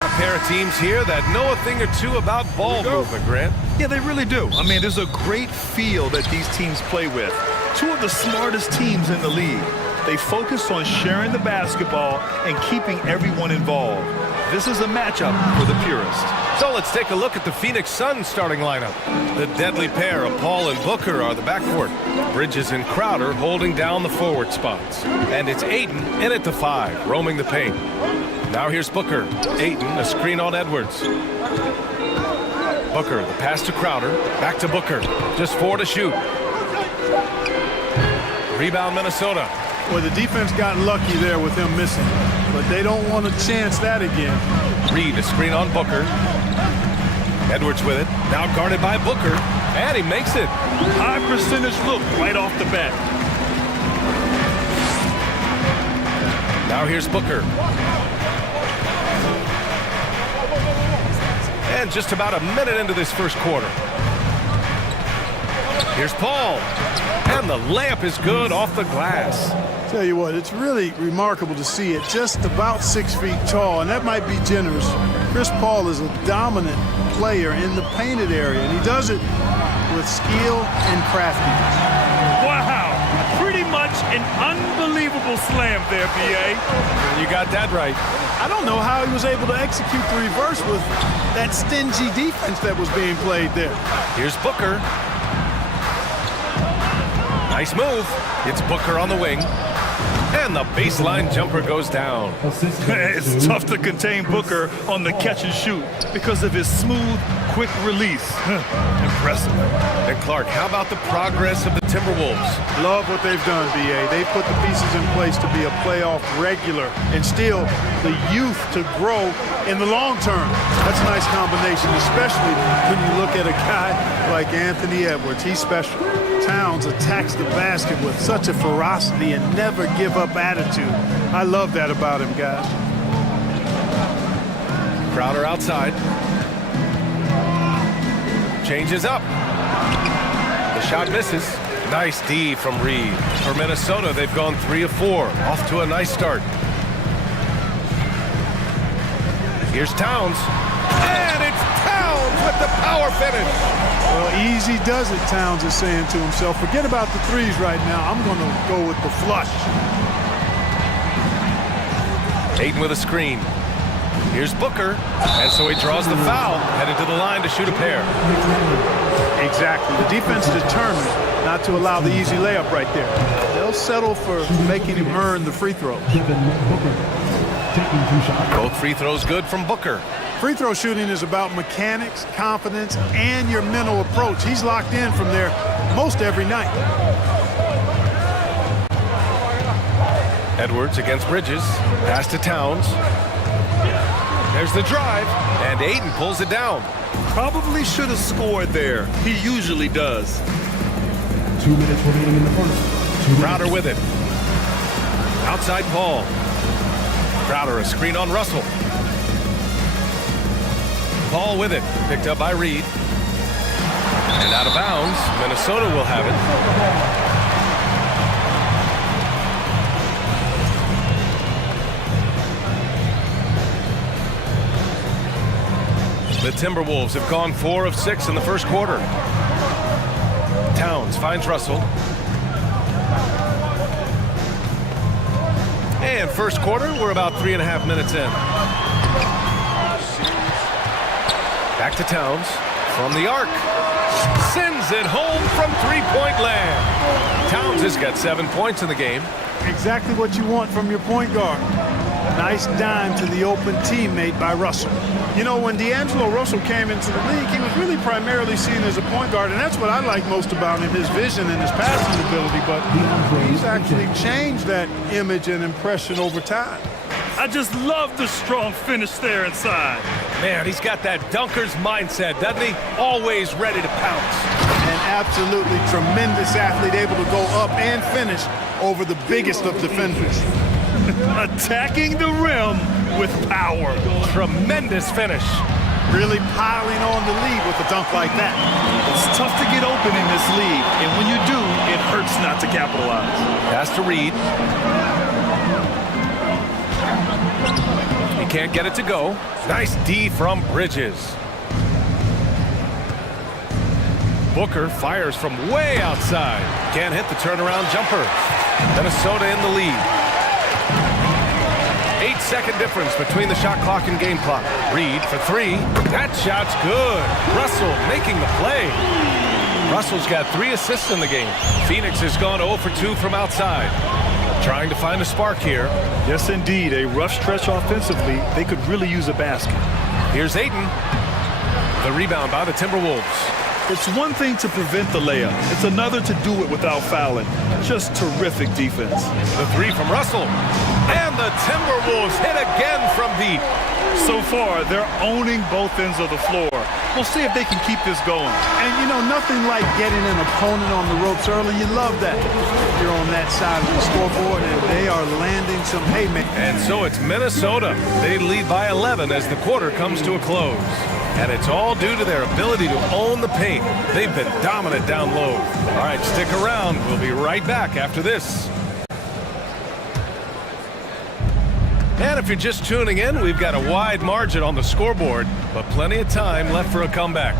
A pair of teams here that know a thing or two about ball movement, Grant. Yeah, they really do. I mean, there's a great feel that these teams play with. Two of the smartest teams in the league. They focus on sharing the basketball and keeping everyone involved. This is a matchup for the purist. So let's take a look at the Phoenix Suns starting lineup. The deadly pair of Paul and Booker are the backcourt. Bridges and Crowder holding down the forward spots. And it's Ayton in at the 5, roaming the paint. Now here's Booker. Ayton, a screen on Edwards. Booker, the pass to Crowder. Back to Booker. Just 4 to shoot. Rebound Minnesota. Well, the defense got lucky there with him missing, but they don't want to chance that again. Reed, a screen on Booker. Edwards with it. Now guarded by Booker. And he makes it. High percentage look right off the bat. Now here's Booker. And just about a minute into this first quarter. Here's Paul. And the layup is good off the glass. Tell you what, it's really remarkable to see it. Just about 6 feet tall, and that might be generous. Chris Paul is a dominant player in the painted area, and he does it with skill and craftiness. Wow, pretty much an unbelievable slam there, B.A. You got that right. I don't know how he was able to execute the reverse with that stingy defense that was being played there. Here's Booker. Nice move. It's Booker on the wing. And the baseline jumper goes down. It's tough to contain Booker on the catch and shoot because of his smooth, quick release. Impressive. And Clark, how about the progress of the Timberwolves? Love what they've done, B.A. They've put the pieces in place to be a playoff regular and still the youth to grow in the long term. That's a nice combination, especially when you look at a guy like Anthony Edwards. He's special. Towns attacks the basket with such a ferocity and never give up attitude. I love that about him, guys. Crowder outside. Changes up. The shot misses. Nice D from Reed. For Minnesota, they've gone 3 of 4. Off to a nice start. Here's Towns. And it's Towns with the power finish. Well, easy does it, Towns is saying to himself. Forget about the threes right now. I'm going to go with the flush. Ayton with a screen. Here's Booker. And so he draws the foul. Headed to the line to shoot a pair. Exactly. The defense determined not to allow the easy layup right there. They'll settle for making him earn the free throws. Both free throws good from Booker. Free throw shooting is about mechanics, confidence, and your mental approach. He's locked in from there most every night. Edwards against Bridges. Pass to Towns. There's the drive. And Ayton pulls it down. Probably should have scored there. He usually does. 2 minutes remaining in the first. Crowder with it. Outside Paul. Crowder a screen on Russell. Paul with it. Picked up by Reed. And out of bounds. Minnesota will have it. The Timberwolves have gone 4 of 6 in the first quarter. Towns finds Russell. And first quarter, we're about 3.5 minutes in. Back to Towns from the arc. Sends it home from three-point land. Towns has got 7 points in the game. Exactly what you want from your point guard. Nice dime to the open teammate by Russell. You know, when D'Angelo Russell came into the league, he was really primarily seen as a point guard, and that's what I like most about him, his vision and his passing ability, but he's actually changed that image and impression over time. I just love the strong finish there inside. Man, he's got that dunker's mindset, doesn't he? Always ready to pounce. An absolutely tremendous athlete, able to go up and finish over the biggest of defenders. Attacking the rim with power. Tremendous finish. Really piling on the lead with a dunk like that. It's tough to get open in this league, and when you do, it hurts not to capitalize. Pass to Reed. He can't get it to go. Nice D from Bridges. Booker fires from way outside. Can't hit the turnaround jumper. Minnesota in the lead. 8-second difference between the shot clock and game clock. Reed for three. That shot's good. Russell making the play. Russell's got 3 assists in the game. Phoenix has gone 0 for 2 from outside. Trying to find a spark here. Yes, indeed. A rough stretch offensively. They could really use a basket. Here's Ayton. The rebound by the Timberwolves. It's one thing to prevent the layup. It's another to do it without fouling. Just terrific defense. The three from Russell. And the Timberwolves hit again from deep. So far, they're owning both ends of the floor. We'll see if they can keep this going. And, you know, nothing like getting an opponent on the ropes early. You love that. You're on that side of the scoreboard, and they are landing some haymakers. And so it's Minnesota. They lead by 11 as the quarter comes to a close. And it's all due to their ability to own the paint. They've been dominant down low. All right, stick around. We'll be right back after this. And if you're just tuning in, we've got a wide margin on the scoreboard, but plenty of time left for a comeback.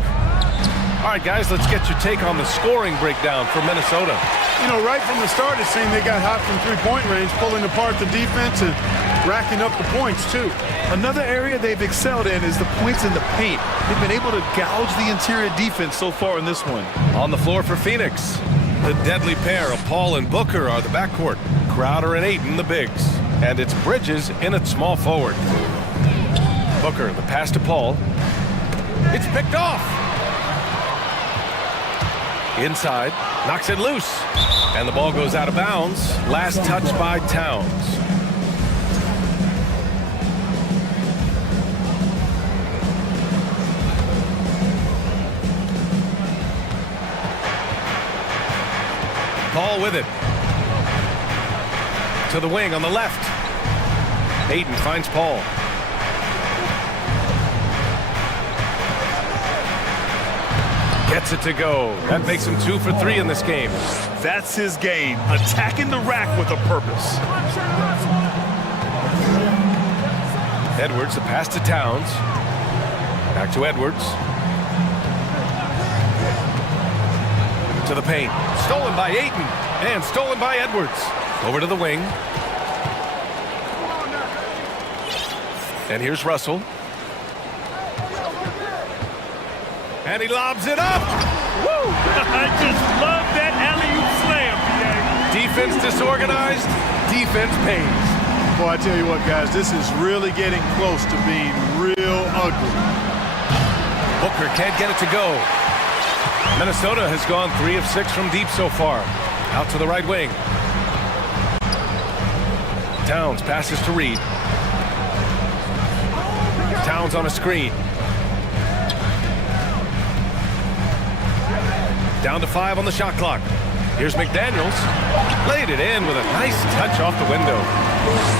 All right, guys, let's get your take on the scoring breakdown for Minnesota. You know, right from the start, it seemed they got hot from three-point range, pulling apart the defense and racking up the points, too. Another area they've excelled in is the points in the paint. They've been able to gouge the interior defense so far in this one. On the floor for Phoenix, the deadly pair of Paul and Booker are the backcourt. Crowder and Ayton, the bigs. And it's Bridges in at small forward. Booker, the pass to Paul. It's picked off. Inside, knocks it loose. And the ball goes out of bounds. Last touch by Towns. Paul with it. To the wing on the left. Ayton finds Paul. Gets it to go. That makes him 2 for 3 in this game. That's his game, attacking the rack with a purpose. Edwards, the pass to Towns. Back to Edwards. To the paint. Stolen by Ayton. And stolen by Edwards. Over to the wing. And here's Russell. And he lobs it up. Woo! I just love that alley-oop slam, BA. Defense disorganized. Defense pays. Boy, I tell you what, guys, this is really getting close to being real ugly. Booker can't get it to go. Minnesota has gone 3 of 6 from deep so far. Out to the right wing. Towns passes to Reed. Towns on a screen. Down to 5 on the shot clock. Here's McDaniels. Laid it in with a nice touch off the window.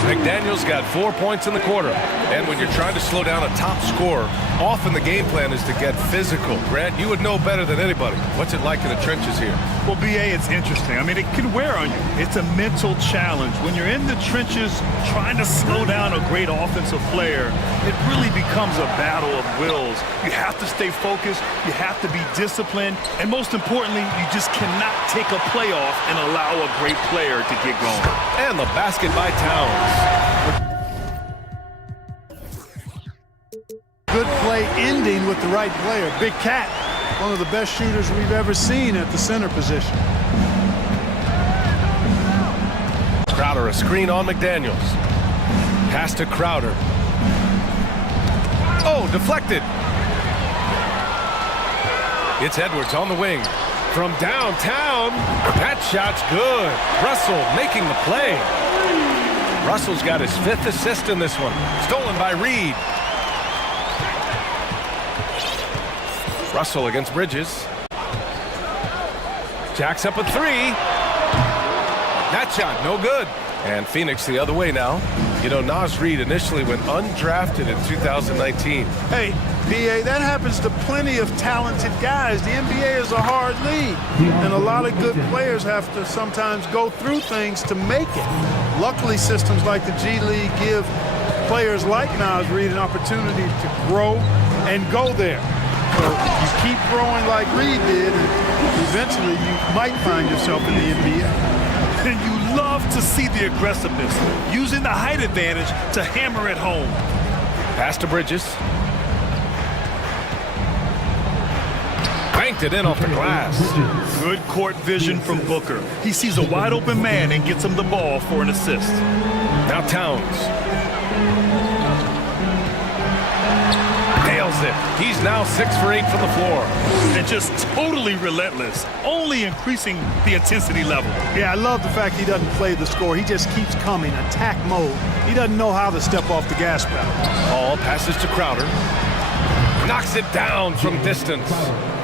McDaniels got 4 points in the quarter. And when you're trying to slow down a top scorer, often the game plan is to get physical. Grant, you would know better than anybody. What's it like in the trenches here? Well, BA, it's interesting. I mean, it can wear on you. It's a mental challenge. When you're in the trenches trying to slow down a great offensive player, it really becomes a battle of wills. You have to stay focused. You have to be disciplined. And most importantly, you just cannot take a play off and allow a great player to get going. And the basket by Towns. Good play ending with the right player. Big Cat, one of the best shooters we've ever seen at the center position. Crowder, a screen on McDaniels. Pass to Crowder. Oh, deflected. It's Edwards on the wing. From downtown, that shot's good. Russell making the play. Russell's got his 5th assist in this one. Stolen by Reed. Russell against Bridges. Jacks up a 3. That shot, no good. And Phoenix the other way now. You know, Naz Reid initially went undrafted in 2019. Hey, B.A., that happens to plenty of talented guys. The NBA is a hard league, and a lot of good players have to sometimes go through things to make it. Luckily, systems like the G League give players like Naz Reid an opportunity to grow and go there. So you keep growing like Reid did, and eventually you might find yourself in the NBA. And you love to see the aggressiveness, using the height advantage to hammer it home. Pass to Bridges. Banked it in off the glass. Good court vision from Booker. He sees a wide open man and gets him the ball for an assist. Now Towns. Nails it. He's now 6 for 8 from the floor. And just totally relentless, only increasing the intensity level. Yeah, I love the fact he doesn't play the score. He just keeps coming, attack mode. He doesn't know how to step off the gas pedal. Ball passes to Crowder. Knocks it down from distance.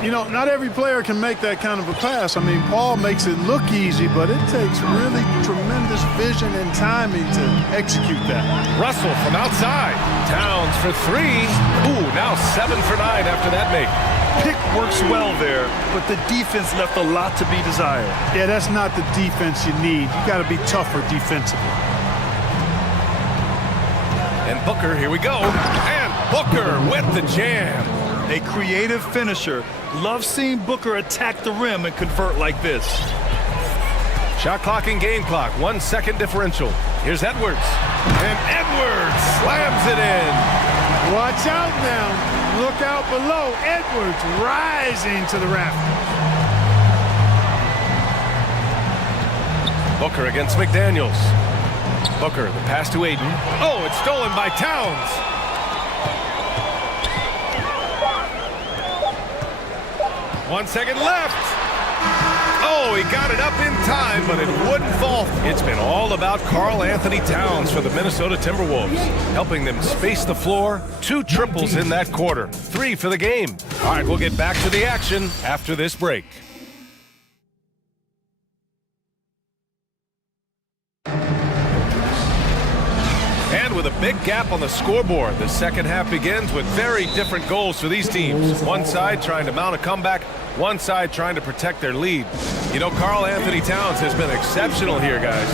You know, not every player can make that kind of a pass. I mean, Paul makes it look easy, but it takes really tremendous vision and timing to execute that. Russell from outside. Towns for 3. Ooh, now 7 for 9 after that make. Pick works well there, but the defense left a lot to be desired. Yeah, that's not the defense you need. You got to be tougher defensively. And Booker, here we go. And Booker with the jam. A creative finisher. Love seeing Booker attack the rim and convert like this. Shot clock and game clock, 1 second differential. Here's Edwards. And Edwards slams it in. Watch out now. Look out below. Edwards rising to the rafters. Booker against McDaniels. Booker, the pass to Aiden. Oh, it's stolen by Towns. One second left. Oh, he got it up in time, but it wouldn't fall. It's been all about Karl Anthony Towns for the Minnesota Timberwolves, helping them space the floor. 2 triples in that quarter. 3 for the game. All right, we'll get back to the action after this break. And with a big gap on the scoreboard, the second half begins with very different goals for these teams. One side trying to mount a comeback, one side trying to protect their lead. You know, Karl Anthony Towns has been exceptional here, guys.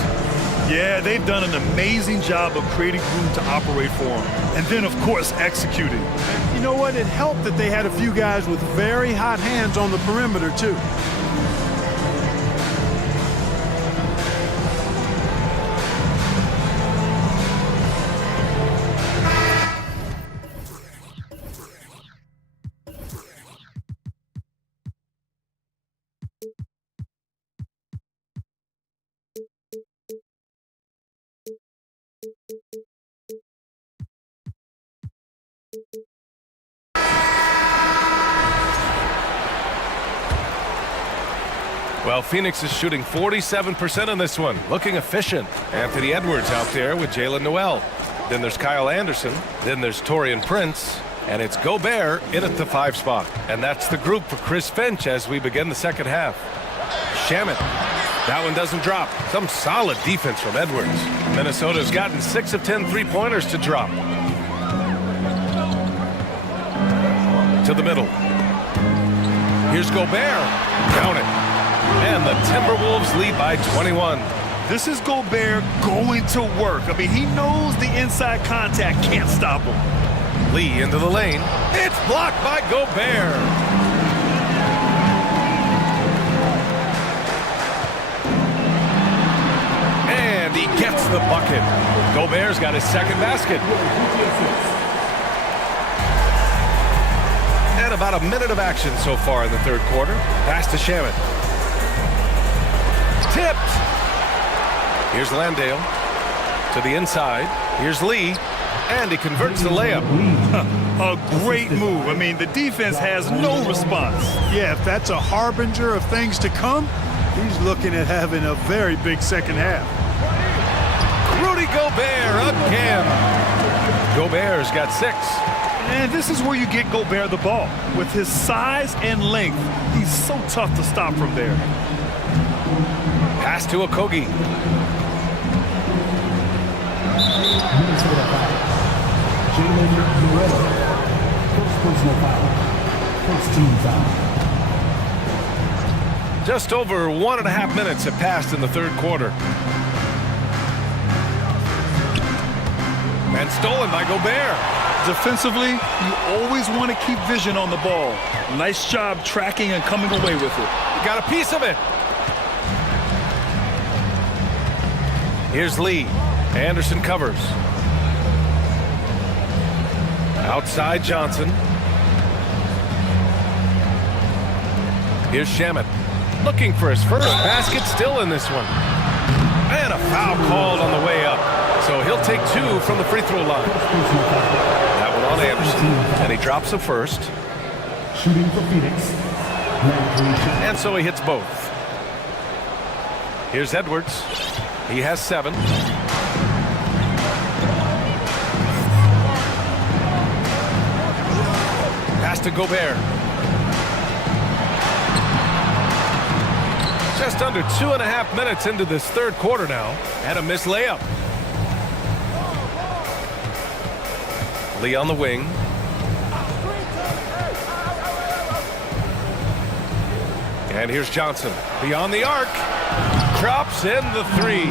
Yeah, they've done an amazing job of creating room to operate for him. And then, of course, executing. You know what? It helped that they had a few guys with very hot hands on the perimeter, too. Well, Phoenix is shooting 47% on this one, looking efficient. Anthony Edwards out there with Jalen Noel. Then there's Kyle Anderson. Then there's Taurean Prince. And it's Gobert in at the 5 spot. And that's the group for Chris Finch as we begin the second half. Shamet. That one doesn't drop. Some solid defense from Edwards. Minnesota's gotten 6 of 10 three-pointers to drop. To the middle. Here's Gobert. Count it. And the Timberwolves lead by 21. This is Gobert going to work. I mean, he knows the inside contact can't stop him. Lee into the lane. It's blocked by Gobert. And he gets the bucket. Gobert's got his second basket. And about a minute of action so far in the third quarter. Pass to Shamet. Tipped. Here's Landale to the inside. Here's Lee, and he converts the layup. A great move. I mean, the defense has no response. Yeah, if that's a harbinger of things to come, he's looking at having a very big second half. Rudy Gobert again. Gobert's got 6. And this is where you get Gobert the ball. With his size and length, he's so tough to stop from there. Pass to Okogie. Minnesota foul. Jalen Noel. First personal foul. First team foul. Just over 1.5 minutes have passed in the third quarter. And stolen by Gobert. Defensively, you always want to keep vision on the ball. Nice job tracking and coming away with it. Got a piece of it. Here's Lee. Anderson covers. Outside Johnson. Here's Shamet. Looking for his first basket, still in this one. And a foul called on the way up. So he'll take 2 from the free throw line. That one on Anderson. And he drops the first. Shooting for Phoenix. And so he hits both. Here's Edwards. He has 7. Pass to Gobert. Just under 2.5 minutes into this third quarter now. And a missed layup. Lee on the wing. And here's Johnson. Beyond the arc. Drops in the 3.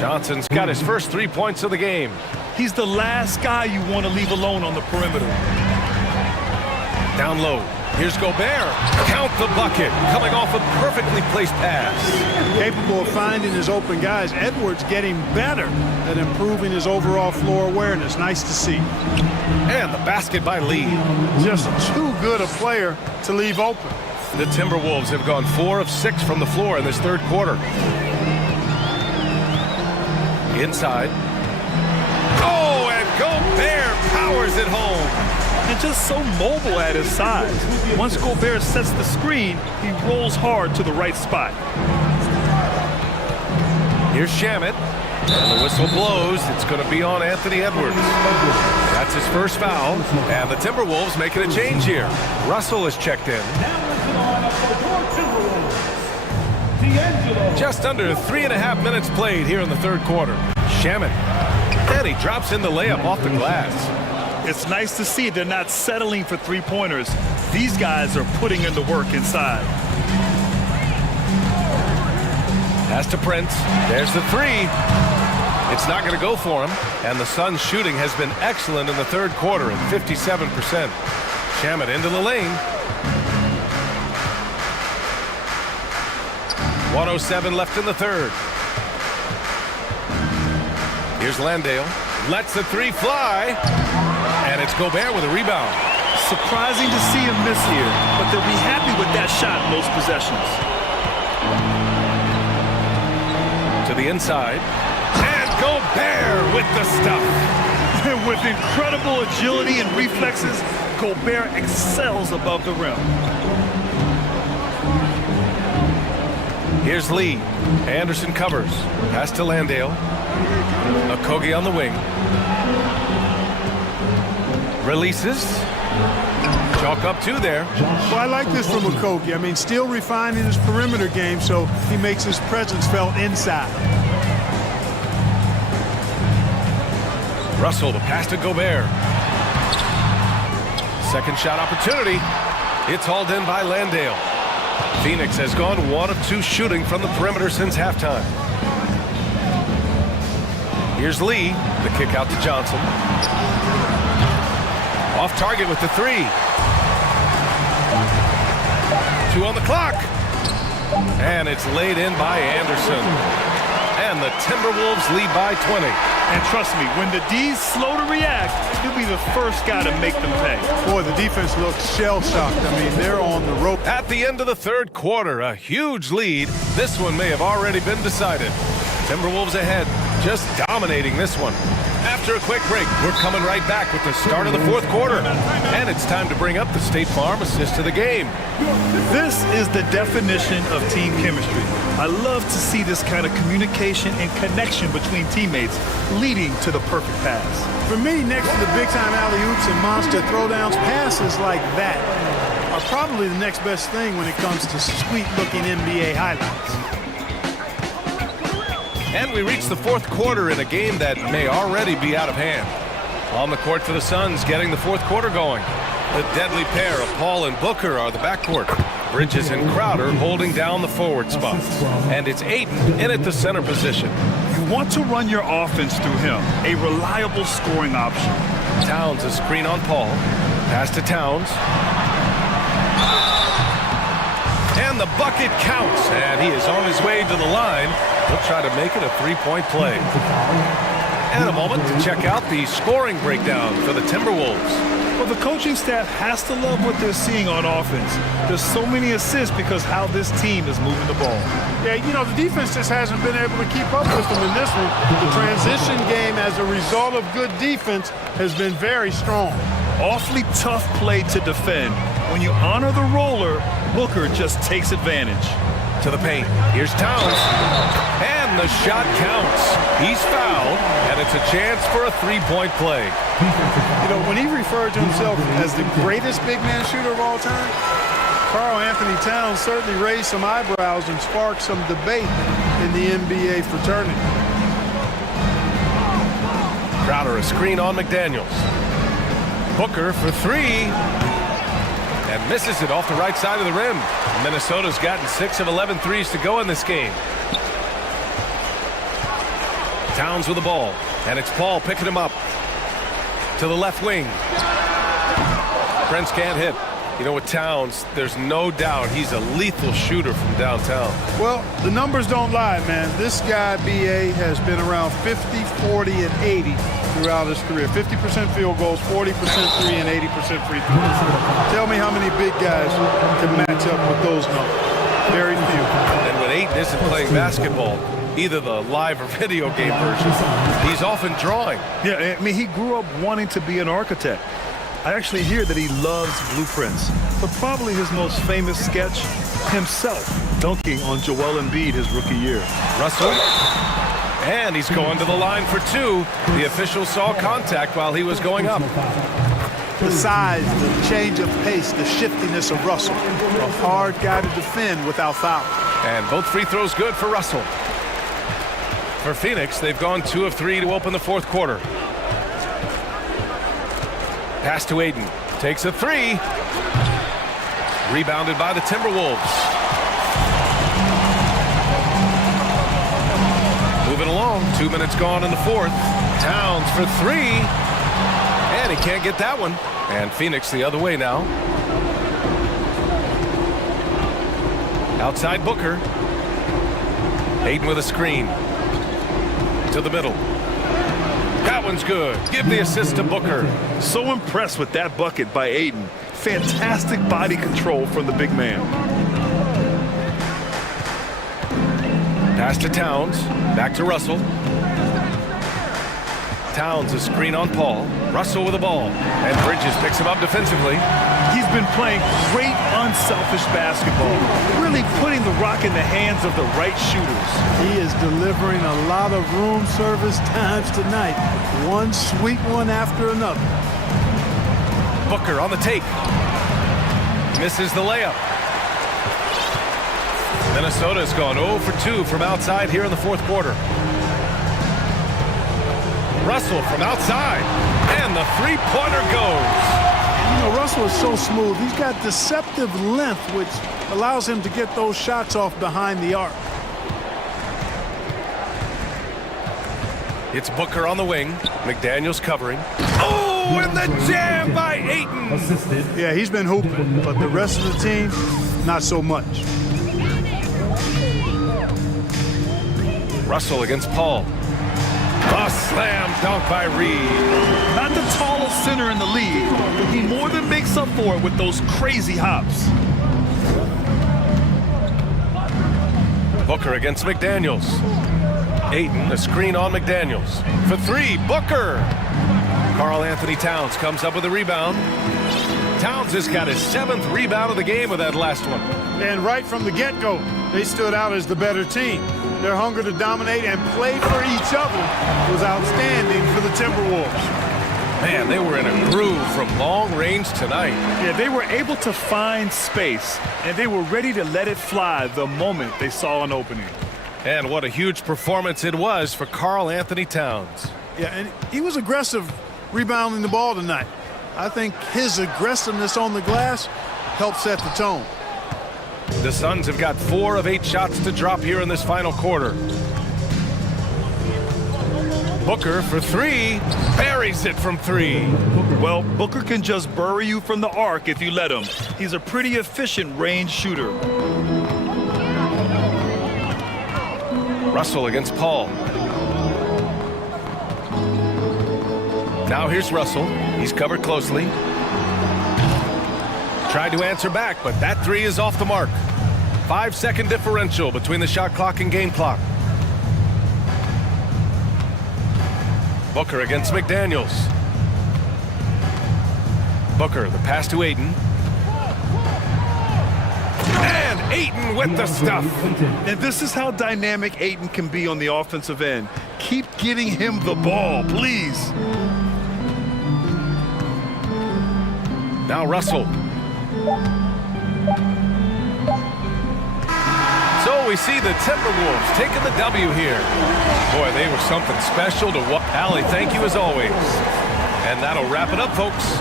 Johnson's got his first 3 points of the game. He's the last guy you want to leave alone on the perimeter. Down low. Here's Gobert. Count the bucket. Coming off a perfectly placed pass. Capable of finding his open guys. Edwards getting better at improving his overall floor awareness. Nice to see. And the basket by Lee. Just too good a player to leave open. The Timberwolves have gone 4 of 6 from the floor in this third quarter. Inside. Oh, and Gobert powers it home. And just so mobile at his size. Once Gobert sets the screen, he rolls hard to the right spot. Here's Shamet. And the whistle blows. It's going to be on Anthony Edwards. That's his first foul. And the Timberwolves making a change here. Russell is checked in. Just under 3.5 minutes played here in the third quarter. Shamet. And he drops in the layup off the glass. It's nice to see they're not settling for three-pointers. These guys are putting in the work inside. Pass to Prince. There's the 3. It's not going to go for him. And the Suns' shooting has been excellent in the third quarter at 57%. Shamet into the lane. 1:07 left in the third. Here's Landale. Lets the 3 fly. And it's Gobert with a rebound. Surprising to see him miss here, but they'll be happy with that shot in those possessions. To the inside. And Gobert with the stuff. With incredible agility and reflexes, Gobert excels above the rim. Here's Lee. Anderson covers. Pass to Landale. Okogie on the wing. Releases. Chalk up 2 there. Well, I like this from Okogie. I mean, still refining his perimeter game so he makes his presence felt inside. Russell, the pass to Gobert. Second shot opportunity. It's hauled in by Landale. Phoenix has gone 1 of 2 shooting from the perimeter since halftime. Here's Lee. The kick out to Johnson. Off target with the 3. 2 on the clock. And it's laid in by Anderson. And the Timberwolves lead by 20. And trust me, when the D's slow to react, he'll be the first guy to make them pay. Boy, the defense looks shell-shocked. I mean, they're on the rope. At the end of the third quarter, a huge lead. This one may have already been decided. Timberwolves ahead, just dominating this one. After a quick break, we're coming right back with the start of the fourth quarter. And it's time to bring up the State Farm assist to the game. This is the definition of team chemistry. I love to see this kind of communication and connection between teammates leading to the perfect pass. For me, next to the big-time alley-oops and monster throwdowns, passes like that are probably the next best thing when it comes to sweet-looking NBA highlights. And we reach the fourth quarter in a game that may already be out of hand. On the court for the Suns, getting the fourth quarter going. The deadly pair of Paul and Booker are the backcourt. Bridges and Crowder holding down the forward spots. And it's Ayton in at the center position. You want to run your offense through him, a reliable scoring option. Towns a screen on Paul. Pass to Towns. And the bucket counts. And he is on his way to the line. He'll try to make it a three-point play. And a moment to check out the scoring breakdown for the Timberwolves. Well, the coaching staff has to love what they're seeing on offense. There's so many assists because how this team is moving the ball. Yeah, you know, the defense just hasn't been able to keep up with them in this one. The transition game, as a result of good defense, has been very strong. Awfully tough play to defend. When you honor the roller, Booker just takes advantage. To the paint. Here's Towns. And the shot counts. He's fouled, and it's a chance for a three-point play. You know, when he referred to himself as the greatest big man shooter of all time, Karl Anthony Towns certainly raised some eyebrows and sparked some debate in the NBA fraternity. Crowder a screen on McDaniels. Booker for three. And misses it off the right side of the rim. Minnesota's gotten 6 of 11 threes to go in this game. Towns with the ball. And it's Paul picking him up. To the left wing. Prince can't hit. You know, with Towns, there's no doubt he's a lethal shooter from downtown. Well, the numbers don't lie, man. This guy, B.A., has been around 50, 40, and 80 throughout his career. 50% field goals, 40% three, and 80% free throws. Tell me how many big guys can match up with those numbers. Very few. And when Ayton isn't playing basketball, either the live or video game version, he's often drawing. Yeah, I mean, he grew up wanting to be an architect. I actually hear that he loves blueprints, but probably his most famous sketch, himself dunking on Joel Embiid his rookie year. Russell, and he's going to the line for two. The official saw contact while he was going up. The size, the change of pace, the shiftiness of Russell. A hard guy to defend without foul. And both free throws good for Russell. For Phoenix, they've gone 2 of 3 to open the fourth quarter. Pass to Ayton. Takes a three. Rebounded by the Timberwolves. Moving along. 2 minutes gone in the fourth. Towns for three. And he can't get that one. And Phoenix the other way now. Outside Booker. Ayton with a screen. To the middle. That one's good. Give the assist to Booker. So impressed with that bucket by Ayton. Fantastic body control from the big man. Pass to Towns. Back to Russell. Towns a screen on Paul. Russell with the ball. And Bridges picks him up defensively. He's been playing great unselfish basketball. Really putting the rock in the hands of the right shooters. He is delivering a lot of room service times tonight. One sweet one after another. Booker on the take. Misses the layup. Minnesota's gone 0 for 2 from outside here in the fourth quarter. Russell from outside. And the three-pointer goes. You know, Russell is so smooth. He's got deceptive length, which allows him to get those shots off behind the arc. It's Booker on the wing. McDaniels covering. Oh, and the jam by Ayton. Assisted. Yeah, he's been hooping, but the rest of the team, not so much. Russell against Paul. A slam dunk by Reed. Not the tallest center in the league, but he more than makes up for it with those crazy hops. Booker against McDaniels. Ayton, a screen on McDaniels. For three, Booker. Karl Anthony Towns comes up with a rebound. Towns has got his 7th rebound of the game with that last one. And right from the get-go, they stood out as the better team. Their hunger to dominate and play for each other was outstanding for the Timberwolves. Man, they were in a groove from long range tonight. Yeah, they were able to find space, and they were ready to let it fly the moment they saw an opening. And what a huge performance it was for Karl Anthony Towns. Yeah, and he was aggressive rebounding the ball tonight. I think his aggressiveness on the glass helped set the tone. The Suns have got 4 of 8 shots to drop here in this final quarter. Booker for 3, buries it from 3. Well, Booker can just bury you from the arc if you let him. He's a pretty efficient range shooter. Russell against Paul. Now here's Russell. He's covered closely. Tried to answer back, but that 3 is off the mark. 5-second differential between the shot clock and game clock. Booker against McDaniels. Booker, the pass to Ayton. And Ayton with the stuff. And this is how dynamic Ayton can be on the offensive end. Keep getting him the ball, please. Now Russell. So we see the Timberwolves taking the W here. Boy, they were something special to watch. Allie, thank you as always. And that'll wrap it up, folks.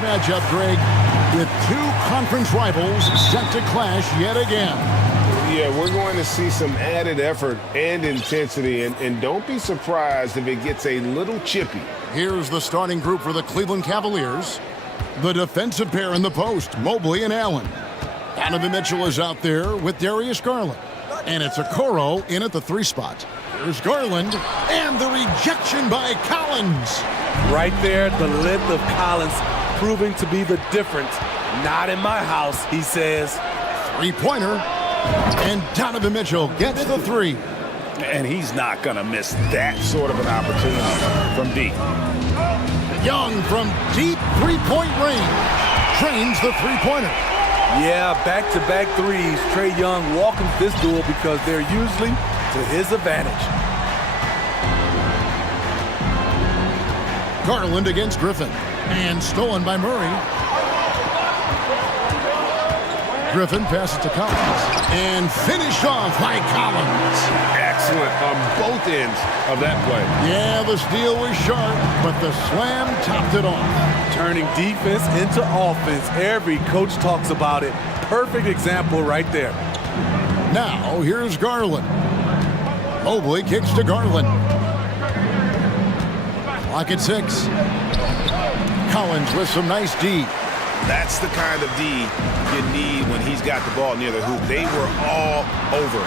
matchup, Greg, with two conference rivals set to clash yet again. Yeah, we're going to see some added effort and intensity, and don't be surprised if it gets a little chippy. Here's the starting group for the Cleveland Cavaliers. The defensive pair in the post, Mobley and Allen. Donovan Mitchell is out there with Darius Garland. And it's Okoro in at the 3 spot. Here's Garland, and the rejection by Collins. Right there, the length of Collins proving to be the difference. Not in my house, he says. Three-pointer, and Donovan Mitchell gets the 3. And he's not going to miss that sort of an opportunity from deep. Young from deep three-point range trains the three-pointer. Yeah, back-to-back threes. Trae Young welcomes this duel because they're usually to his advantage. Garland against Griffin, and stolen by Murray. Griffin passes to Collins, and finished off by Collins. Excellent on both ends of that play. Yeah, the steal was sharp, but the slam topped it off. Turning defense into offense. Every coach talks about it. Perfect example right there. Now, here's Garland. Mobley kicks to Garland. Clock at 6. Collins with some nice D. That's the kind of D you need when he's got the ball near the hoop. They were all over.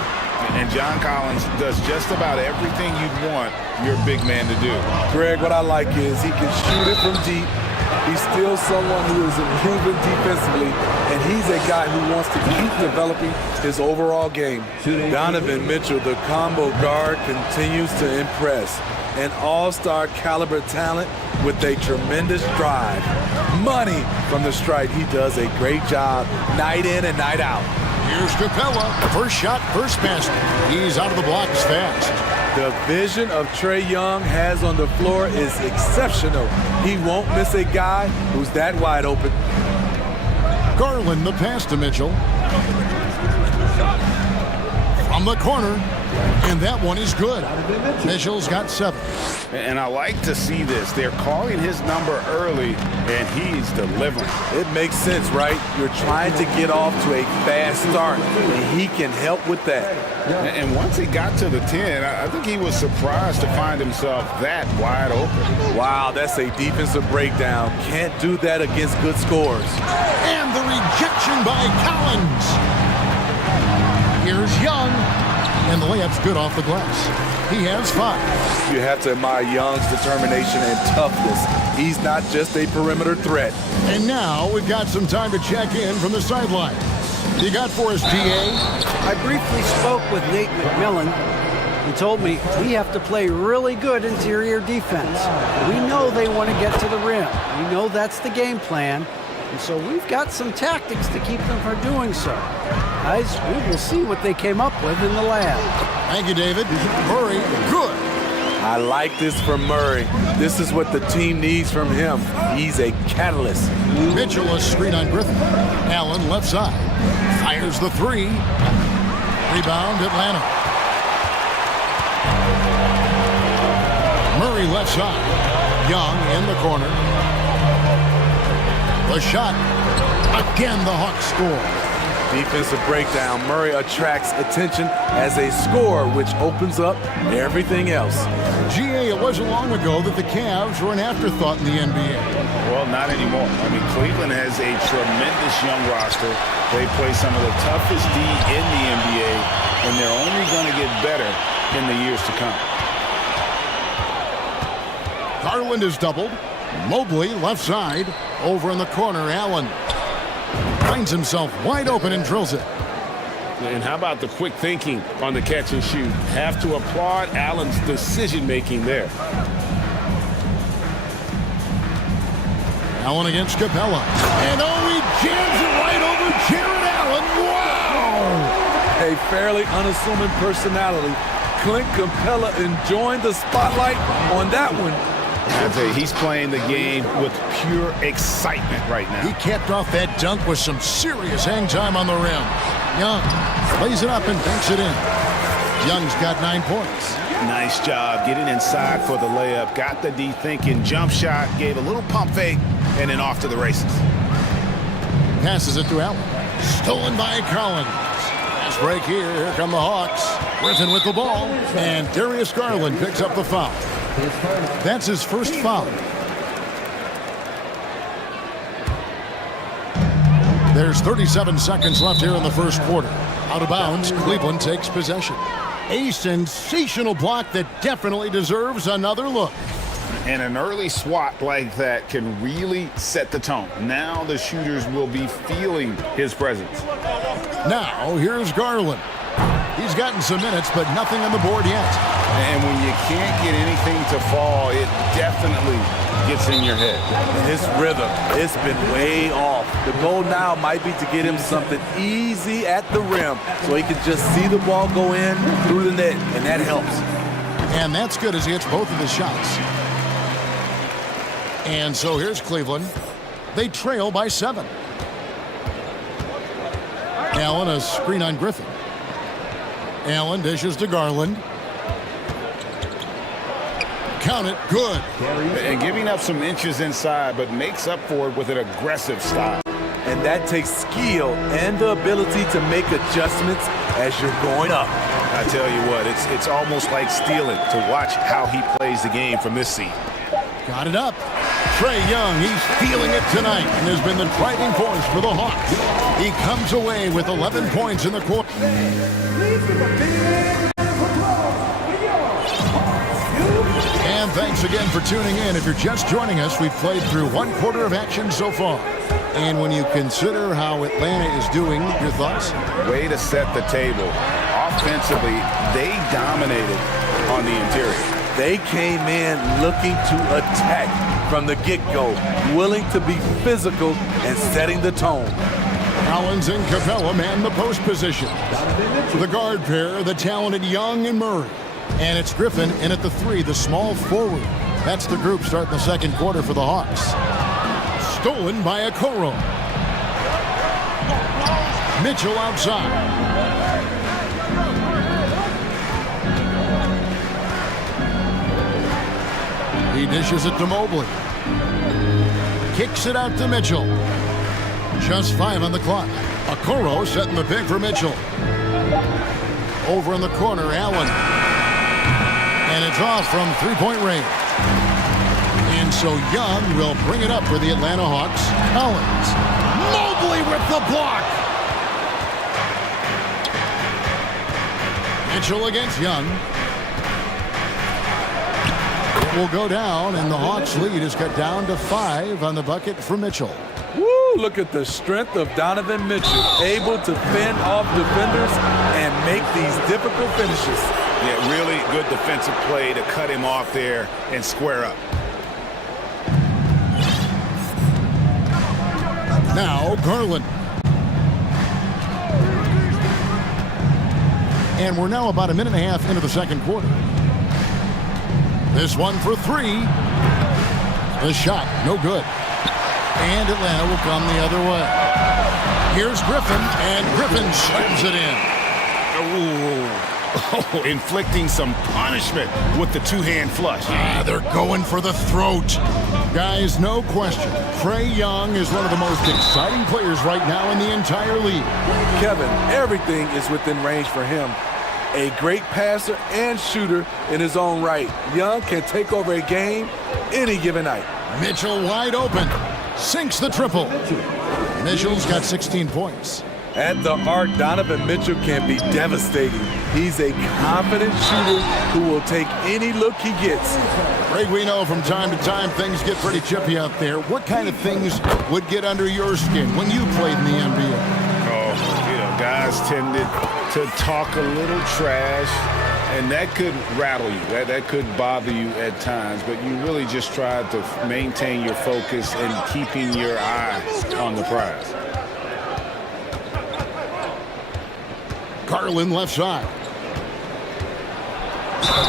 And John Collins does just about everything you'd want your big man to do. Greg, what I like is he can shoot it from deep. He's still someone who is improving defensively, and he's a guy who wants to keep developing his overall game. Donovan Mitchell, the combo guard, continues to impress. An all-star caliber talent with a tremendous drive. Money from the stripe. He does a great job night in and night out. Here's Capella. First shot, first basket. He's out of the blocks fast. The vision of Trae Young has on the floor is exceptional. He won't miss a guy who's that wide open. Garland the pass to Mitchell. From the corner. And that one is good. Mitchell's got 7. And I like to see this. They're calling his number early, and he's delivering. It makes sense, right? You're trying to get off to a fast start, and he can help with that. And once he got to the 10, I think he was surprised to find himself that wide open. Wow, that's a defensive breakdown. Can't do that against good scores. And the rejection by Collins. Here's Young. And the layup's good off the glass. He has 5. You have to admire Young's determination and toughness. He's not just a perimeter threat. And now we've got some time to check in from the sideline. You got for us, GA? I briefly spoke with Nate McMillan. He told me we have to play really good interior defense. We know they want to get to the rim. We know that's the game plan. And so we've got some tactics to keep them from doing so. Guys, we will see what they came up with in the lab. Thank you, David. Murray, good. I like this from Murray. This is what the team needs from him. He's a catalyst. Mitchell a screen on Griffin. Allen left side. Fires the 3. Rebound, Atlanta. Murray left side. Young in the corner. The shot. Again, the Hawks score. Defensive breakdown. Murray attracts attention as a scorer, which opens up everything else. GA, it wasn't long ago that the Cavs were an afterthought in the NBA. Well, not anymore. I mean, Cleveland has a tremendous young roster. They play some of the toughest D in the NBA, and they're only going to get better in the years to come. Garland is doubled. Mobley left side. Over in the corner, Allen finds himself wide open and drills it. And how about the quick thinking on the catch and shoot? Have to applaud Allen's decision-making there. Allen against Capella. And he jams it right over Jared Allen. Wow! A fairly unassuming personality. Clint Capella enjoying the spotlight on that one. I tell you, he's playing the game with pure excitement right now. He capped off that dunk with some serious hang time on the rim. Young plays it up and banks it in. Young's got 9 points. Nice job getting inside for the layup. Got the D thinking. Jump shot. Gave a little pump fake. and then off to the races. Passes it to Allen. Stolen by Collins. Fast break here. Here come the Hawks. Griffin with the ball. And Darius Garland picks up the foul. That's his first foul. There's 37 seconds left here in the first quarter. Out of bounds, Cleveland takes possession. A sensational block that definitely deserves another look. And an early swat like that can really set the tone. Now the shooters will be feeling his presence. Now, here's Garland. He's gotten some minutes, but nothing on the board yet. And when you can't get anything to fall, it definitely gets in your head. And his rhythm, it's been way off. The goal now might be to get him something easy at the rim so he can just see the ball go in through the net, and that helps. And that's good as he hits both of his shots. And so here's Cleveland. They trail by 7. Allen, a screen on Griffin. Allen dishes to Garland. Count it, good. And giving up some inches inside, but makes up for it with an aggressive style. And that takes skill and the ability to make adjustments as you're going up. I tell you what, it's almost like stealing to watch how he plays the game from this seat. Got it up. Trae Young, he's feeling it tonight and has been the driving force for the Hawks. He comes away with 11 points in the quarter. And thanks again for tuning in. If you're just joining us, we've played through one quarter of action so far. And when you consider how Atlanta is doing, your thoughts? Way to set the table. Offensively, they dominated on the interior. They came in looking to attack from the get-go, willing to be physical and setting the tone. Collins and Capella man the post position. The guard pair, the talented Young and Murray. And it's Griffin in at the 3, the small forward. That's the group starting the second quarter for the Hawks. Stolen by Okoro. Mitchell outside. He dishes it to Mobley. Kicks it out to Mitchell. Just 5 on the clock. Okoro setting the pick for Mitchell. Over in the corner, Allen. And it's off from three-point range. And so Young will bring it up for the Atlanta Hawks. Collins. Mobley with the block. Mitchell against Young. It will go down, and the Hawks lead is cut down to 5 on the bucket for Mitchell. Woo, look at the strength of Donovan Mitchell, able to fend off defenders and make these difficult finishes. Yeah, really good defensive play to cut him off there and square up. Now Garland. And we're now about a minute and a half into the second quarter. This one for 3. The shot, no good. And Atlanta will come the other way. Here's Griffin, and Griffin slams it in. Oh, inflicting some punishment with the two-hand flush. They're going for the throat. Guys, no question. Trae Young is one of the most exciting players right now in the entire league. Kevin, everything is within range for him. A great passer and shooter in his own right. Young can take over a game any given night. Mitchell wide open. Sinks the triple. Mitchell's got 16 points. At the arc, Donovan Mitchell can be devastating. He's a confident shooter who will take any look he gets. Greg, we know from time to time things get pretty chippy out there. What kind of things would get under your skin when you played in the NBA? Oh, you know, guys tended to talk a little trash, and that could rattle you. That could bother you at times, but you really just tried to maintain your focus and keeping your eye on the prize. Garland left side.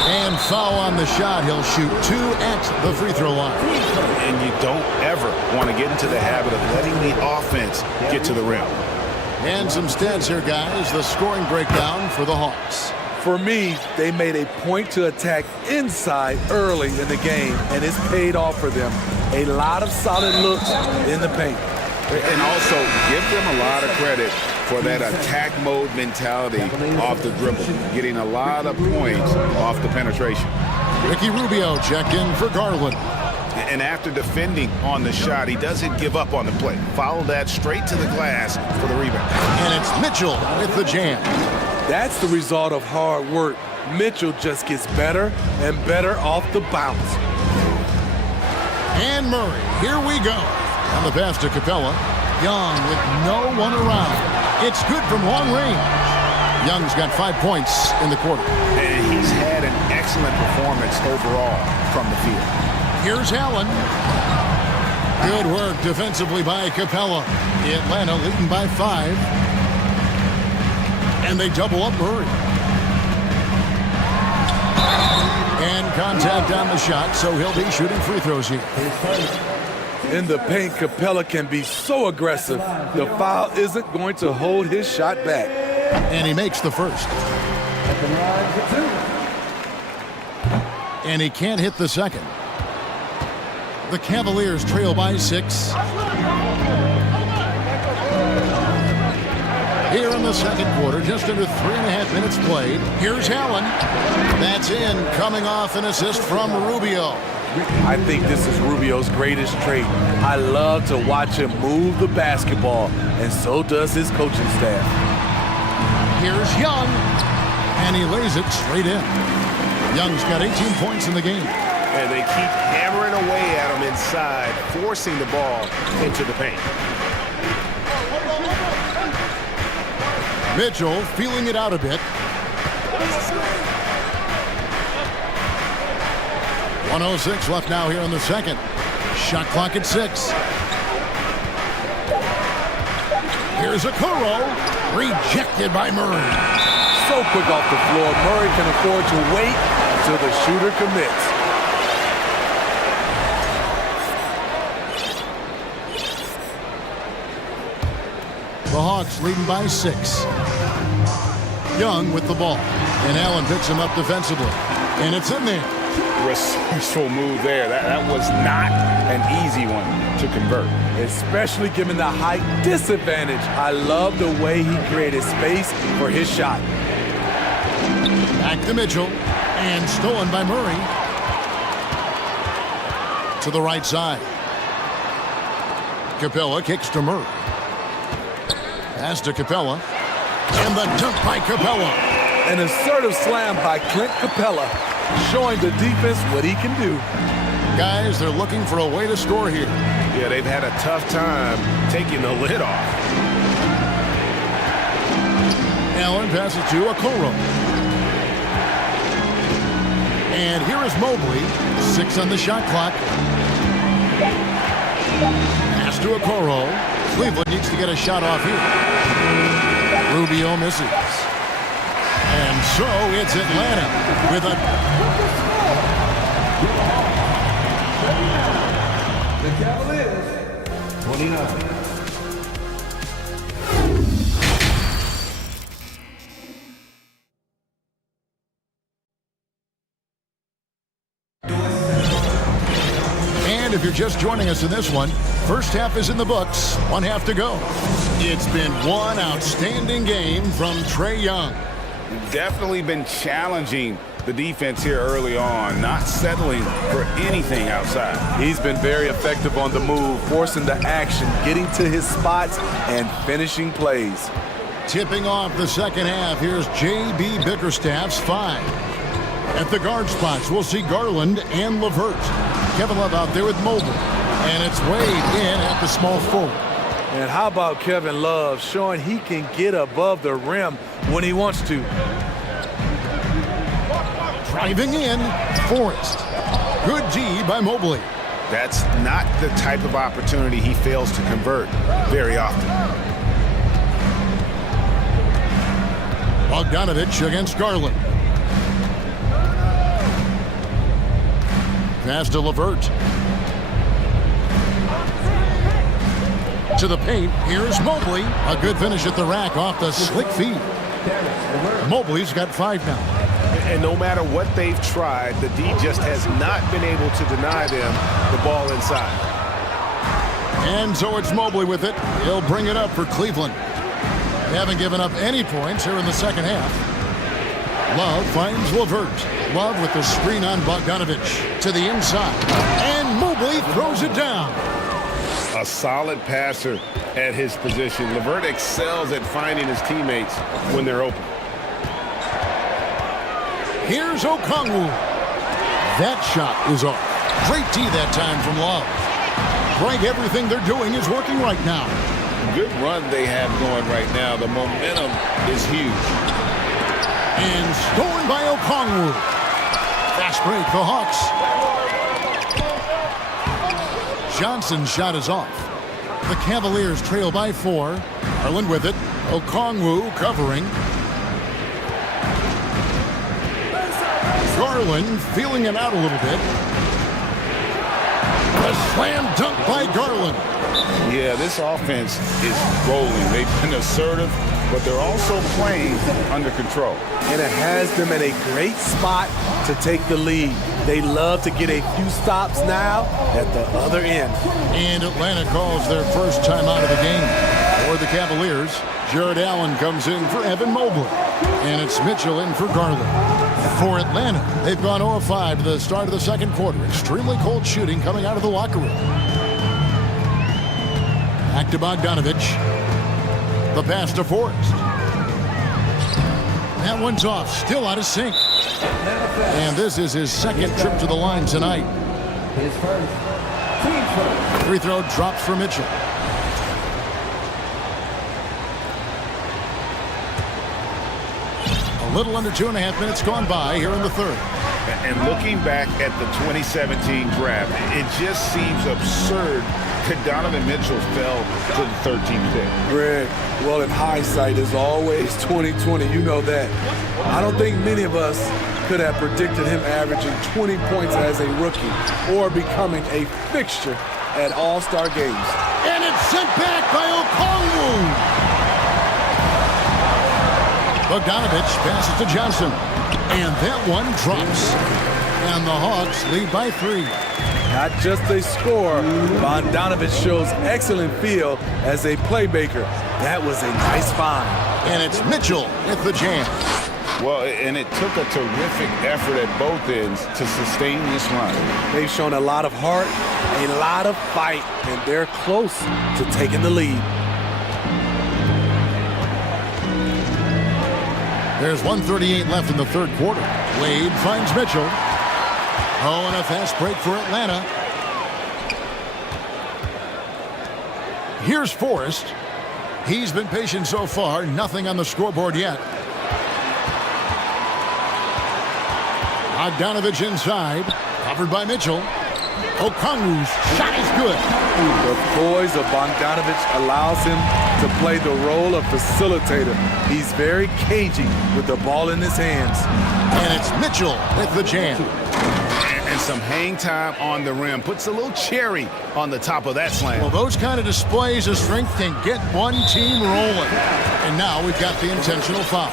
And foul on the shot. He'll shoot 2 at the free throw line. And you don't ever want to get into the habit of letting the offense get to the rim. And some stats here, guys. The scoring breakdown for the Hawks. For me, they made a point to attack inside early in the game, and it's paid off for them. A lot of solid looks in the paint. And also, give them a lot of credit for that attack mode mentality off the dribble, getting a lot of points off the penetration. Ricky Rubio checked in for Garland. And after defending on the shot, he doesn't give up on the play. Follow that straight to the glass for the rebound. And it's Mitchell with the jam. That's the result of hard work. Mitchell just gets better and better off the bounce. And Murray, here we go. On the pass to Capella. Young with no one around. It's good from long range. Young's got 5 points in the quarter. And he's had an excellent performance overall from the field. Here's Allen. Good work defensively by Capella. Atlanta leading by 5. And they double up Murray. And contact on the shot, so he'll be shooting free throws here. In the paint, Capella can be so aggressive. The foul isn't going to hold his shot back. And he makes the first. And he can't hit the second. The Cavaliers trail by 6. Here in the second quarter, just under 3.5 minutes played. Here's Allen. That's in, coming off an assist from Rubio. I think this is Rubio's greatest trait. I love to watch him move the basketball, and so does his coaching staff. Here's Young, and he lays it straight in. Young's got 18 points in the game. And they keep hammering away at him inside, forcing the ball into the paint. Mitchell feeling it out a bit. 1:06 left now here in the second. Shot clock at 6. Here's Okoro. Rejected by Murray. So quick off the floor, Murray can afford to wait until the shooter commits. The Hawks leading by 6. Young with the ball. And Allen picks him up defensively. And it's in there. Resourceful move there. That was not an easy one to convert. Especially given the height disadvantage. I love the way he created space for his shot. Back to Mitchell. And stolen by Murray. To the right side. Capella kicks to Murray. Pass to Capella. And the dunk by Capella. An assertive slam by Clint Capella, showing the defense what he can do. Guys, they're looking for a way to score here. Yeah, they've had a tough time taking the lid off. Allen passes to Okoro. And here is Mobley. 6 on the shot clock. Pass to Okoro. Cleveland needs to get a shot off here. Rubio misses. And so it's Atlanta with a... The Cavaliers, 29. And if you're just joining us in this one, first half is in the books, 1 half to go. It's been one outstanding game from Trae Young. Definitely been challenging the defense here early on, not settling for anything outside. He's been very effective on the move, forcing the action, getting to his spots, and finishing plays. Tipping off the second half, here's J.B. Bickerstaff's 5. At the guard spots, we'll see Garland and LeVert. Kevin Love out there with Mobley. And it's Wade in at the small forward. And how about Kevin Love showing he can get above the rim when he wants to. Driving in, Forrest. Good D by Mobley. That's not the type of opportunity he fails to convert very often. Bogdanovich against Garland. Pass to LeVert. To the paint, here's Mobley. A good finish at the rack off the slick feed. Mobley's got 5 now. And no matter what they've tried, the D just has not been able to deny them the ball inside. And so it's Mobley with it. He'll bring it up for Cleveland. They haven't given up any points here in the second half. Love finds Levert. Love with the screen on Bogdanovich to the inside. And Mobley throws it down. A solid passer at his position. Levert excels at finding his teammates when they're open. Here's Okongwu. That shot is off. Great D that time from Love. Greg, everything they're doing is working right now. Good run they have going right now. The momentum is huge. And stolen by Okongwu. Fast break, the Hawks. Johnson's shot is off. The Cavaliers trail by 4. Garland with it. Okongwu covering. Garland feeling him out a little bit. A slam dunk by Garland. Yeah, this offense is rolling. They've been assertive, but they're also playing under control. And it has them at a great spot to take the lead. They love to get a few stops now at the other end. And Atlanta calls their first time out of the game. For the Cavaliers, Jared Allen comes in for Evan Mobley. And it's Mitchell in for Garland. For Atlanta, they've gone 0-5 to the start of the second quarter. Extremely cold shooting coming out of the locker room. Back to Bogdanovich. The pass to Forrest. That one's off, still out of sync. And this is his second trip to the line tonight. His first. Free throw drops for Mitchell. A little under 2.5 minutes gone by here in the third. And looking back at the 2017 draft, it just seems absurd that Donovan Mitchell fell to the 13th pick. Greg, well, in hindsight is always 20/20. You know that. I don't think many of us could have predicted him averaging 20 points as a rookie or becoming a fixture at All-Star games. And it's sent back by Okongwu. Bogdanovich passes to Johnson. And that one drops. And the Hawks lead by 3. Not just a score, Bogdanovich shows excellent feel as a playmaker. That was a nice find. And it's Mitchell with the jam. Well, and it took a terrific effort at both ends to sustain this run. They've shown a lot of heart, a lot of fight, and they're close to taking the lead. There's 1:38 left in the third quarter. Wade finds Mitchell. Oh, and a fast break for Atlanta. Here's Forrest. He's been patient so far. Nothing on the scoreboard yet. Bogdanovich inside. Covered by Mitchell. Okongwu's shot is good. The poise of Bogdanovich allows him to play the role of facilitator. He's very cagey with the ball in his hands. And it's Mitchell with the jam. And some hang time on the rim. Puts a little cherry on the top of that slam. Well, those kind of displays of strength can get one team rolling. And now we've got the intentional foul.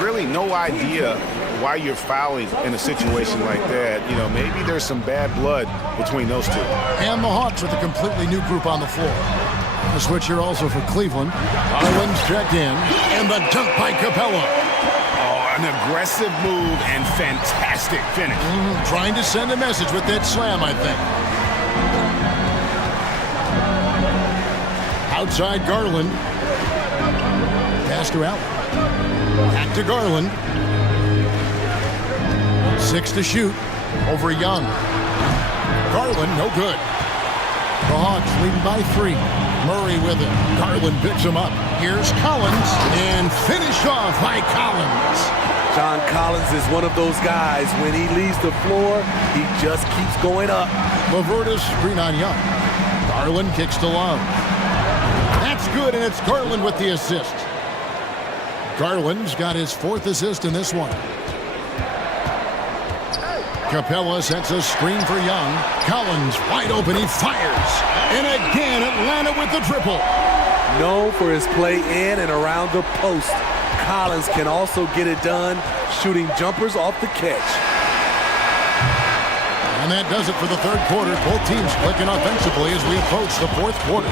Really no idea why you're fouling in a situation like that. You know, maybe there's some bad blood between those two. And the Hawks with a completely new group on the floor. A switch here also for Cleveland. Garland's checked in. And the dunk by Capella. Oh, an aggressive move and fantastic finish. Trying to send a message with that slam, I think. Outside Garland. Pass to Allen. Back to Garland. 6 to shoot over Young. Garland, no good. The Hawks leading by 3. Murray with it. Garland picks him up. Here's Collins, and finished off by Collins. John Collins is one of those guys. When he leaves the floor, he just keeps going up. Laverta's screen on Young. Garland kicks to Love. That's good, and it's Garland with the assist. Garland's got his 4th assist in this one. Capella sets a screen for Young. Collins wide open, he fires. And again, Atlanta with the triple. Known for his play in and around the post. Collins can also get it done shooting jumpers off the catch. And that does it for the third quarter. Both teams clicking offensively as we approach the fourth quarter.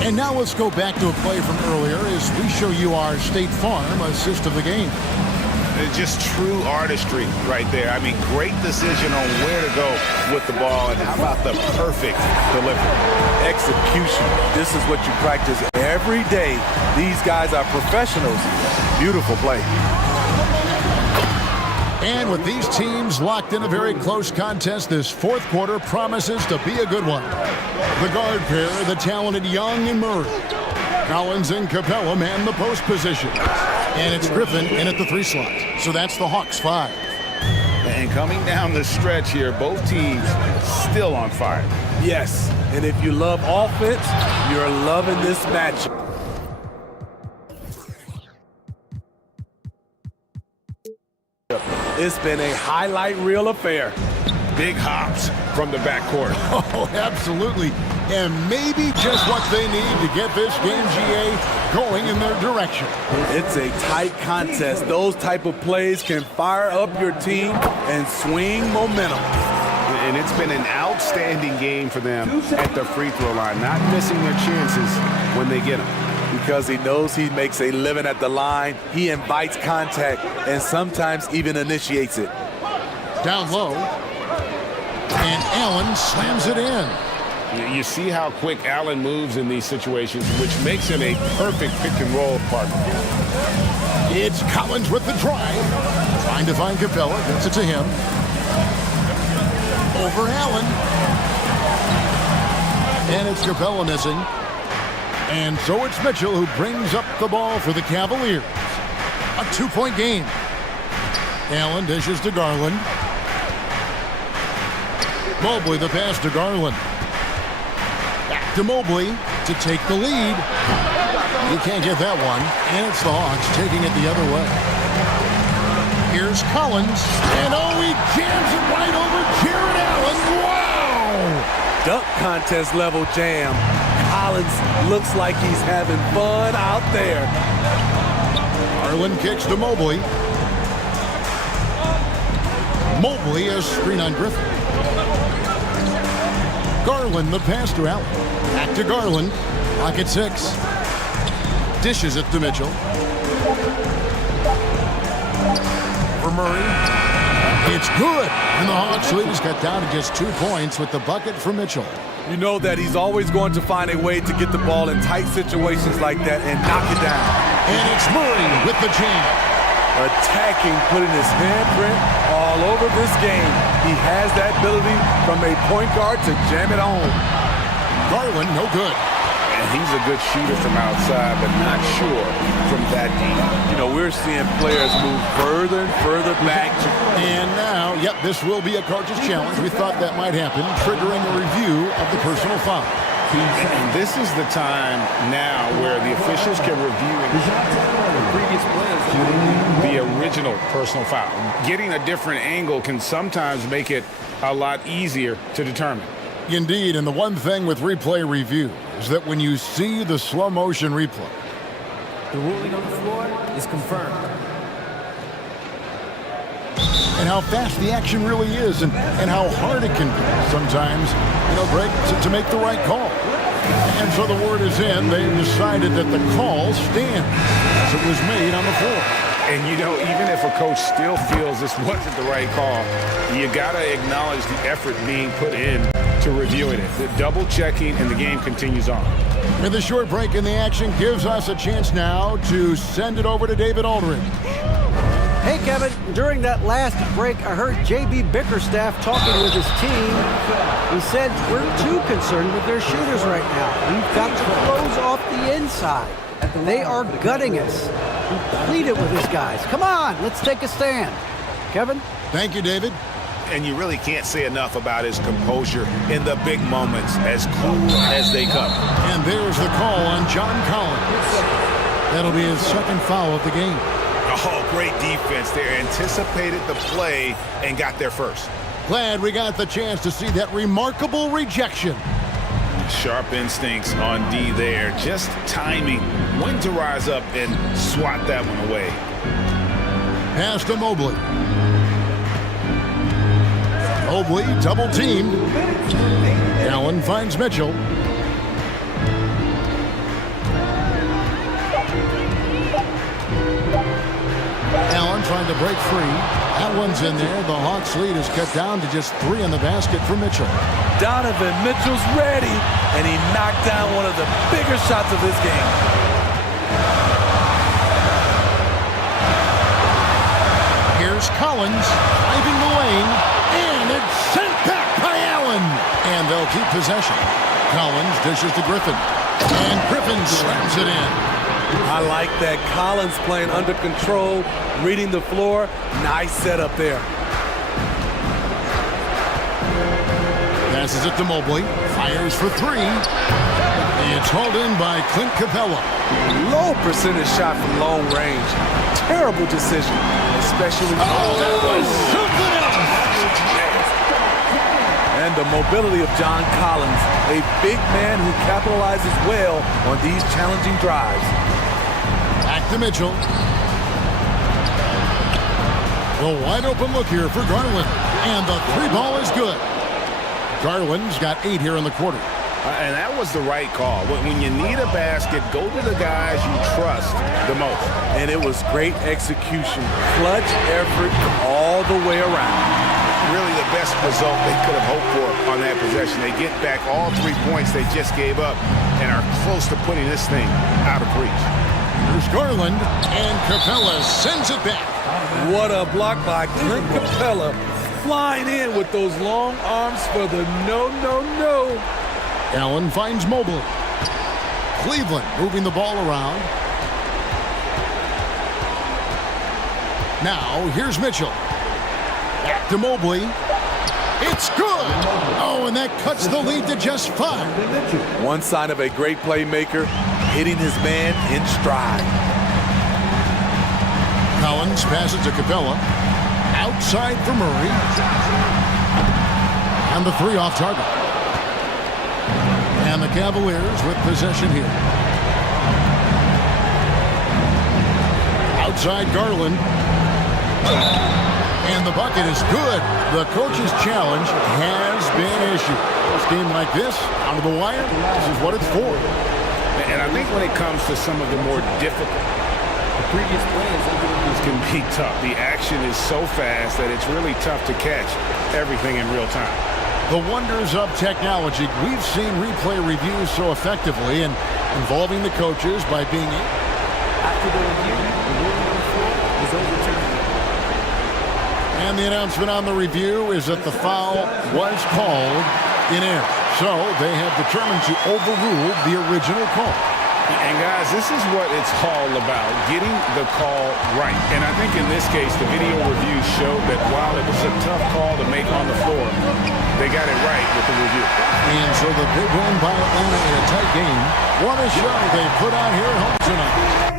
And now let's go back to a play from earlier as we show you our State Farm assist of the game. It's just true artistry right there. I mean, great decision on where to go with the ball, and how about the perfect delivery? Execution. This is what you practice every day. These guys are professionals. Beautiful play. And with these teams locked in a very close contest, this fourth quarter promises to be a good one. The guard pair, the talented Young and Murray. Collins and Capella man the post position. And it's Griffin in at the 3 slot. So that's the Hawks 5. And coming down the stretch here, both teams still on fire. Yes, and if you love offense, you're loving this matchup. It's been a highlight reel affair. Big hops from the backcourt. Oh, absolutely. And maybe just what they need to get this game, GA, going in their direction. It's a tight contest. Those type of plays can fire up your team and swing momentum. And it's been an outstanding game for them at the free throw line, not missing their chances when they get them. Because he knows he makes a living at the line, he invites contact and sometimes even initiates it. Down low. And Allen slams it in. You see how quick Allen moves in these situations, which makes him a perfect pick-and-roll partner. It's Collins with the drive. Trying to find Capella. Gets it to him. Over Allen. And it's Capella missing. And so it's Mitchell who brings up the ball for the Cavaliers. A 2-point game. Allen dishes to Garland. Mobley the pass to Garland. Back to Mobley to take the lead. He can't get that one. And it's the Hawks taking it the other way. Here's Collins. And oh, he jams it right over Jared Allen. Wow! Dunk contest level jam. Collins looks like he's having fun out there. Garland kicks to Mobley. Mobley a screen on Griffin. Garland the pass to Allen. Back to Garland. Pocket 6. Dishes it to Mitchell. For Murray. It's good. And the Hawks lead is cut down to just 2 points with the bucket for Mitchell. You know that he's always going to find a way to get the ball in tight situations like that and knock it down. And it's Murray with the jam. Attacking, putting his handprint all over this game. He has that ability from a point guard to jam it home. Garland, no good. And he's a good shooter from outside, but not sure from that deep. You know, we're seeing players move further and further back. And now, yep, this will be a coach's challenge. We thought that might happen, triggering a review of the personal foul. And this is the time now where the officials can review the original personal foul. Getting a different angle can sometimes make it a lot easier to determine. Indeed, and the one thing with replay review is that when you see the slow motion replay, the ruling on the floor is confirmed. And how fast the action really is and how hard it can be sometimes, you know, Greg, to make the right call. And so the word is in. They've decided that the call stands as it was made on the floor. And, you know, even if a coach still feels this wasn't the right call, you got to acknowledge the effort being put in to reviewing it. The double checking, and the game continues on. And the short break in the action gives us a chance now to send it over to David Aldridge. Hey, Kevin, during that last break, I heard J.B. Bickerstaff talking with his team. He said, we're too concerned with their shooters right now. We've got to close off the inside. They are gutting us. He pleaded with his guys. Come on, let's take a stand. Kevin? Thank you, David. And you really can't say enough about his composure in the big moments, as cool as they come. And there's the call on John Collins. That'll be his second foul of the game. Oh, great defense there. Anticipated the play and got there first. Glad we got the chance to see that remarkable rejection. Sharp instincts on D there. Just timing when to rise up and swat that one away. Pass to Mobley. Mobley double-teamed. Allen finds Mitchell. Allen trying to break free. That one's in there. The Hawks lead is cut down to just 3 in the basket for Mitchell. Donovan Mitchell's ready, and he knocked down one of the bigger shots of this game. Here's Collins driving the lane, and it's sent back by Allen. And they'll keep possession. Collins dishes to Griffin, and Griffin slams it in. I like that. Collins playing under control, reading the floor. Nice setup there. Passes it to Mobley. Fires for 3. It's hauled in by Clint Capella. Low percentage shot from long range. Terrible decision, especially. Oh, that was something else! And the mobility of John Collins, a big man who capitalizes well on these challenging drives. Back to Mitchell. The wide open look here for Garland. And the 3-ball is good. Garland's got 8 here in the quarter. And that was the right call. When you need a basket, go to the guys you trust the most. And it was great execution. Clutch effort all the way around. Really the best result they could have hoped for on that possession. They get back all 3 points they just gave up and are close to putting this thing out of reach. Here's Garland, and Capella sends it back. What a block by Clint Capella. Flying in with those long arms for the no. Allen finds Mobley. Cleveland moving the ball around. Now, here's Mitchell. Back to Mobley. It's good! Oh, and that cuts the lead to just 5. One sign of a great playmaker, hitting his man in stride. Collins passes to Capella. Outside for Murray. And the 3 off target. And the Cavaliers with possession here. Outside Garland. And the bucket is good. The coach's challenge has been issued. This game like this, down to the wire, this is what it's for. And I think when it comes to some of the more difficult, the previous plays, this can be tough. The action is so fast that it's really tough to catch everything in real time. The wonders of technology. We've seen replay reviews so effectively and involving the coaches by being After the review, the ruling on the floor is overturned. And the announcement on the review is that the foul was called in error. So they have determined to overrule the original call. And guys, this is what it's all about, getting the call right. And I think in this case, the video review showed that while it was a tough call to make on the floor, they got it right with the review. And so the big win by Atlanta in a tight game. What a show they put out here at home tonight.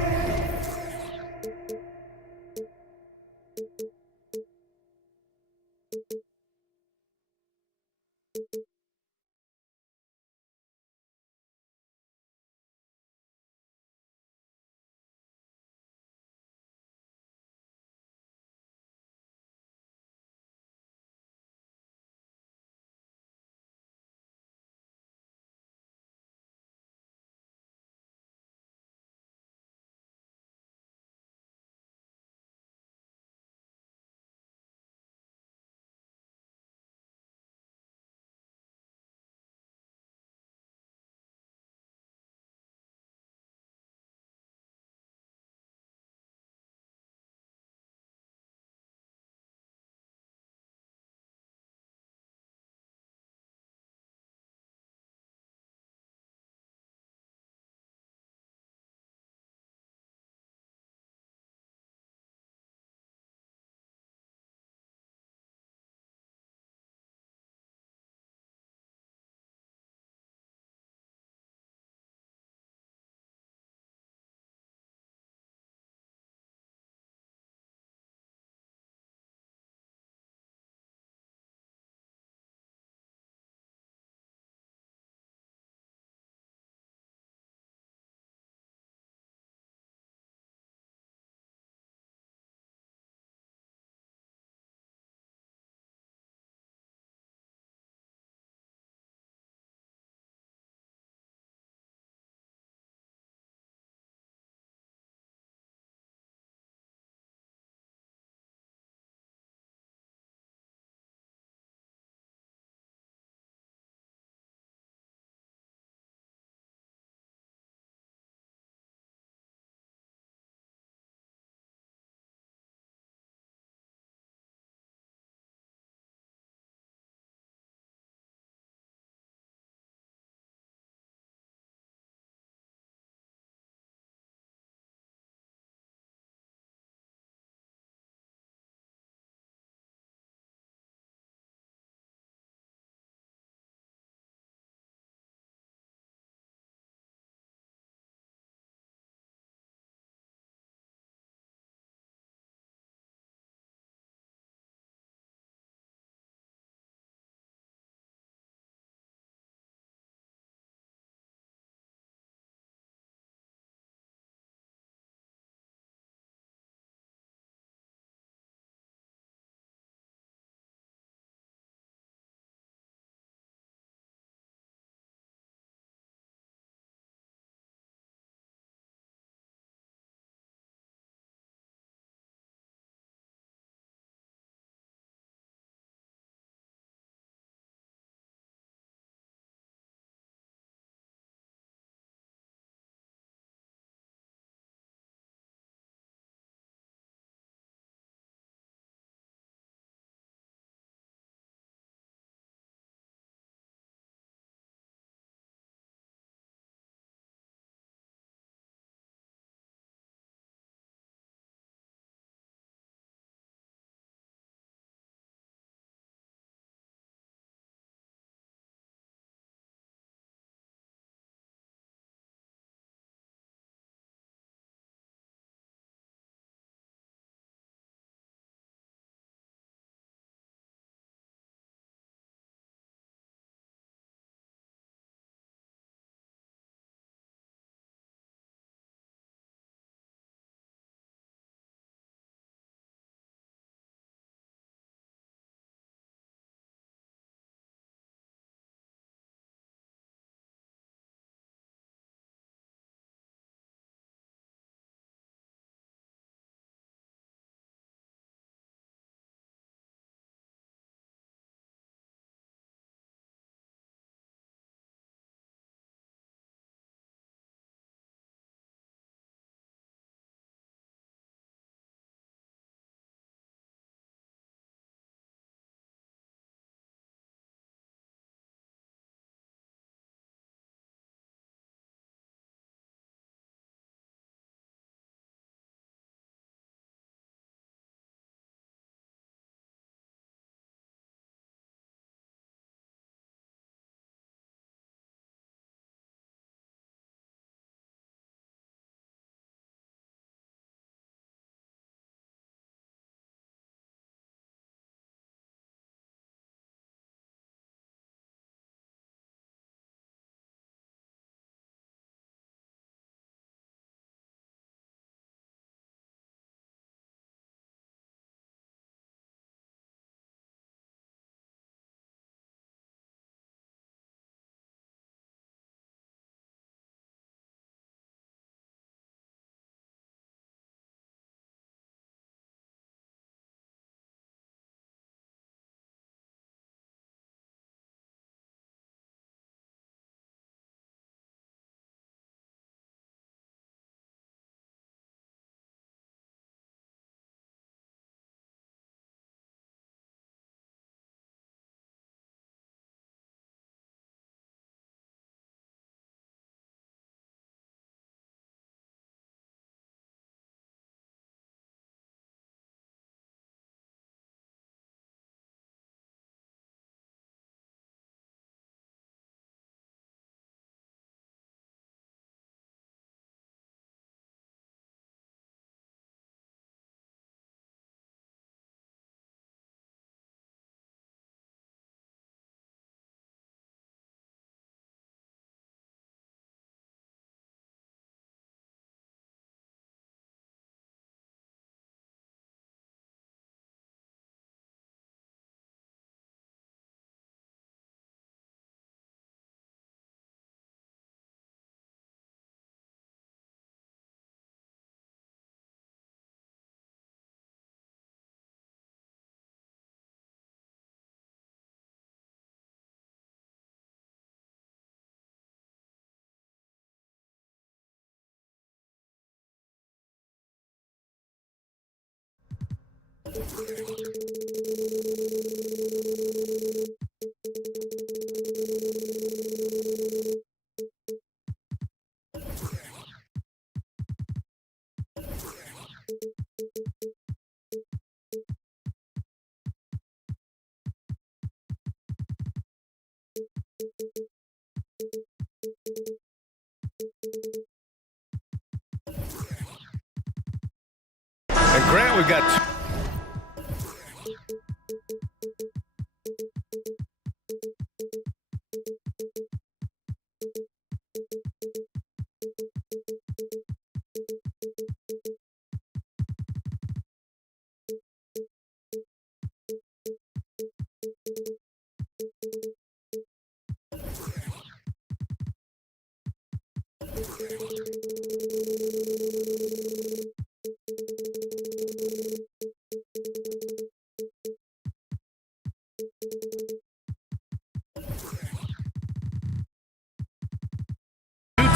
And Grant, we've got two.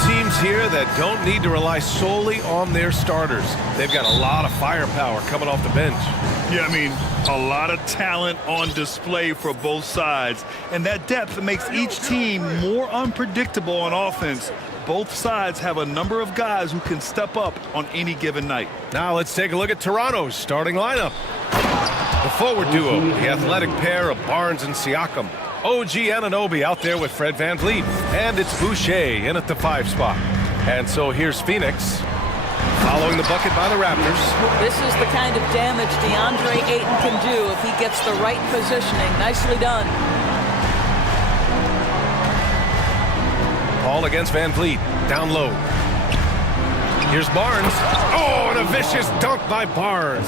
Teams here that don't need to rely solely on their starters. They've got a lot of firepower coming off the bench. Yeah, I mean, a lot of talent on display for both sides. And that depth makes each team more unpredictable on offense. Both sides have a number of guys who can step up on any given night. Now let's take a look at Toronto's starting lineup. The forward duo, the athletic pair of Barnes and Siakam. OG Anunoby out there with Fred VanVleet. And it's Boucher in at the 5 spot. And so here's Phoenix following the bucket by the Raptors. This is the kind of damage DeAndre Ayton can do if he gets the right positioning. Nicely done. Paul against VanVleet, down low. Here's Barnes. Oh, and a vicious dunk by Barnes.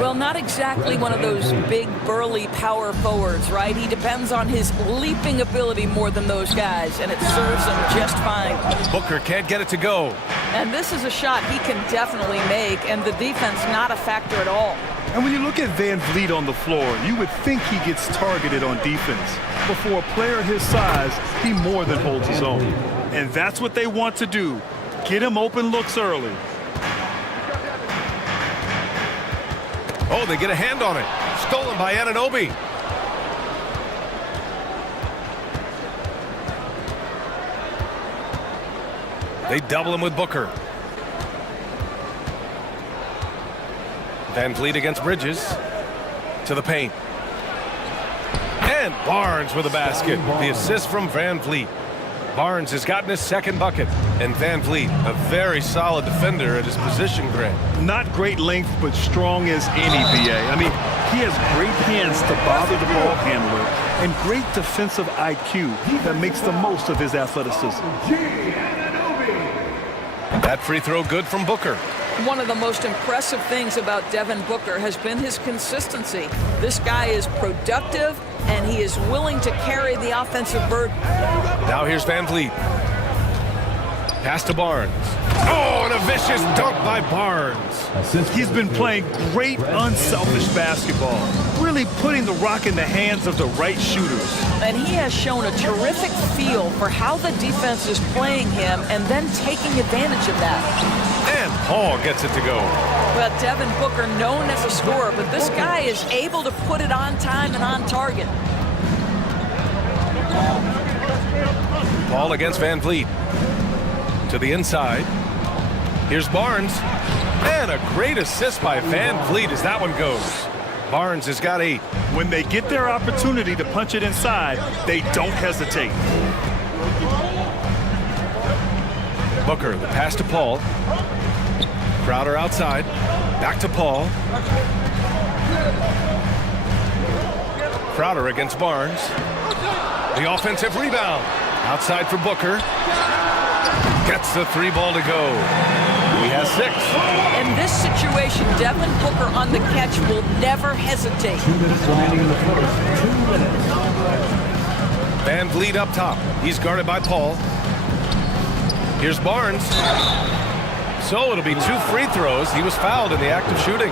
Well, not exactly one of those big, burly power forwards, right? He depends on his leaping ability more than those guys, and it serves him just fine. Booker can't get it to go. And this is a shot he can definitely make, and the defense not a factor at all. And when you look at VanVleet on the floor, you would think he gets targeted on defense. But for a player his size, he more than holds his own. And that's what they want to do. Get him open looks early. Oh, they get a hand on it. Stolen by Anunoby. They double him with Booker. VanVleet against Bridges. To the paint. And Barnes with a basket. The assist from VanVleet. Barnes has gotten his second bucket. And VanVleet, a very solid defender at his position, Grant. Not great length, but strong as any, BA. I mean, he has great hands to bother the ball handler and great defensive IQ that makes the most of his athleticism. That free throw good from Booker. One of the most impressive things about Devin Booker has been his consistency. This guy is productive, and he is willing to carry the offensive burden. Now here's VanVleet. Pass to Barnes. Oh, and a vicious dunk by Barnes. He's been playing great, unselfish basketball, really putting the rock in the hands of the right shooters. And he has shown a terrific feel for how the defense is playing him and then taking advantage of that. And Paul gets it to go. Well, Devin Booker known as a scorer, but this guy is able to put it on time and on target. Paul against VanVleet. To the inside. Here's Barnes. And a great assist by VanVleet as that one goes. Barnes has got 8. When they get their opportunity to punch it inside, they don't hesitate. Booker, the pass to Paul. Crowder outside. Back to Paul. Crowder against Barnes. The offensive rebound. Outside for Booker. Gets the 3 ball to go. He has 6. In this situation, Devin Booker on the catch will never hesitate. 2 minutes remaining in the first. 2 minutes. VanVleet up top. He's guarded by Paul. Here's Barnes. So it'll be 2 free throws. He was fouled in the act of shooting.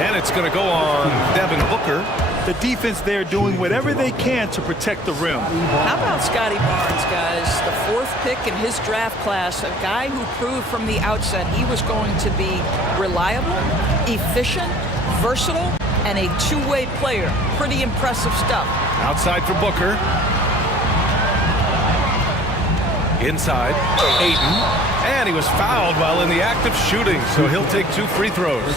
And it's going to go on Devin Booker. The defense there doing whatever they can to protect the rim. How about Scotty Barnes, guys? The 4th pick in his draft class, a guy who proved from the outset he was going to be reliable, efficient, versatile, and a two-way player. Pretty impressive stuff. Outside for Booker. Inside, Ayton. And he was fouled while in the act of shooting, so he'll take 2 free throws.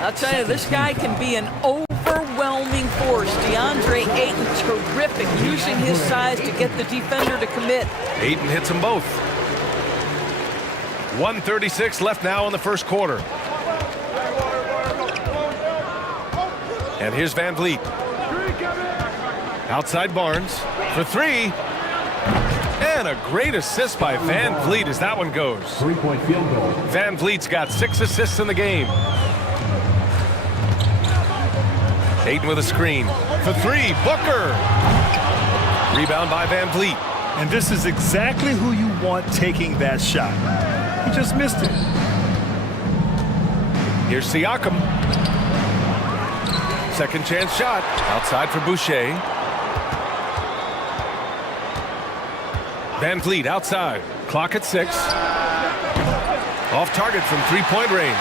I'll tell you, this guy can be an overwhelming force. DeAndre Ayton, terrific, using his size to get the defender to commit. Ayton hits them both. 1:36 left now in the first quarter. And here's Van Vliet. Outside Barnes for 3. And a great assist by Van Vliet as that one goes. 3-point field goal. Van Vliet's got 6 assists in the game. Ayton with a screen for 3. Booker. Rebound by Van Vliet. And this is exactly who you want taking that shot. He just missed it. Here's Siakam. Second chance shot. Outside for Boucher. Van Vliet outside. Clock at 6. Off target from 3-point range.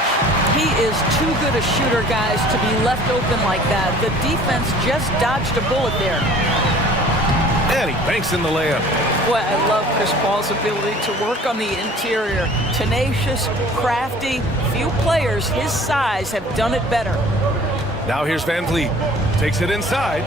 He is too good a shooter, guys, to be left open like that. The defense just dodged a bullet there. And he banks in the layup. Boy, I love Chris Paul's ability to work on the interior. Tenacious, crafty. Few players his size have done it better. Now here's Van Vliet. Takes it inside.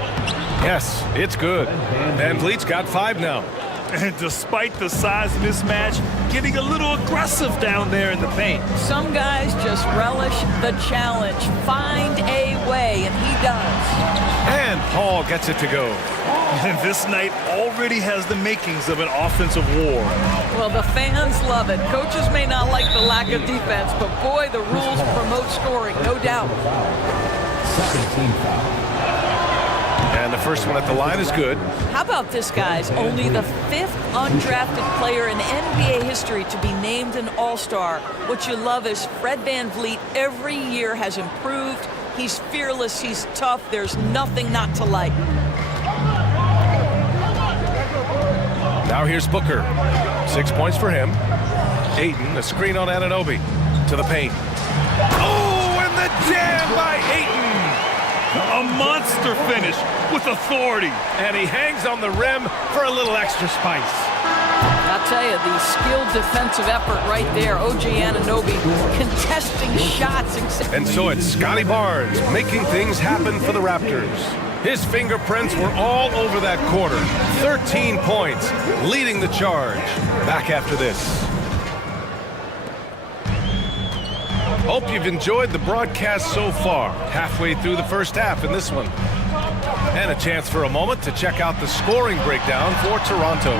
Yes, it's good. Van Vliet's got 5 now. And despite the size mismatch, getting a little aggressive down there in the paint. Some guys just relish the challenge. Find a way, and he does. And Paul gets it to go. And this night already has the makings of an offensive war. Well, the fans love it. Coaches may not like the lack of defense, but boy, the rules promote scoring, no doubt. Second team foul. And the first one at the line is good. How about this, guys? Only the 5th undrafted player in NBA history to be named an All-Star. What you love is Fred VanVleet every year has improved. He's fearless, he's tough, there's nothing not to like. Now here's Booker. 6 points for him. Ayton, a screen on Anunoby. To the paint. Oh, and the jam by Ayton! A monster finish with authority. And he hangs on the rim for a little extra spice. I'll tell you, the skilled defensive effort right there. OG Anunoby contesting shots. And so it's Scotty Barnes making things happen for the Raptors. His fingerprints were all over that quarter. 13 points, leading the charge. Back after this. Hope you've enjoyed the broadcast so far. Halfway through the first half in this one. And a chance for a moment to check out the scoring breakdown for Toronto.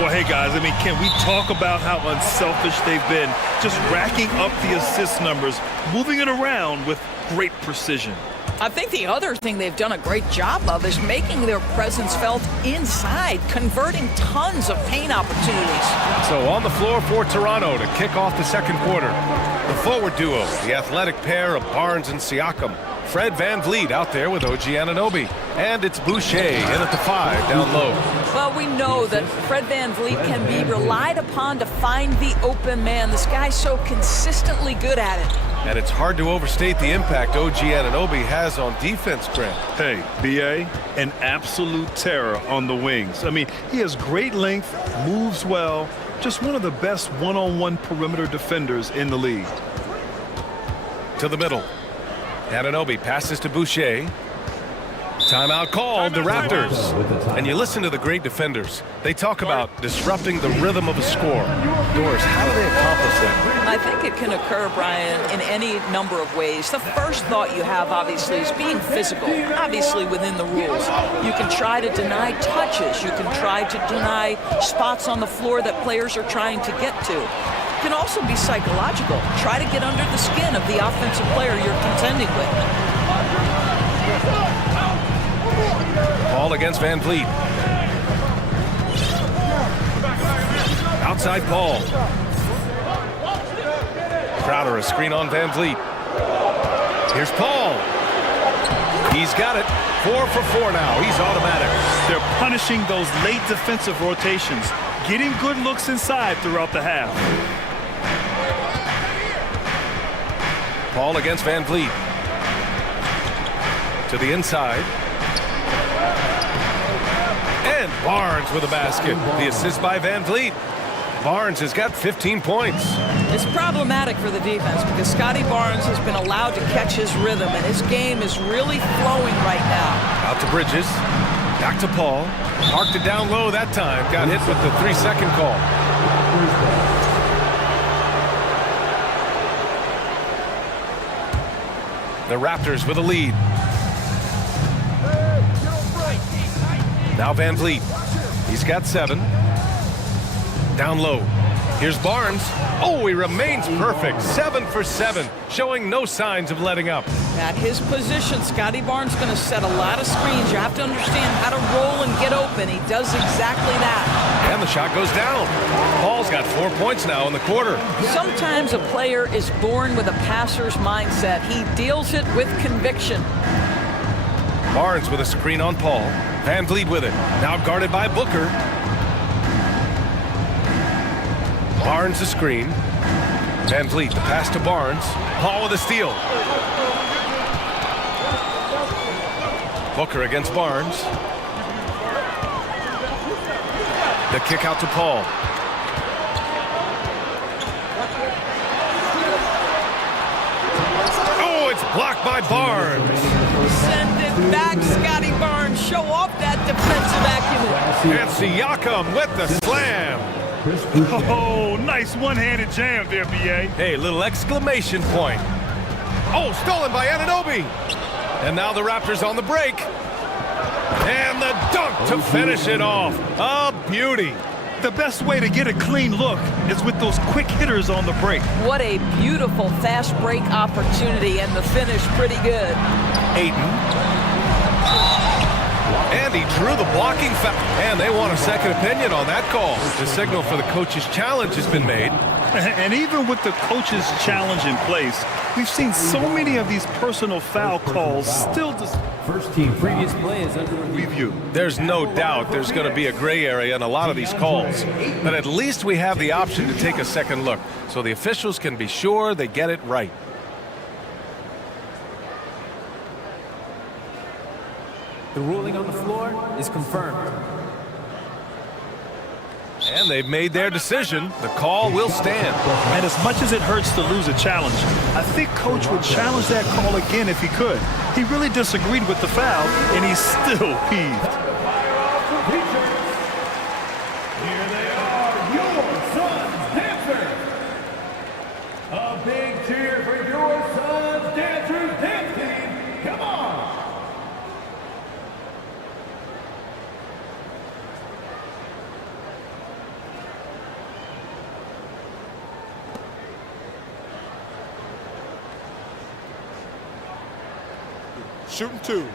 Well, hey, guys, I mean, can we talk about how unselfish they've been? Just racking up the assist numbers, moving it around with great precision. I think the other thing they've done a great job of is making their presence felt inside, converting tons of paint opportunities. So on the floor for Toronto to kick off the second quarter. The forward duo, the athletic pair of Barnes and Siakam. Fred VanVleet out there with OG Anunoby. And it's Boucher in at the 5 down low. Well, we know that Fred VanVleet can be relied upon to find the open man. This guy's so consistently good at it. And it's hard to overstate the impact OG Anunoby has on defense, Grant. Hey, B.A., an absolute terror on the wings. I mean, he has great length, moves well, just one of the best one-on-one perimeter defenders in the league. To the middle. Anunoby passes to Boucher. Timeout called, the Raptors. And you listen to the great defenders. They talk about disrupting the rhythm of a score. Doris, how do they accomplish that? I think it can occur, Brian, in any number of ways. The first thought you have, obviously, is being physical, obviously within the rules. You can try to deny touches. You can try to deny spots on the floor that players are trying to get to. It can also be psychological. Try to get under the skin of the offensive player you're contending with. Ball against VanVleet. Outside Paul. Crowder, a screen on VanVleet. Here's Paul. He's got it. 4 for 4 now. He's automatic. They're punishing those late defensive rotations, getting good looks inside throughout the half. Paul against VanVleet. To the inside. And Barnes with a basket. The assist by Van Vliet. Barnes has got 15 points. It's problematic for the defense because Scotty Barnes has been allowed to catch his rhythm, and his game is really flowing right now. Out to Bridges. Back to Paul. Marked it down low that time. Got hit with the 3-second call. The Raptors with a lead. Now Van Vliet. He's got 7. Down low. Here's Barnes. Oh, he remains perfect. 7 for 7, showing no signs of letting up. At his position, Scotty Barnes is going to set a lot of screens. You have to understand how to roll and get open. He does exactly that. And the shot goes down. Paul's got 4 points now in the quarter. Sometimes a player is born with a passer's mindset. He deals it with conviction. Barnes with a screen on Paul. Van Vliet with it. Now guarded by Booker. Barnes a screen. Van Vliet, the pass to Barnes. Paul with a steal. Booker against Barnes. The kick out to Paul. Oh, it's blocked by Barnes. Send it back, Scotty Barnes. Show off that defensive acumen. And Siakam with the slam. Oh, nice one-handed jam there, B.A. Hey, little exclamation point. Oh, stolen by Anunoby. And now the Raptors on the break. And the dunk to finish it off. A beauty. The best way to get a clean look is with those quick hitters on the break. What a beautiful fast break opportunity, and the finish pretty good. Ayton. And he drew the blocking foul. And they want a second opinion on that call. The signal for the coach's challenge has been made. And even with the coach's challenge in place, we've seen so many of these personal foul calls still. First team previous play is under review. There's no doubt there's going to be a gray area in a lot of these calls. But at least we have the option to take a second look, so the officials can be sure they get it right. The ruling on the floor is confirmed. And they've made their decision. The call will stand. And as much as it hurts to lose a challenge, I think Coach would challenge that call again if he could. He really disagreed with the foul, and he's still peeved. Here they are, your sons dancers. A big cheer for your sons dancers dance team. Come on. Shooting 2.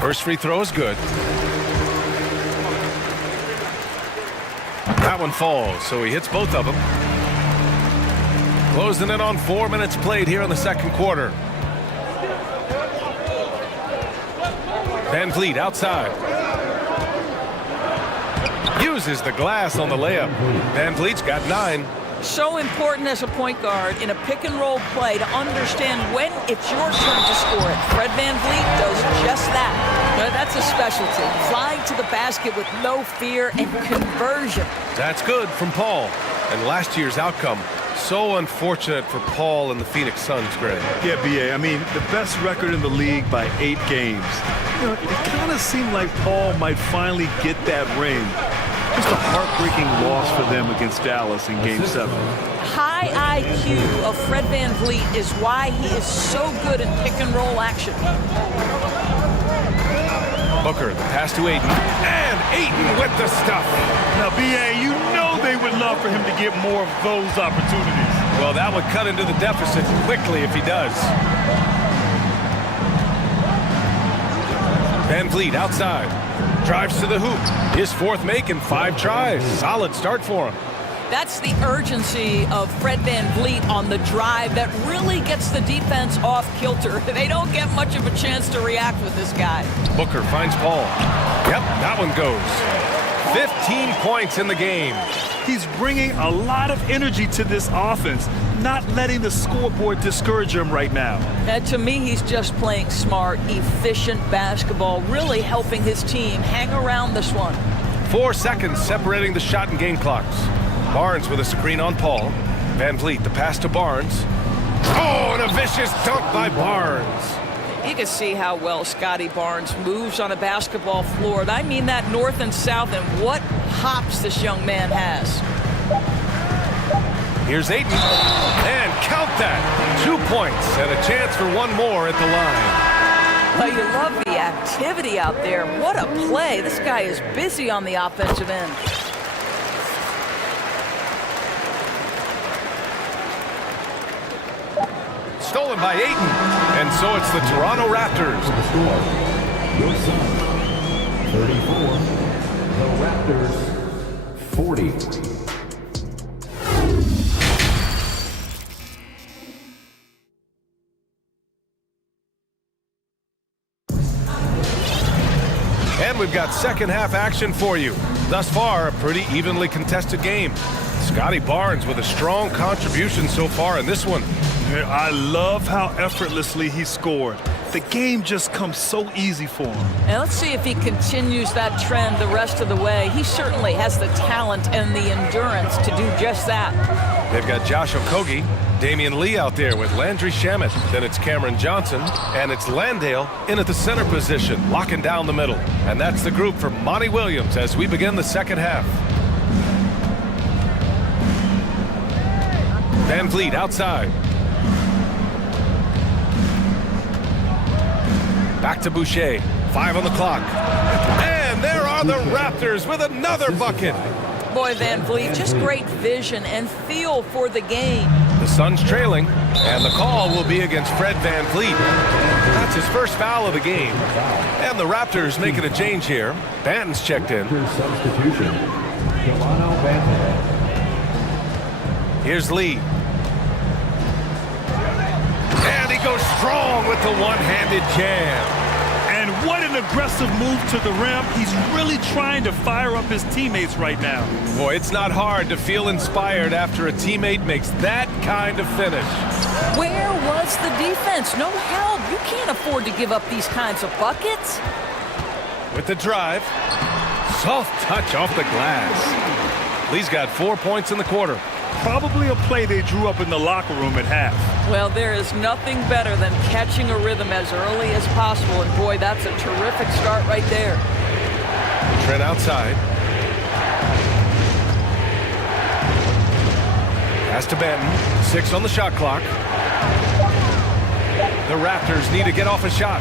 First free throw is good. That one falls, so he hits both of them. Closing in on 4 minutes played here in the second quarter. Van Vliet outside. Uses the glass on the layup. Van Vliet's got 9. So important as a point guard in a pick-and-roll play to understand when it's your turn to score it. Fred Van Vliet does just that. That's a specialty. Flying to the basket with no fear and conversion. That's good from Paul. And last year's outcome, so unfortunate for Paul and the Phoenix Suns, Greg. Yeah, B.A., I mean, the best record in the league by 8 games. You know, it kind of seemed like Paul might finally get that ring. Just a heartbreaking loss for them against Dallas in Game 7. High IQ of Fred Van Vliet is why he is so good in pick-and-roll action. Booker, the pass to Ayton. And Ayton with the stuff. Now, B.A., you know they would love for him to get more of those opportunities. Well, that would cut into the deficit quickly if he does. Van Vliet outside. Drives to the hoop. His 4th make in 5 tries. Solid start for him. That's the urgency of Fred Van Vliet on the drive that really gets the defense off kilter. They don't get much of a chance to react with this guy. Booker finds Paul. Yep, that one goes. 15 points in the game. He's bringing a lot of energy to this offense, not letting the scoreboard discourage him right now. And to me, he's just playing smart, efficient basketball, really helping his team hang around this one. 4 seconds separating the shot and game clocks. Barnes with a screen on Paul. Van Vliet, the pass to Barnes. Oh, and a vicious dunk by Barnes. You can see how well Scotty Barnes moves on a basketball floor. I mean that north and south, and what hops this young man has. Here's Ayton, and count that. 2 points and a chance for one more at the line. Well, you love the activity out there. What a play. This guy is busy on the offensive end. Stolen by Ayton, and so it's the Toronto Raptors. Your Suns, 34. The Raptors, 40. And we've got second half action for you. Thus far, a pretty evenly contested game. Scotty Barnes with a strong contribution so far in this one. I love how effortlessly he scored. The game just comes so easy for him. And let's see if he continues that trend the rest of the way. He certainly has the talent and the endurance to do just that. They've got Josh Okogie, Damian Lee out there with Landry Shamet. Then it's Cameron Johnson, and it's Landale in at the center position, locking down the middle. And that's the group for Monty Williams as we begin the second half. Van Vliet outside. Back to Boucher. 5 on the clock. And there are the Raptors with another bucket. Boy, Van Vliet, just great vision and feel for the game. The Suns trailing, and the call will be against Fred Van Vliet. That's his first foul of the game. And the Raptors making a change here. Banton's checked in. Substitution. Delano Banton. Here's Lee. And he goes strong with the one-handed jam. And what an aggressive move to the rim. He's really trying to fire up his teammates right now. Boy, it's not hard to feel inspired after a teammate makes that kind of finish. Where was the defense? No help. You can't afford to give up these kinds of buckets. With the drive, soft touch off the glass. Lee's got 4 points in the quarter. Probably a play they drew up in the locker room at half. Well, there is nothing better than catching a rhythm as early as possible, and boy, that's a terrific start right there. Trent outside. Pass to Banton. 6 on the shot clock. The Raptors need to get off a shot.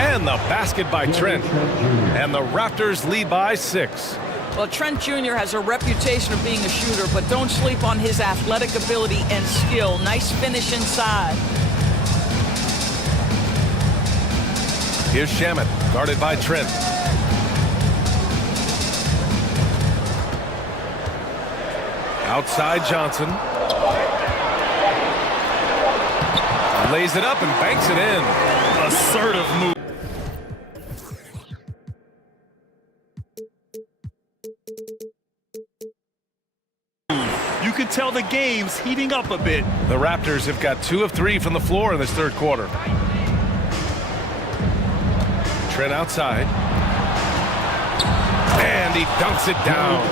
And the basket by Trent. And the Raptors lead by 6. Well, Trent Jr. has a reputation of being a shooter, but don't sleep on his athletic ability and skill. Nice finish inside. Here's Shamet, guarded by Trent. Outside Johnson. Lays it up and banks it in. Assertive move. You can tell the game's heating up a bit. The Raptors have got 2 of 3 from the floor in this third quarter. Trent outside. And he dunks it down.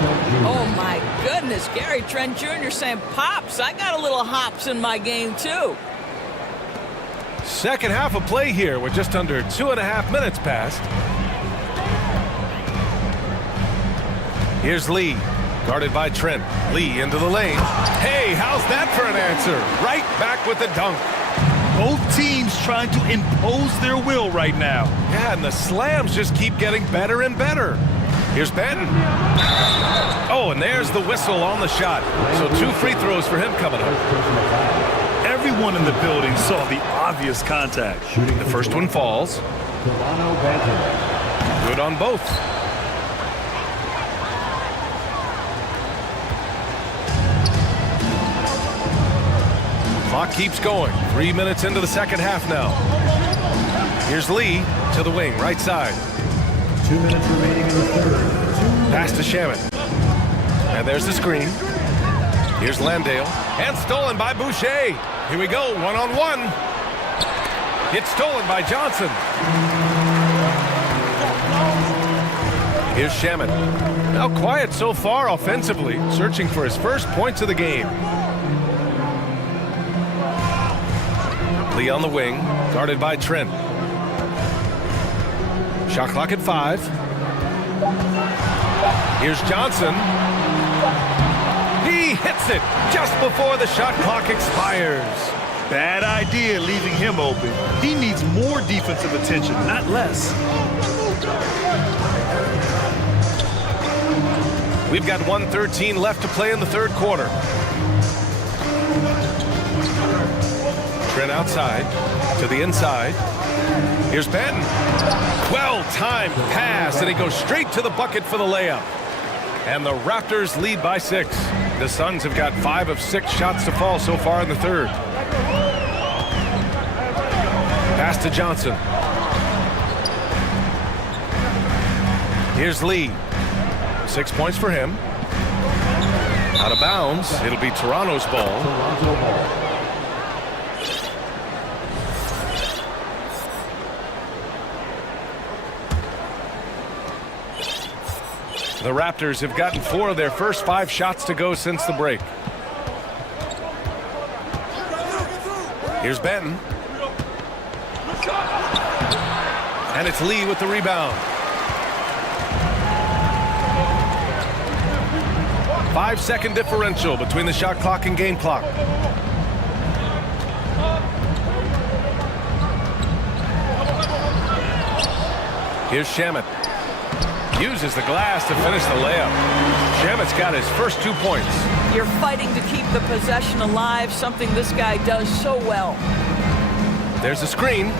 Oh, my goodness. Gary Trent Jr. saying, Pops, I got a little hops in my game, too. Second half of play here with just under 2.5 minutes passed. Here's Lee, guarded by Trent. Lee into the lane. Hey, how's that for an answer? Right back with the dunk. Both teams trying to impose their will right now. Yeah, and the slams just keep getting better and better. Here's Banton. Oh, and there's the whistle on the shot. So 2 free throws for him coming up. Everyone in the building saw the obvious contact. The first one falls. Delano Banton. Good on both. Clock keeps going. 3 minutes into the second half now. Here's Lee to the wing, right side. 2 minutes remaining in the third. Pass to Shaman. And there's the screen. Here's Landale. And stolen by Boucher. Here we go, one-on-one. It's stolen by Johnson. Here's Shaman. Now quiet so far offensively, searching for his first points of the game. Lee on the wing, guarded by Trent. Shot clock at 5. Here's Johnson. He hits it just before the shot clock expires. Bad idea leaving him open. He needs more defensive attention, not less. We've got 1:13 left to play in the third quarter. Trent outside to the inside. Here's Benton. Well-timed pass, and he goes straight to the bucket for the layup. And the Raptors lead by 6. The Suns have got 5 of 6 shots to fall so far in the third. Pass to Johnson. Here's Lee. 6 points for him. Out of bounds. It'll be Toronto's ball. The Raptors have gotten 4 of their first 5 shots to go since the break. Here's Benton. And it's Lee with the rebound. 5-second differential between the shot clock and game clock. Here's Shamet. Uses the glass to finish the layup. Shamet's got his first 2 points. You're fighting to keep the possession alive, something this guy does so well. There's a screen.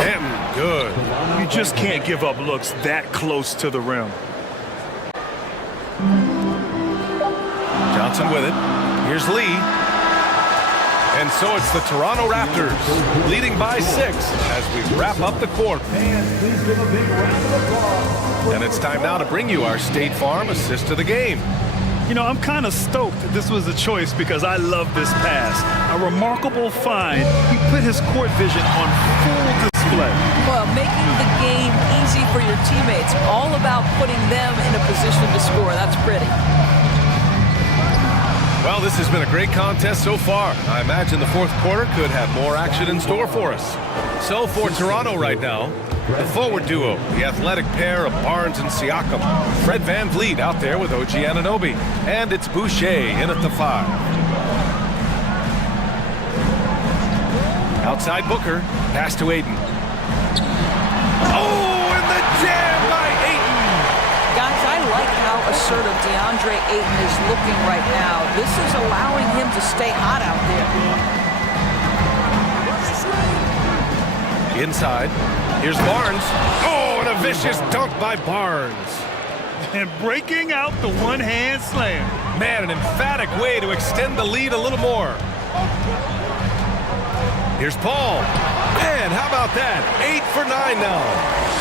And good. You just can't give up looks that close to the rim. Johnson with it. Here's Lee. And so it's the Toronto Raptors leading by 6 as we wrap up the quarter. And it's time now to bring you our State Farm assist of the game. You know, I'm kind of stoked that this was a choice because I love this pass. A remarkable find. He put his court vision on full display. Well, making the game easy for your teammates. All about putting them in a position to score. That's pretty. Well, this has been a great contest so far. I imagine the fourth quarter could have more action in store for us. So for Toronto right now, the forward duo, the athletic pair of Barnes and Siakam. Fred VanVleet out there with OG Anunoby. And it's Boucher in at the 5. Outside Booker, pass to Ayton. Oh, and the jam by Ayton! Guys, I like how assertive DeAndre Ayton is looking right now. This is allowing him to stay hot out there. Inside, here's Barnes. Oh, and a vicious dunk by Barnes. And breaking out the one-hand slam. Man, an emphatic way to extend the lead a little more. Here's Paul. Man, how about that? 8 for 9 now.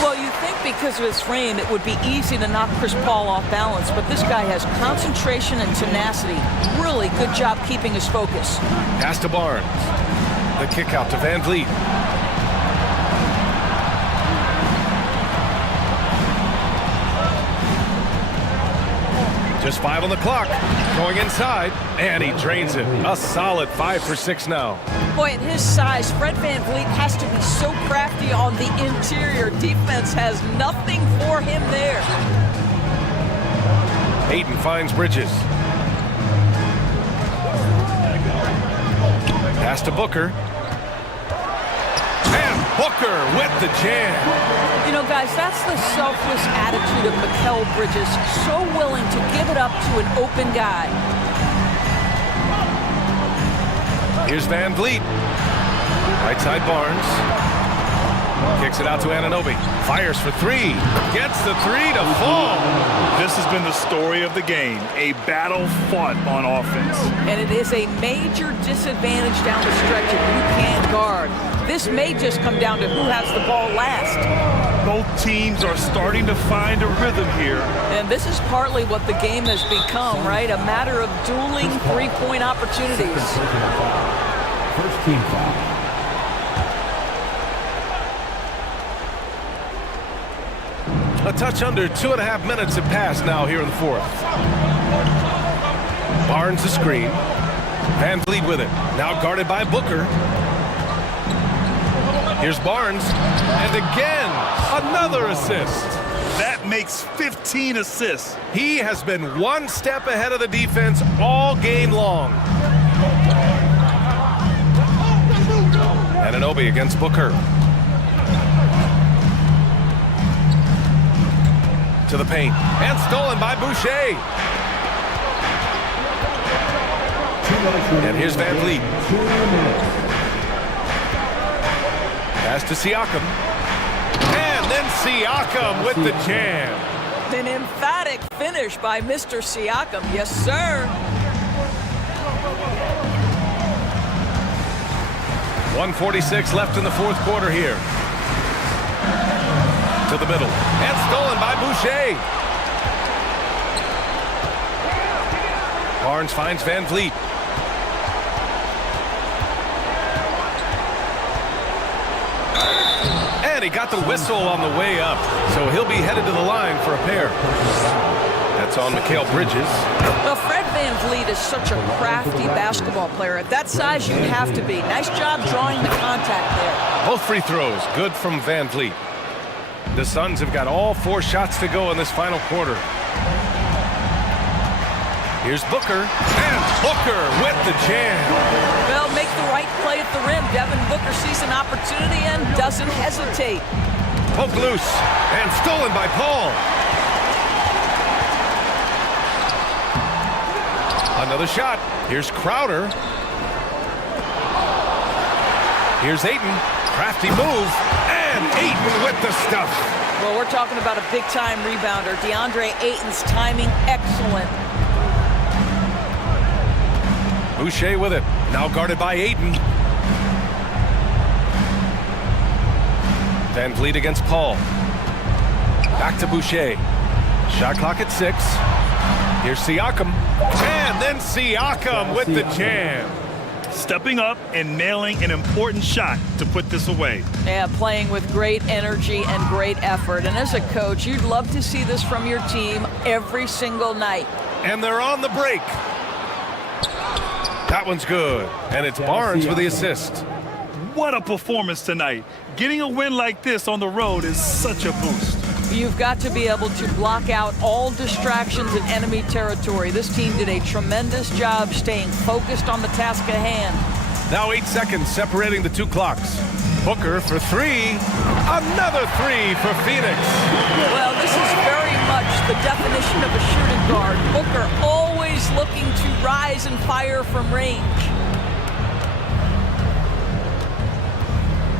Well, you think because of his frame, it would be easy to knock Chris Paul off balance, but this guy has concentration and tenacity. Really good job keeping his focus. Pass to Barnes. The kick out to VanVleet. Just 5 on the clock. Going inside, and he drains it. A solid 5 for 6 now. Boy, at his size, Fred VanVleet has to be so crafty on the interior. Defense has nothing for him there. Ayton finds Bridges. Pass to Booker. And Booker with the jam. You know, guys, that's the selfless attitude of Mikal Bridges. So willing to give it up to an open guy. Here's VanVleet. Right side Barnes. Kicks it out to Anunoby. Fires for 3. Gets the 3 to fall. This has been the story of the game. A battle fought on offense. And it is a major disadvantage down the stretch if you can't guard. This may just come down to who has the ball last. Both teams are starting to find a rhythm here. And this is partly what the game has become, right? A matter of dueling three-point opportunities. First team foul. A touch under 2.5 minutes have passed now here in the fourth. Barnes the screen. Van Vliet with it. Now guarded by Booker. Here's Barnes. And again, another assist. That makes 15 assists. He has been one step ahead of the defense all game long. Anunoby against Booker. To the paint. And stolen by Boucher. And here's Van Vliet. Pass to Siakam. And then Siakam with the jam. An emphatic finish by Mr. Siakam. Yes, sir. 1:46 left in the fourth quarter here. To the middle. And stolen by Boucher. Barnes finds Van Vliet. And he got the whistle on the way up. So he'll be headed to the line for a pair. That's on Mikal Bridges. Well, Fred Van Vliet is such a crafty basketball player. At that size, you'd have to be. Nice job drawing the contact there. Both free throws good from Van Vliet. The Suns have got all 4 shots to go in this final quarter. Here's Booker, and Booker with the jam. Well, make the right play at the rim. Devin Booker sees an opportunity and doesn't hesitate. Poked loose, and stolen by Paul. Another shot. Here's Crowder. Here's Ayton. Crafty move, and Ayton with the stuff. Well, we're talking about a big-time rebounder. DeAndre Ayton's timing excellent. Boucher with it. Now guarded by Ayton. Van Vliet against Paul. Back to Boucher. Shot clock at 6. Here's Siakam. And then Siakam with the jam. Stepping up and nailing an important shot to put this away. Yeah, playing with great energy and great effort. And as a coach, you'd love to see this from your team every single night. And they're on the break. That one's good. And it's Barnes with the assist. What a performance tonight. Getting a win like this on the road is such a boost. You've got to be able to block out all distractions in enemy territory. This team did a tremendous job staying focused on the task at hand. Now 8 seconds separating the 2 clocks. Booker for 3. Another 3 for Phoenix. Well, this is very much the definition of a shooting guard. Booker always looking to rise and fire from range.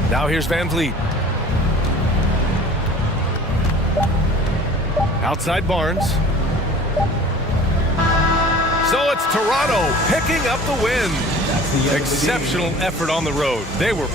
Now here's Van Vliet. Outside Barnes. So it's Toronto picking up the win. Exceptional effort on the road. They were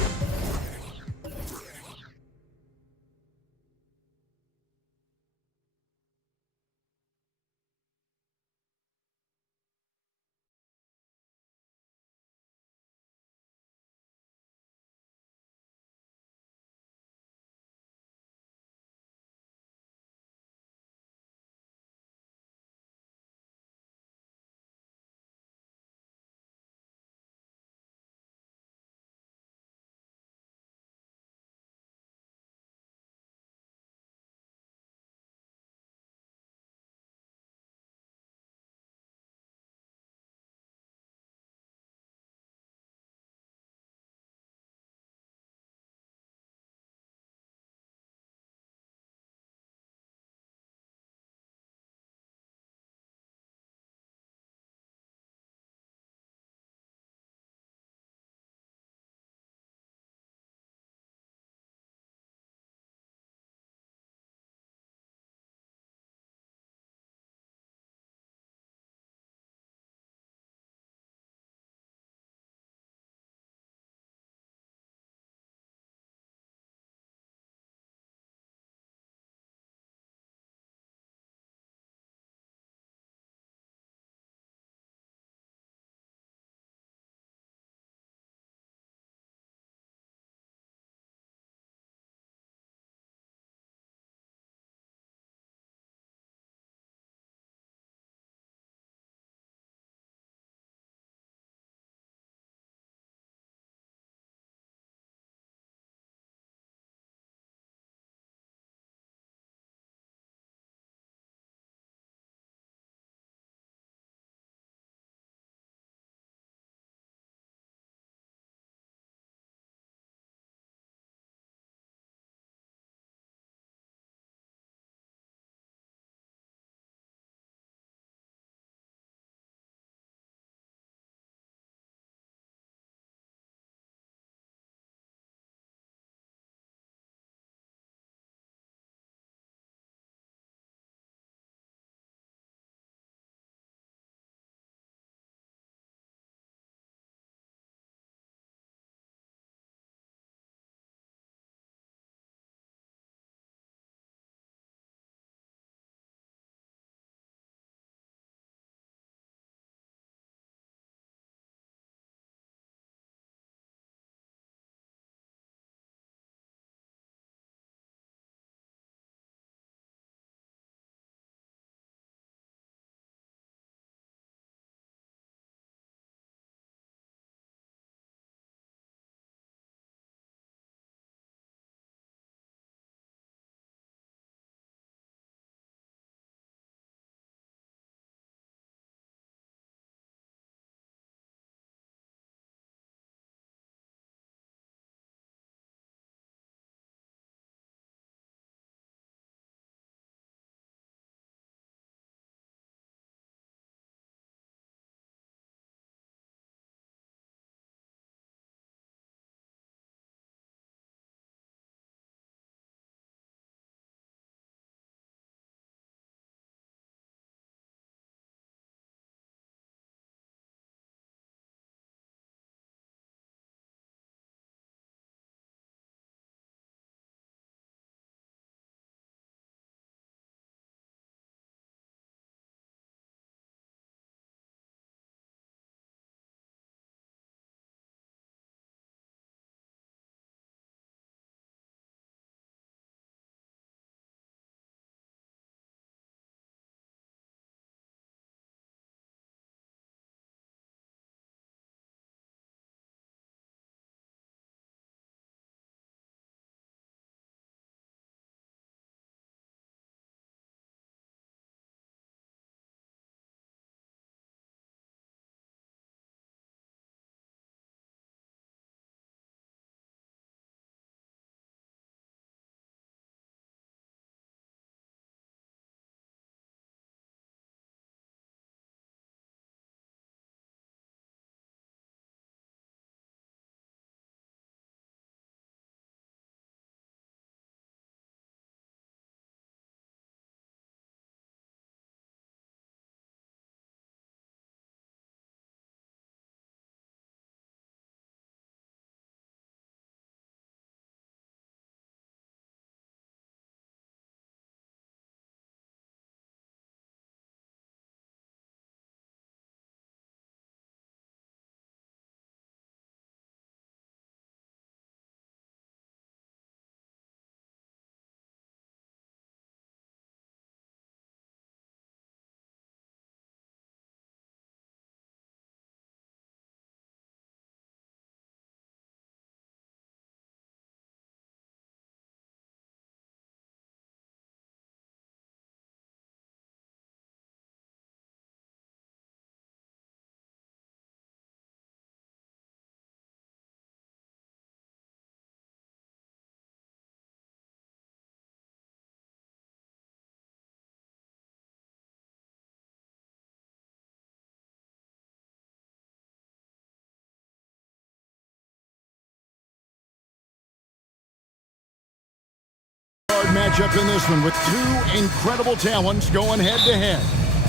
matchup in this one with two incredible talents going head-to-head.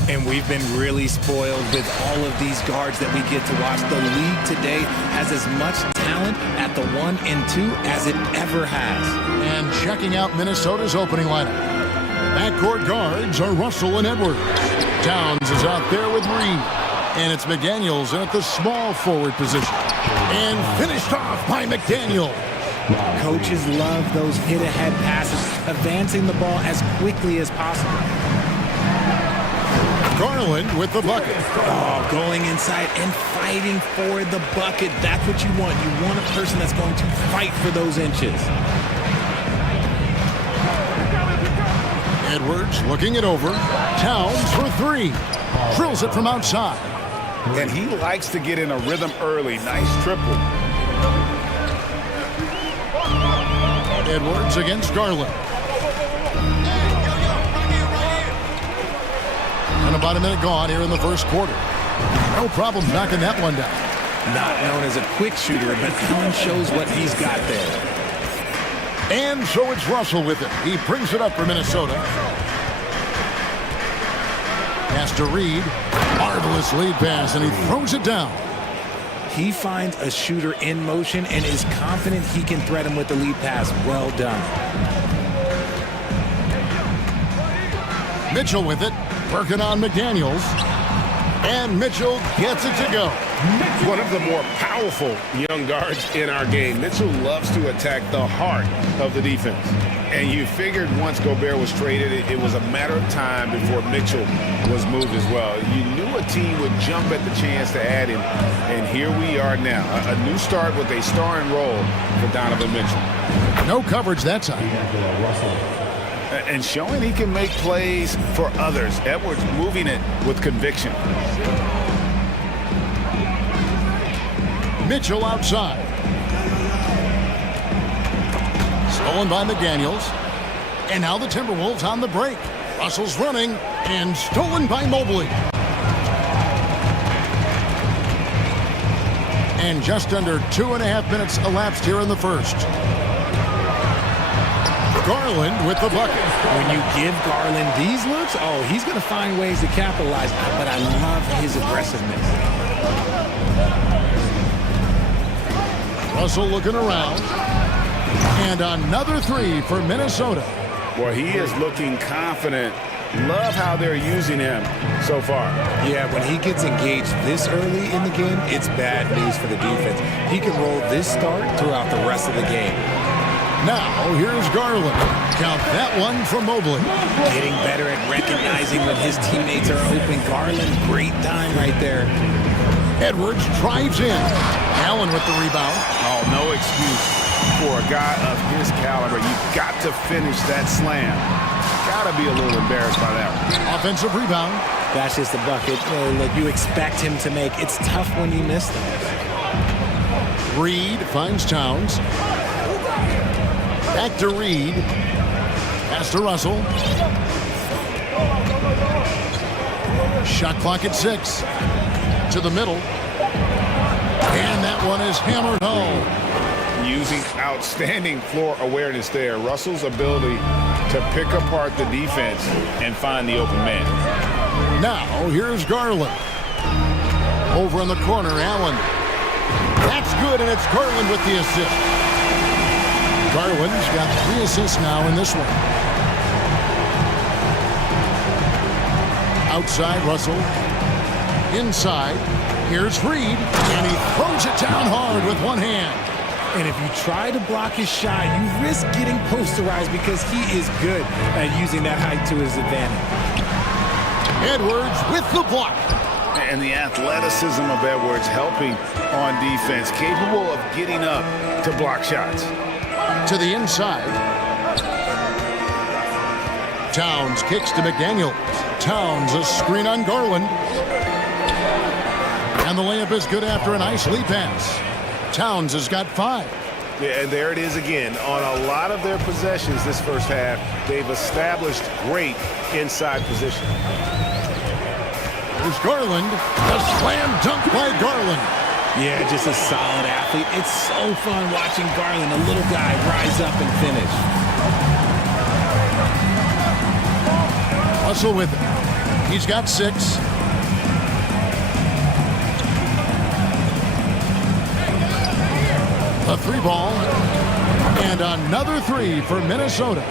And we've been really spoiled with all of these guards that we get to watch. The league today has as much talent at the 1 and 2 as it ever has. And checking out Minnesota's opening lineup. Backcourt guards are Russell and Edwards. Towns is out there with Reed. And it's McDaniels in at the small forward position. And finished off by McDaniel. Coaches love those hit-ahead passes, advancing the ball as quickly as possible. Garland with the bucket. Oh, going inside and fighting for the bucket. That's what you want. You want a person that's going to fight for those inches. Edwards looking it over. Towns for three. Drills it from outside. And he likes to get in a rhythm early. Nice triple. Edwards against Garland. And about a minute gone here in the first quarter. No problem knocking that one down. Not known as a quick shooter, but Allen shows what he's got there. And so it's Russell with it. He brings it up for Minnesota. Pass to Reed. Marvelous lead pass, and he throws it down. He finds a shooter in motion and is confident he can threat him with the lead pass. Well done. Mitchell with it. Working on McDaniels. And Mitchell gets it to go. One of the more powerful young guards in our game. Mitchell loves to attack the heart of the defense. And you figured once Gobert was traded, it was a matter of time before Mitchell was moved as well. You knew a team would jump at the chance to add him. And here we are now. A new start with a starring role for Donovan Mitchell. No coverage that time. And showing he can make plays for others. Edwards moving it with conviction. Mitchell outside. Stolen by McDaniels. And now the Timberwolves on the break. Russell's running and stolen by Mobley. And just under 2.5 minutes elapsed here in the first. Garland with the bucket. When you give Garland these looks, oh, he's going to find ways to capitalize. But I love his aggressiveness. Russell looking around. And another three for Minnesota. Well, he is looking confident. Love how they're using him so far. Yeah, when he gets engaged this early in the game, it's bad news for the defense. He can roll this start throughout the rest of the game. Now, here's Garland. Count that one from Mobley. Getting better at recognizing when his teammates are open. Garland, great time right there. Edwards drives in. Allen with the rebound. Oh, no excuse for a guy of his caliber. You've got to finish that slam. Got to be a little embarrassed by that one. Offensive rebound. That's just the bucket that you expect him to make. It's tough when you miss them. Reed finds Towns. Back to Reed. Pass to Russell. Shot clock at 6. To the middle. And that one is hammered home. Using outstanding floor awareness there. Russell's ability to pick apart the defense and find the open man. Now, here's Garland. Over in the corner, Allen. That's good, and it's Garland with the assist. Garland's got 3 assists now in this one. Outside, Russell. Inside, here's Reed, and he throws it down hard with one hand. And if you try to block his shot, you risk getting posterized because he is good at using that height to his advantage. Edwards with the block. And the athleticism of Edwards helping on defense, capable of getting up to block shots. To the inside. Towns kicks to McDaniels. Towns a screen on Garland. And the layup is good after a nice lead pass. Towns has got 5. Yeah, and there it is again. On a lot of their possessions this first half, they've established great inside position. There's Garland. A slam dunk by Garland. Yeah, just a solid athlete. It's so fun watching Garland, a little guy, rise up and finish. Russell with it. He's got 6. A 3-ball. And another 3 for Minnesota.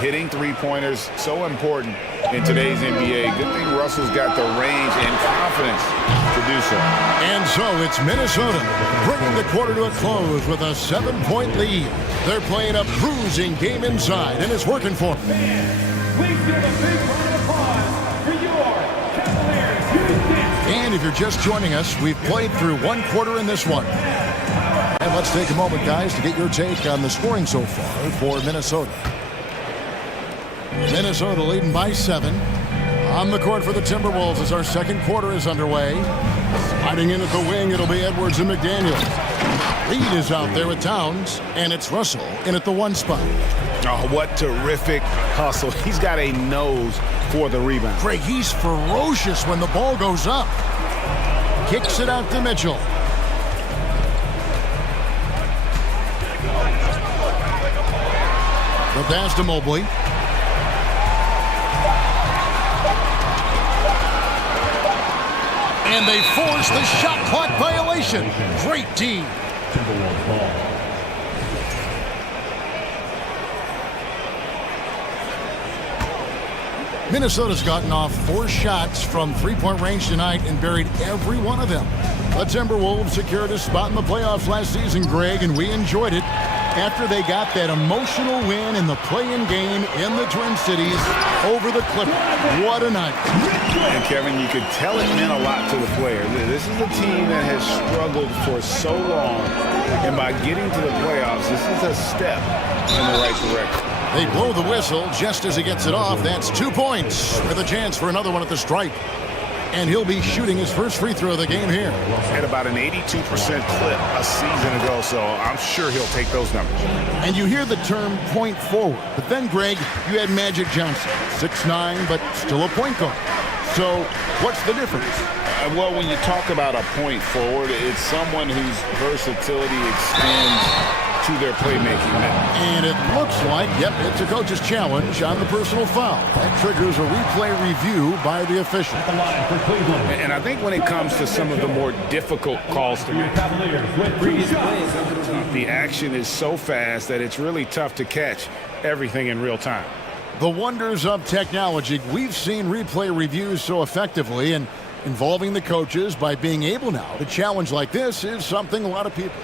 Hitting three-pointers, so important in today's NBA. Good thing Russell's got the range and confidence to do so. And so it's Minnesota bringing the quarter to a close with a 7-point lead. They're playing a bruising game inside, and it's working for them. Please give a big round of applause for your Cavaliers. And if you're just joining us, we've played through one quarter in this one. And let's take a moment, guys, to get your take on the scoring so far for Minnesota. Minnesota leading by 7. On the court for the Timberwolves as our second quarter is underway. Sliding in at the wing, it'll be Edwards and McDaniels. Reed is out there with Towns, and it's Russell in at the 1 spot. Oh, what terrific hustle. He's got a nose for the rebound. Craig, he's ferocious when the ball goes up. Kicks it out to Mitchell. The pass to Mobley. And they force the shot clock violation. Great D. Minnesota's gotten off 4 shots from 3-point range tonight and buried every one of them. The Timberwolves secured a spot in the playoffs last season, Greg, and we enjoyed it after they got that emotional win in the play-in game in the Twin Cities over the Clippers. What a night. And Kevin, you could tell it meant a lot to the players. This is a team that has struggled for so long, and by getting to the playoffs, this is a step in the right direction. They blow the whistle just as he gets it off. That's 2 points with a chance for another one at the stripe. And he'll be shooting his first free throw of the game here. At about an 82% clip a season ago, so I'm sure he'll take those numbers. And you hear the term point forward. But then, Greg, you had Magic Johnson, 6'9", but still a point guard. So what's the difference? Well, when you talk about a point forward, it's someone whose versatility extends to their playmaking. And it looks like, yep, it's a coach's challenge on the personal foul. That triggers a replay review by the official. And I think when it comes to some of the more difficult calls to make, the action is so fast that it's really tough to catch everything in real time. The wonders of technology. We've seen replay reviews so effectively, and involving the coaches by being able now to challenge like this is something a lot of people.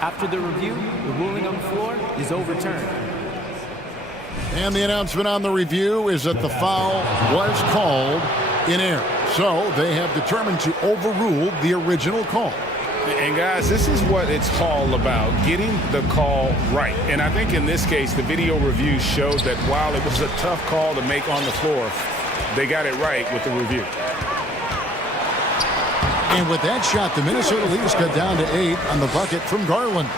After the review, the ruling on the floor is overturned. And the announcement on the review is that the foul was called in error. So they have determined to overrule the original call. And guys, this is what it's all about, getting the call right. And I think in this case, the video review showed that while it was a tough call to make on the floor, they got it right with the review. And with that shot, the Minnesota Leafs cut down to 8 on the bucket from Garland.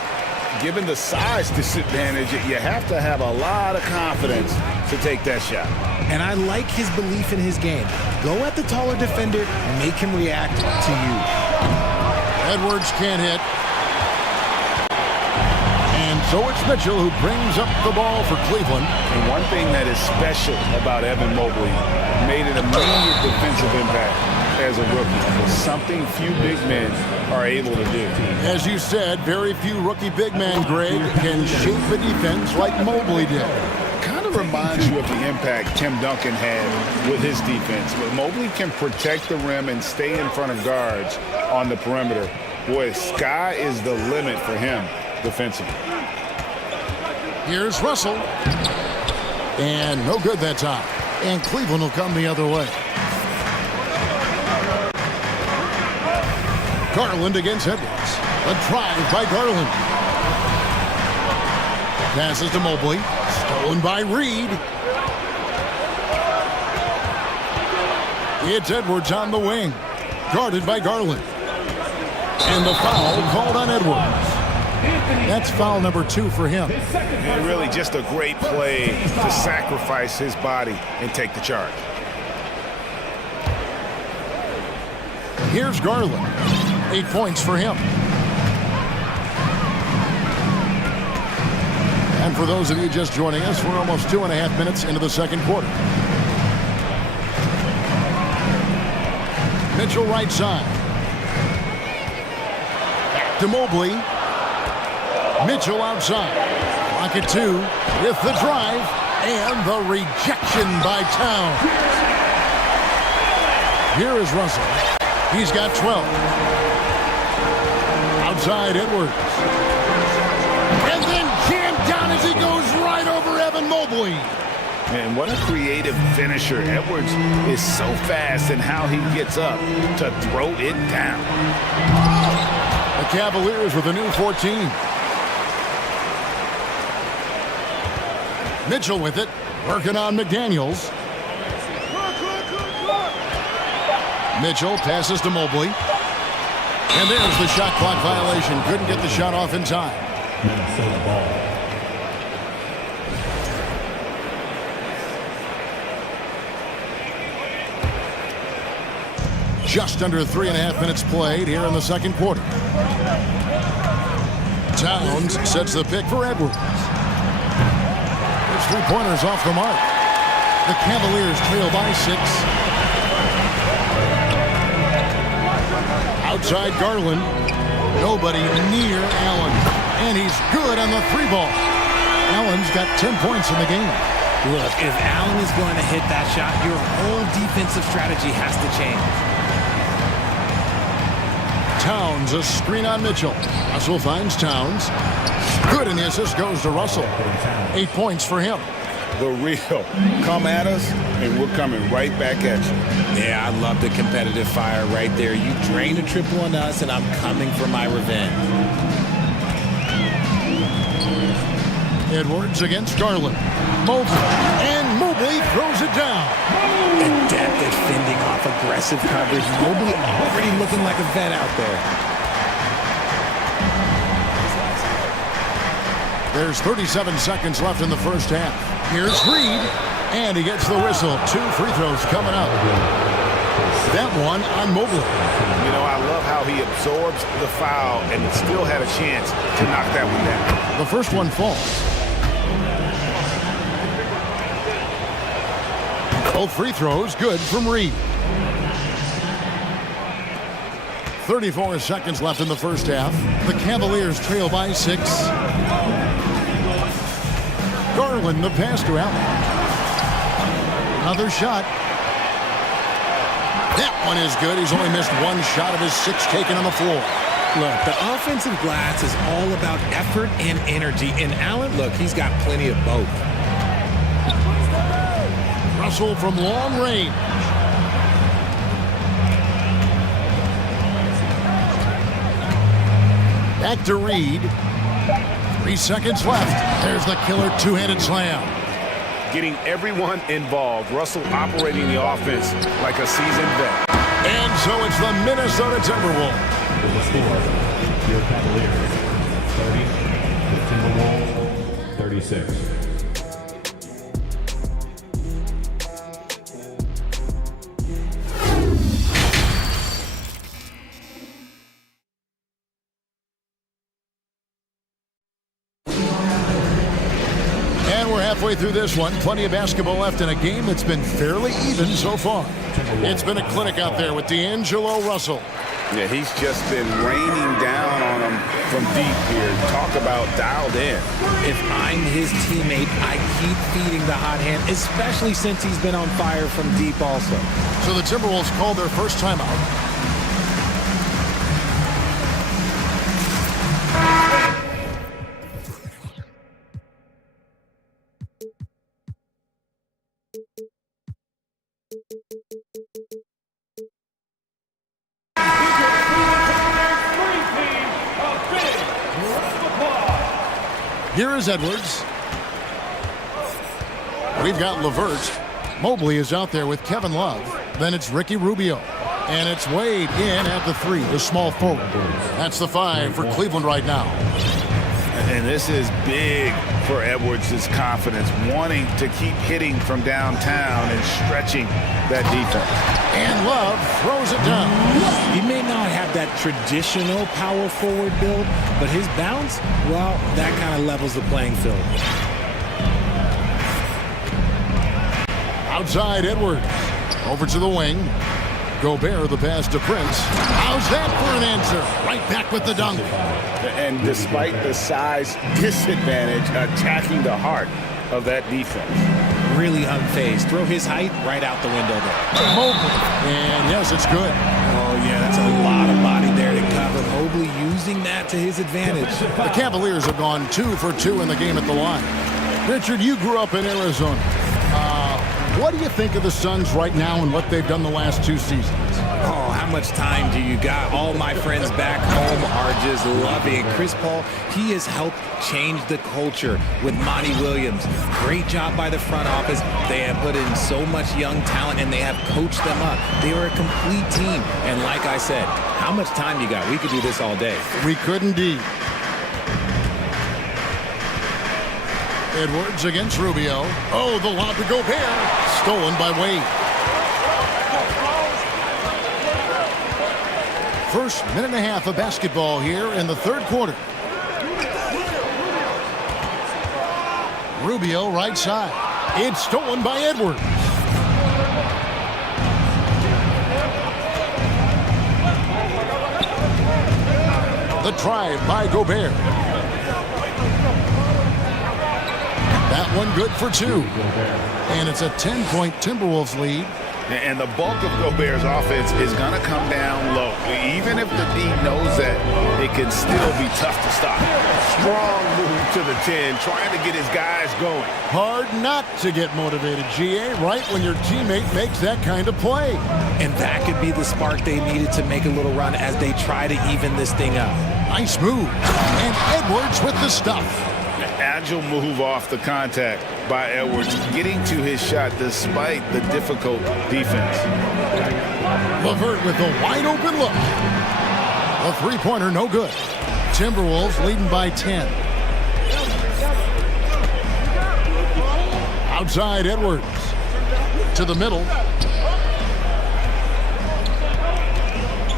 Given the size disadvantage, you have to have a lot of confidence to take that shot. And I like his belief in his game. Go at the taller defender, make him react to you. Edwards can't hit. And so it's Mitchell who brings up the ball for Cleveland. And one thing that is special about Evan Mobley, made an immediate defensive impact as a rookie. Something few big men are able to do. As you said, very few rookie big men, Greg, can shape a defense like Mobley did. Kind of reminds you of the impact Tim Duncan had with his defense. But Mobley can protect the rim and stay in front of guards on the perimeter. Boy, sky is the limit for him defensively. Here's Russell. And no good that time. And Cleveland will come the other way. Garland against Edwards. A drive by Garland. Passes to Mobley. Stolen by Reed. It's Edwards on the wing. Guarded by Garland. And the foul called on Edwards. That's foul number 2 for him. And really just a great play to sacrifice his body and take the charge. Here's Garland. 8 points for him. And for those of you just joining us, we're almost 2.5 minutes into the second quarter. Mitchell right side. Back to Mobley. Mitchell outside. Rocket 2 with the drive and the rejection by Towns. Here is Russell. He's got 12. Outside Edwards. And then jammed down as he goes right over Evan Mobley. Man, what a creative finisher. Edwards is so fast in how he gets up to throw it down. The Cavaliers with a new 14. Mitchell with it, working on McDaniels. Mitchell passes to Mobley. And there's the shot clock violation. Couldn't get the shot off in time. Minnesota ball. Just under 3.5 minutes played here in the second quarter. Towns sets the pick for Edwards. His three-pointers off the mark. The Cavaliers trail by 6. Outside Garland. Nobody near Allen. And he's good on the three ball. Allen's got 10 points in the game. Look, if Allen is going to hit that shot, your whole defensive strategy has to change. Towns, a screen on Mitchell. Russell finds Towns. Good, and the assist goes to Russell. 8 points for him. The real. Come at us, and we're coming right back at you. Yeah, I love the competitive fire right there. You drain a triple on us, and I'm coming for my revenge. Edwards against Garland. Mobley. And Mobley throws it down. Adept at fending off aggressive coverage. Mobley already looking like a vet out there. There's 37 seconds left in the first half. Here's Reed, and he gets the whistle. 2 free throws coming up. That one on Mobley. You know, I love how he absorbs the foul and still had a chance to knock that one down. The first one falls. Both free throws good from Reed. 34 seconds left in the first half. The Cavaliers trail by 6. Garland, the pass to Allen. Another shot. That one is good. He's only missed 1 shot of his 6 taken on the floor. Look, the offensive glass is all about effort and energy. And Allen, look, he's got plenty of both. Russell from long range. Back to Reed. 3 seconds left. There's the killer two-handed slam. Getting everyone involved. Russell operating the offense like a seasoned vet. And so it's the Minnesota Timberwolves. With the score, your Cavaliers 30, the Timberwolves 36. Halfway through this one, plenty of basketball left in a game that's been fairly even so far. It's been a clinic out there with D'Angelo Russell. Yeah, he's just been raining down on him from deep here. Talk about dialed in. If I'm his teammate, I keep feeding the hot hand, especially since he's been on fire from deep also. So the Timberwolves called their first timeout. Here is Edwards. We've got LeVert. Mobley is out there with Kevin Love. Then it's Ricky Rubio. And it's Wade in at the 3, the small forward. That's the 5 for Cleveland right now. And this is big for Edwards' confidence, wanting to keep hitting from downtown and stretching that defense. And Love throws it down. He may not have that traditional power forward build, but his bounce, well, that kind of levels the playing field. Outside Edwards. Over to the wing. Gobert, the pass to Prince. How's that for an answer? Right back with the dunk. And despite the size disadvantage, attacking the heart of that defense. Really unfazed. Throw his height right out the window there. Mobley. And yes, it's good. Oh, yeah, that's a lot of body there to cover. Mobley using that to his advantage. The Cavaliers have gone 2 for 2 in the game at the line. Richard, you grew up in Arizona. What do you think of the Suns right now and what they've done the last 2 seasons? Oh, how much time do you got? All my friends back home are just loving it. Chris Paul, he has helped change the culture with Monty Williams. Great job by the front office. They have put in so much young talent, and they have coached them up. They are a complete team. And like I said, how much time you got? We could do this all day. We could indeed. Edwards against Rubio. Oh, the lob to Gobert. Stolen by Wade. First minute and a half of basketball here in the third quarter. Rubio right side. It's stolen by Edwards. The drive by Gobert. That one good for 2. And it's a 10-point Timberwolves lead. And the bulk of Gobert's offense is going to come down low. Even if the D knows that, it can still be tough to stop. Strong move to the 10, trying to get his guys going. Hard not to get motivated, GA, right when your teammate makes that kind of play. And that could be the spark they needed to make a little run as they try to even this thing up. Nice move. And Edwards with the stuff. Agile move off the contact by Edwards, getting to his shot despite the difficult defense. LeVert with a wide open look. A three-pointer, no good. Timberwolves leading by 10. Outside Edwards. To the middle.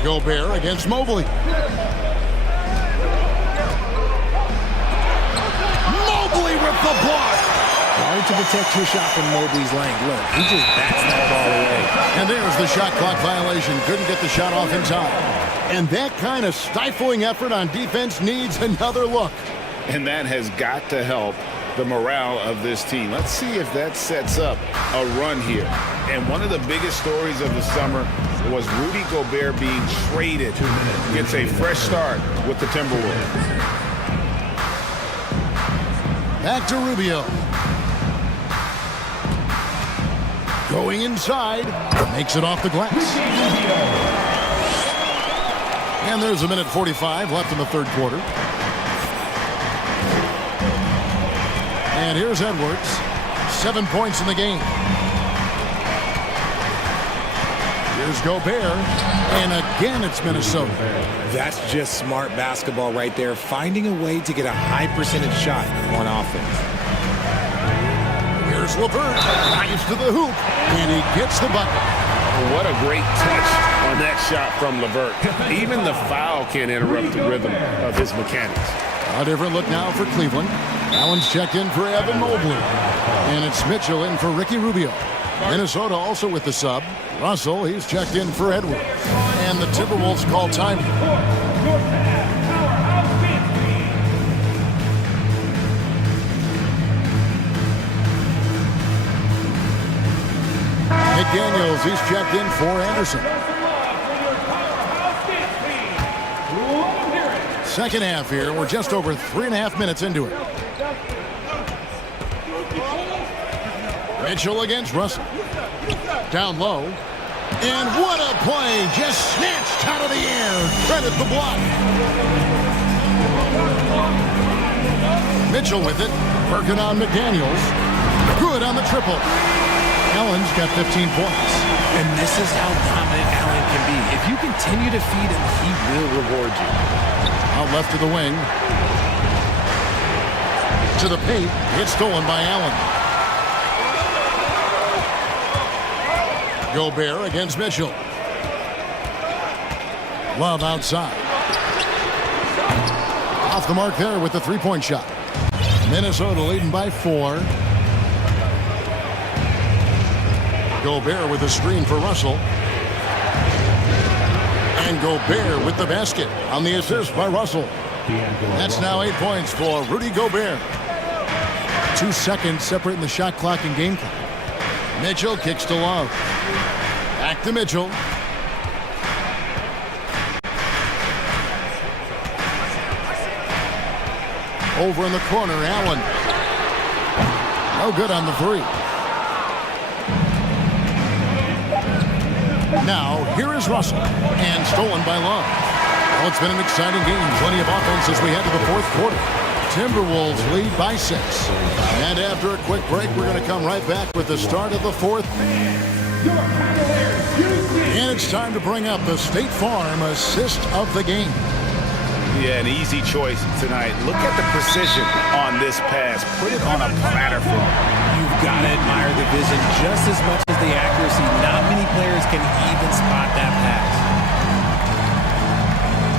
Gobert against Mobley. With the block. Hard to protect your shot from Mobley's length. Look, he just bats that ball away. And there's the shot clock violation. Couldn't get the shot off in time. And that kind of stifling effort on defense needs another look. And that has got to help the morale of this team. Let's see if that sets up a run here. And one of the biggest stories of the summer was Rudy Gobert being traded. Gets a fresh start with the Timberwolves. Back to Rubio. Going inside. Makes it off the glass. And there's a minute 45 left in the third quarter. And here's Edwards. 7 points in the game. Here's Gobert. And again, it's Minnesota. That's just smart basketball right there, finding a way to get a high percentage shot on offense. Here's LeVert, drives to the hoop, and he gets the bucket. What a great touch on that shot from LeVert. Even the foul can't interrupt the rhythm of his mechanics. A different look now for Cleveland. Allen's checked in for Evan Mobley. And it's Mitchell in for Ricky Rubio. Minnesota also with the sub. Russell, he's checked in for Edwards. And the Timberwolves call time. McDaniels, he's checked in for Anderson. Second half here. We're just over 3.5 minutes into it. Mitchell against Russell. Down low. And what a play. Just snatched out of the air. Credit the block. Mitchell with it. Working on McDaniels. Good on the triple. Allen's got 15 points. And this is how dominant Allen can be. If you continue to feed him, he will reward you. Out left to the wing. To the paint. It's stolen by Allen. Gobert against Mitchell. Love outside. Off the mark there with the three-point shot. Minnesota leading by 4. Gobert with a screen for Russell. And Gobert with the basket on the assist by Russell. That's now 8 points for Rudy Gobert. 2 seconds separating the shot clock and game clock. Mitchell kicks to Love. Back to Mitchell. Over in the corner, Allen. No good on the three. Now, here is Russell. And stolen by Love. Well, it's been an exciting game. Plenty of offense as we head to the fourth quarter. Timberwolves lead by 6. And after a quick break, we're going to come right back with the start of the fourth. And it's time to bring up the State Farm assist of the game. Yeah, an easy choice tonight. Look at the precision on this pass. Put it on a platter for him. You've got to admire the vision just as much as the accuracy. Not many players can even spot that pass.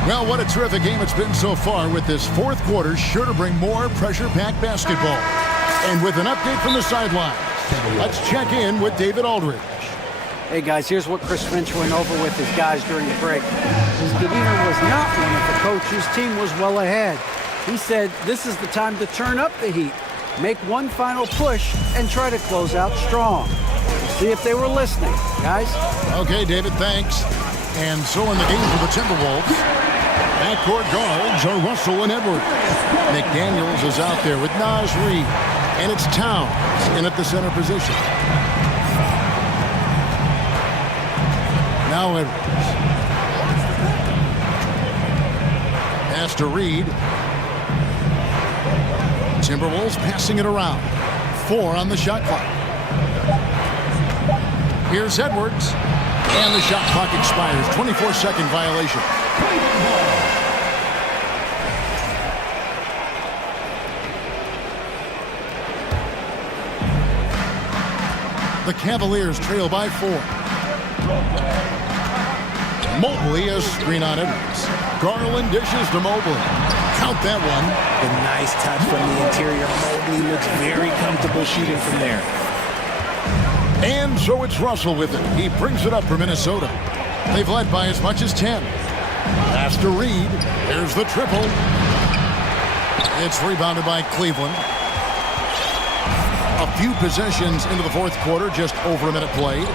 Well, what a terrific game it's been so far, with this fourth quarter sure to bring more pressure-packed basketball. And with an update from the sidelines, let's check in with David Aldridge. Hey, guys, here's what Chris Finch went over with his guys during the break. His demeanor was not one of the coach whose team was well ahead. He said this is the time to turn up the heat, make one final push, and try to close out strong. See if they were listening, guys. Okay, David, thanks. And so in the game for the Timberwolves, backcourt guards are Russell and Edwards. McDaniels is out there with Naz Reid, and it's Towns in at the center position. Now Edwards. Pass to Reid. Timberwolves passing it around. 4 on the shot clock. Here's Edwards. And the shot clock expires. 24-second violation. The Cavaliers trail by 4. Mobley a screen on Edwards. Garland dishes to Mobley. Count that one. The nice touch from the interior. Mobley looks very comfortable shooting from there. And so it's Russell with it. He brings it up for Minnesota. They've led by as much as 10. Pass to Reid. There's the triple. It's rebounded by Cleveland. A few possessions into the fourth quarter, just over a minute played.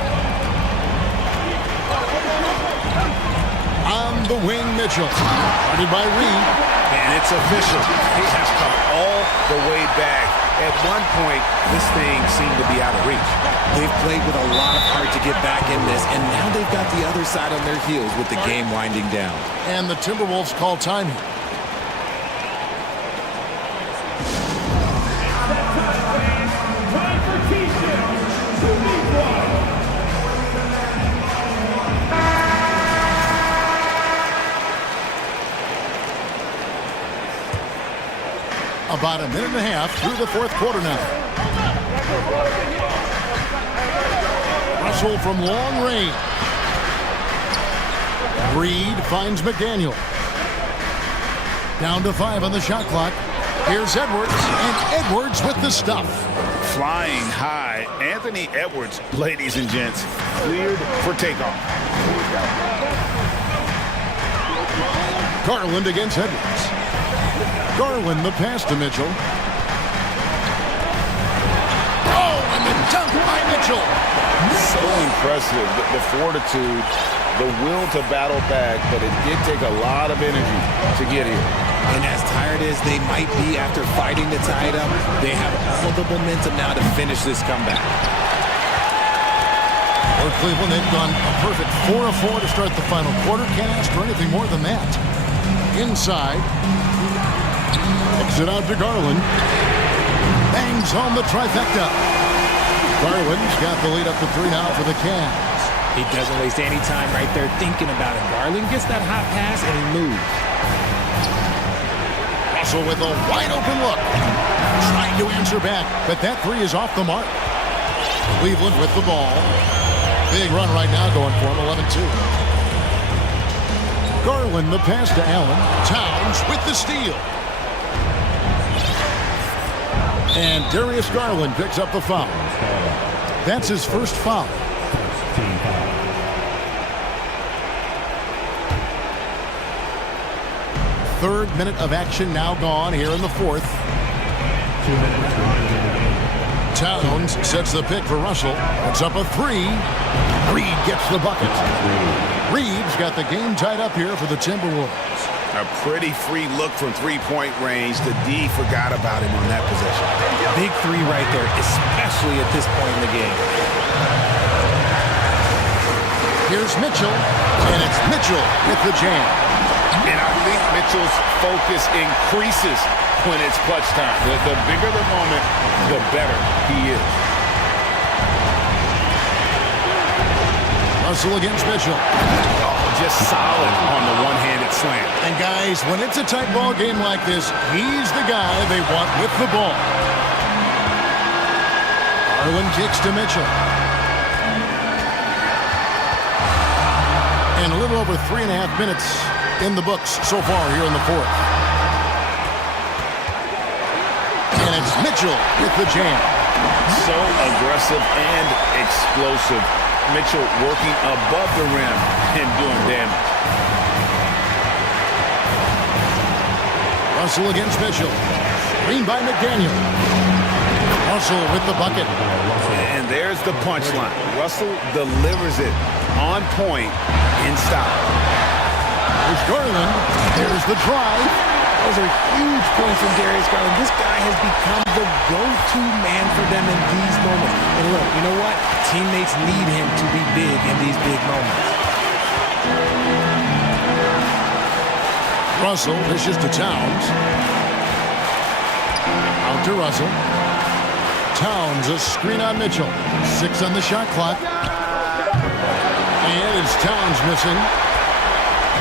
On the wing, Mitchell. Guarded by Reid. And it's official. They have come all the way back. At one point, this thing seemed to be out of reach. They've played with a lot of heart to get back in this, and now they've got the other side on their heels with the game winding down. And the Timberwolves call time here. About a minute and a half through the fourth quarter now. Russell from long range. Reid finds McDaniel. Down to 5 on the shot clock. Here's Edwards, and Edwards with the stuff. Flying high, Anthony Edwards, ladies and gents, cleared for takeoff. Garland against Edwards. Garland the pass to Mitchell. Oh, and the dunk by Mitchell. So impressive, the fortitude, the will to battle back, but it did take a lot of energy to get here. And as tired as they might be after fighting to tie it up, they have all the momentum now to finish this comeback. For Cleveland, they've gone a perfect 4 of 4 to start the final quarter. Can't ask for anything more than that. Inside. Kicks it out to Garland. Bangs home the trifecta. Garland's got the lead up to 3 now for the Cavs. He doesn't waste any time right there thinking about it. Garland gets that hot pass and he moves. Russell with a wide open look. Trying to answer back, but that three is off the mark. Cleveland with the ball. Big run right now going for him, 11-2. Garland the pass to Allen. Towns with the steal. And Darius Garland picks up the foul. That's his first foul. Third minute of action now gone here in the fourth. Towns sets the pick for Russell. It's up a three. Reed gets the bucket. Reed's got the game tied up here for the Timberwolves. A pretty free look from three-point range. The D forgot about him on that possession. Big three right there, especially at this point in the game. Here's Mitchell, and it's Mitchell with the jam. And I think Mitchell's focus increases when it's clutch time. The bigger the moment, the better he is. Russell against Mitchell. Just solid on the one-handed slam. And guys, when it's a tight ball game like this, he's the guy they want with the ball. Garland kicks to Mitchell. And a little over 3.5 minutes in the books so far here in the fourth. And it's Mitchell with the jam. So aggressive and explosive. Mitchell working above the rim and doing damage. Russell against Mitchell. Screen by McDaniel. Russell with the bucket. And there's the punchline. Russell delivers it on point in style. There's Garland. There's the drive. Those are huge points from Darius Garland. This guy has become the go-to man for them in these moments. And look, you know what? Teammates need him to be big in these big moments. Russell dishes to Towns. Out to Russell. Towns a screen on Mitchell. 6 on the shot clock. And it's Towns missing.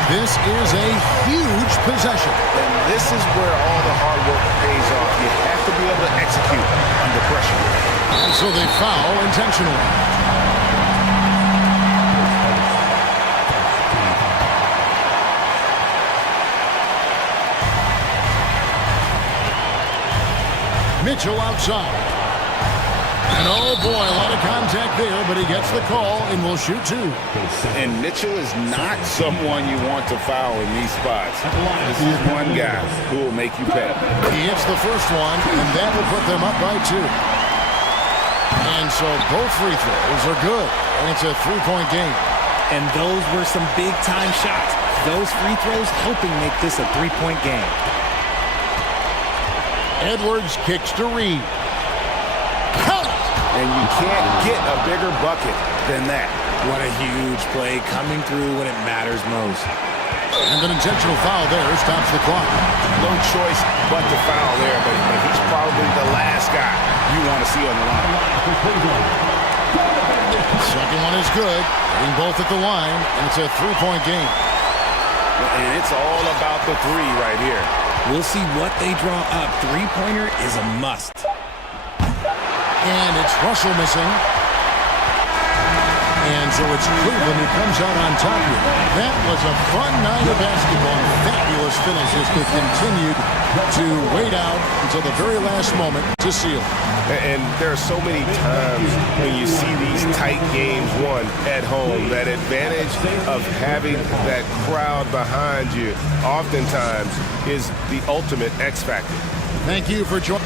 This is a huge possession. And this is where all the hard work pays off. You have to be able to execute under pressure. And so they foul intentionally. Mitchell outside. And oh boy, a lot of contact there, but he gets the call and will shoot two. And Mitchell is not someone you want to foul in these spots. This is one guy who will make you pay. He hits the first one, and that will put them up by 2. And so both free throws are good, and it's a 3-point game. And those were some big-time shots. Those free throws helping make this a 3-point game. Edwards kicks to Reed. And you can't get a bigger bucket than that. What a huge play coming through when it matters most. And an intentional foul there stops the clock. No choice but to foul there, but he's probably the last guy you want to see on the line. Second one is good. Hitting both at the line, and it's a 3-point game. And it's all about the three right here. We'll see what they draw up. Three-pointer is a must. And it's Russell missing. And so it's Cleveland who comes out on top here. That was a fun night of basketball. Fabulous finishes that continued to wait out until the very last moment to seal. And there are so many times when you see these tight games won at home, that advantage of having that crowd behind you oftentimes is the ultimate X factor. Thank you for joining.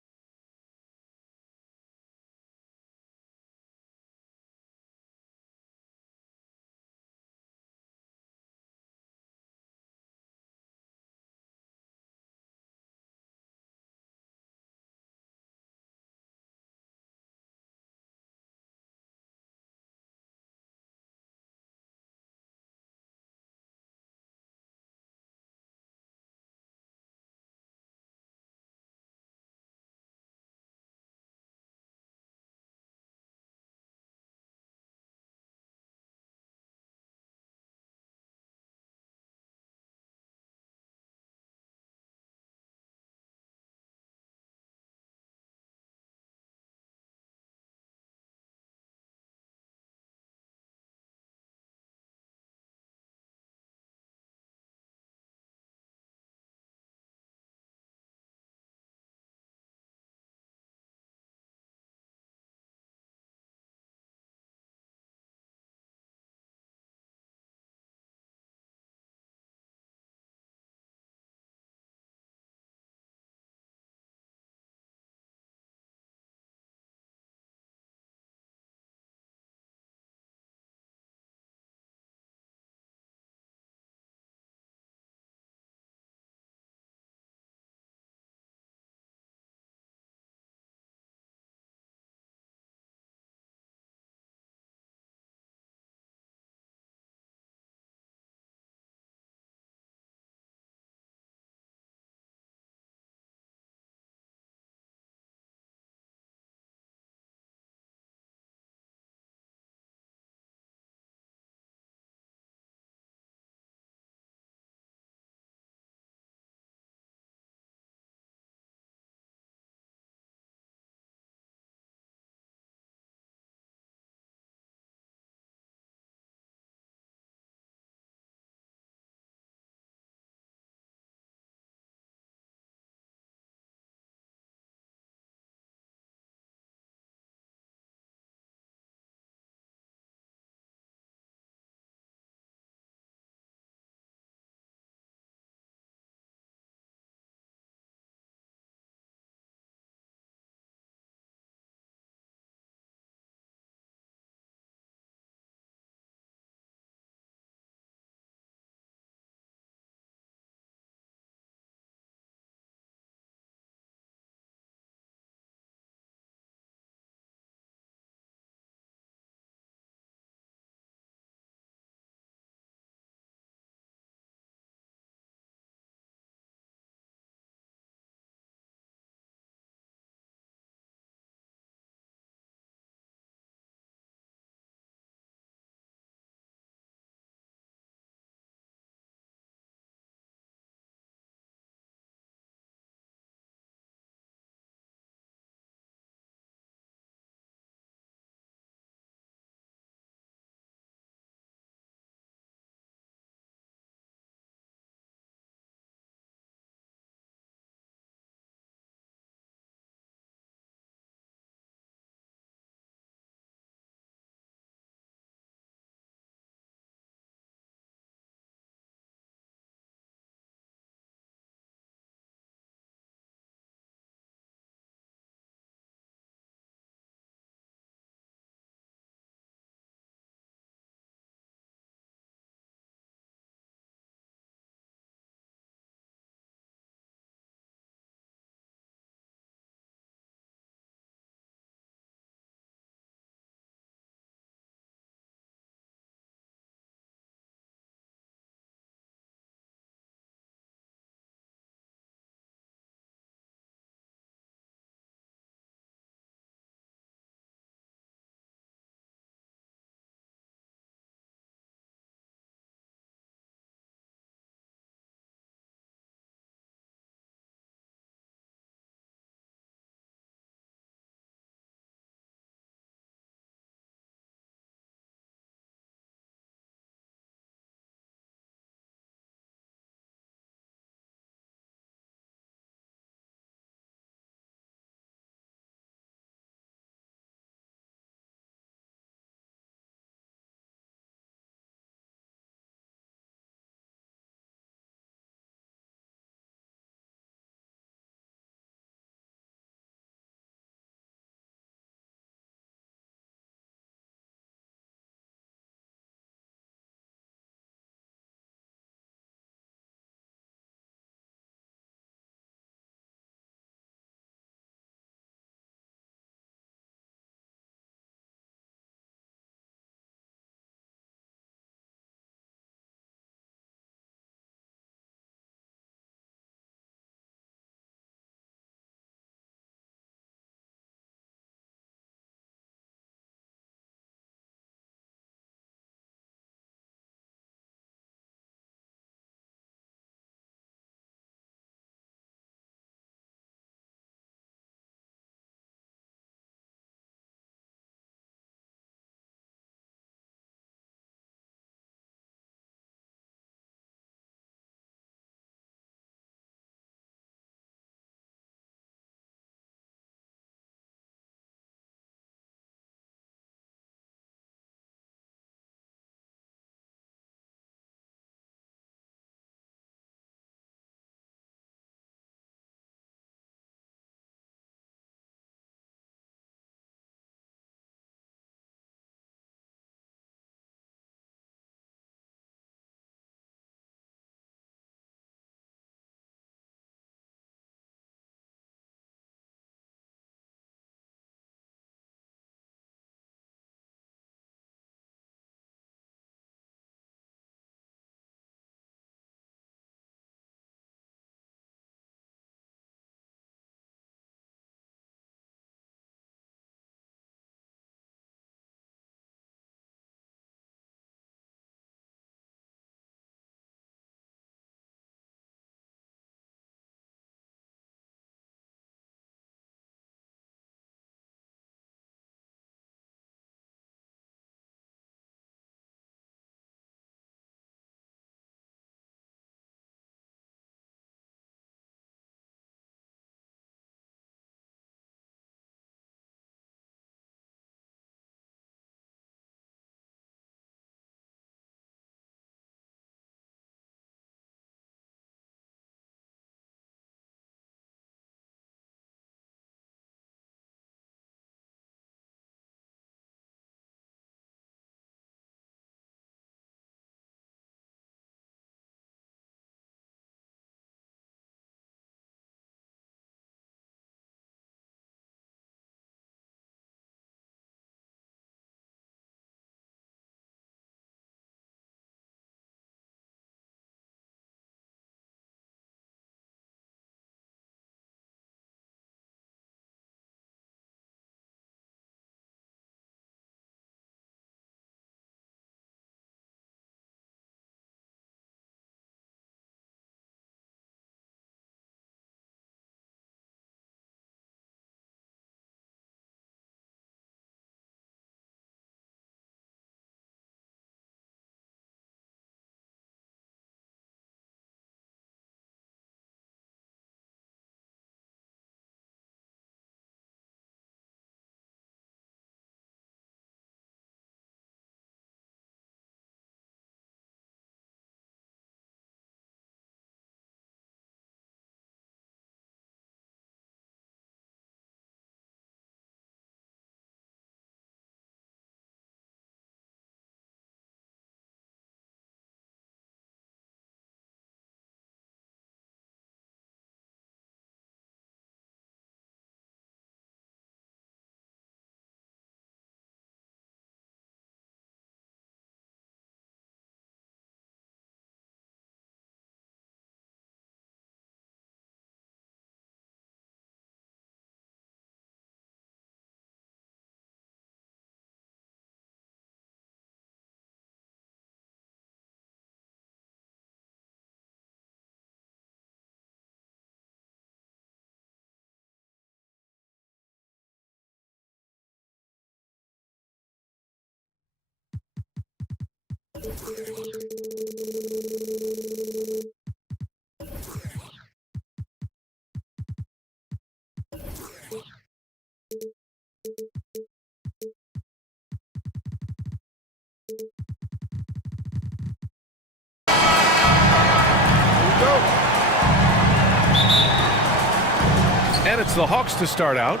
And it's the Hawks to start out.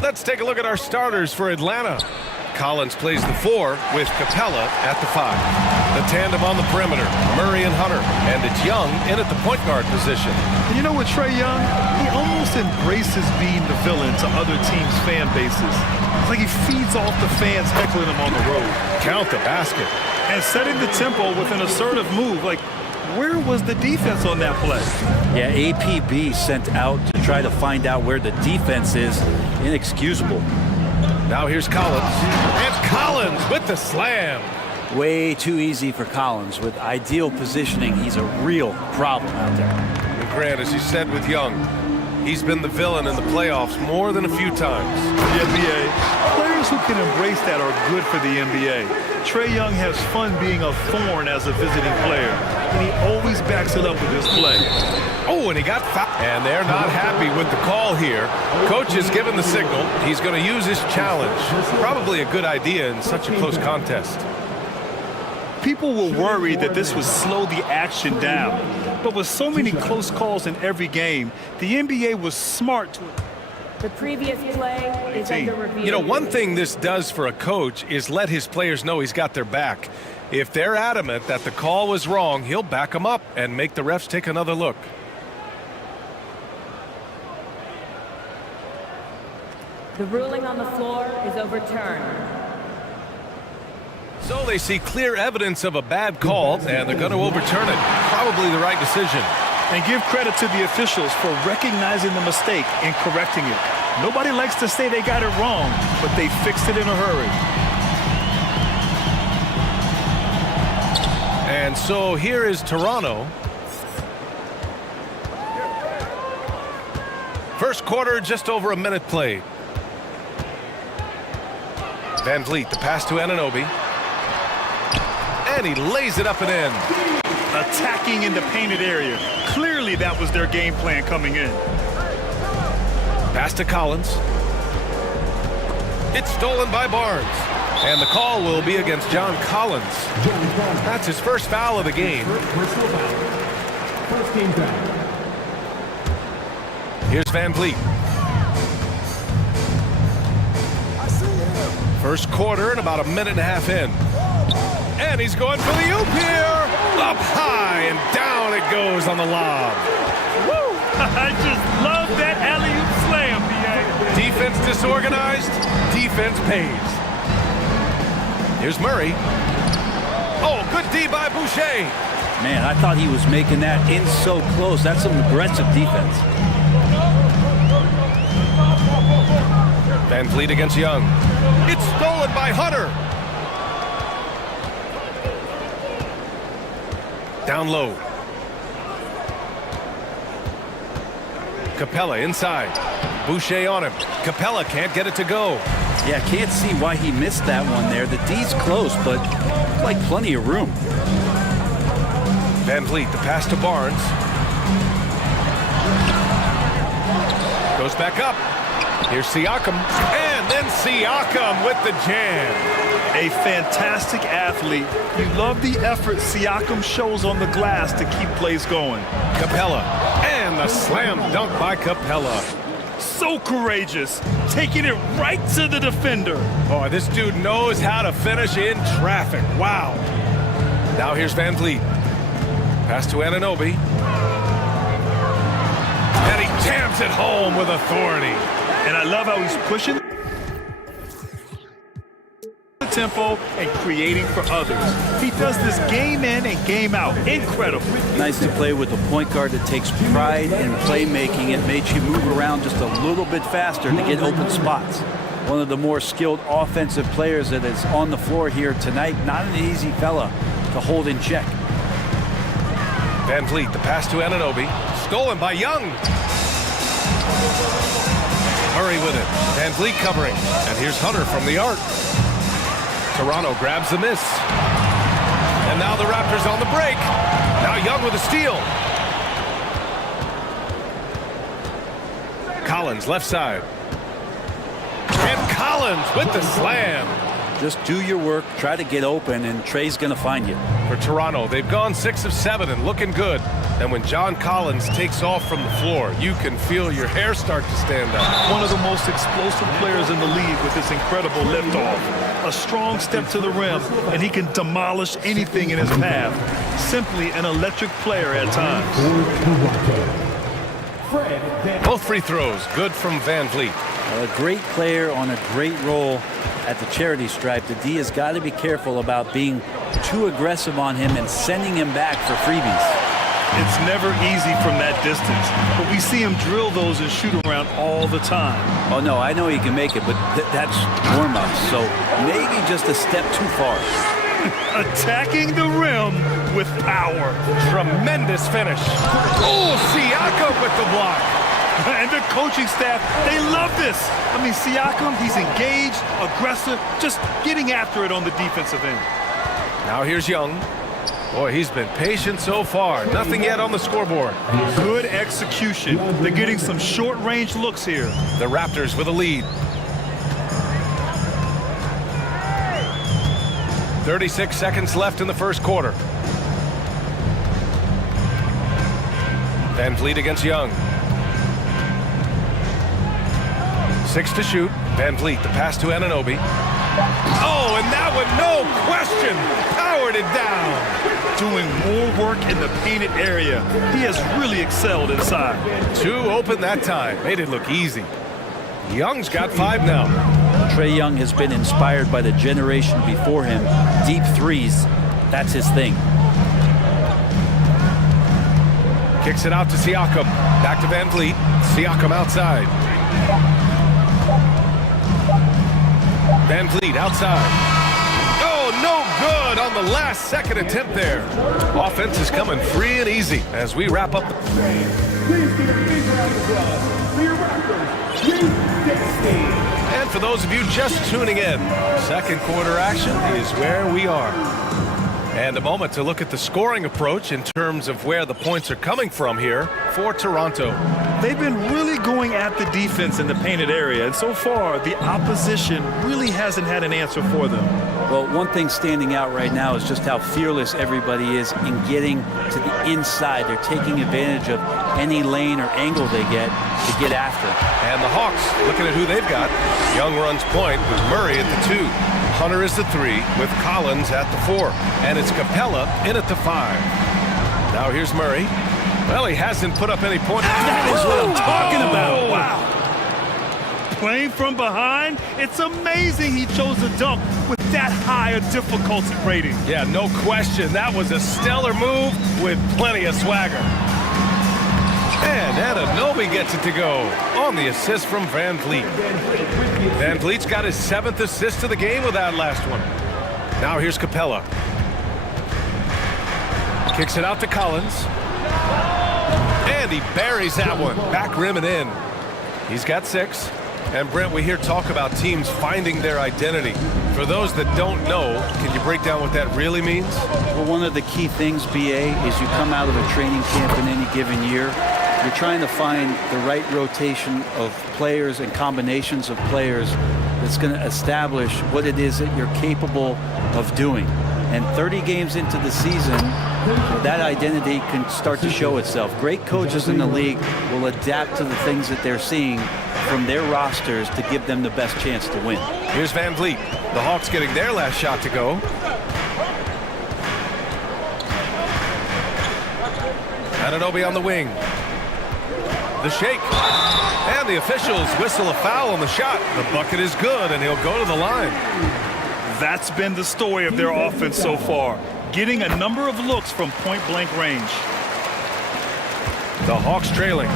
Let's take a look at our starters for Atlanta. Collins plays the 4 with Capella at the 5. The tandem on the perimeter, Murray and Hunter. And it's Young in at the point guard position. And you know what, Trae Young? He almost embraces being the villain to other teams' fan bases. It's like he feeds off the fans heckling him on the road. Count the basket. And setting the tempo with an assertive move. Like, where was the defense on that play? Yeah, APB sent out to try to find out where the defense is. Inexcusable. Now here's Collins. And Collins with the slam. Way too easy for Collins. With ideal positioning, he's a real problem out there. And Grant, as you said with Young, he's been the villain in the playoffs more than a few times. The NBA, players who can embrace that are good for the NBA. Trae Young has fun being a thorn as a visiting player, and he always backs it up with his play. Oh, and he got fouled. And they're not happy with the call here. Coach has given the signal. He's going to use his challenge. Probably a good idea in such a close contest. People were worried that this would slow the action down. But with so many close calls in every game, the NBA was smart to it. The previous play is under review. You know, one thing this does for a coach is let his players know he's got their back. If they're adamant that the call was wrong, he'll back them up and make the refs take another look. The ruling on the floor is overturned. So they see clear evidence of a bad call, and they're going to overturn it. Probably the right decision. And give credit to the officials for recognizing the mistake and correcting it. Nobody likes to say they got it wrong, but they fixed it in a hurry. And so here is Toronto. First quarter, just over a minute played. Van Vliet, the pass to Anunoby. And he lays it up and in. Attacking in the painted area. Clearly that was their game plan coming in. Pass to Collins. It's stolen by Barnes. And the call will be against John Collins. That's his first foul of the game. First game foul. Here's Van Vliet. First quarter and about a minute and a half in. And he's going for the oop here. Up high and down it goes on the lob. Woo! I just love that alley-oop slam, B.A. Defense disorganized, defense pays. Here's Murray. Oh, good D by Boucher. Man, I thought he was making that in so close. That's some aggressive defense. Van Vliet against Young. It's stolen by Hunter. Down low. Capella inside. Boucher on him. Capella can't get it to go. Yeah, can't see why he missed that one there. The D's close, but like plenty of room. Van Vliet, the pass to Barnes. Goes back up. Here's Siakam. And then Siakam with the jam. A fantastic athlete. You love the effort Siakam shows on the glass to keep plays going. Capella. And the slam dunk by Capella. So courageous. Taking it right to the defender. Oh, this dude knows how to finish in traffic. Wow. Now here's Van Vliet. Pass to Anunoby. And he jams it home with authority. And I love how he's pushing the tempo and creating for others. He does this game in and game out. Incredible. Nice to play with a point guard that takes pride in playmaking. It makes you move around just a little bit faster to get open spots. One of the more skilled offensive players that is on the floor here tonight. Not an easy fella to hold in check. Van Vliet, the pass to Anunoby. Stolen by Young. Murray with it. Van Vliet covering. And here's Hunter from the arc. Toronto grabs the miss. And now the Raptors on the break. Now Young with a steal. Collins left side. And Collins with the slam. Just do your work, try to get open, and Trey's going to find you. For Toronto, they've gone 6 of 7 and looking good. And when John Collins takes off from the floor, you can feel your hair start to stand up. One of the most explosive players in the league with this incredible liftoff. A strong step to the rim, and he can demolish anything in his path. Simply an electric player at times. Both free throws, good from Van Vliet. A great player on a great role at the charity stripe. The D has got to be careful about being too aggressive on him and sending him back for freebies. It's never easy from that distance, but we see him drill those and shoot around all the time. Oh, no, I know he can make it, but that's warm-up, so maybe just a step too far. Attacking the rim with power. Tremendous finish. Oh, Siakam with the block. And the coaching staff, they love this. I mean, Siakam, he's engaged, aggressive, just getting after it on the defensive end. Now here's Young. Boy, he's been patient so far. Nothing yet on the scoreboard. Good execution. They're getting some short-range looks here. The Raptors with a lead. 36 seconds left in the first quarter. Van Vliet against Young. 6 to shoot. Van Vliet, the pass to Anunoby. Oh, and that one, no question, powered it down. Doing more work in the painted area. He has really excelled inside. 2 open that time. Made it look easy. Young's got 5 now. Trae Young has been inspired by the generation before him. Deep threes, that's his thing. Kicks it out to Siakam. Back to Van Vliet. Siakam outside. Van Vliet outside. Oh, no good on the last second attempt there. Offense is coming free and easy as we wrap up. Please give a big round of applause for your Raptors, U16. And for those of you just tuning in, second quarter action is where we are. And a moment to look at the scoring approach in terms of where the points are coming from here for Toronto. They've been really going at the defense in the painted area, and so far the opposition really hasn't had an answer for them. Well, one thing standing out right now is just how fearless everybody is in getting to the inside. They're taking advantage of any lane or angle they get to get after. And the Hawks, looking at who they've got. Young runs point with Murray at the 2. Hunter is the 3 with Collins at the 4. And it's Capella in at the 5. Now here's Murray. Well, he hasn't put up any points. That is what I'm talking about. Wow. Playing from behind, it's amazing he chose to dunk with that high a difficulty rating. Yeah, no question. That was a stellar move with plenty of swagger. And Anunoby gets it to go on the assist from Van Vliet. Van Vliet's got his 7th assist of the game with that last one. Now here's Capella. Kicks it out to Collins. And he buries that one. Back rim and in. He's got 6. And Brent, we hear talk about teams finding their identity. For those that don't know, can you break down what that really means? Well, one of the key things, BA, is you come out of a training camp in any given year. You're trying to find the right rotation of players and combinations of players that's going to establish what it is that you're capable of doing. And 30 games into the season, that identity can start to show itself. Great coaches in the league will adapt to the things that they're seeing from their rosters to give them the best chance to win. Here's Van Vliet. The Hawks getting their last shot to go. Anunoby on the wing. The shake. And the officials whistle a foul on the shot. The bucket is good, and he'll go to the line. That's been the story of their offense so far, getting a number of looks from point-blank range. The Hawks trailing.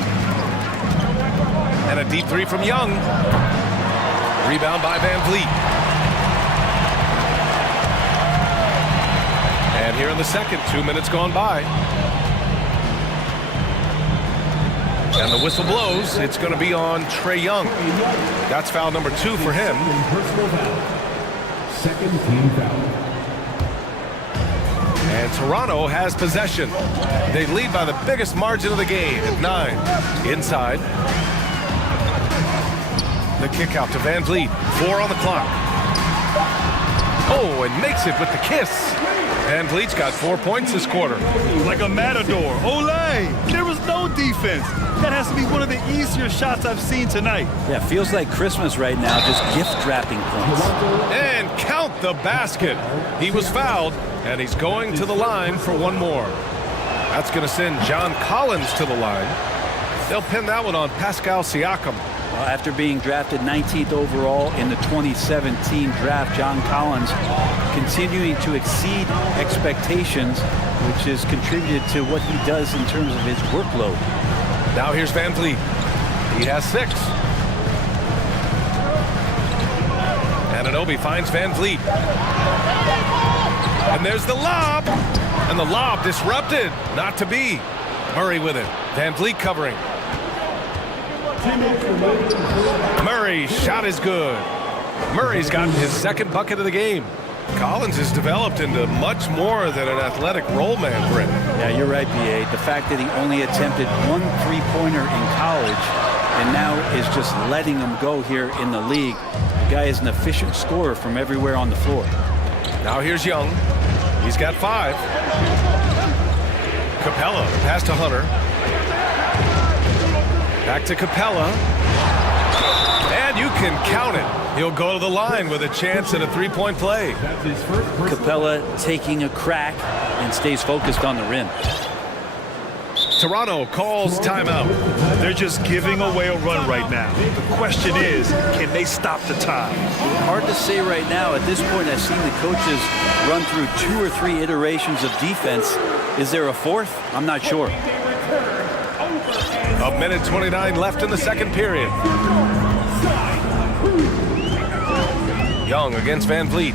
And a deep 3 from Young. Rebound by Van Vliet. And here in the second, 2 minutes gone by. And the whistle blows. It's going to be on Trae Young. That's foul number 2 for him. Second team foul. And Toronto has possession. They lead by the biggest margin of the game at 9. Inside. The kick out to Van Vliet. 4 on the clock. Oh, and makes it with the kiss. Van Vliet's got 4 points this quarter. Like a matador. Olay! There was no defense. That has to be one of the easier shots I've seen tonight. Yeah, feels like Christmas right now, just gift wrapping points. And count the basket. He was fouled, and he's going to the line for one more. That's going to send John Collins to the line. They'll pin that one on Pascal Siakam. Well, after being drafted 19th overall in the 2017 draft, John Collins continuing to exceed expectations, which has contributed to what he does in terms of his workload. Now here's Van Vliet. He has 6. Anunoby finds Van Vliet. And there's the lob. And the lob disrupted. Not to be. Murray with it. Van Vliet covering. Murray's shot is good. Murray's gotten his second bucket of the game. Collins has developed into much more than an athletic roll man, Brent. Yeah, you're right, B.A. The fact that he only attempted 1 3-pointer in college and now is just letting them go here in the league. The guy is an efficient scorer from everywhere on the floor. Now here's Young. He's got 5. Capella, pass to Hunter. Back to Capella. And you can count it. He'll go to the line with a chance at a 3-point play. Capella taking a crack and stays focused on the rim. Toronto calls timeout. They're just giving away a run right now. The question is, can they stop the tide? Hard to say right now. At this point, I've seen the coaches run through 2 or 3 iterations of defense. Is there a 4th? I'm not sure. A minute 29 left in the second period. Young against Van Vliet.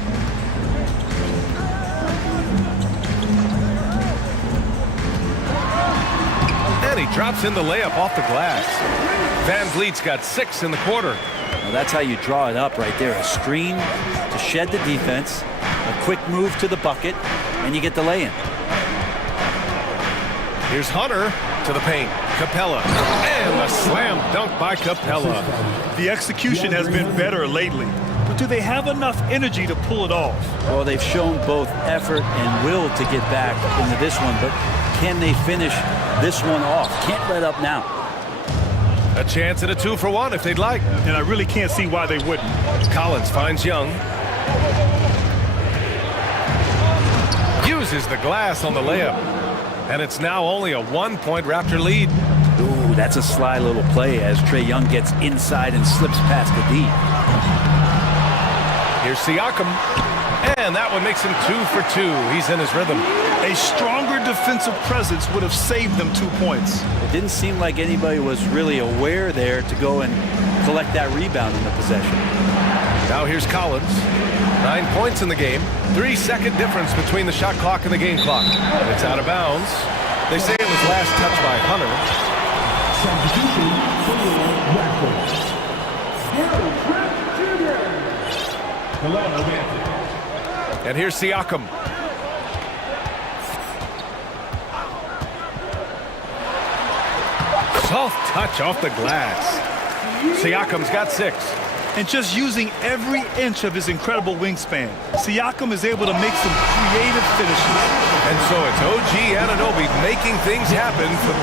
And he drops in the layup off the glass. Van Vliet's got 6 in the quarter. Well, that's how you draw it up right there. A screen to shed the defense, a quick move to the bucket, and you get the lay-in. Here's Hunter to the paint. Capella. And a slam dunk by Capella. The execution has been better lately. But do they have enough energy to pull it off? Well, they've shown both effort and will to get back into this one, but can they finish this one off? Can't let up now. A chance at a 2-for-1 if they'd like. And I really can't see why they wouldn't. Collins finds Young. Uses the glass on the layup. And it's now only a 1-point Raptor lead. Ooh, that's a sly little play as Trae Young gets inside and slips past the D. Here's Siakam. And that one makes him 2 for 2. He's in his rhythm. A stronger defensive presence would have saved them 2 points. It didn't seem like anybody was really aware there to go and collect that rebound in the possession. Now here's Collins. 9 points in the game. 3-second difference between the shot clock and the game clock. And it's out of bounds. They say it was last touched by Hunter. Substitution for the Raptors. And here's Siakam. Soft touch off the glass. Siakam's got 6. And just using every inch of his incredible wingspan, Siakam is able to make some creative finishes. And so it's OG Anunoby making things happen for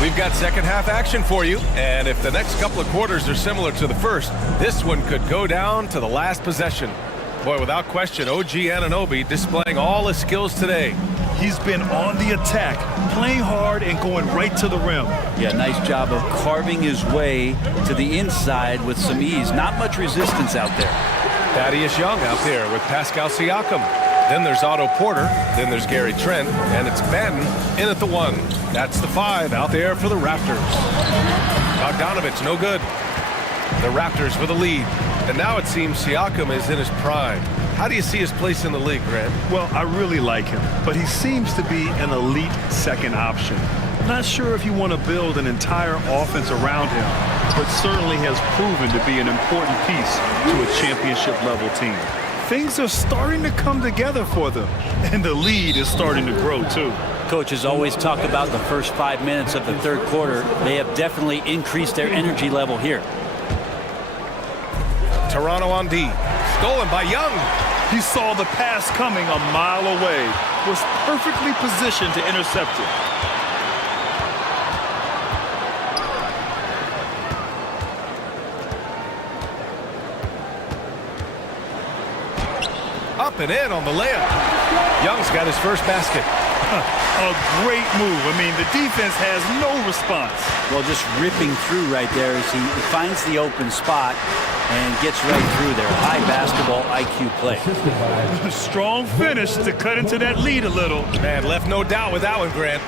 We've got second half action for you, and if the next couple of quarters are similar to the first, this one could go down to the last possession. Boy, without question, OG Anunoby displaying all his skills today. He's been on the attack, playing hard and going right to the rim. Yeah, nice job of carving his way to the inside with some ease. Not much resistance out there. Thaddeus Young out there with Pascal Siakam. Then there's Otto Porter. Then there's Gary Trent. And it's Madden in at the 1. That's the 5 out there for the Raptors. Bogdanovich, no good. The Raptors with a lead. And now it seems Siakam is in his prime. How do you see his place in the league, Grant? Well, I really like him, but he seems to be an elite second option. Not sure if you want to build an entire offense around him, but certainly has proven to be an important piece to a championship-level team. Things are starting to come together for them, and the lead is starting to grow, too. Coach has always talked about the first 5 minutes of the third quarter. They have definitely increased their energy level here. Toronto on D. Stolen by Young. He saw the pass coming a mile away, was perfectly positioned to intercept it. Up and in on the layup. Young's got his first basket. A great move. I mean, the defense has no response. Well, just ripping through right there as he finds the open spot and gets right through there. High basketball IQ play. Strong finish to cut into that lead a little. Man, left no doubt with that one, Grant.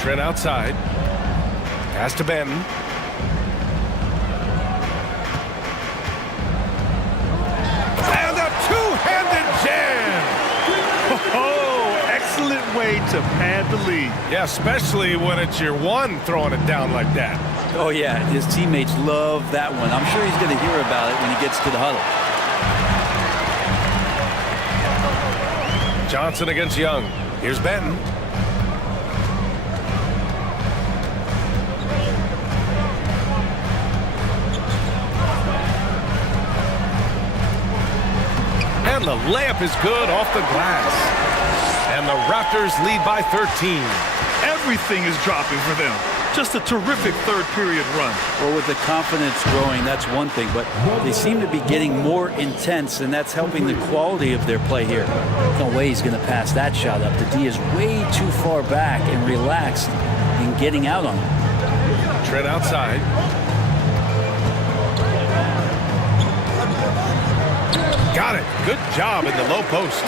Trent outside. Pass to Benton. And a two-handed jam! Oh, excellent way to pad the lead. Yeah, especially when it's your one throwing it down like that. Oh, yeah, his teammates love that one. I'm sure he's going to hear about it when he gets to the huddle. Johnson against Young. Here's Benton. And the layup is good off the glass. And the Raptors lead by 13. Everything is dropping for them. Just a terrific third period run. Well, with the confidence growing, that's one thing, but they seem to be getting more intense, and that's helping the quality of their play here. No way he's going to pass that shot up. The D is way too far back and relaxed in getting out on him. Trent outside. Got it. Good job in the low post.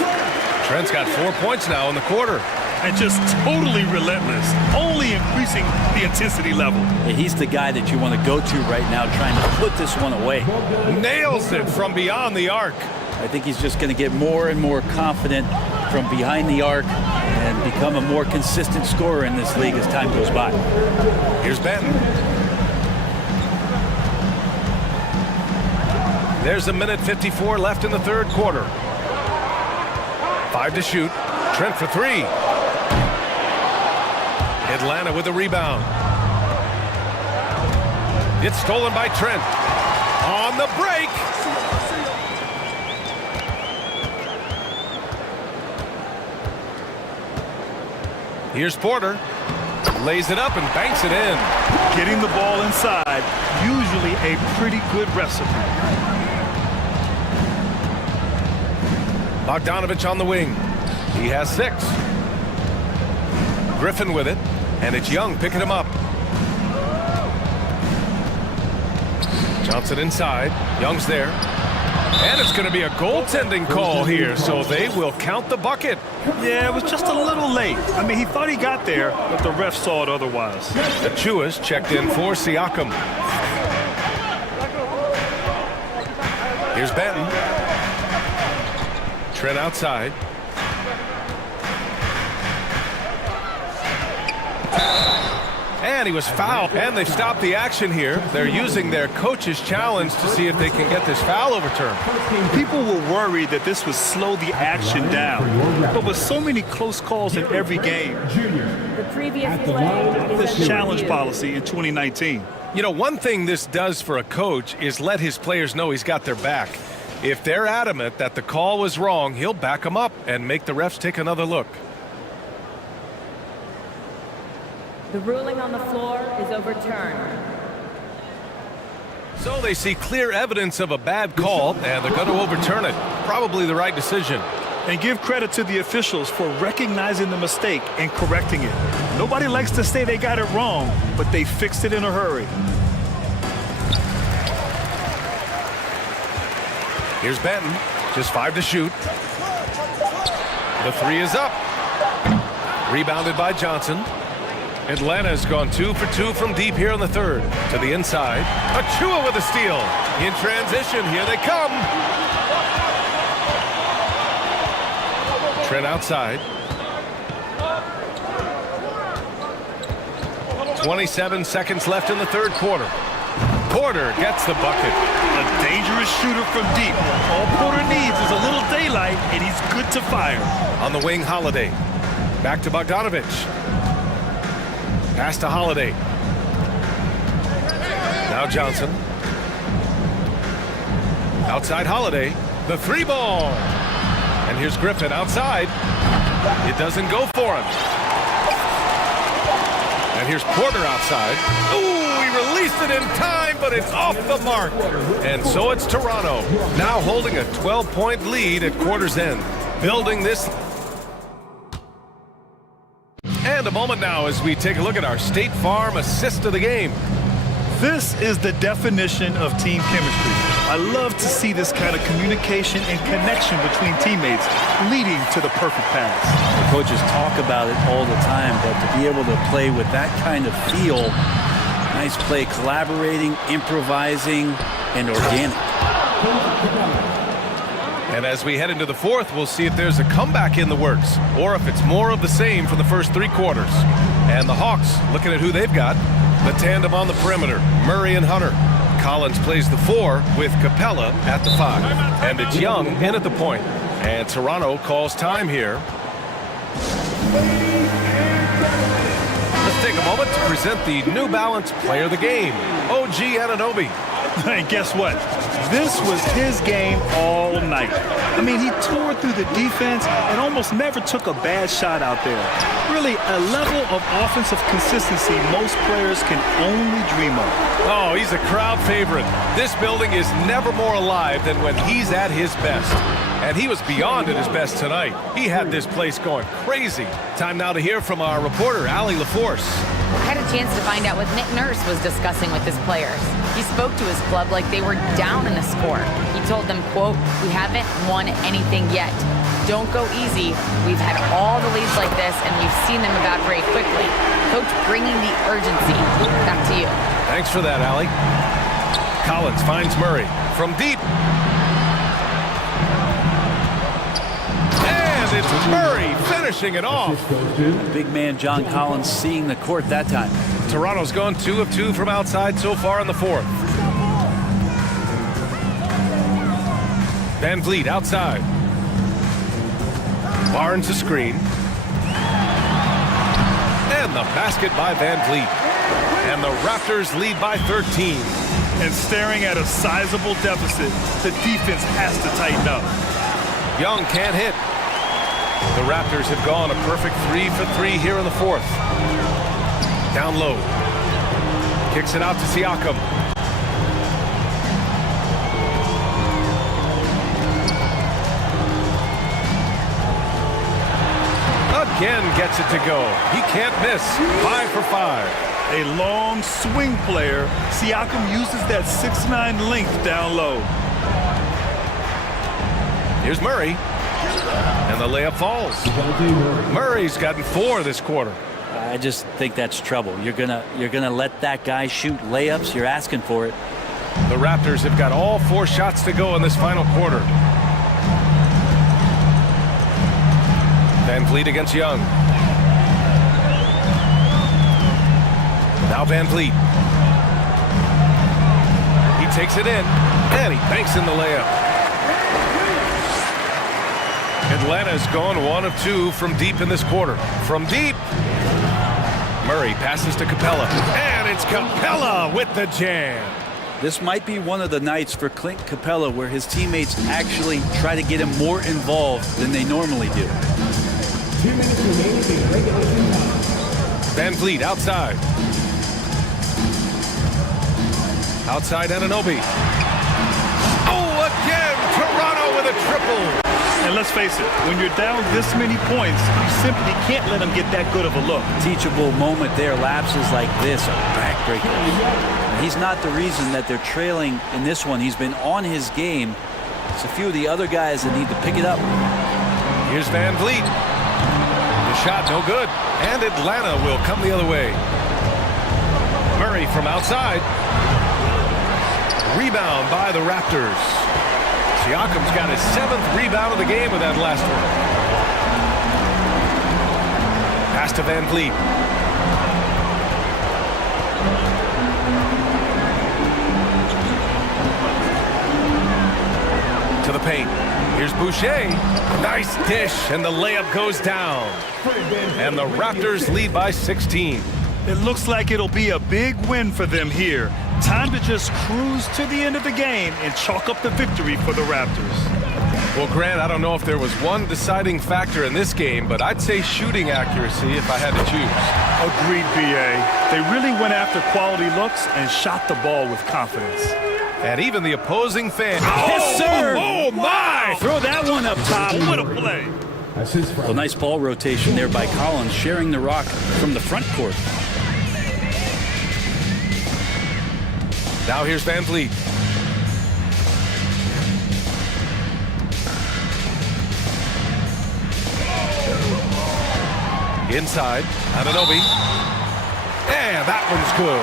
Trent's got 4 points now in the quarter. And just totally relentless, only increasing the intensity level. Yeah, he's the guy that you want to go to right now, trying to put this one away. Nails it from beyond the arc. I think he's just going to get more and more confident from behind the arc and become a more consistent scorer in this league as time goes by. Here's Benton. There's 1:54 left in the third quarter. 5 to shoot. Trent for 3. Atlanta with a rebound. It's stolen by Trent. On the break. Here's Porter. Lays it up and banks it in. Getting the ball inside, usually a pretty good recipe. Bogdanovich on the wing. He has 6. Griffin with it, and it's Young picking him up. Johnson inside. Young's there. And it's going to be a goaltending call here, so they will count the bucket. Yeah, it was just a little late. I mean, he thought he got there, but the ref saw it otherwise. Achua's checked in for Siakam. Here's Benton. Trent outside. And he was fouled. And they've stopped the action here. They're using their coach's challenge to see if they can get this foul overturned. People were worried that this would slow the action down. But with so many close calls in every game, The previous play is this challenge policy in 2019. You know, one thing this does for a coach is let his players know he's got their back. If they're adamant that the call was wrong, he'll back them up and make the refs take another look. The ruling on the floor is overturned. So they see clear evidence of a bad call, and they're going to overturn it. Probably the right decision. And give credit to the officials for recognizing the mistake and correcting it. Nobody likes to say they got it wrong, but they fixed it in a hurry. Here's Benton, just 5 to shoot. The 3 is up. Rebounded by Johnson. Atlanta's gone 2 for 2 from deep here in the third. To the inside. Achua with a steal. In transition, here they come. Trent outside. 27 seconds left in the third quarter. Porter gets the bucket. A dangerous shooter from deep. All Porter needs is a little daylight, and he's good to fire. On the wing, Holiday. Back to Bogdanovich. Pass to Holiday. Now Johnson. Outside Holiday. The three ball. And here's Griffin outside. It doesn't go for him. And here's Porter outside. Ooh, he released it in time, but it's off the mark. And so it's Toronto, now holding a 12-point lead at quarter's end. Building this. And a moment now as we take a look at our State Farm assist of the game. This is the definition of team chemistry. I love to see this kind of communication and connection between teammates leading to the perfect pass. The coaches talk about it all the time, but to be able to play with that kind of feel, nice play, collaborating, improvising, and organic. And as we head into the fourth, we'll see if there's a comeback in the works or if it's more of the same for the first three quarters. And the Hawks, looking at who they've got, the tandem on the perimeter, Murray and Hunter. Collins plays the 4 with Capella at the 5. And it's Young in at the point. And Toronto calls time here. Let's take a moment to present the New Balance Player of the Game, OG Anunoby. And guess what? This was his game all night. I mean, he tore through the defense and almost never took a bad shot out there. Really, a level of offensive consistency most players can only dream of. Oh, he's a crowd favorite. This building is never more alive than when he's at his best. And he was beyond at his best tonight. He had this place going crazy. Time now to hear from our reporter, Allie LaForce. I had a chance to find out what Nick Nurse was discussing with his players. He spoke to his club like they were down in the score. He told them, quote, "We haven't won anything yet. Don't go easy. We've had all the leads like this, and we've seen them evaporate quickly." Coach bringing the urgency. Back to you. Thanks for that, Allie. Collins finds Murray from deep. And it's Murray finishing it off. Big man John Collins seeing the court that time. Toronto's gone 2 of 2 from outside so far in the fourth. Van Vliet outside. Barnes a screen. And the basket by Van Vliet. And the Raptors lead by 13. And staring at a sizable deficit, the defense has to tighten up. Young can't hit. The Raptors have gone a perfect 3 for 3 here in the fourth. Down low. Kicks it out to Siakam. Again gets it to go. He can't miss. 5 for 5. A long swing player. Siakam uses that 6'9" length down low. Here's Murray. And the layup falls. Murray's gotten 4 this quarter. I just think that's trouble. You're gonna let that guy shoot layups. You're asking for it. The Raptors have got all 4 shots to go in this final quarter. Van Vliet against Young. Now Van Vliet. He takes it in, and he banks in the layup. Atlanta's gone 1 of 2 from deep in this quarter. From deep. Murray passes to Capella. And it's Capella with the jam. This might be one of the nights for Clint Capella where his teammates actually try to get him more involved than they normally do. 2 minutes remaining in regulation time. Van Vliet outside. Outside Anunoby. Oh, again! Toronto with a triple. And let's face it, when you're down this many points, you simply can't let them get that good of a look. Teachable moment there. Lapses like this are backbreakers. He's not the reason that they're trailing in this one. He's been on his game. It's a few of the other guys that need to pick it up. Here's Van Vliet. The shot, no good. And Atlanta will come the other way. Murray from outside. Rebound by the Raptors. Siakam's got his 7th rebound of the game with that last one. Pass to Van Vliet. To the paint. Here's Boucher. Nice dish, and the layup goes down. And the Raptors lead by 16. It looks like it'll be a big win for them here. Time to just cruise to the end of the game and chalk up the victory for the Raptors. Well, Grant, I don't know if there was one deciding factor in this game, but I'd say shooting accuracy if I had to choose. Agreed, B.A. They really went after quality looks and shot the ball with confidence. And even the opposing fans. Yes, sir! Oh, my! Throw that one up top. What a play. Well, nice ball rotation there by Collins, sharing the rock from the front court. Now here's Van Vliet. Inside, Anunoby. And that one's good.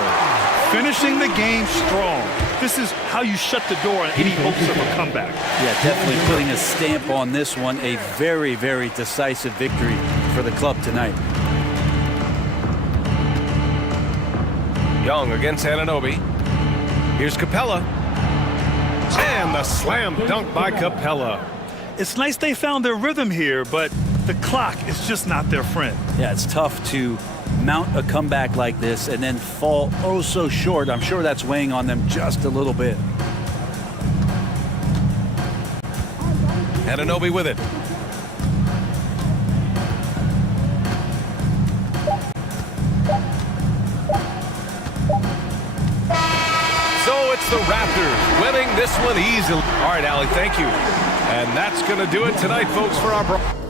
Finishing the game strong. This is how you shut the door on any hopes of a comeback. Yeah, definitely putting a stamp on this one. A very, very decisive victory for the club tonight. Young against Anunoby. Here's Capella. And the slam dunk by Capella. It's nice they found their rhythm here, but the clock is just not their friend. Yeah, it's tough to mount a comeback like this and then fall oh so short. I'm sure that's weighing on them just a little bit. Anunoby with it. So it's the Raptors winning this one easily. All right, Allie, thank you. And that's going to do it tonight, folks, for our...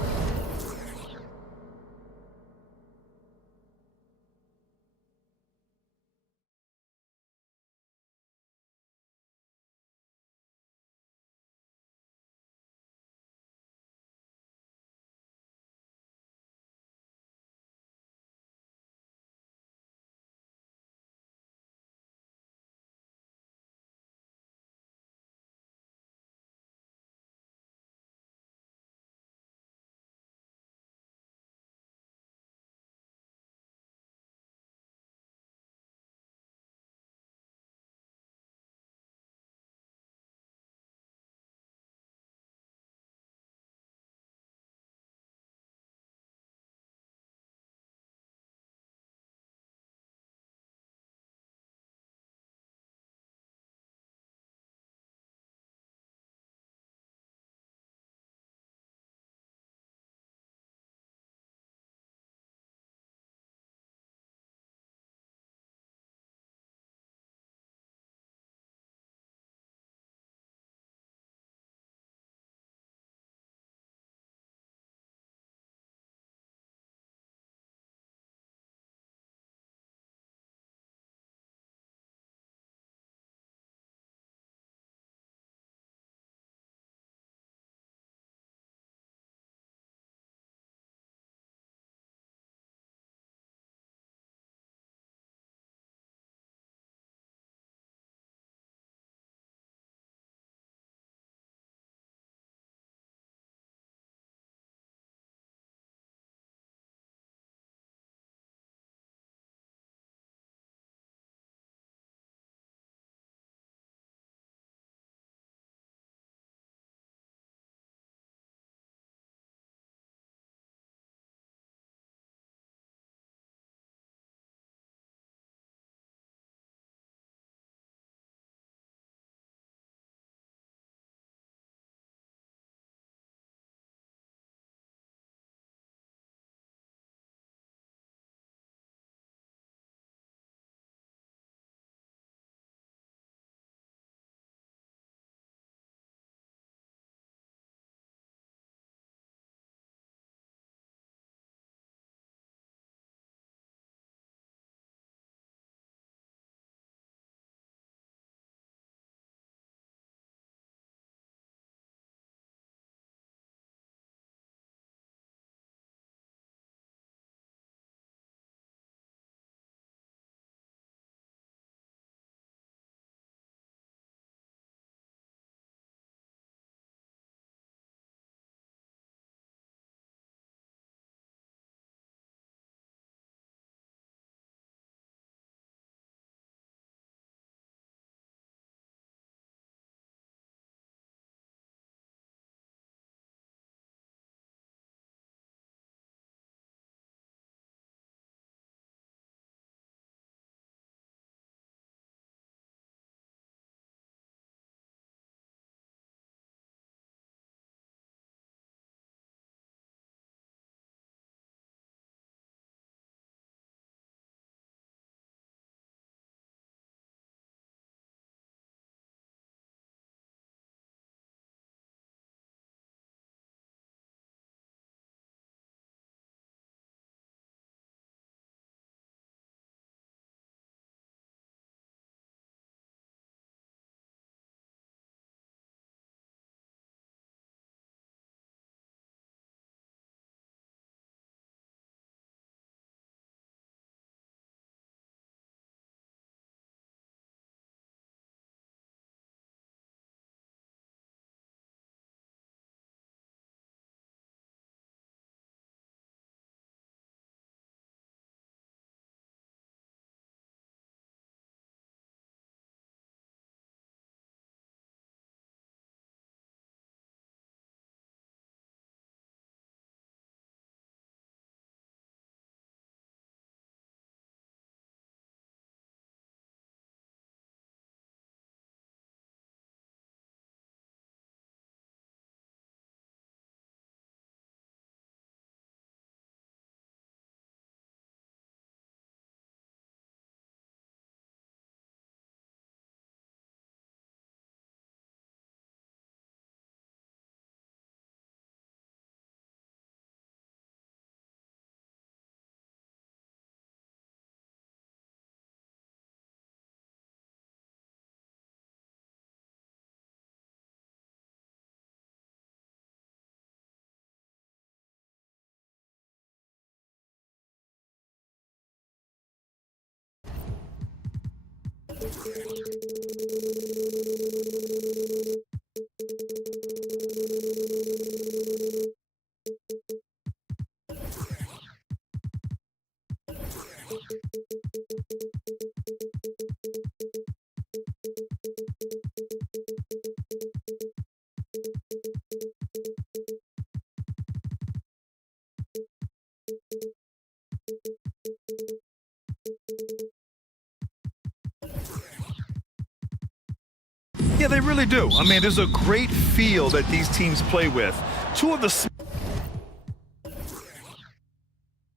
Yeah, they really do. I mean, there's a great feel that these teams play with. Two of the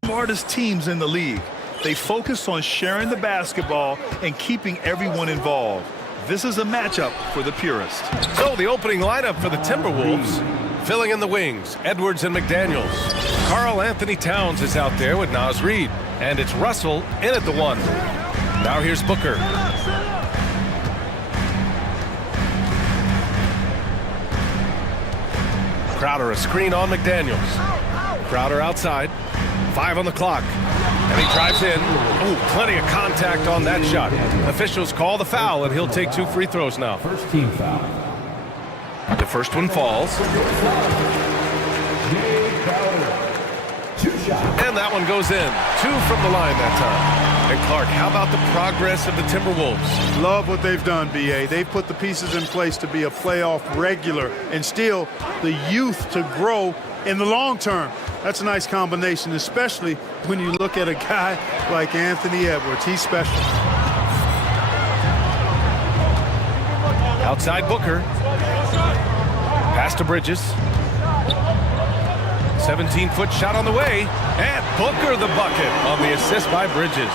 smartest teams in the league. They focus on sharing the basketball and keeping everyone involved. This is a matchup for the purist. So the opening lineup for the Timberwolves. Filling in the wings, Edwards and McDaniels. Karl Anthony Towns is out there with Naz Reid. And it's Russell in at the 1. Now here's Booker. Crowder a screen on McDaniels. Crowder outside. 5 on the clock. And he drives in. Ooh, plenty of contact on that shot. Officials call the foul, and he'll take 2 free throws now. First team foul. The first one falls. And that one goes in. 2 from the line that time. And Clark, how about the progress of the Timberwolves? Love what they've done, B.A. They've put the pieces in place to be a playoff regular and still the youth to grow in the long term. That's a nice combination, especially when you look at a guy like Anthony Edwards. He's special. Outside Booker. Pass to Bridges. 17-foot shot on the way. And Booker the bucket on the assist by Bridges.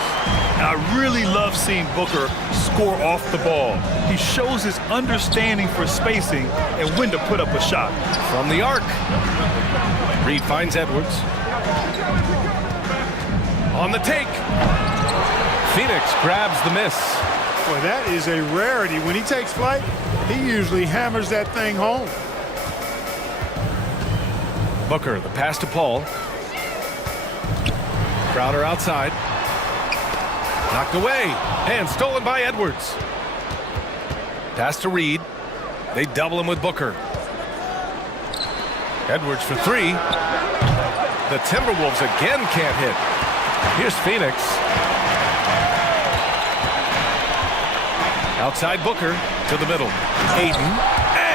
I really love seeing Booker score off the ball. He shows his understanding for spacing and when to put up a shot. From the arc. Reid finds Edwards. On the take. Phoenix grabs the miss. Boy, that is a rarity. When he takes flight, he usually hammers that thing home. Booker, the pass to Paul. Crowder outside. Knocked away. And stolen by Edwards. Pass to Reid. They double him with Booker. Edwards for 3. The Timberwolves again can't hit. Here's Phoenix. Outside Booker to the middle. Ayton.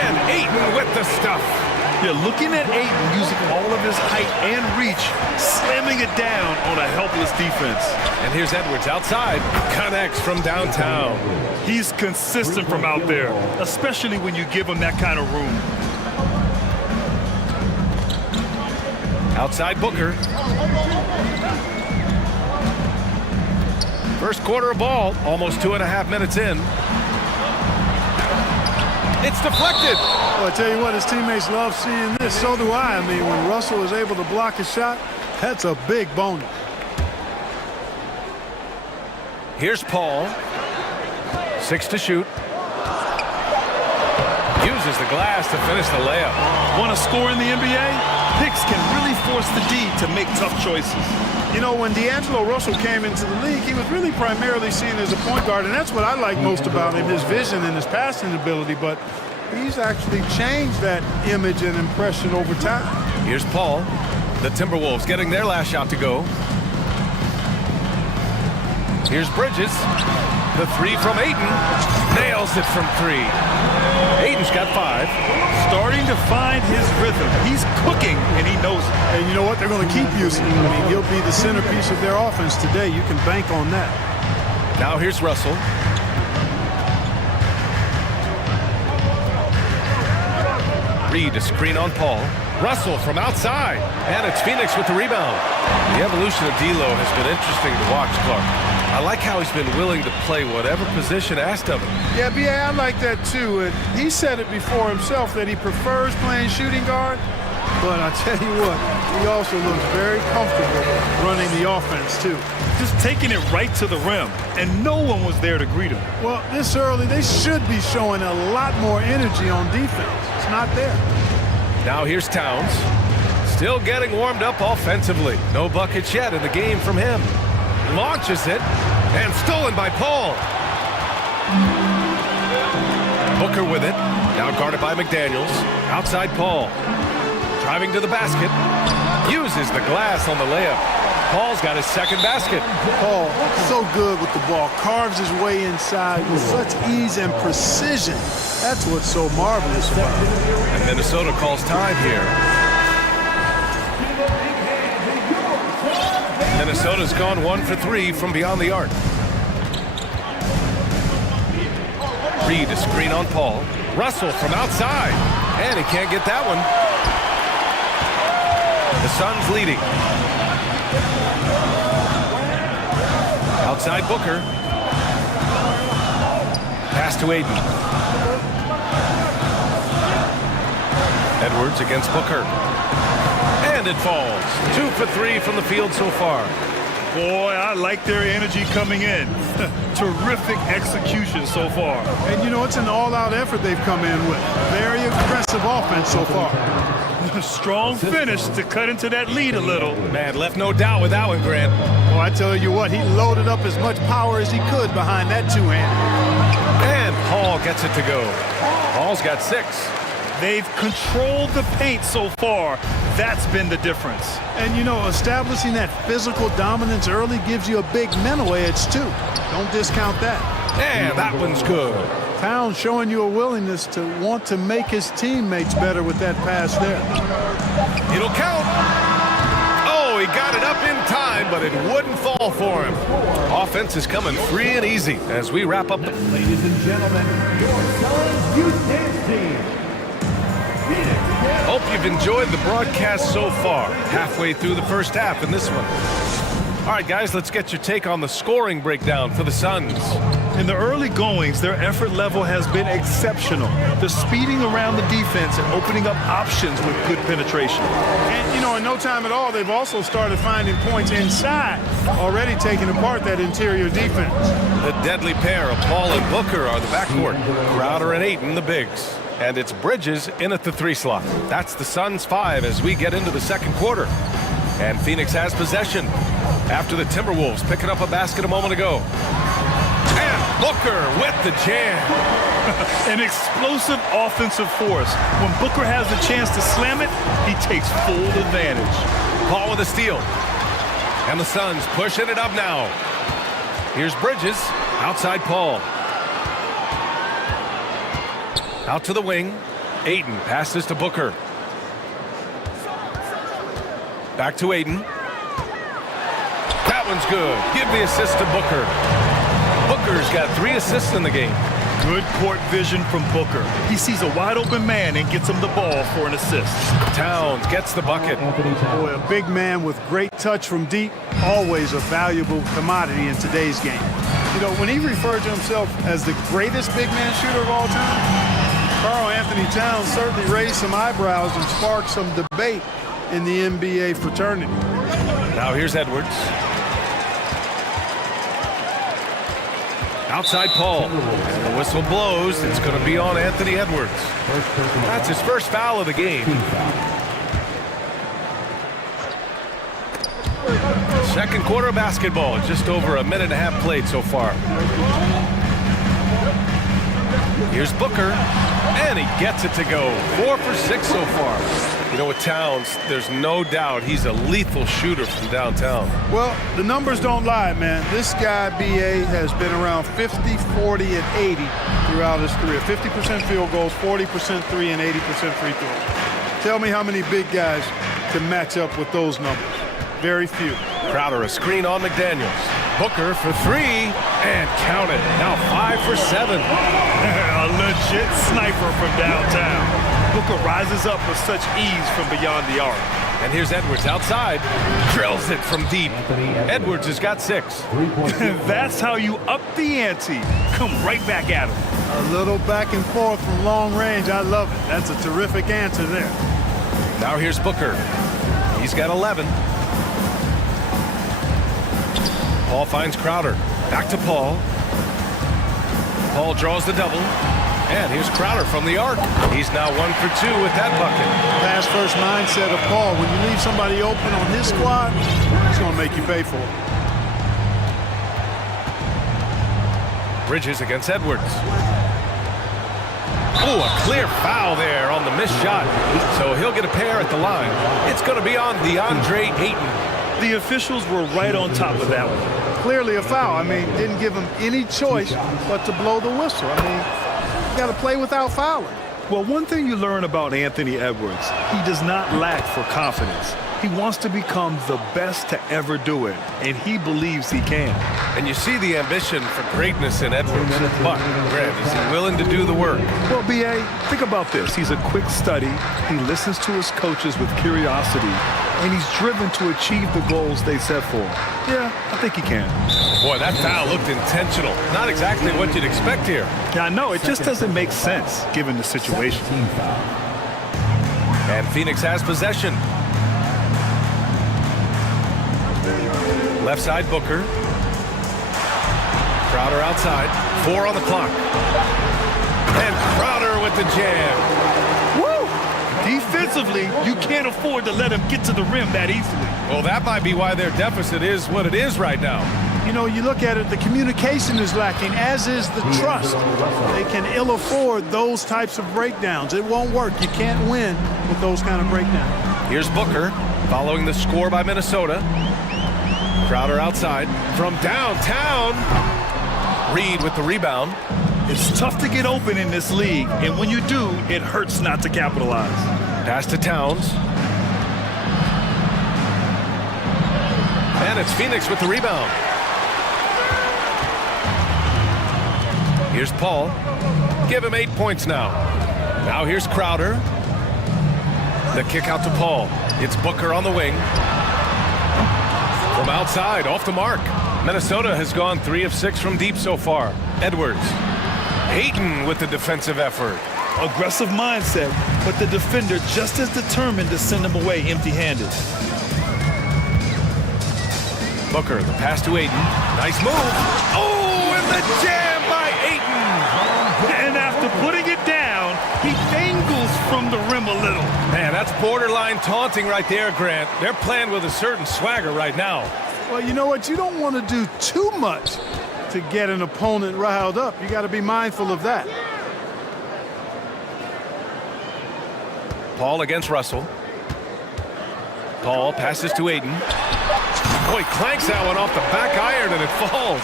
And Ayton with the stuff. Yeah, looking at Ayton using all of his height and reach, slamming it down on a helpless defense. And here's Edwards outside. Connects from downtown. He's consistent from out there, especially when you give him that kind of room. Outside Booker. First quarter of ball, almost 2.5 minutes in. It's deflected. Well, I tell you what, his teammates love seeing this. So do I. I mean, when Russell is able to block a shot, that's a big bonus. Here's Paul. 6 to shoot. Uses the glass to finish the layup. Want to score in the NBA? Picks can really force the D to make tough choices. You know, when D'Angelo Russell came into the league, he was really primarily seen as a point guard, and that's what I like most about him, his vision and his passing ability, but he's actually changed that image and impression over time. Here's Paul. The Timberwolves getting their last shot to go. Here's Bridges. The 3 from Ayton. Nails it from 3. Ayton's got 5. Starting to find his rhythm. He's cooking, and he knows it. And you know what? They're going to keep using him. I mean, he'll be the centerpiece of their offense today. You can bank on that. Now here's Russell. Reid a screen on Paul. Russell from outside. And it's Phoenix with the rebound. The evolution of D'Lo has been interesting to watch, Clark. I like how he's been willing to play whatever position asked of him. Yeah, B.A., I like that too. And he said it before himself that he prefers playing shooting guard. But I tell you what, he also looks very comfortable running the offense too. Just taking it right to the rim, and no one was there to greet him. Well, this early, they should be showing a lot more energy on defense. It's not there. Now here's Towns. Still getting warmed up offensively. No buckets yet in the game from him. Launches it, and stolen by Paul. Booker with it. Now guarded by McDaniels. Outside Paul. Driving to the basket. Uses the glass on the layup. Paul's got his second basket. Paul, so good with the ball. Carves his way inside with such ease and precision. That's what's so marvelous about it. And Minnesota calls time here. Minnesota's gone 1 for 3 from beyond the arc. Reed a screen on Paul. Russell from outside. And he can't get that one. The Suns leading. Outside Booker. Pass to Aiden. Edwards against Booker. And it falls. 2 for 3 from the field so far. Boy, I like their energy coming in. Terrific execution so far. And you know, it's an all-out effort they've come in with. Very aggressive offense so far. Strong finish to cut into that lead a little. Man, left no doubt with that one, Grant. Well, I tell you what, he loaded up as much power as he could behind that two-hander. And Paul gets it to go. Paul's got 6. They've controlled the paint so far. That's been the difference. And, you know, establishing that physical dominance early gives you a big mental edge, too. Don't discount that. And that one's good. Towns showing you a willingness to want to make his teammates better with that pass there. It'll count. Oh, he got it up in time, but it wouldn't fall for him. Offense is coming free and easy as we wrap up. Ladies and gentlemen, your Suns youth dance team. Hope you've enjoyed the broadcast so far. Halfway through the first half in this one. All right, guys, let's get your take on the scoring breakdown for the Suns. In the early goings, their effort level has been exceptional. They're speeding around the defense and opening up options with good penetration. And, you know, in no time at all, they've also started finding points inside, already taking apart that interior defense. The deadly pair of Paul and Booker are the backcourt. Crowder and Ayton, the bigs. And it's Bridges in at the 3 slot. That's the Suns 5 as we get into the second quarter. And Phoenix has possession after the Timberwolves picking up a basket a moment ago. And Booker with the jam. An explosive offensive force. When Booker has the chance to slam it, he takes full advantage. Paul with a steal. And the Suns pushing it up now. Here's Bridges, outside Paul. Out to the wing. Ayton passes to Booker. Back to Ayton. That one's good. Give the assist to Booker. Booker's got 3 assists in the game. Good court vision from Booker. He sees a wide open man and gets him the ball for an assist. Towns gets the bucket. Boy, a big man with great touch from deep, always a valuable commodity in today's game. You know, when he referred to himself as the greatest big man shooter of all time, Karl Anthony Towns certainly raised some eyebrows and sparked some debate in the NBA fraternity. Now here's Edwards. Outside Paul. And the whistle blows. It's going to be on Anthony Edwards. That's his first foul of the game. Second quarter of basketball. Just over a minute and a half played so far. Here's Booker. And he gets it to go. 4 for 6 so far. You know, with Towns, there's no doubt he's a lethal shooter from downtown. Well, the numbers don't lie, man. This guy, B.A., has been around 50, 40, and 80 throughout his career. 50% field goals, 40% 3, and 80% free throws. Tell me how many big guys can match up with those numbers. Very few. Crowder a screen on McDaniels. Booker for 3, and count it. Now 5 for 7. A legit sniper from downtown. Booker rises up with such ease from beyond the arc. And here's Edwards outside. Drills it from deep. Edwards has got 6. That's how you up the ante. Come right back at him. A little back and forth from long range. I love it. That's a terrific answer there. Now here's Booker. He's got 11. Paul finds Crowder. Back to Paul. Paul draws the double. And here's Crowder from the arc. He's now 1 for 2 with that bucket. Pass first mindset of Paul. When you leave somebody open on his squad, it's going to make you pay for it. Bridges against Edwards. Oh, a clear foul there on the missed shot. So he'll get a pair at the line. It's going to be on DeAndre Ayton. The officials were right on top of that one. Clearly a foul. I mean, didn't give him any choice but to blow the whistle. I mean, you got to play without fouling. Well, one thing you learn about Anthony Edwards, he does not lack for confidence. He wants to become the best to ever do it, and he believes he can. And you see the ambition for greatness in Edwards. But, Grant, is he willing to do the work? Well, B.A., think about this. He's a quick study. He listens to his coaches with curiosity, and he's driven to achieve the goals they set for him. Yeah, I think he can. Boy, that foul looked intentional. Not exactly what you'd expect here. Yeah, I know. It just doesn't make sense, given the situation. And Phoenix has possession. Left side, Booker. Crowder outside. 4 on the clock. And Crowder with the jam. Woo! Defensively, you can't afford to let him get to the rim that easily. Well, that might be why their deficit is what it is right now. You know, you look at it, the communication is lacking, as is the trust. They can ill afford those types of breakdowns. It won't work. You can't win with those kind of breakdowns. Here's Booker following the score by Minnesota. Crowder outside from downtown. Reed with the rebound. It's tough to get open in this league, and when you do, it hurts not to capitalize. Pass to Towns. And it's Phoenix with the rebound. Here's Paul. Give him 8 points now. Now here's Crowder. The kick out to Paul. It's Booker on the wing. From outside, off the mark. Minnesota has gone 3 of 6 from deep so far. Edwards. Ayton with the defensive effort. Aggressive mindset, but the defender just as determined to send him away empty-handed. Booker, the pass to Ayton. Nice move. Oh, and the jam by Ayton. And after putting it down, he dangles from the rim a little. Man, that's borderline taunting right there, Grant. They're playing with a certain swagger right now. Well, you know what? You don't want to do too much to get an opponent riled up. You got to be mindful of that. Paul against Russell. Paul passes to Ayton. Boy, clanks that one off the back iron and it falls.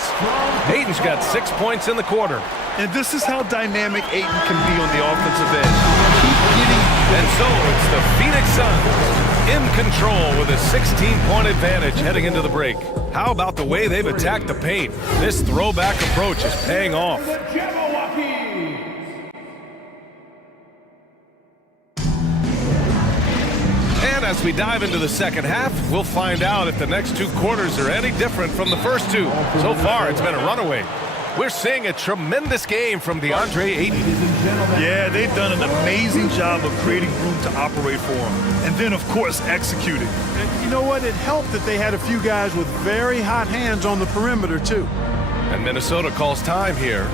Ayton's got 6 points in the quarter. And this is how dynamic Ayton can be on the offensive end. Keep getting. And so it's the Phoenix Suns in control with a 16-point advantage heading into the break. How about the way they've attacked the paint? This throwback approach is paying off. And as we dive into the second half, we'll find out if the next 2 quarters are any different from the first 2. So far, it's been a runaway. We're seeing a tremendous game from DeAndre Ayton. Yeah, they've done an amazing job of creating room to operate for him. And then, of course, executing. And you know what? It helped that they had a few guys with very hot hands on the perimeter, too. And Minnesota calls time here.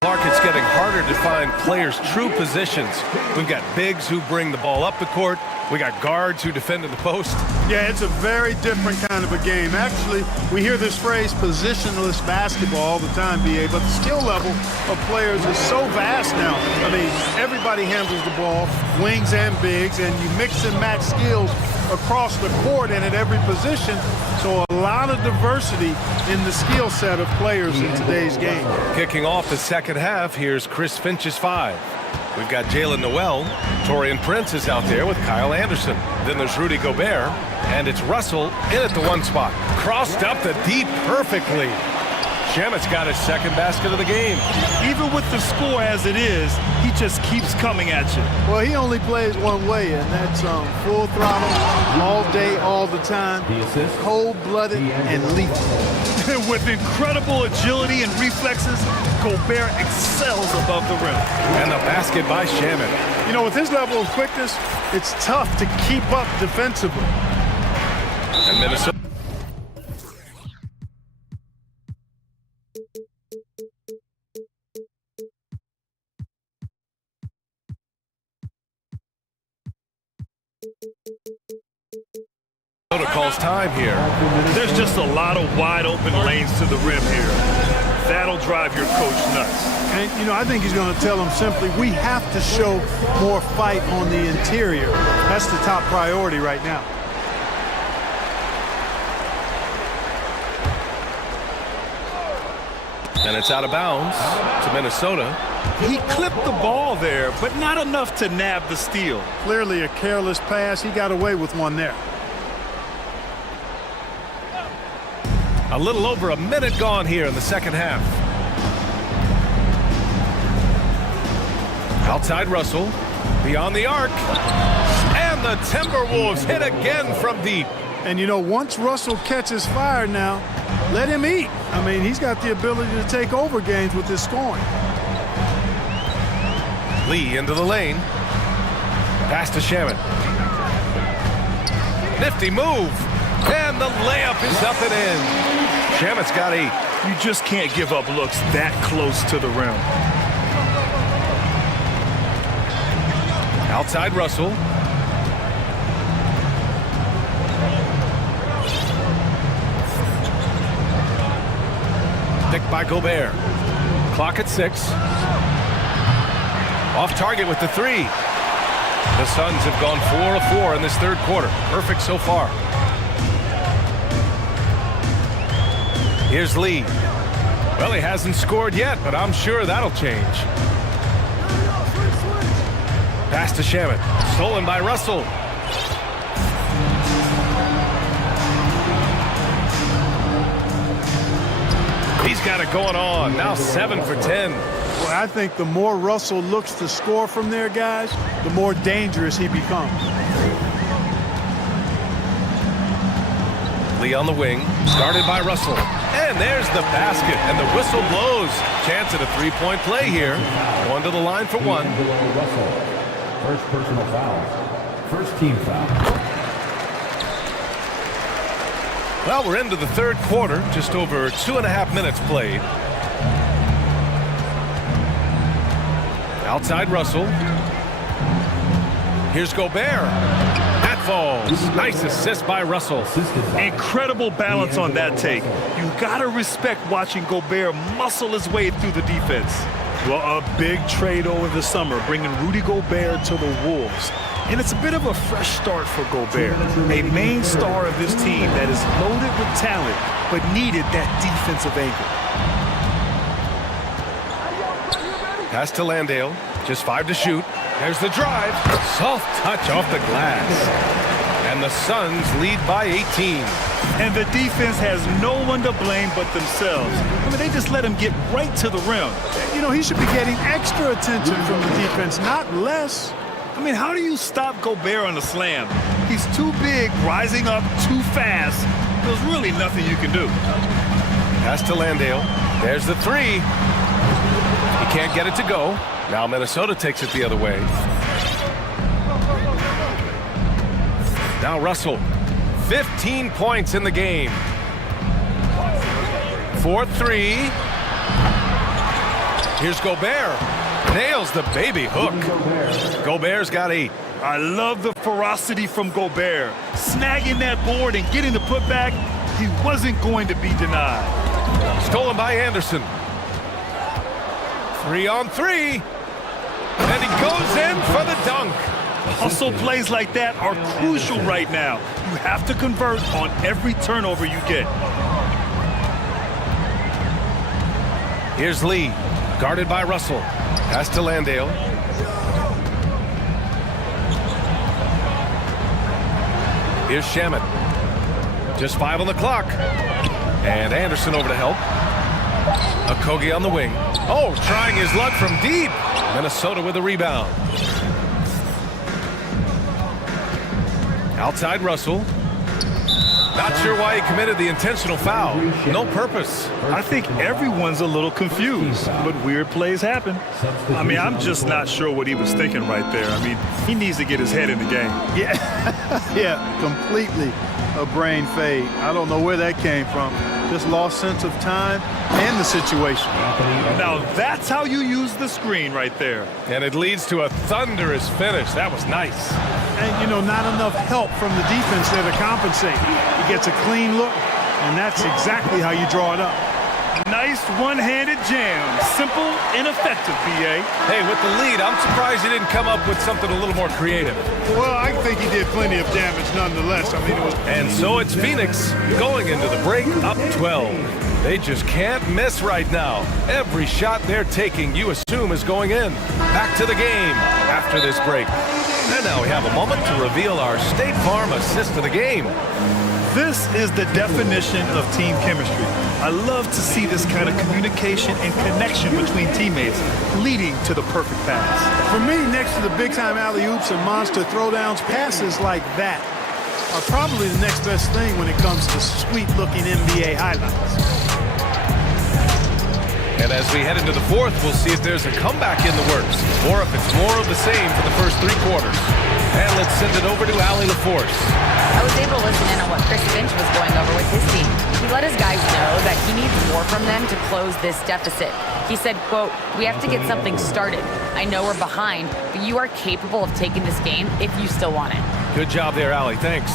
Clark, it's getting harder to find players' true positions. We've got bigs who bring the ball up the court. We got guards who defend in the post. Yeah, it's a very different kind of a game. Actually, we hear this phrase positionless basketball all the time, BA, but the skill level of players is so vast now. I mean, everybody handles the ball, wings and bigs, and you mix and match skills across the court and at every position. So a lot of diversity in the skill set of players in today's game. Kicking off the second half, here's Chris Finch's 5. We've got Jalen Noel. Torian Prince is out there with Kyle Anderson. Then there's Rudy And it's Russell in at the 1 spot. Crossed up the deep perfectly. Shamet's got his second basket of the game. Even with the score as it is, he just keeps coming at you. Well, he only plays one way, and that's full throttle, all day, all the time, cold-blooded and lethal. With incredible agility and reflexes, Gobert excels above the rim. And the basket by Shamet. You know, with his level of quickness, it's tough to keep up defensively. And Minnesota. Calls time here. There's just a lot of wide open lanes to the rim here. That'll drive your coach nuts. And, you know, I think he's going to tell them simply, we have to show more fight on the interior. That's the top priority right now. And it's out of bounds to Minnesota. He clipped the ball there, but not enough to nab the steal. Clearly a careless pass. He got away with one there. A little over a minute gone here in the second half. Outside Russell, beyond the arc, and the Timberwolves hit again from deep. And you know, once Russell catches fire now, let him eat. I mean, he's got the ability to take over games with his scoring. Lee into the lane. Pass to Shamet. Nifty move. And the layup is up and in. Shamet's got 8. You just can't give up looks that close to the rim. Outside Russell. Picked by Gobert. Clock at 6. Off target with the 3. The Suns have gone 4 of 4 in this third quarter. Perfect so far. Here's Lee. Well, he hasn't scored yet, but I'm sure that'll change. Pass to Shamet. Stolen by Russell. He's got it going on. Now 7 for 10. Well, I think the more Russell looks to score from there, guys, the more dangerous he becomes. Lee on the wing, started by Russell. And there's the basket, and the whistle blows. Chance at a three-point play here. Going to the line for 1. Russell. First personal foul. First team foul. Well, we're into the third quarter, just over 2.5 minutes played. Outside Russell. Here's Gobert. That falls. Nice assist by Russell. Incredible balance on that take. You gotta respect watching Gobert muscle his way through the defense. Well, a big trade over the summer, bringing Rudy Gobert to the Wolves. And it's a bit of a fresh start for Gobert, a main star of this team that is loaded with talent, but needed that defensive anchor. Pass to Landale, just 5 to shoot. There's the drive, soft touch off the glass. And the Suns lead by 18. And the defense has no one to blame but themselves. I mean, they just let him get right to the rim. You know, he should be getting extra attention from the defense, not less. I mean, how do you stop Gobert on a slam? He's too big, rising up too fast. There's really nothing you can do. Pass to Landale. There's the 3. He can't get it to go. Now Minnesota takes it the other way. Now Russell. 15 points in the game. 4-3. Here's Gobert. Nails the baby hook. Gobert's got 8. I love the ferocity from Gobert. Snagging that board and getting the putback, he wasn't going to be denied. Stolen by Anderson. 3-on-3. And he goes in for the dunk. Hustle plays like that are crucial right now. You have to convert on every turnover you get. Here's Lee, guarded by Russell. Pass to Landale. Here's Shamet. Just 5 on the clock. And Anderson over to help. Okogie on the wing. Oh, trying his luck from deep. Minnesota with a rebound. Outside Russell. Not sure why he committed the intentional foul. No purpose. I think everyone's a little confused, but weird plays happen. I mean, I'm just not sure what he was thinking right there. I mean, he needs to get his head in the game. Yeah, completely a brain fade. I don't know where that came from. Just lost sense of time and the situation. Now that's how you use the screen right there. And it leads to a thunderous finish. That was nice. And, you know, not enough help from the defense there to compensate. He gets a clean look, and that's exactly how you draw it up. Nice one-handed jam. Simple and effective, B.A. Hey, with the lead, I'm surprised he didn't come up with something a little more creative. Well, I think he did plenty of damage nonetheless. I mean, it was... And so it's Phoenix going into the break up 12. They just can't miss right now. Every shot they're taking, you assume, is going in. Back to the game after this break. And now we have a moment to reveal our State Farm assist of the game. This is the definition of team chemistry. I love to see this kind of communication and connection between teammates leading to the perfect pass. For me, next to the big-time alley-oops and monster throwdowns, passes like that are probably the next best thing when it comes to sweet-looking NBA highlights. And as we head into the fourth, we'll see if there's a comeback in the works, or if it's more of the same for the first three quarters. And let's send it over to Allie LaForce. I was able to listen in on what Chris Finch was going over with his team. He let his guys know that he needs more from them to close this deficit. He said, quote, "We have to get something started. I know we're behind, but you are capable of taking this game if you still want it." Good job there, Allie. Thanks.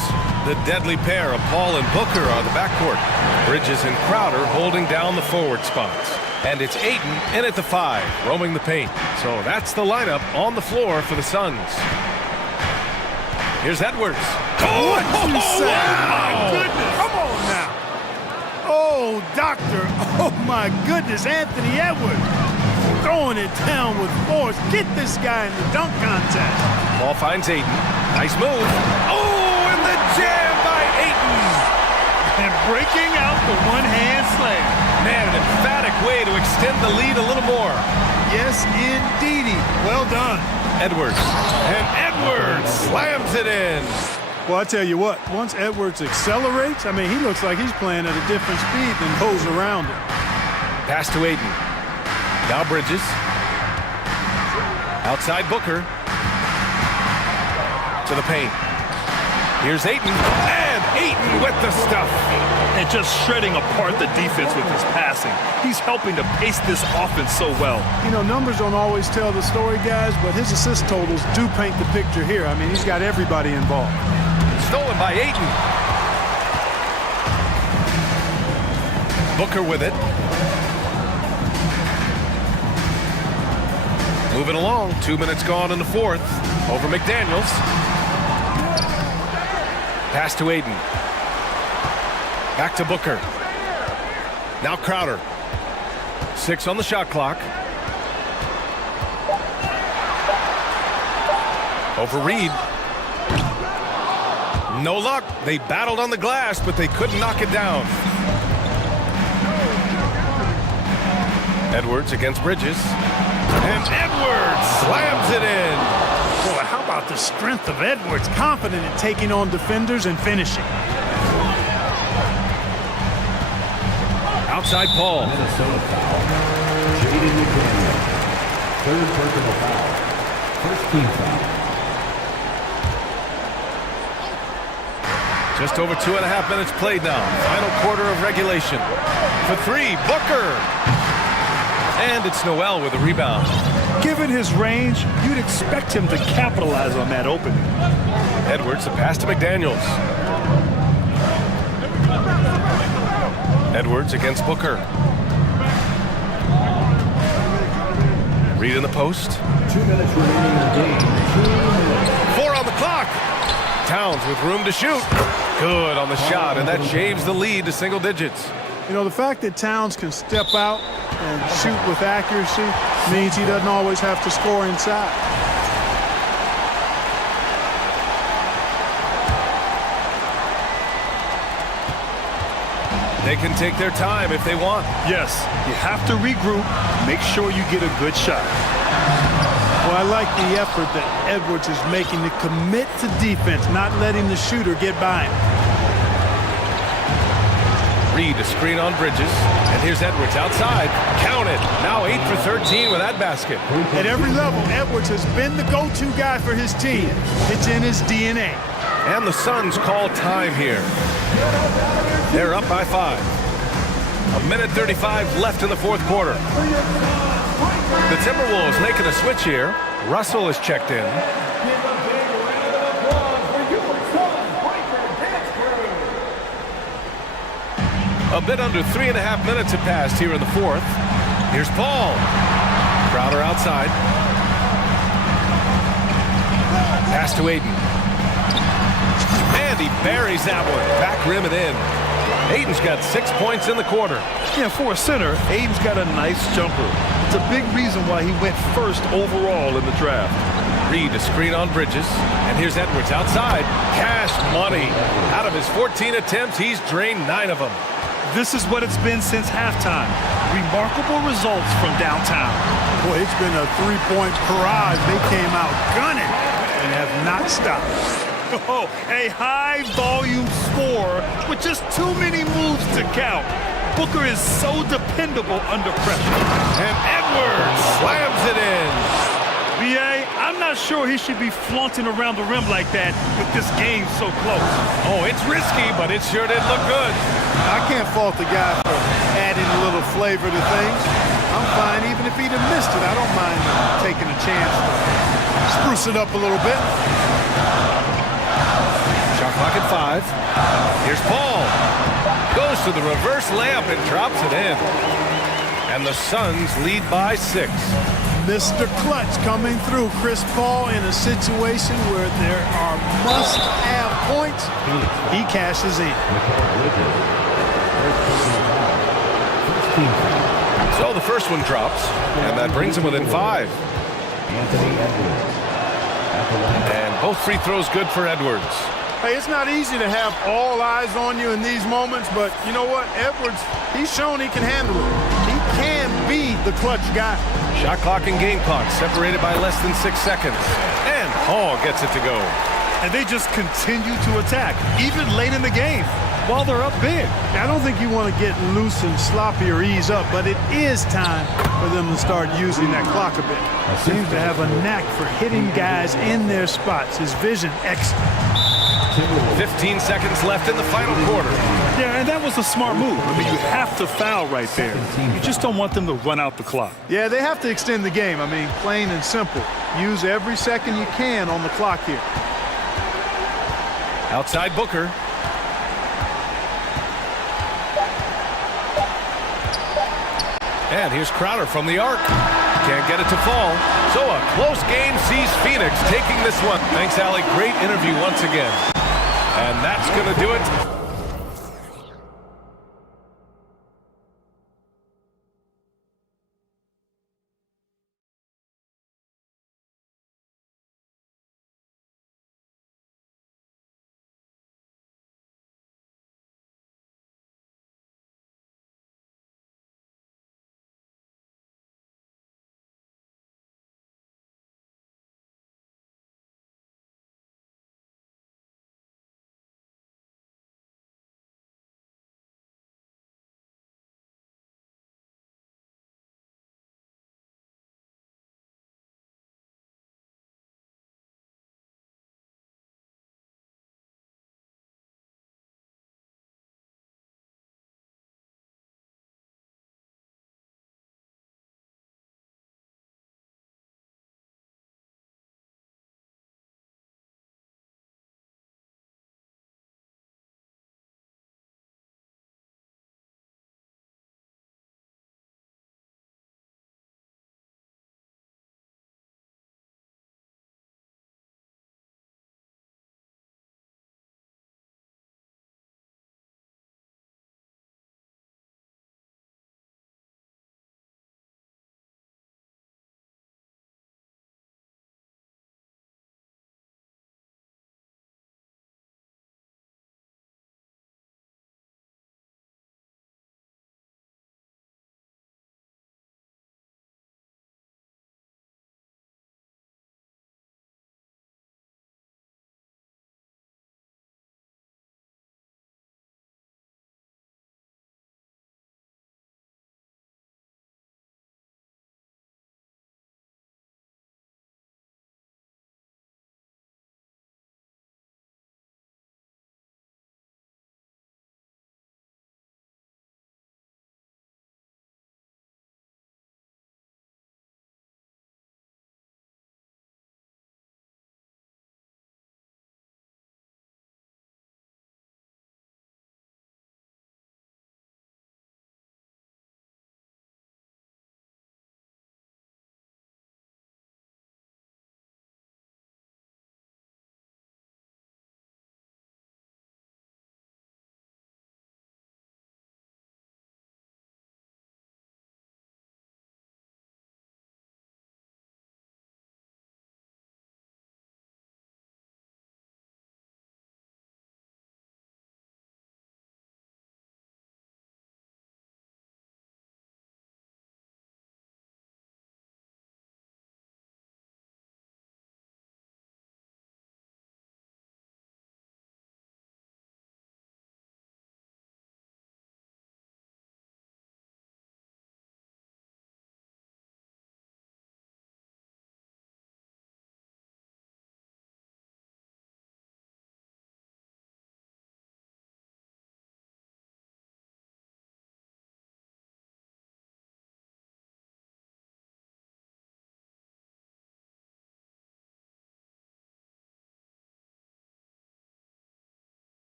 The deadly pair of Paul and Booker are the backcourt. Bridges and Crowder holding down the forward spots. And it's Ayton in at the 5, roaming the paint. So that's the lineup on the floor for the Suns. Here's Edwards. Oh, what you say? Wow. My goodness. Come on now. Oh, doctor. Oh, my goodness. Anthony Edwards throwing it down with force. Get this guy in the dunk contest. Ball finds Ayton. Nice move. Oh, and the jam by Ayton. And breaking out the one-hand slam. Man, an emphatic way to extend the lead a little more. Yes, indeedy. Well done. Edwards. And Edwards slams it in. Well, I tell you what, once Edwards accelerates, I mean, he looks like he's playing at a different speed than those around him. Pass to Ayton. Now Bridges. Outside Booker. To the paint. Here's Ayton. And Ayton with the stuff. And just shredding apart the defense with his passing. He's helping to pace this offense so well. You know, numbers don't always tell the story, guys, but his assist totals do paint the picture here. I mean, he's got everybody involved. Stolen by Ayton. Booker with it. Moving along. 2 minutes gone in the fourth. Over McDaniels. Pass to Ayton. Back to Booker. Now Crowder. 6 on the shot clock. Over Reed. No luck. They battled on the glass, but they couldn't knock it down. Edwards against Bridges. And Edwards slams it in. Boy, how about the strength of Edwards? Confident in taking on defenders and finishing. Outside Paul. Minnesota foul. Jaden McDaniel. Third personal foul. First team foul. Just over 2.5 minutes played now. Final quarter of regulation. For 3, Booker. And it's Noel with a rebound. Given his range, you'd expect him to capitalize on that opening. Edwards, the pass to McDaniels. Edwards against Booker. Reed in the post. 2 minutes remaining in the game. 2 minutes. 4 on the clock. Towns with room to shoot. Good on the shot, and that shaves the lead to single digits. You know, the fact that Towns can step out and shoot with accuracy means he doesn't always have to score inside. They can take their time if they want. Yes, you have to regroup, make sure you get a good shot. Well, I like the effort that Edwards is making to commit to defense, not letting the shooter get by him. Reed a screen on Bridges, and here's Edwards outside. Count it. Now 8 for 13 with that basket. At every level, Edwards has been the go-to guy for his team. It's in his DNA. And the Suns call time here. They're up by 5. 1:35 left in the fourth quarter. The Timberwolves making a switch here. Russell is checked in. A bit under 3.5 minutes have passed here in the fourth. Here's Paul. Crowder outside. Pass to Aiden. And he buries that one. Back rim and in. Aiden's got 6 points in the quarter. Yeah, for a center, Aiden's got a nice jumper. It's a big reason why he went first overall in the draft. Reed a screen on Bridges. And here's Edwards outside. Cash money. Out of his 14 attempts, he's drained 9 of them. This is what it's been since halftime. Remarkable results from downtown. Boy, it's been a three-point barrage. They came out gunning and have not stopped. Oh, a high-volume score with just too many moves to count. Booker is so dependable under pressure. And Edwards slams it in. B.A., I'm not sure he should be flaunting around the rim like that with this game so close. Oh, it's risky, but it sure did look good. I can't fault the guy for adding a little flavor to things. I'm fine even if he'd have missed it. I don't mind taking a chance to spruce it up a little bit. Shot clock at 5. Here's Paul. Goes to the reverse layup and drops it in. And the Suns lead by 6. Mr. Clutch coming through. Chris Paul in a situation where there are must-have points. He cashes in. So the first one drops, and that brings him within 5. And both free throws good for Edwards. Hey, it's not easy to have all eyes on you in these moments, but you know what? Edwards, he's shown he can handle it. He can be the clutch guy. Shot clock and game clock separated by less than 6 seconds. And Paul gets it to go. And they just continue to attack, even late in the game, while they're up big. I don't think you want to get loose and sloppy or ease up, but it is time for them to start using that clock a bit. Seems to have a knack for hitting guys in their spots. His vision excellent. 15 seconds left in the final quarter. Yeah, and that was a smart move. I mean, you have to foul right there. You just don't want them to run out the clock. Yeah, they have to extend the game. I mean, plain and simple. Use every second you can on the clock here. Outside Booker. And here's Crowder from the arc. Can't get it to fall. So a close game sees Phoenix taking this one. Thanks, Allie. Great interview once again. And that's going to do it.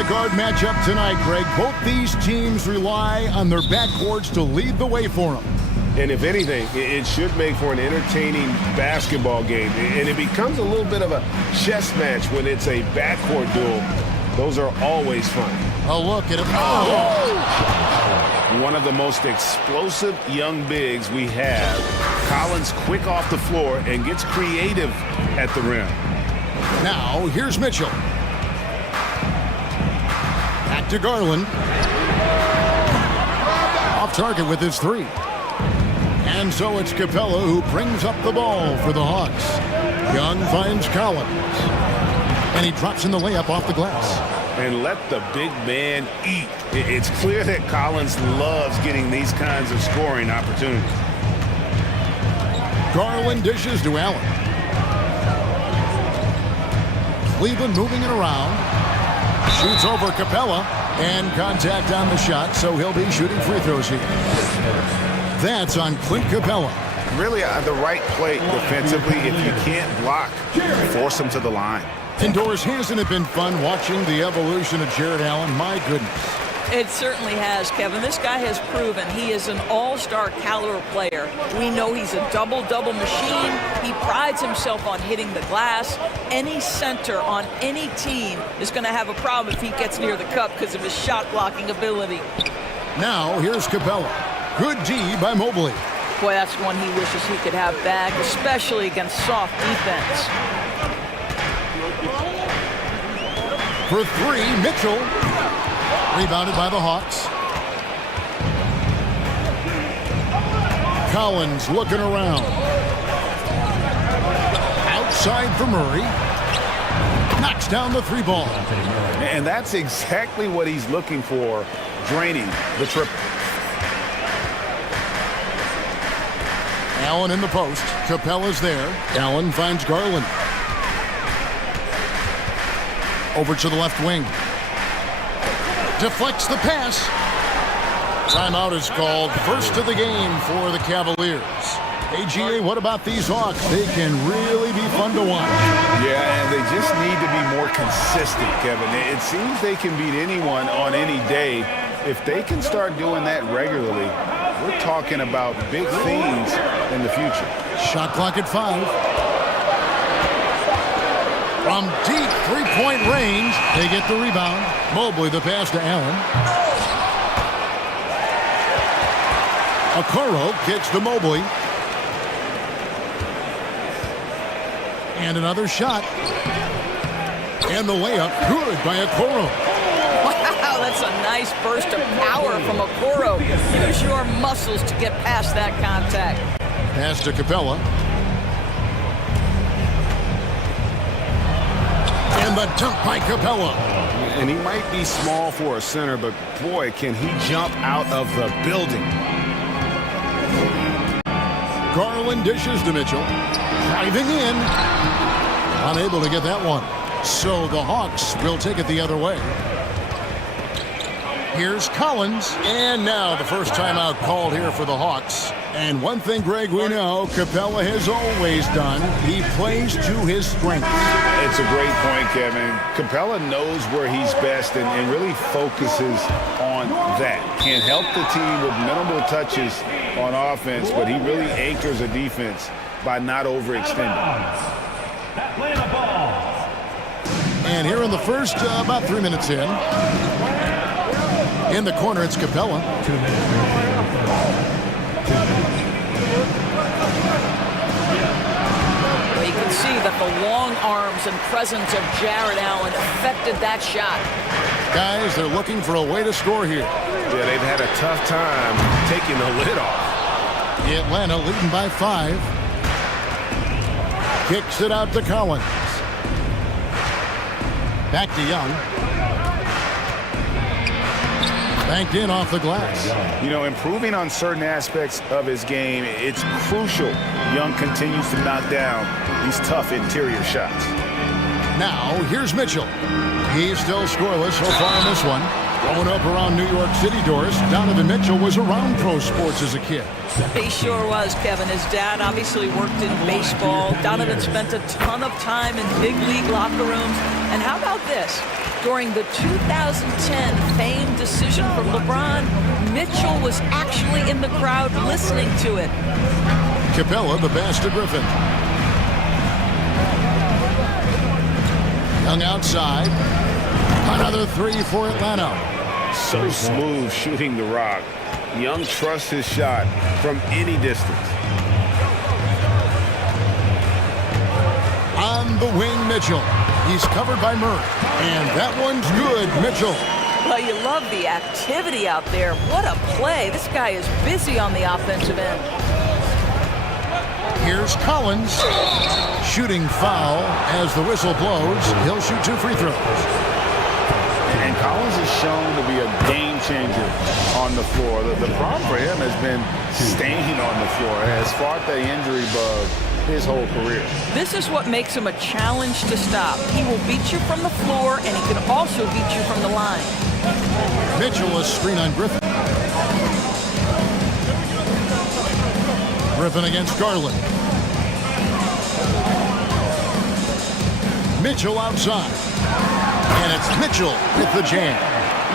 The guard matchup tonight, Greg. Both these teams rely on their backcourts to lead the way for them. And if anything, it should make for an entertaining basketball game. And it becomes a little bit of a chess match when it's a backcourt duel. Those are always fun. A look at it. Oh! One of the most explosive young bigs we have. Collins quick off the floor and gets creative at the rim. Now, here's Mitchell. Back to Garland. Off target with his three. And so it's Capella who brings up the ball for the Hawks. Young finds Collins. And he drops in the layup off the glass. And let the big man eat. It's clear that Collins loves getting these kinds of scoring opportunities. Garland dishes to Allen. Cleveland moving it around. Shoots over Capella. And contact on the shot, so he'll be shooting free throws here. That's on Clint Capella. Really the right play defensively. If you can't block, force him to the line. Indoors, hasn't it been fun watching the evolution of Jared Allen? My goodness. It certainly has, Kevin. This guy has proven he is an all-star caliber player. We know he's a double-double machine. He prides himself on hitting the glass. Any center on any team is going to have a problem if he gets near the cup because of his shot-blocking ability. Now, here's Capella. Good D by Mobley. Boy, that's one he wishes he could have back, especially against soft defense. For three, Mitchell. Rebounded by the Hawks. Collins looking around. Outside for Murray. Knocks down the three ball. And that's exactly what he's looking for, draining the triple. Allen in the post. Capella's there. Allen finds Garland. Over to the left wing. Deflects the pass. Timeout is called. First of the game for the Cavaliers. AGA, what about these Hawks? They can really be fun to watch. Yeah, and they just need to be more consistent, Kevin. It seems they can beat anyone on any day. If they can start doing that regularly, we're talking about big things in the future. Shot clock at 5. From deep three-point range, they get the rebound. Mobley the pass to Allen. Okoro kicks to Mobley. And another shot. And the layup good by Okoro. Wow, that's a nice burst of power from Okoro. Use your muscles to get past that contact. Pass to Capella. And the dunk by Capella. And he might be small for a center, but boy, can he jump out of the building. Garland dishes to Mitchell. Driving in. Unable to get that one. So the Hawks will take it the other way. Here's Collins. And now the first timeout called here for the Hawks. And one thing, Greg, we know Capella has always done. He plays to his strengths. It's a great point, Kevin. Capella knows where he's best and really focuses on that. Can help the team with minimal touches on offense, but he really anchors a defense by not overextending. And here in the first, about 3 minutes in the corner, it's Capella. 2 minutes. Well, you can see that the long arms and presence of Jared Allen affected that shot. Guys, they're looking for a way to score here. Yeah, they've had a tough time taking the lid off. Atlanta leading by 5. Kicks it out to Collins. Back to Young. Banked in off the glass. You know, improving on certain aspects of his game, it's crucial Young continues to knock down these tough interior shots. Now, here's Mitchell. He's still scoreless so far in this one. Growing up around New York City, Doris, Donovan Mitchell was around pro sports as a kid. He sure was, Kevin. His dad obviously worked in baseball. Donovan spent a ton of time in big league locker rooms. And how about this? During the 2010 famed decision from LeBron, Mitchell was actually in the crowd listening to it. Capella, the pass to Griffin. Young outside. Another three for Atlanta. So smooth shooting the rock. Young trusts his shot from any distance. On the wing, Mitchell. He's covered by Murray. And that one's good, Mitchell. Well, you love the activity out there. What a play. This guy is busy on the offensive end. Here's Collins. Shooting foul as the whistle blows. He'll shoot 2 free throws. And Collins is shown to be a game changer on the floor. The problem for him has been staying on the floor. Has fought the injury bug his whole career. This is what makes him a challenge to stop. He will beat you from the floor, and he can also beat you from the line. Mitchell, a screen on Griffin. Griffin against Garland. Mitchell outside. And it's Mitchell with the jam.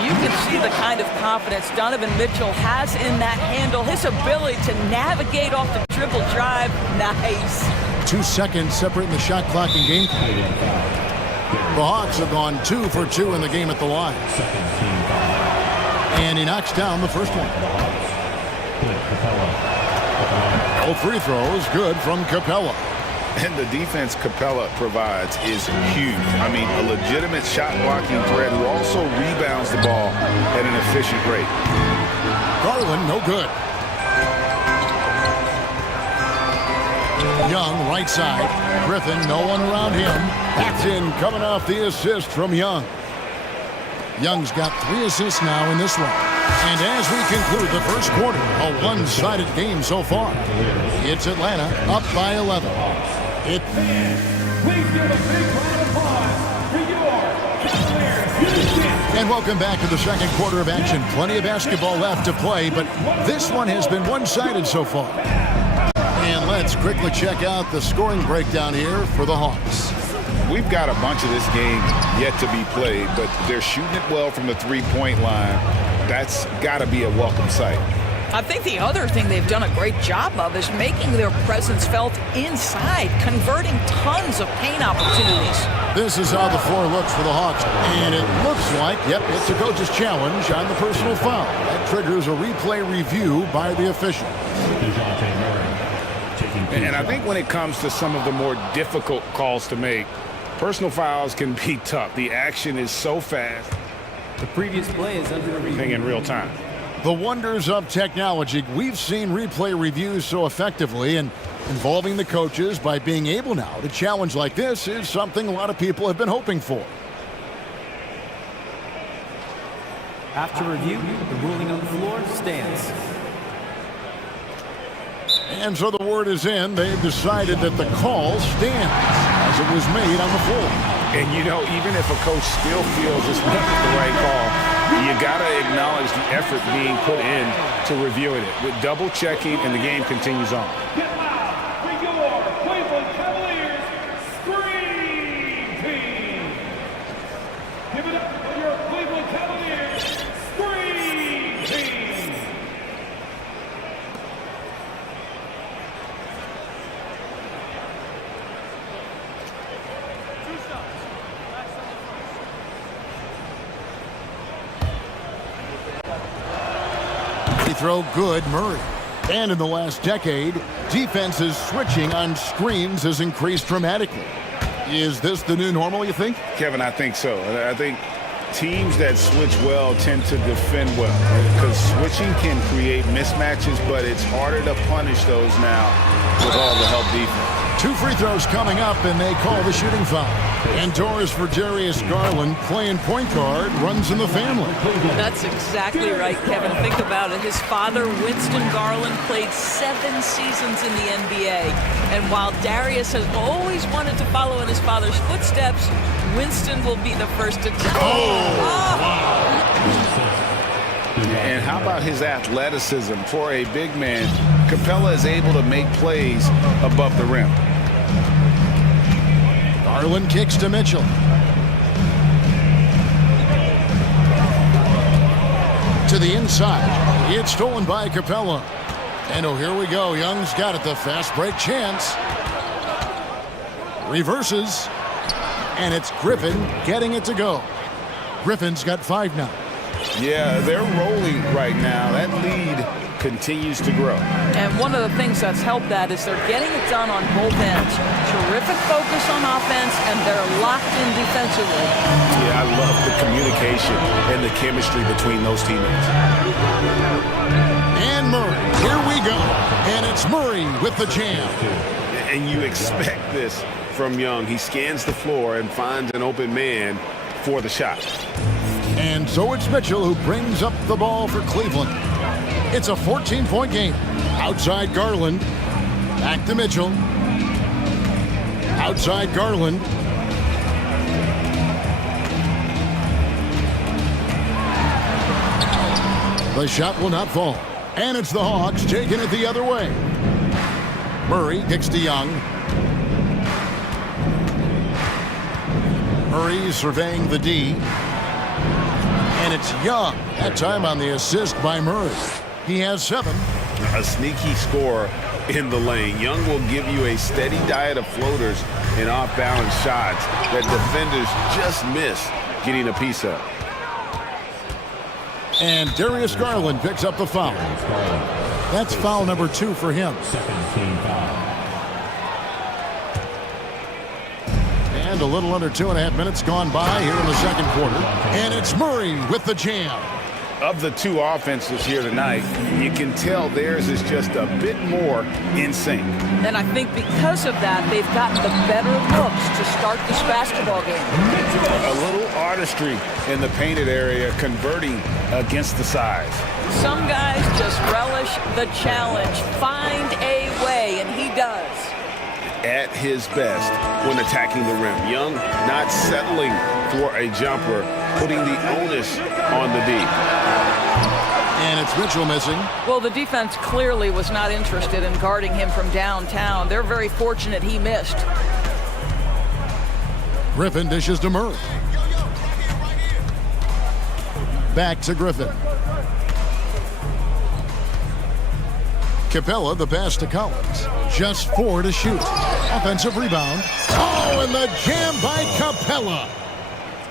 You can see the kind of confidence Donovan Mitchell has in that handle. His ability to navigate off the dribble drive. Nice. 2 seconds separating the shot clock and game clock. The Hawks have gone 2 for 2 in the game at the line. And he knocks down the first one. All free throws good from Capella. And the defense Capella provides is huge. I mean, a legitimate shot-blocking threat who also rebounds the ball at an efficient rate. Garland, no good. Young, right side. Griffin, no one around him. That's in, coming off the assist from Young. Young's got 3 assists now in this one. And as we conclude the first quarter, a one-sided game so far. It's Atlanta up by 11. Please give a big round of applause for your Cavaliers. And welcome back to the second quarter of action. Plenty of basketball left to play, but this one has been one-sided so far. And let's quickly check out the scoring breakdown here for the Hawks. We've got a bunch of this game yet to be played, but they're shooting it well from the three-point line. That's got to be a welcome sight. I think the other thing they've done a great job of is making their presence felt inside, converting tons of paint opportunities. This is how the floor looks for the Hawks. And it looks like, yep, it's a coach's challenge on the personal foul. That triggers a replay review by the official. And I think when it comes to some of the more difficult calls to make, personal fouls can be tough. The action is so fast. The previous play is under review in real time. The wonders of technology. We've seen replay reviews so effectively, and involving the coaches by being able now to challenge like this is something a lot of people have been hoping for. After review, the ruling on the floor stands. And so the word is in. They've decided that the call stands as it was made on the floor. And, you know, even if a coach still feels this wasn't the right call, you got to acknowledge the effort being put in to reviewing it with double checking, and the game continues on. Get loud for your Cleveland Cavaliers Scream Team. Give it up for your Cleveland Cavaliers Scream Team. Free throw good, Murray. And in the last decade, defenses switching on screens has increased dramatically. Is this the new normal, you think? Kevin, I think so. I think teams that switch well tend to defend well, because switching can create mismatches, but it's harder to punish those now with all the help defense. 2 free throws coming up, and they call the shooting foul. And Torres for Darius Garland, playing point guard, runs in the family. That's exactly right, Kevin. Think about it. His father, Winston Garland, played 7 seasons in the NBA. And while Darius has always wanted to follow in his father's footsteps, Winston will be the first to tell him. And how about his athleticism? For a big man, Capella is able to make plays above the rim. Garland kicks to Mitchell. To the inside. It's stolen by Capella. And oh, here we go. Young's got it. The fast break chance. Reverses. And it's Griffin getting it to go. Griffin's got 5 now. Yeah, they're rolling right now. That lead continues to grow. And one of the things that's helped that is they're getting it done on both ends. Terrific focus on offense, and they're locked in defensively. Yeah, I love the communication and the chemistry between those teammates. And Murray, here we go. And it's Murray with the jam. And you expect this from Young. He scans the floor and finds an open man for the shot. And so it's Mitchell who brings up the ball for Cleveland. It's a 14-point game. Outside Garland. Back to Mitchell. Outside Garland. The shot will not fall. And it's the Hawks taking it the other way. Murray kicks to Young. Murray surveying the D. And it's Young. That time on the assist by Murray. He has 7. A sneaky score in the lane. Young will give you a steady diet of floaters and off-balance shots that defenders just miss getting a piece of. And Darius Garland picks up the foul. That's foul number 2 for him. And a little under 2.5 minutes gone by here in the second quarter. And it's Murray with the jam. Of the 2 offenses here tonight, you can tell theirs is just a bit more in sync. And I think because of that, they've gotten the better looks to start this basketball game. A little artistry in the painted area, converting against the size. Some guys just relish the challenge. Find a way, and he does. At his best when attacking the rim. Young not settling for a jumper, putting the onus on the D. And it's Mitchell missing. Well, the defense clearly was not interested in guarding him from downtown. They're very fortunate he missed. Griffin dishes to Murray. Back to Griffin. Capella, the pass to Collins. Just 4 to shoot. Offensive rebound. Oh, and the jam by Capella.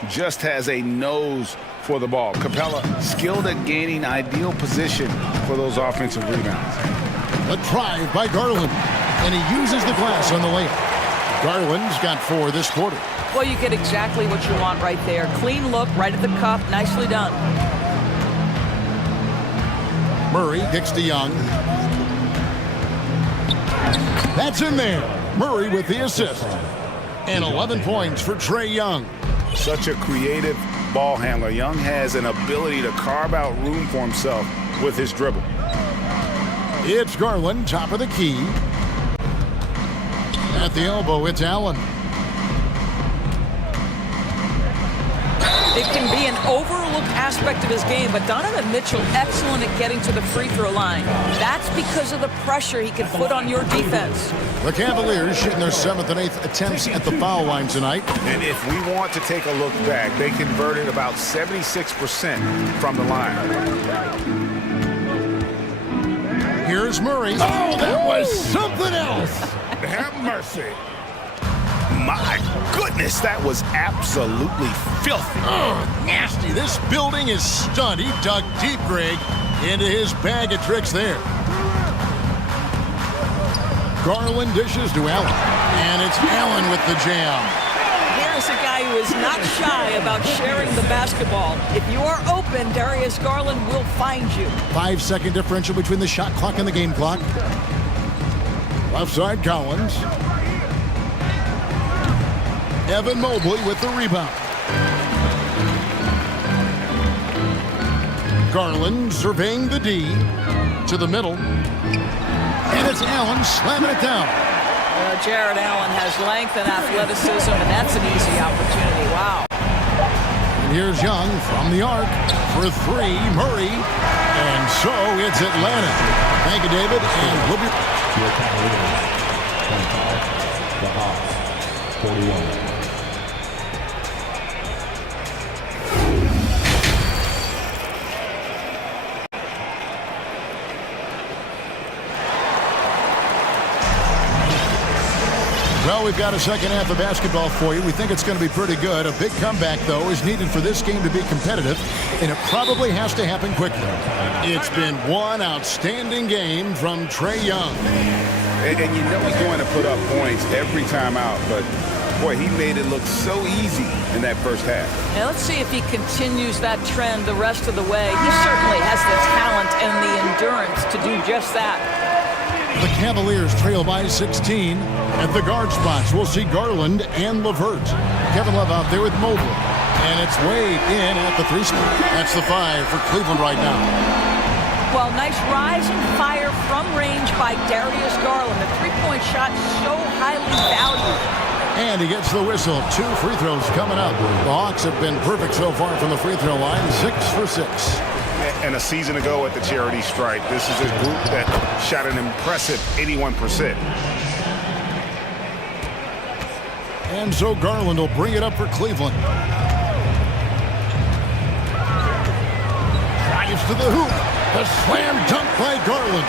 Just has a nose for the ball. Capella skilled at gaining ideal position for those offensive rebounds. The drive by Garland. And he uses the glass on the layup. Garland's got 4 this quarter. Well, you get exactly what you want right there. Clean look, right at the cup. Nicely done. Murray kicks to Young. That's in there. Murray with the assist. And 11 points for Trae Young. Such a creative ball handler. Young has an ability to carve out room for himself with his dribble. It's Garland, top of the key. At the elbow, it's Allen. It can be an overlooked aspect of his game, but Donovan Mitchell excellent at getting to the free throw line. That's because of the pressure he can put on your defense. The Cavaliers shooting their 7th and 8th attempts at the foul line tonight. And if we want to take a look back, they converted about 76% from the line. Here's Murray. Oh, that was something else. Have mercy. My goodness, that was absolutely filthy. Nasty. This building is stunned. He dug deep, Greg, into his bag of tricks there. Garland dishes to Allen. And it's Allen with the jam. Here's a guy who is not shy about sharing the basketball. If you are open, Darius Garland will find you. 5-second differential between the shot clock and the game clock. Left side, Collins. Evan Mobley with the rebound. Garland surveying the D to the middle. And it's Allen slamming it down. Jared Allen has length and athleticism, and that's an easy opportunity. Wow. And Here's Young from the arc for three. Murray. And so it's Atlanta. Thank you, David. And we'll be... Your Cavaliers, 25. The Hawks, 41. Well, we've got a second half of basketball for you. We think it's going to be pretty good. A big comeback, though, is needed for this game to be competitive, and it probably has to happen quickly. It's been one outstanding game from Trae Young. And you know he's going to put up points every time out, but boy, he made it look so easy in that first half. Now let's see if he continues that trend the rest of the way. He certainly has the talent and the endurance to do just that. The Cavaliers trail by 16. At the guard spots, we'll see Garland and LeVert. Kevin Love out there with Mobley. And it's Wade in at the three spot. That's the 5 for Cleveland right now. Well, nice rise and fire from range by Darius Garland. The three-point shot so highly valued. And he gets the whistle. 2 free throws coming up. The Hawks have been perfect so far from the free throw line. 6 for 6. And a season ago at the charity stripe, this is a group that shot an impressive 81%. And so Garland will bring it up for Cleveland. Drives to the hoop. The slam dunk by Garland.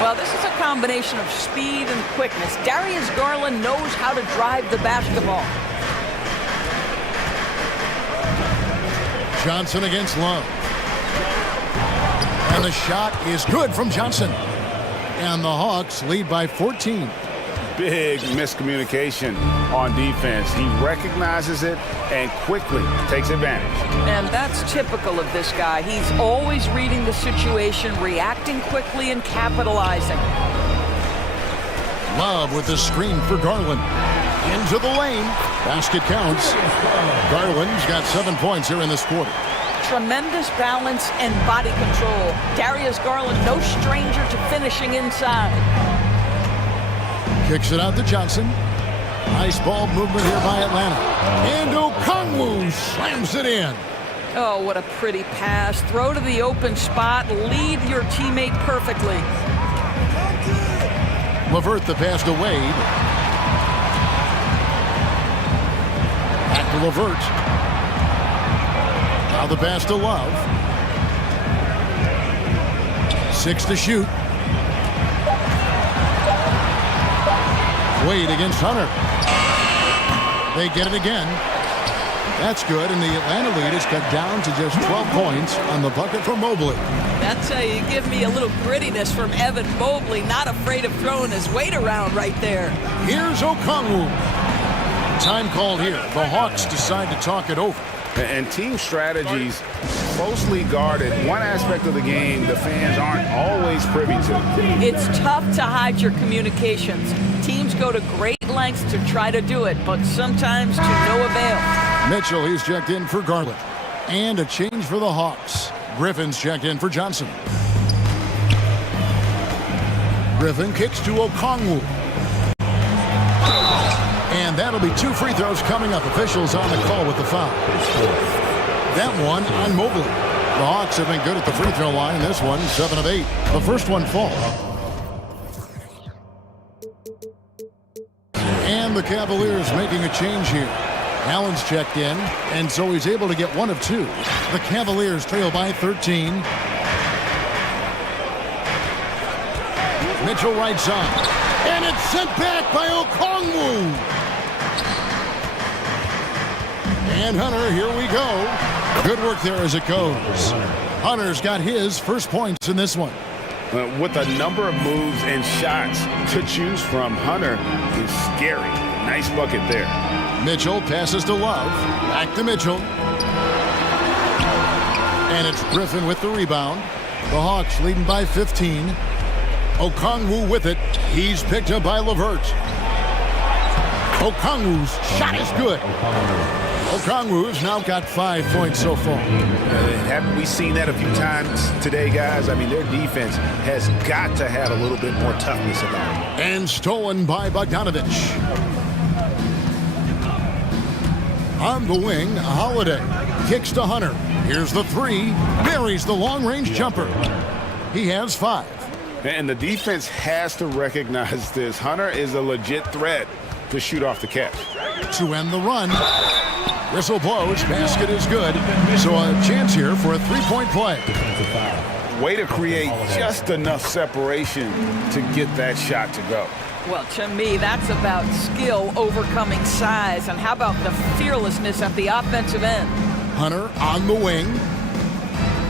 Well, this is a combination of speed and quickness. Darius Garland knows how to drive the basketball. Johnson against Love. And the shot is good from Johnson. And the Hawks lead by 14. Big miscommunication on defense. He recognizes it and quickly takes advantage. And that's typical of this guy. He's always reading the situation, reacting quickly and capitalizing. Love with the screen for Garland. Into the lane. Basket counts. Garland's got 7 points here in this quarter. Tremendous balance and body control. Darius Garland, no stranger to finishing inside. Kicks it out to Johnson. Nice ball movement here by Atlanta. And Okongwu slams it in. Oh, what a pretty pass. Throw to the open spot. Lead your teammate perfectly. LeVert the pass to Wade. Back to LeVert. Now the pass to Love. 6 to shoot. Wade against Hunter. They get it again. That's good, and the Atlanta lead is cut down to just 12 points on the bucket from Mobley. That's how you give me a little grittiness from Evan Mobley, not afraid of throwing his weight around right there. Here's Okongwu. Time called here. The Hawks decide to talk it over. And team strategies closely guarded. One aspect of the game the fans aren't always privy to. It's tough to hide your communications. Teams go to great lengths to try to do it, but sometimes to no avail. Mitchell, he's checked in for Garland. And a change for the Hawks. Griffin's checked in for Johnson. Griffin kicks to Okongwu. And that'll be 2 free throws coming up. Officials on the call with the foul. That one on Mobley. The Hawks have been good at the free throw line. This one, 7 of 8. The first one falls. And the Cavaliers making a change here. Allen's checked in, and so he's able to get 1 of 2. The Cavaliers trail by 13. Mitchell right side. And it's sent back by Okongwu. And Hunter, here we go. Good work there as it goes. Hunter's got his first points in this one. With a number of moves and shots to choose from, Hunter is scary. Nice bucket there. Mitchell passes to Love. Back to Mitchell. And it's Griffin with the rebound. The Hawks leading by 15. Okongwu with it. He's picked up by LeVert. Okongwu's shot is good. Okongwu's now got 5 points so far. Haven't we seen that a few times today, guys? I mean, their defense has got to have a little bit more toughness about it. And stolen by Bogdanovich. On the wing, Holiday. Kicks to Hunter. Here's the three. Buries the long-range jumper. He has 5. And the defense has to recognize this. Hunter is a legit threat to shoot off the catch. To end the run. Whistle blows. Basket is good. So a chance here for a three-point play. Way to create just enough separation to get that shot to go. Well, to me, that's about skill overcoming size. And how about the fearlessness at the offensive end? Hunter on the wing.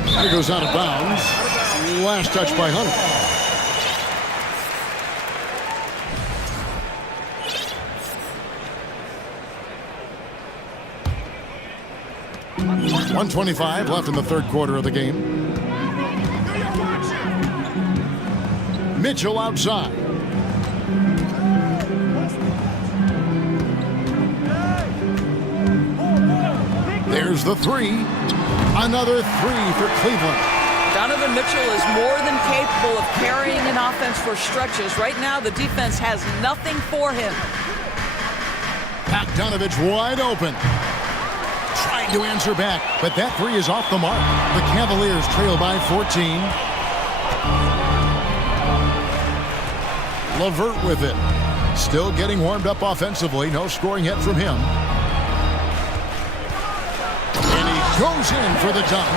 He goes out of bounds. Last touch by Hunter. .125 left in the third quarter of the game. Mitchell outside. There's the three. Another three for Cleveland. Donovan Mitchell is more than capable of carrying an offense for stretches. Right now, the defense has nothing for him. Bogdanovich wide open. Trying to answer back, but that three is off the mark. The Cavaliers trail by 14. LeVert with it. Still getting warmed up offensively. No scoring yet from him. And he goes in for the dunk.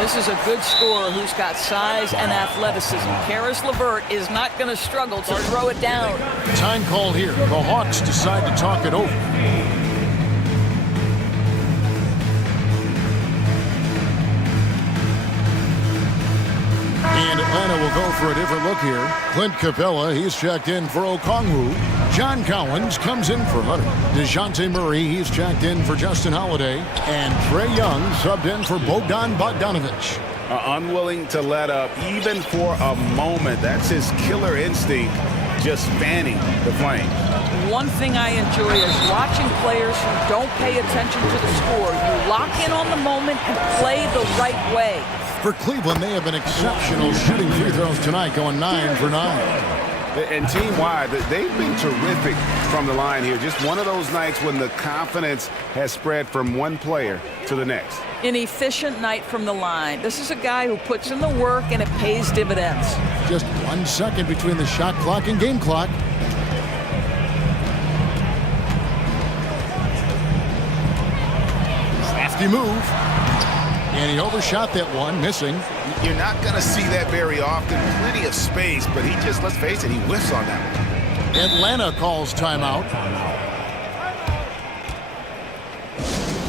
This is a good scorer who's got size and athleticism. Karis LeVert is not going to struggle to throw it down. Time call here. The Hawks decide to talk it over. And Atlanta will go for a different look here. Clint Capella, he's checked in for Okongwu. John Collins comes in for Hunter. DeJounte Murray, he's checked in for Justin Holiday. And Trae Young subbed in for Bogdan Bogdanovich. Unwilling to let up even for a moment. That's his killer instinct, just fanning the flame. One thing I enjoy is watching players who don't pay attention to the score. You lock in on the moment and play the right way. For Cleveland, they have been exceptional shooting free throws tonight, going 9 for 9. And team-wide, they've been terrific from the line here. Just one of those nights when the confidence has spread from one player to the next. An efficient night from the line. This is a guy who puts in the work and it pays dividends. Just 1 second between the shot clock and game clock. Crafty move. And he overshot that one, missing. You're not going to see that very often. Plenty of space, but he just, let's face it, he whiffs on that one. Atlanta calls timeout.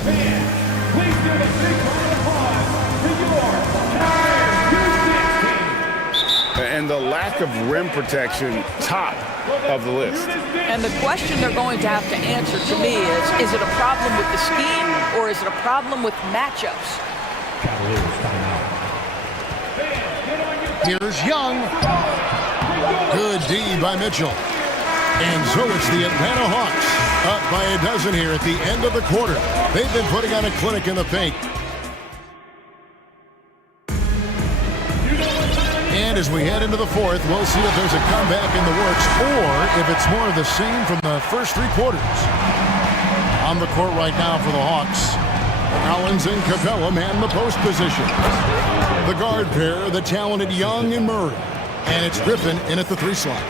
Fans, please give a big round of applause to your And the lack of rim protection, top of the list. And the question they're going to have to answer to me is it a problem with the scheme or is it a problem with matchups? Here's Young. Good D by Mitchell. And so it's the Atlanta Hawks up by a dozen here at the end of the quarter. They've been putting on a clinic in the paint. And as we head into the fourth, we'll see if there's a comeback in the works or if it's more of the same from the first 3 quarters. On the court right now for the Hawks, Collins and Capella man the post position. The guard pair, the talented Young and Murray. And it's Griffin in at the 3 slot.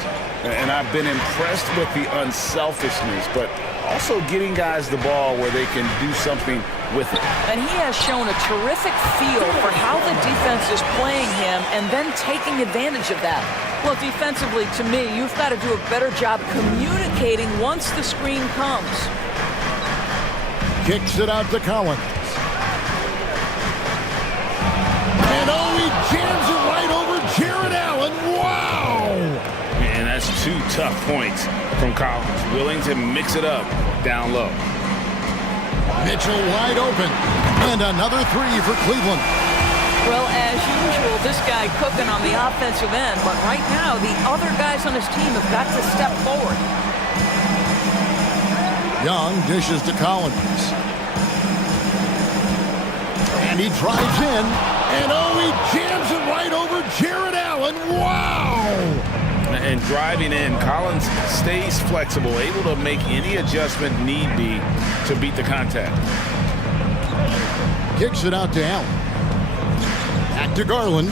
And I've been impressed with the unselfishness, but also getting guys the ball where they can do something with it. And he has shown a terrific feel for how the defense is playing him and then taking advantage of that. Well, defensively, to me, you've got to do a better job communicating once the screen comes. Kicks it out to Collins. And oh, he jams it right over Jared Allen. Wow! And that's 2 tough points from Collins. Willing to mix it up down low. Mitchell wide open. And another 3 for Cleveland. Well, as usual, this guy cooking on the offensive end. But right now, the other guys on his team have got to step forward. Young dishes to Collins. And he drives in. And oh, he jams it right over Jared Allen. Wow! and driving in. Collins stays flexible, able to make any adjustment need be to beat the contact. Kicks it out to Allen. Back to Garland.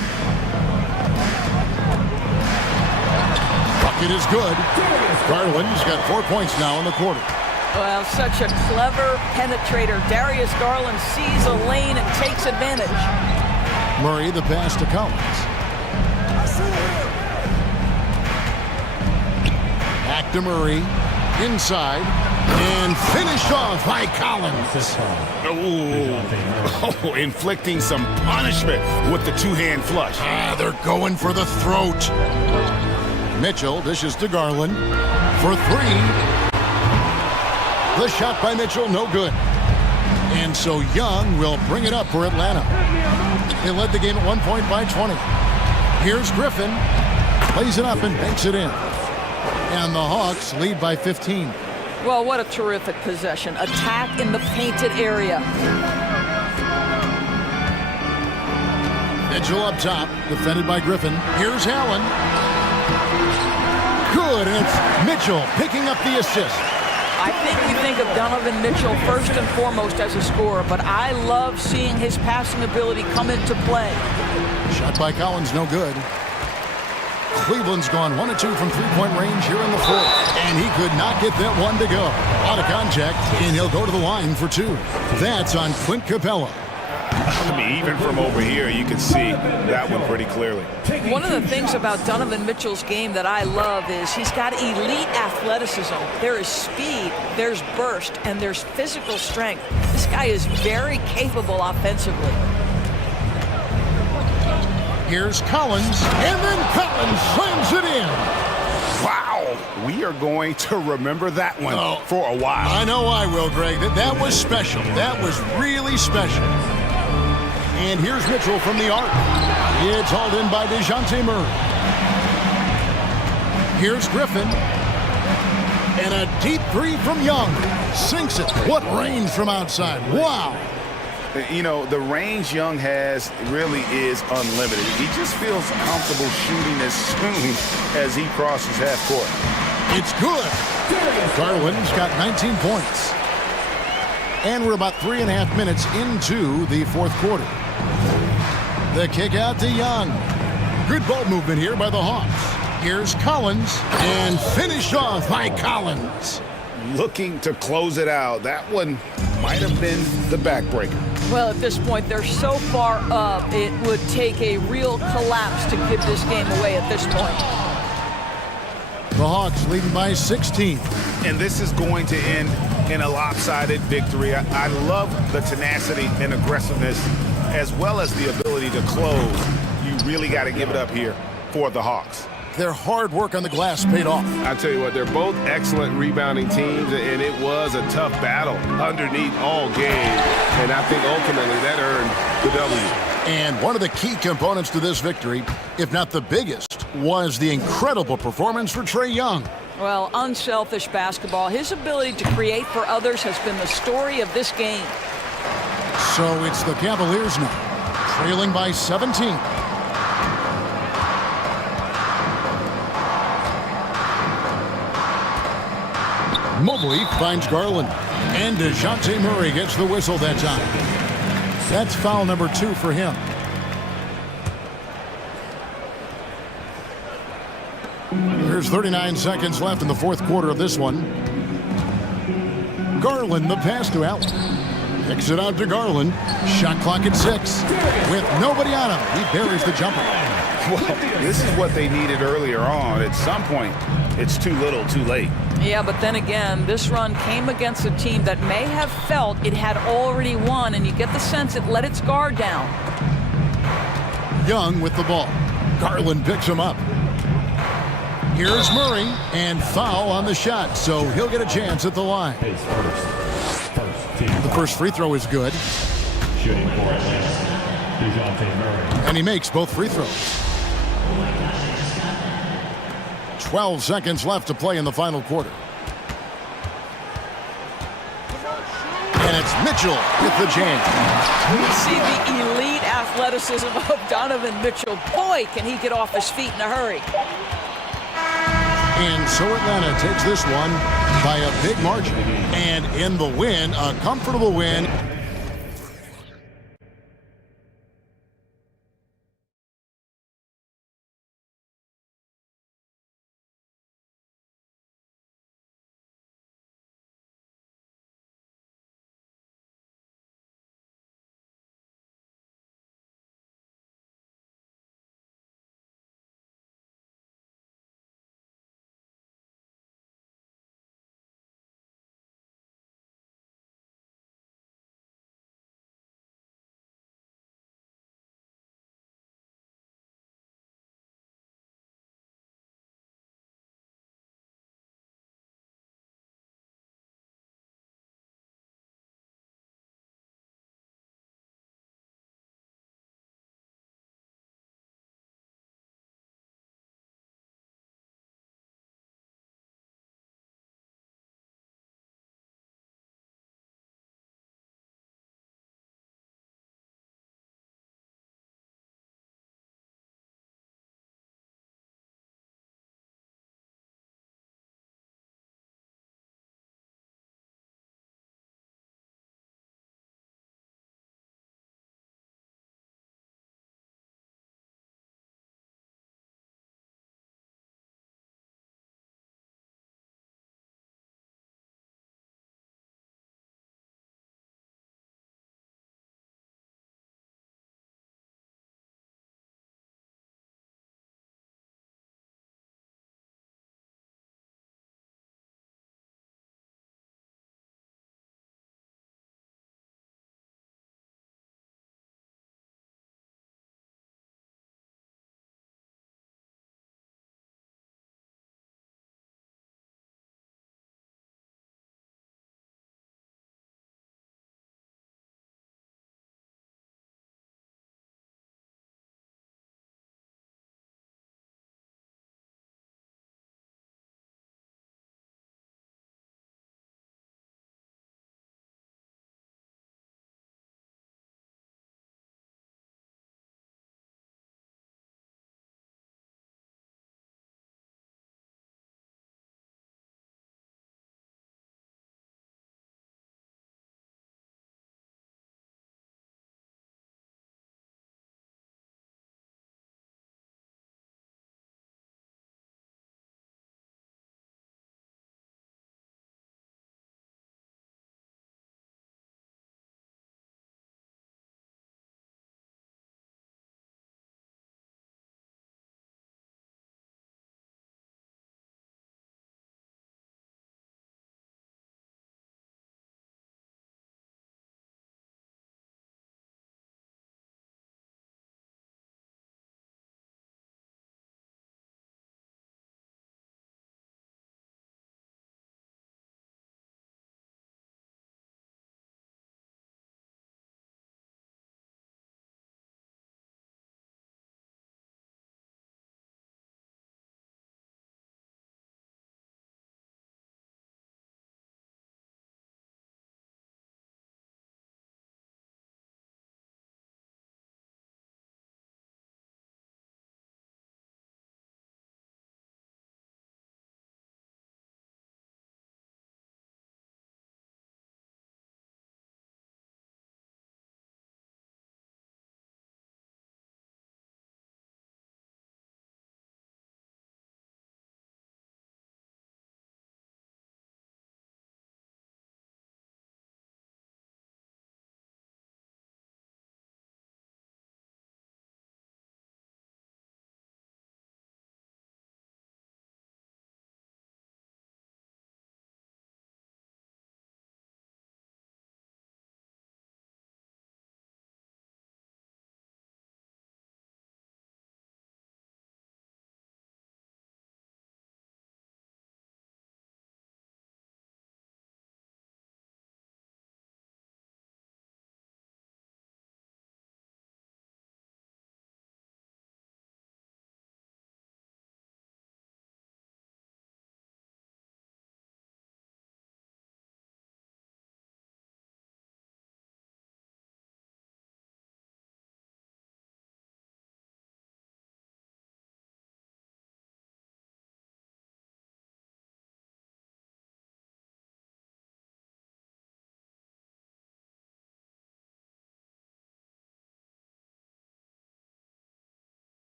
Bucket is good. Garland's got 4 points now in the quarter. Well, such a clever penetrator. Darius Garland sees a lane and takes advantage. Murray, the pass to Collins. Back to Murray. Inside. And finished off by Collins. Oh, inflicting some punishment with the two-hand flush. They're going for the throat. Mitchell dishes to Garland for three. The shot by Mitchell, no good. And so Young will bring it up for Atlanta. They led the game at 1 point by 20. Here's Griffin. Plays it up and banks it in. And the Hawks lead by 15. Well, what a terrific possession. Attack in the painted area. Mitchell up top, defended by Griffin. Here's Allen. Good, and it's Mitchell picking up the assist. I think we think of Donovan Mitchell first and foremost as a scorer, but I love seeing his passing ability come into play. Shot by Collins, no good. Cleveland's gone 1 of 2 from three-point range here in the fourth, and he could not get that one to go. Out of contact, and he'll go to the line for two. That's on Clint Capella. I mean, even from over here, you can see that one pretty clearly. One of the things about Donovan Mitchell's game that I love is he's got elite athleticism. There is speed, there's burst, and there's physical strength. This guy is very capable offensively. Here's Collins, and then Collins slams it in. Wow, we are going to remember that one for a while. I know I will, Greg. That was special. That was really special. And here's Mitchell from the arc. It's hauled in by DeJounte Murray. Here's Griffin. And a deep three from Young. Sinks it. What range from outside. Wow. You know, the range Young has really is unlimited. He just feels comfortable shooting as soon as he crosses half court. It's good. Garland's got 19 points. And we're about 3.5 minutes into the fourth quarter. The kick out to Young. Good ball movement here by the Hawks. Here's Collins, and finished off by Collins. Looking to close it out. That one might have been the backbreaker. Well, at this point, they're so far up, it would take a real collapse to give this game away at this point. The Hawks leading by 16. And this is going to end in a lopsided victory. I love the tenacity and aggressiveness, as well as the ability to close. You really got to give it up here for the Hawks. Their hard work on the glass paid off. I tell you what, they're both excellent rebounding teams, and it was a tough battle underneath all game. And I think ultimately that earned the W. And one of the key components to this victory, if not the biggest, was the incredible performance for Trae Young. Well, unselfish basketball. His ability to create for others has been the story of this game. So it's the Cavaliers now, trailing by 17. Mobley finds Garland, and DeJounte Murray gets the whistle that time. That's foul number 2 for him. There's 39 seconds left in the fourth quarter of this one. Garland, the pass to Allen. Kicks it out to Garland. Shot clock at 6. With nobody on him, he buries the jumper. Well, this is what they needed earlier on. At some point, it's too little, too late. Yeah, but then again, this run came against a team that may have felt it had already won, and you get the sense it let its guard down. Young with the ball. Garland picks him up. Here's Murray, and foul on the shot, so he'll get a chance at the line. The first free throw is good. Shooting for Atlanta, DeJounte Murray. And he makes both free throws. 12 seconds left to play in the final quarter. And it's Mitchell with the jam. We see the elite athleticism of Donovan Mitchell. Boy, can he get off his feet in a hurry. And so Atlanta takes this one by a big margin. And in the win, a comfortable win.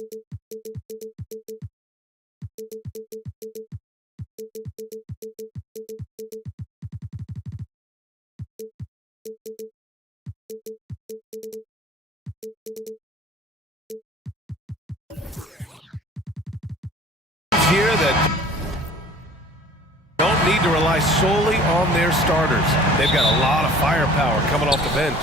Here that don't need to rely solely on their starters. They've got a lot of firepower coming off the bench.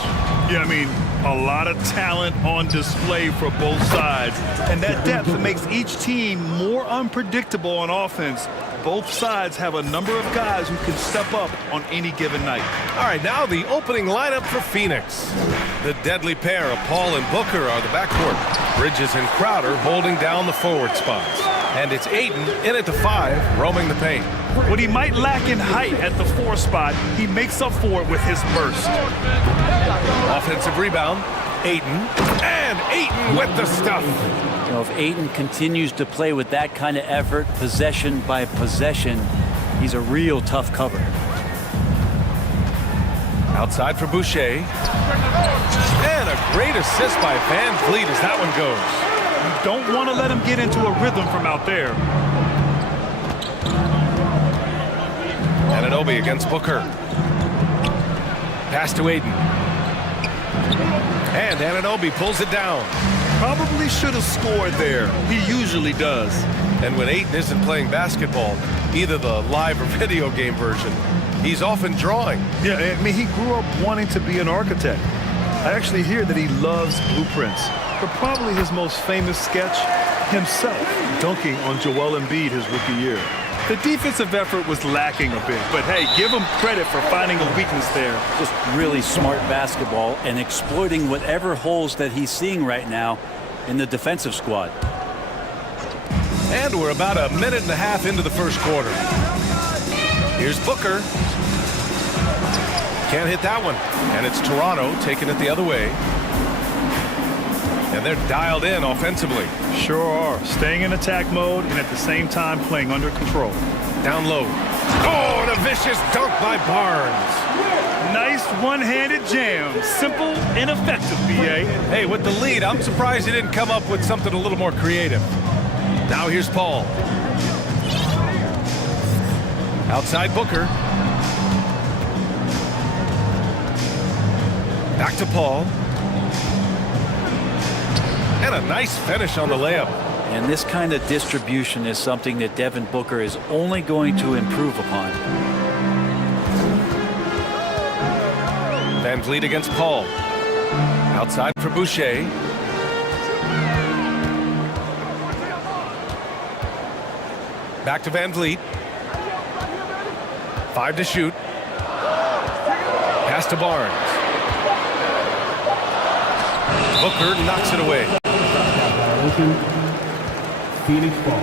Yeah, I mean, a lot of talent on display for both sides. And that depth makes each team more unpredictable on offense. Both sides have a number of guys who can step up on any given night. All right, now the opening lineup for Phoenix. The deadly pair of Paul and Booker are the backcourt. Bridges and Crowder holding down the forward spots. And it's Ayton in at the 5, roaming the paint. What he might lack in height at the 4 spot, he makes up for it with his burst. Offensive rebound, Ayton, and Ayton with the stuff. You know, if Ayton continues to play with that kind of effort, possession by possession, he's a real tough cover. Outside for Boucher. And a great assist by Van Vliet as that one goes. You don't want to let him get into a rhythm from out there. Anunoby against Booker. Pass to Ayton. And Anunoby pulls it down. Probably should have scored there. He usually does. And when Ayton isn't playing basketball, either the live or video game version, he's often drawing. Yeah, I mean, he grew up wanting to be an architect. I actually hear that he loves blueprints. But probably his most famous sketch, himself dunking on Joel Embiid his rookie year. The defensive effort was lacking a bit, but hey, give him credit for finding a weakness there. Just really smart basketball and exploiting whatever holes that he's seeing right now in the defensive squad. And we're about a minute and a half into the first quarter. Here's Booker. Can't hit that one. And it's Toronto taking it the other way. And they're dialed in offensively. Sure are. Staying in attack mode and at the same time playing under control. Down low. Oh, and a vicious dunk by Barnes. Nice one-handed jam. Simple and effective, B.A. Hey, with the lead, I'm surprised he didn't come up with something a little more creative. Now here's Paul. Outside Booker. Back to Paul. And a nice finish on the layup. And this kind of distribution is something that Devin Booker is only going to improve upon. Van Vliet against Paul. Outside for Boucher. Back to Van Vliet. 5 to shoot. Pass to Barnes. Booker knocks it away. Phoenix ball.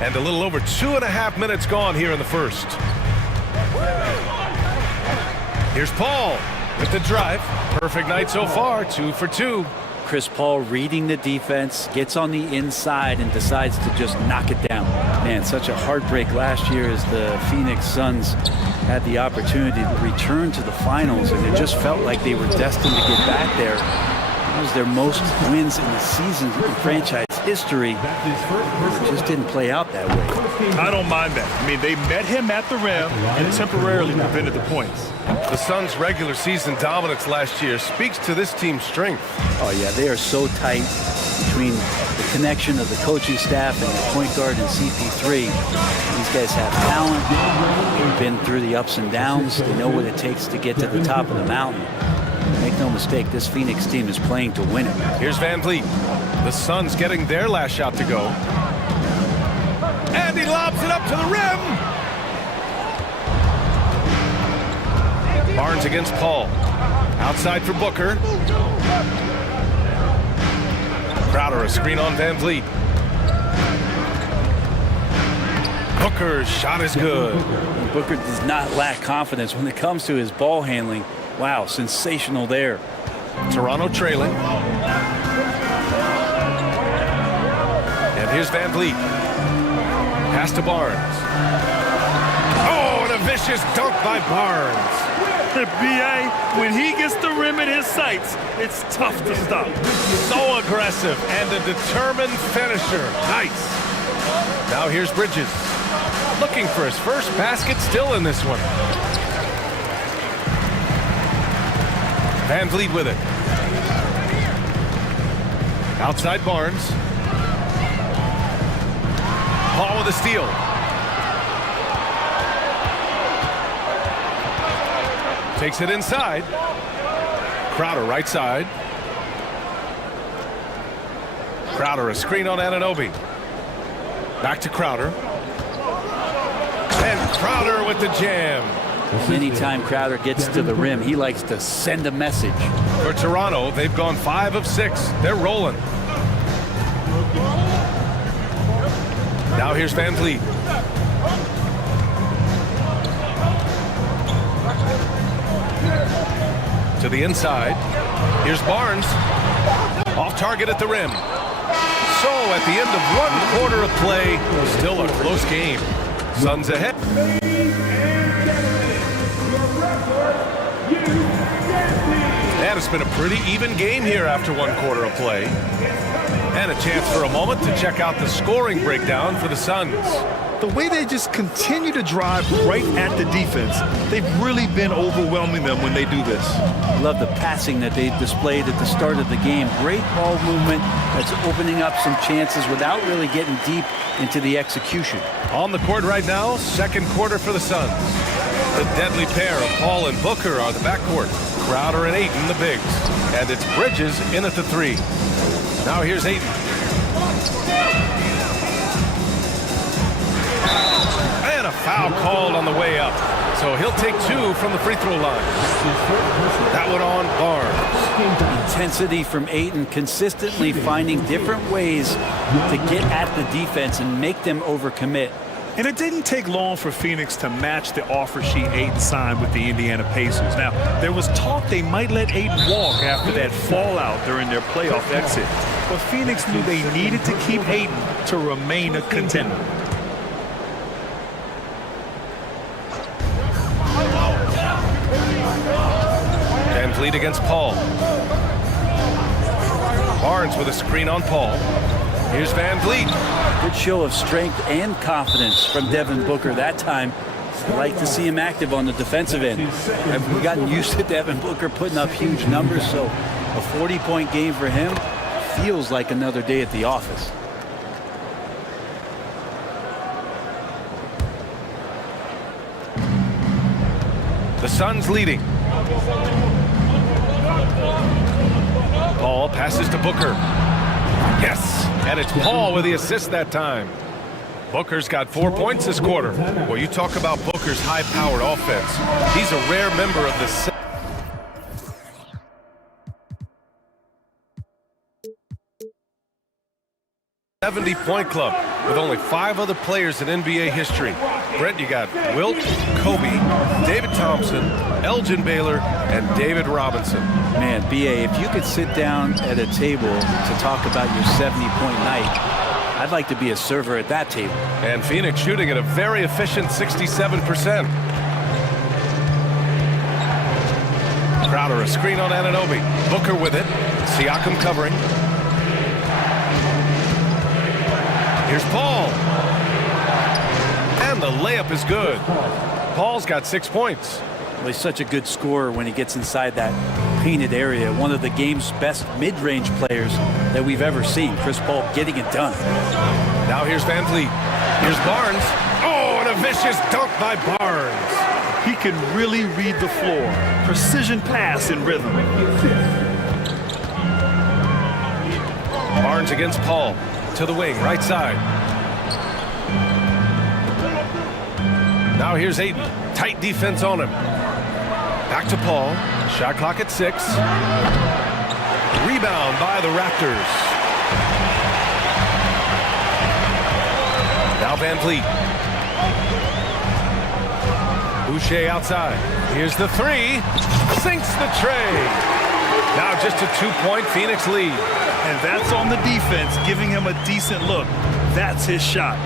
And a little over 2.5 minutes gone here in the first. Here's Paul with the drive. Perfect night so far, 2 for 2. Chris Paul reading the defense, gets on the inside and decides to just knock it down. Man, such a heartbreak last year as the Phoenix Suns had the opportunity to return to the finals, and it just felt like they were destined to get back there. That was their most wins in the season in franchise history. It just didn't play out that way. I don't mind that. I mean, they met him at the rim and temporarily prevented the points. The Suns' regular season dominance last year speaks to this team's strength. Oh, yeah, they are so tight between the connection of the coaching staff and the point guard and CP3. These guys have talent. They've been through the ups and downs. They know what it takes to get to the top of the mountain. Make no mistake, this Phoenix team is playing to win it. Here's Van Vliet. The Suns getting their last shot to go. And he lobs it up to the rim. Barnes against Paul. Outside for Booker. Crowder, a screen on Van Vliet. Booker's shot is good. Booker does not lack confidence when it comes to his ball handling. Wow, sensational there. Toronto trailing. And here's Van Vliet. Pass to Barnes. Oh, and a vicious dunk by Barnes. B.A., when he gets the rim in his sights, it's tough to stop. So aggressive and a determined finisher. Nice. Now here's Bridges. Looking for his first basket, still in this one. Van Vliet with it. Outside Barnes. Paul with a steal. Takes it inside. Crowder right side. Crowder a screen on Anunoby. Back to Crowder. And Crowder with the jam. Anytime Crowder gets to the rim, he likes to send a message. For Toronto, they've gone 5 of 6. They're rolling. Now here's Van Vliet. To the inside. Here's Barnes. Off target at the rim. So at the end of 1 quarter of play, still a close game. Suns ahead. And it's been a pretty even game here after 1 quarter of play. And a chance for a moment to check out the scoring breakdown for the Suns. The way they just continue to drive right at the defense, they've really been overwhelming them when they do this. Love the passing that they displayed at the start of the game. Great ball movement that's opening up some chances without really getting deep into the execution. On the court right now, 2nd quarter for the Suns. The deadly pair of Paul and Booker are the backcourt. Crowder and Ayton the bigs. And it's Bridges in at the 3. Now here's Ayton. And a foul called on the way up. So he'll take 2 from the free throw line. That one on Barnes. Intensity from Ayton, consistently finding different ways to get at the defense and make them overcommit. And it didn't take long for Phoenix to match the offer sheet Ayton signed with the Indiana Pacers. Now, there was talk they might let Ayton walk after that fallout during their playoff exit. But Phoenix knew they needed to keep Ayton to remain a contender. Van Vliet against Paul. Barnes with a screen on Paul. Here's Van Vliet. Good show of strength and confidence from Devin Booker that time. I like to see him active on the defensive end. We've gotten used to Devin Booker putting up huge numbers, so a 40-point game for him feels like another day at the office. The Suns leading. Paul passes to Booker. Yes, and it's Paul with the assist that time. Booker's got 4 points this quarter. Well, you talk about Booker's high-powered offense. He's a rare member of the 70-point club with only 5 other players in NBA history. Brent, you got Wilt, Kobe, David Thompson, Elgin Baylor, and David Robinson. Man, B.A., if you could sit down at a table to talk about your 70-point night, I'd like to be a server at that table. And Phoenix shooting at a very efficient 67%. Crowder a screen on Anunoby. Booker with it. Siakam covering. Here's Paul. And the layup is good. Paul's got 6 points. Well, he's such a good scorer when he gets inside that painted area. One of the game's best mid-range players that we've ever seen. Chris Paul getting it done. Now here's Van Vliet. Here's Barnes. Oh, and a vicious dunk by Barnes. He can really read the floor. Precision pass in rhythm. Barnes against Paul. To the wing, right side. Now here's Ayton. Tight defense on him. Back to Paul. Shot clock at 6. Rebound by the Raptors. Now Van Vliet. Boucher outside. Here's the 3. Sinks the tray. Now just a 2-point Phoenix lead. And that's on the defense, giving him a decent look. That's his shot.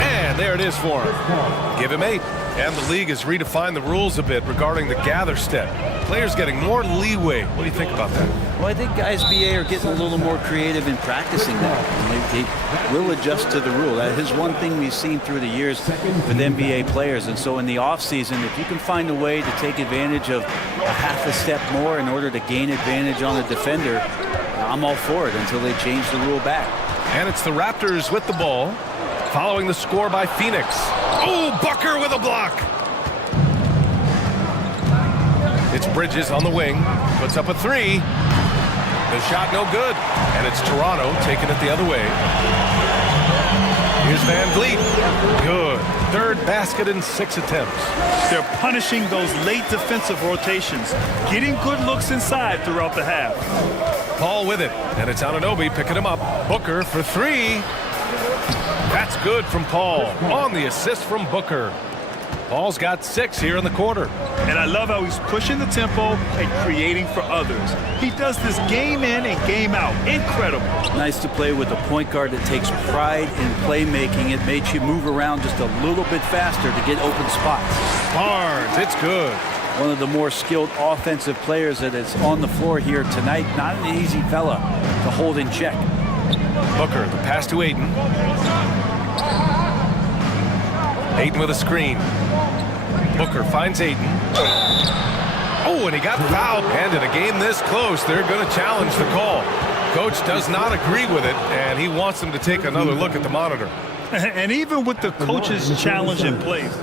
And And there it is for him. Give him 8. And the league has redefined the rules a bit regarding the gather step. Players getting more leeway. What do you think about that? Well, I think guys, BA, are getting a little more creative in practicing that. And they will adjust to the rule. That is one thing we've seen through the years with NBA players. And so in the offseason, if you can find a way to take advantage of a half a step more in order to gain advantage on a defender, I'm all for it until they change the rule back. And it's the Raptors with the ball, following the score by Phoenix. Oh, Booker with a block. It's Bridges on the wing, puts up a 3. The shot no good, and it's Toronto taking it the other way. Here's Van Vliet. Good. Third basket in 6 attempts. They're punishing those late defensive rotations, getting good looks inside throughout the half. Paul with it, and it's Anunoby picking him up. Booker for 3. That's good from Paul on the assist from Booker. Paul's got 6 here in the quarter. And I love how he's pushing the tempo and creating for others. He does this game in and game out. Incredible. Nice to play with a point guard that takes pride in playmaking. It makes you move around just a little bit faster to get open spots. Barnes, it's good. One of the more skilled offensive players that is on the floor here tonight. Not an easy fella to hold in check. Booker, the pass to Ayton. Ayton with a screen. Booker finds Ayton. Oh, and he got fouled. And in a game this close, they're going to challenge the call. Coach does not agree with it, and he wants them to take another look at the monitor. And even with the coach's challenge in place,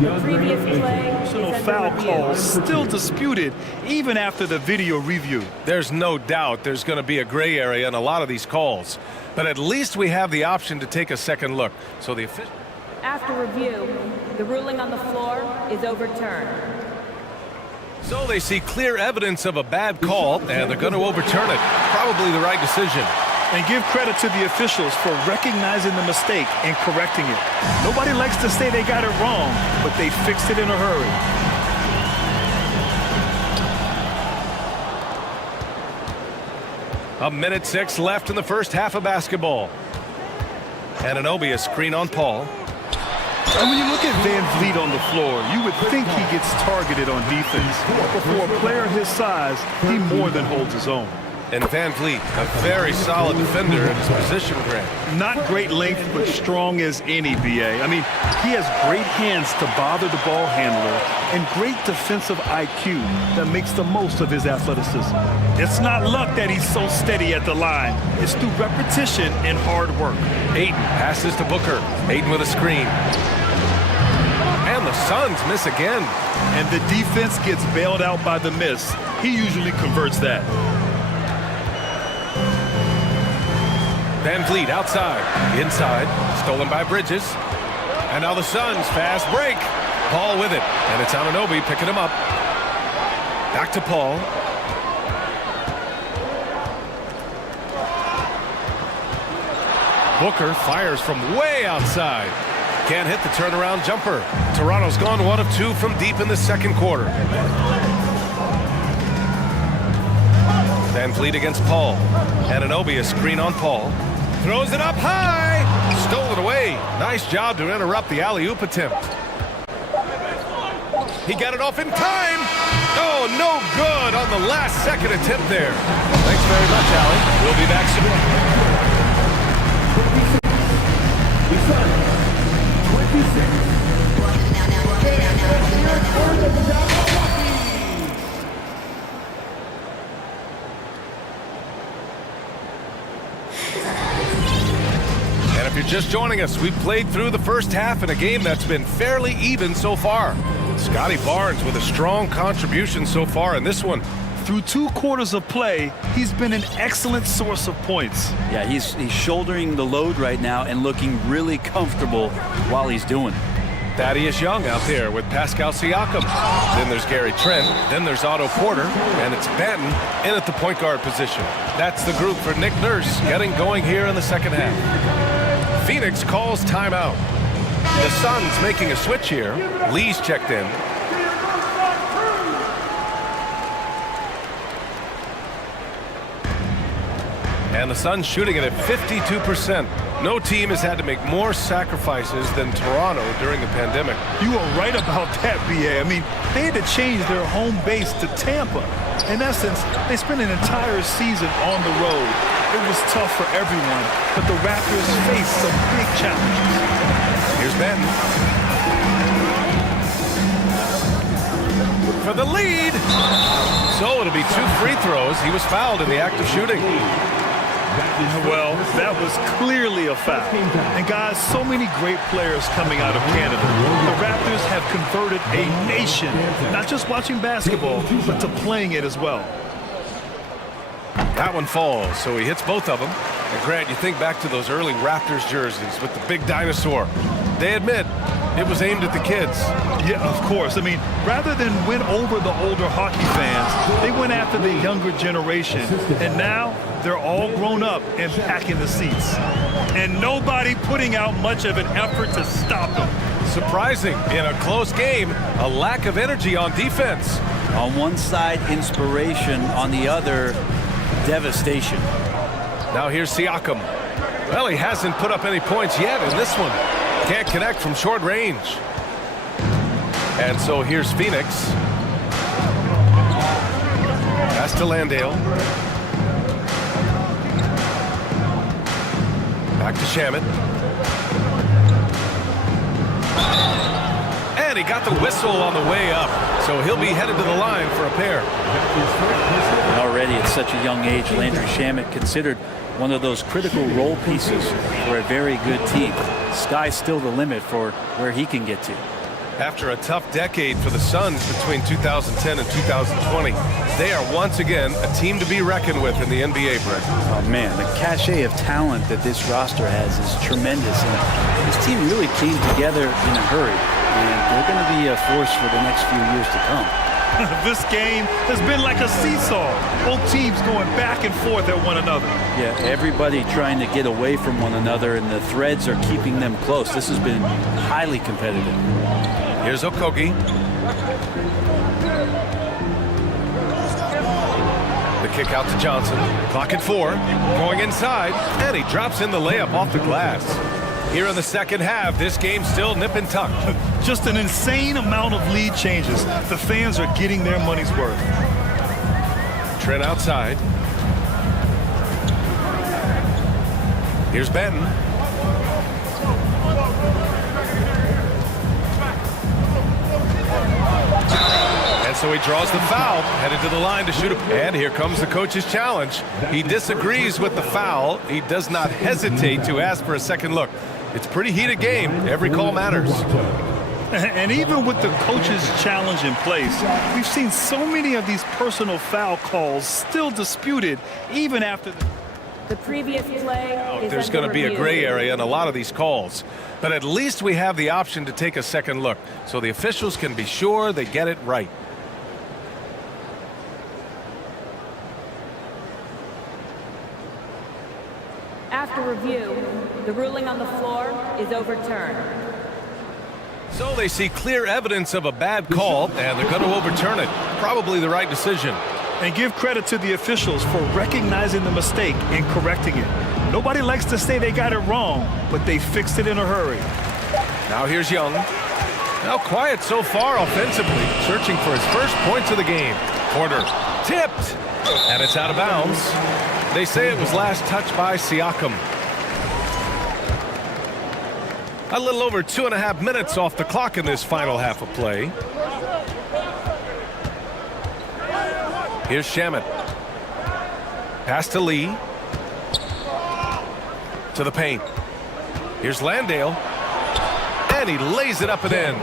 The previous play personal is foul under review. calls still disputed even after the video review. There's no doubt there's going to be a gray area in a lot of these calls. But at least we have the option to take a second look. So the official... After review, the ruling on the floor is overturned. So they see clear evidence of a bad call, and they're going to overturn it. Probably the right decision. And give credit to the officials for recognizing the mistake and correcting it. Nobody likes to say they got it wrong, but they fixed it in a hurry. A minute 6 left in the first half of basketball. Anunoby, a screen on Paul. And when you look at Van Vliet on the floor, you would think he gets targeted on defense. But for a player his size, he more than holds his own. And Van Vliet, a very solid defender in his position grab. Not great length, but strong as any, BA. I mean, he has great hands to bother the ball handler and great defensive IQ that makes the most of his athleticism. It's not luck that he's so steady at the line. It's through repetition and hard work. Ayton passes to Booker. Ayton with a screen. And the Suns miss again. And the defense gets bailed out by the miss. He usually converts that. Van Vliet outside, inside, stolen by Bridges. And now the Suns fast break. Paul with it, and it's Anunoby picking him up. Back to Paul. Booker fires from way outside. Can't hit the turnaround jumper. Toronto's gone 1 of 2 from deep in the second quarter. Van Vliet against Paul. Anunoby, a screen on Paul. Throws it up high. Stolen away. Nice job to interrupt the alley-oop attempt. He got it off in time. Oh, no good on the last second attempt there. Thanks very much, Allie. We'll be back And if you're just joining us, we've played through the first half in a game that's been fairly even so far. Scotty Barnes with a strong contribution so far in this one. Through 2 quarters of play, he's been an excellent source of points. Yeah, he's shouldering the load right now and looking really comfortable while he's doing it. Thaddeus Young out there with Pascal Siakam. Then there's Gary Trent. Then there's Otto Porter. And it's Banton in at the point guard position. That's the group for Nick Nurse getting going here in the second half. Phoenix calls timeout. The Suns making a switch here. Lee's checked in. And the Suns shooting it at 52%. No team has had to make more sacrifices than Toronto during the pandemic. You are right about that, BA. I mean, they had to change their home base to Tampa. In essence, they spent an entire season on the road. It was tough for everyone, but the Raptors faced some big challenges. Here's Benton. For the lead. So it'll be 2 free throws. He was fouled in the act of shooting. Well, that was clearly a foul. And guys, so many great players coming out of Canada. The Raptors have converted a nation, not just watching basketball, but to playing it as well. That one falls, so he hits both of them. And Grant, you think back to those early Raptors jerseys with the big dinosaur. They admit it was aimed at the kids. Yeah, of course. I mean, rather than win over the older hockey fans, they went after the younger generation. And now they're all grown up and packing the seats. And nobody putting out much of an effort to stop them. Surprising, in a close game, a lack of energy on defense. On one side, inspiration. On the other, devastation. Now here's Siakam. Well, he hasn't put up any points yet in this one. Can't connect from short range. And so here's Phoenix. Pass to Landale. Back to Shamet. And he got the whistle on the way up. So he'll be headed to the line for a pair. And already at such a young age, Landry Shamet considered one of those critical role pieces for a very good team. Sky's still the limit for where he can get to. After a tough decade for the Suns between 2010 and 2020, they are once again a team to be reckoned with in the NBA, Brett. Oh man, the cachet of talent that this roster has is tremendous. And this team really came together in a hurry. And they're going to be a force for the next few years to come. This game has been like a seesaw. Both teams going back and forth at one another. Yeah, everybody trying to get away from one another, and the threads are keeping them close. This has been highly competitive. Here's Okogie. The kick out to Johnson. Clock at 4. Going inside, and he drops in the layup off the glass. Here in the second half, this game's still nip and tuck. Just an insane amount of lead changes. The fans are getting their money's worth. Trent outside. Here's Benton. And so he draws the foul, headed to the line to shoot a... And here comes the coach's challenge. He disagrees with the foul. He does not hesitate to ask for a second look. It's a pretty heated game. Every call matters. And even with the coach's challenge in place, we've seen so many of these personal foul calls still disputed even after the previous play is there's going to be a gray area in a lot of these calls. But at least we have the option to take a second look, so the officials can be sure they get it right. After review, the ruling on the floor is overturned. So they see clear evidence of a bad call, and they're going to overturn it. Probably the right decision. And give credit to the officials for recognizing the mistake and correcting it. Nobody likes to say they got it wrong, but they fixed it in a hurry. Now here's Young. Now quiet so far offensively, searching for his first points of the game. Porter tipped, and it's out of bounds. They say it was last touched by Siakam. A little over 2.5 minutes off the clock in this final half of play. Here's Shamet. Pass to Lee. To the paint. Here's Landale. And he lays it up and in.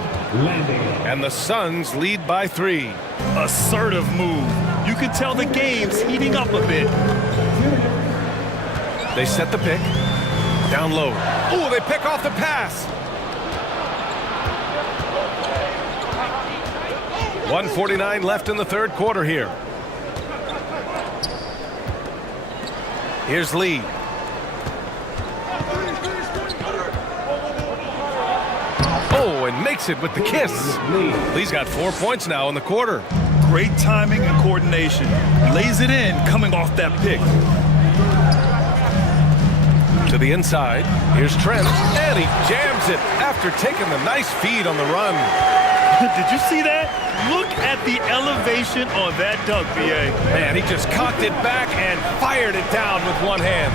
And the Suns lead by 3. Assertive move. You can tell the game's heating up a bit. They set the pick. Down low. Oh, they pick off the pass. 1:49 left in the third quarter here. Here's Lee. Oh, and makes it with the kiss. Lee's got 4 points now in the quarter. Great timing and coordination. Lays it in coming off that pick. To the inside. Here's Trent. And he jams it after taking the nice feed on the run. Did you see that? Look at the elevation on that dunk, B.A. Man, he just cocked it back and fired it down with one hand.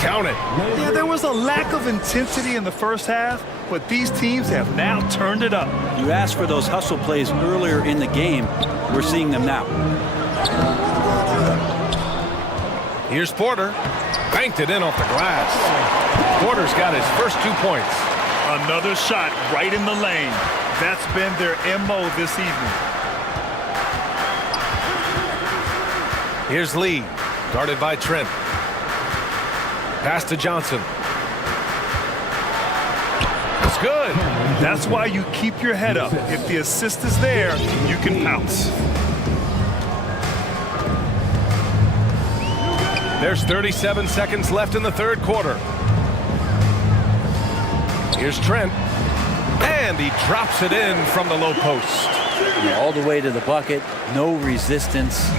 Count it. Yeah, there was a lack of intensity in the first half, but these teams have now turned it up. You asked for those hustle plays earlier in the game. We're seeing them now. Here's Porter. Banked it in off the glass. Porter's got his first 2 points. Another shot right in the lane. That's been their MO this evening. Here's Lee, guarded by Trent. Pass to Johnson. It's good. That's why you keep your head up. If the assist is there, you can pounce. There's 37 seconds left in the third quarter. Here's Trent. And he drops it in from the low post. All the way to the bucket. No resistance.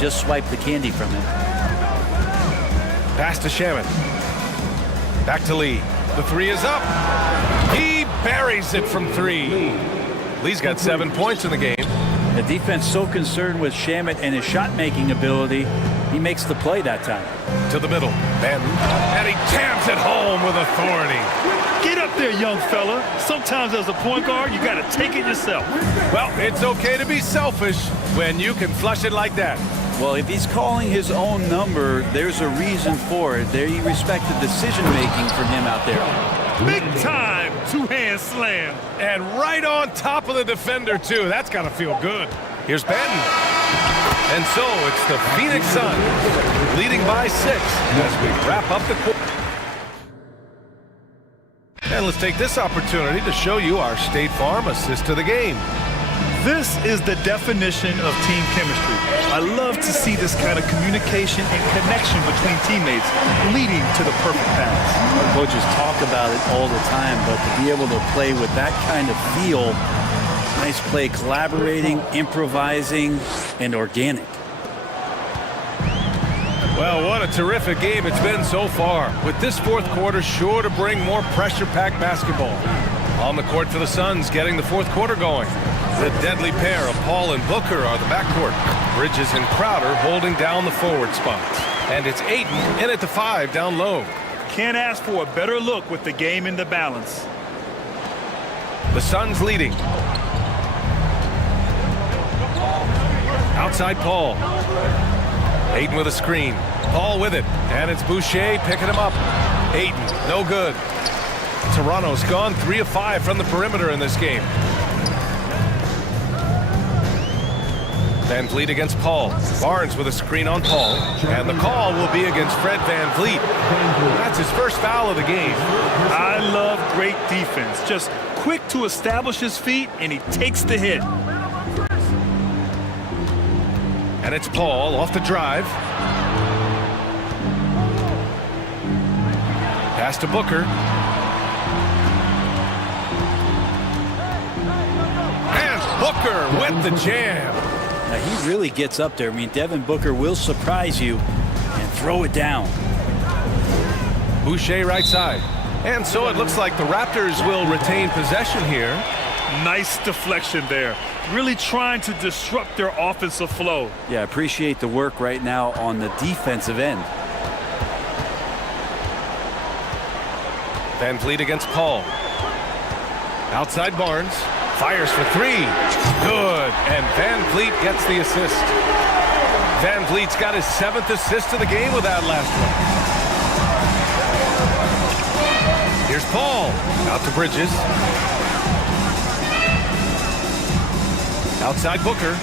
Just swipe the candy from it. Pass to Shaman. Back to Lee. The three is up. He buries it from three. Lee's got 7 points in the game. The defense so concerned with Shamet and his shot-making ability, he makes the play that time. To the middle. Benton. And he jams it home with authority. Get up there, young fella. Sometimes as a point guard, you got to take it yourself. Well, it's okay to be selfish when you can flush it like that. Well, if he's calling his own number, there's a reason for it. There you respect the decision-making from him out there. Big time two-hand slam. And right on top of the defender, too. That's got to feel good. Here's Benton. And so it's the Phoenix Suns leading by 6 as we wrap up the quarter. And let's take this opportunity to show you our State Farm assist to the game. This is the definition of team chemistry. I love to see this kind of communication and connection between teammates leading to the perfect pass. Coaches talk about it all the time, but to be able to play with that kind of feel, nice play, collaborating, improvising, and organic. Well, what a terrific game it's been so far, with this fourth quarter sure to bring more pressure-packed basketball. On the court for the Suns, getting the fourth quarter going. The deadly pair of Paul and Booker are the backcourt. Bridges and Crowder holding down the forward spots. And it's Ayton in at the 5 down low. Can't ask for a better look with the game in the balance. The Suns leading. Outside Paul. Ayton with a screen. Paul with it. And it's Boucher picking him up. Ayton, no good. Toronto's gone 3 of 5 from the perimeter in this game. Van Vliet against Paul. Barnes with a screen on Paul. And the call will be against Fred Van Vliet. That's his first foul of the game. I love great defense. Just quick to establish his feet, and he takes the hit. And it's Paul off the drive. Pass to Booker. And Booker with the jam. Now he really gets up there. I mean, Devin Booker will surprise you and throw it down. Boucher right side. And so it looks like the Raptors will retain possession here. Nice deflection there. Really trying to disrupt their offensive flow. Yeah, appreciate the work right now on the defensive end. Van Vliet against Paul. Outside Barnes. Fires for 3. Good. And Van Vliet gets the assist. Van Vliet's got his 7th assist of the game with that last one. Here's Paul. Out to Bridges. Outside Booker.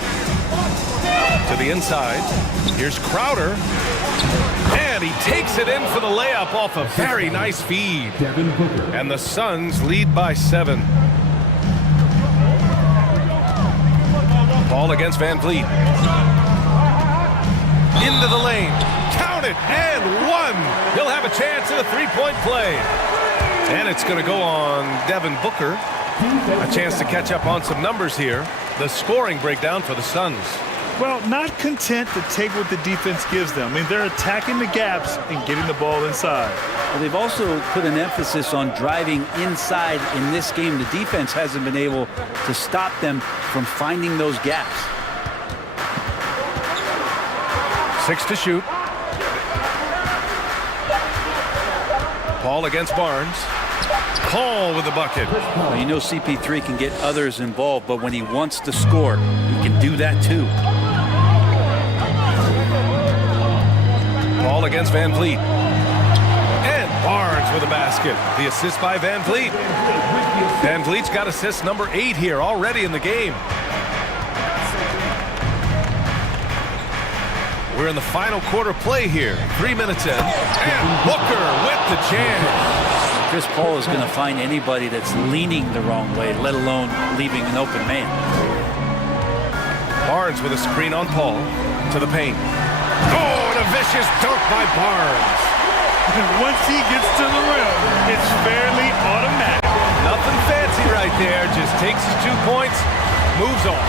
To the inside. Here's Crowder. And he takes it in for the layup off a very nice feed. And the Suns lead by 7. Ball against Van Vliet. Into the lane. Count it. And 1. He'll have a chance at a 3-point play. And it's going to go on Devin Booker. A chance to catch up on some numbers here. The scoring breakdown for the Suns. Well, not content to take what the defense gives them. I mean, they're attacking the gaps and getting the ball inside. Well, they've also put an emphasis on driving inside in this game. The defense hasn't been able to stop them from finding those gaps. 6 to shoot. Paul against Barnes. Paul with the bucket. Well, you know CP3 can get others involved, but when he wants to score, he can do that too. Paul against Van Vliet. And Barnes with a basket. The assist by Van Vliet. Van Vliet's got assist number 8 here already in the game. We're in the final quarter play here. 3 minutes in. And Booker with the jam. Chris Paul is going to find anybody that's leaning the wrong way, let alone leaving an open man. Barnes with a screen on Paul to the paint. Oh, and a vicious dunk by Barnes. Once he gets to the rim, it's fairly automatic. Nothing fancy right there. Just takes his 2 points, moves on.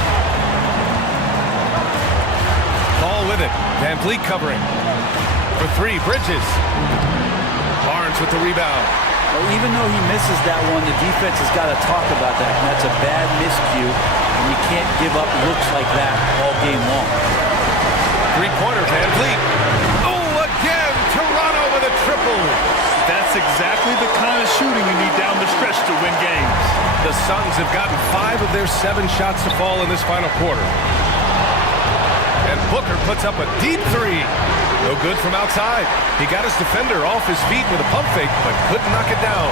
Paul with it. Van Vliet covering. For 3, Bridges. Barnes with the rebound. Well, even though he misses that one, the defense has got to talk about that. And that's a bad miscue, and you can't give up looks like that all game long. 3-pointer, Van Vliet. Oh, again, Toronto with a triple. That's exactly the kind of shooting you need down the stretch to win games. The Suns have gotten 5 of their 7 shots to fall in this final quarter. And Booker puts up a deep 3. No good from outside. He got his defender off his feet with a pump fake, but couldn't knock it down.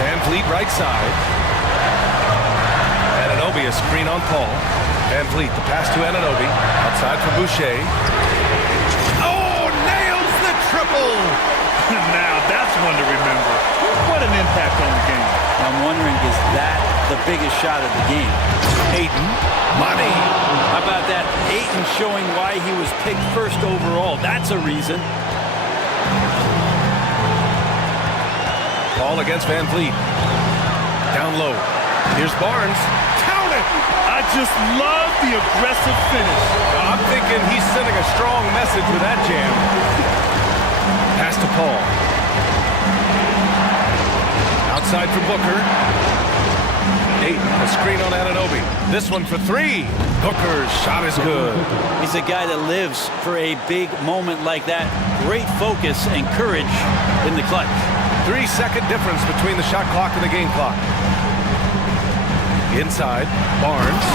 Van Vliet right side. Anunoby a screen on Paul. Van Vliet, the pass to Anunoby. Outside for Boucher. Oh, nails the triple! Now that's one to remember. What an impact on the game. I'm wondering, is that the biggest shot of the game? Ayton, money. How about that? Ayton showing why he was picked first overall. That's a reason. Paul against Van Vliet. Down low. Here's Barnes. Count it! I just love the aggressive finish. I'm thinking he's sending a strong message with that jam. Pass to Paul. Outside for Booker. Ayton, a screen on Anunoby. This one for 3. Booker's shot is good. He's a guy that lives for a big moment like that. Great focus and courage in the clutch. 3-second difference between the shot clock and the game clock. Inside, Barnes.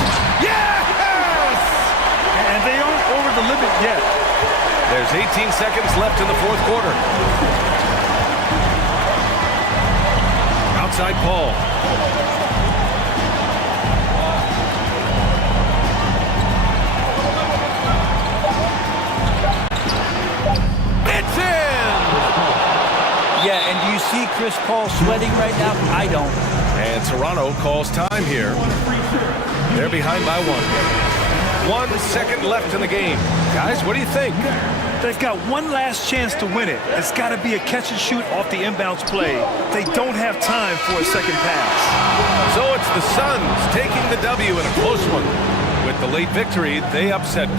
Yes! And they aren't over the limit yet. There's 18 seconds left in the 4th quarter. Outside Paul. It's in! Yeah, and do you see Chris Paul sweating right now? I don't. And Toronto calls time here. They're behind by 1. 1 second left in the game. Guys, what do you think? They've got one last chance to win it. It's got to be a catch and shoot off the inbounds play. They don't have time for a second pass. So it's the Suns taking the W in a close one. With the late victory, they upset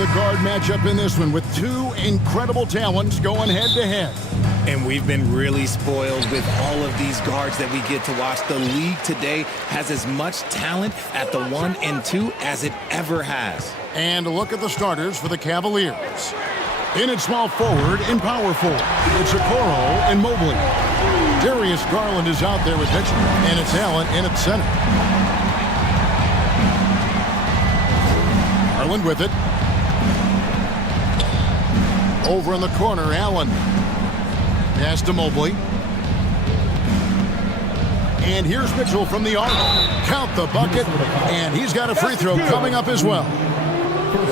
the guard matchup in this one with two incredible talents going head-to-head. And we've been really spoiled with all of these guards that we get to watch. The league today has as much talent at the 1 and 2 as it ever has. And a look at the starters for the Cavaliers. In at small forward and power forward, it's Okoro and Mobley. Darius Garland is out there with Mitchell, and it's Allen in at center. Garland with it. Over in the corner, Allen. Pass to Mobley. And here's Mitchell from the arc. Count the bucket, and he's got a free throw coming up as well.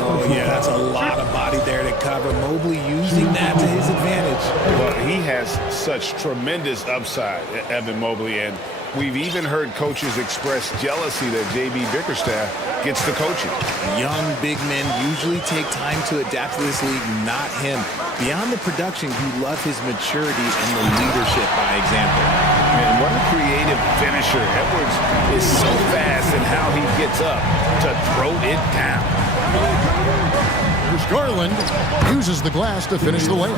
Oh, yeah, that's a lot of body there to cover. Mobley using that to his advantage. Well, he has such tremendous upside, Evan Mobley, and we've even heard coaches express jealousy that J.B. Bickerstaff gets the coaching. Young big men usually take time to adapt to this league, not him. Beyond the production, you love his maturity and the leadership by example. Man, what a creative finisher. Edwards is so fast in how he gets up to throw it down. Here's Garland. Uses the glass to finish the layup.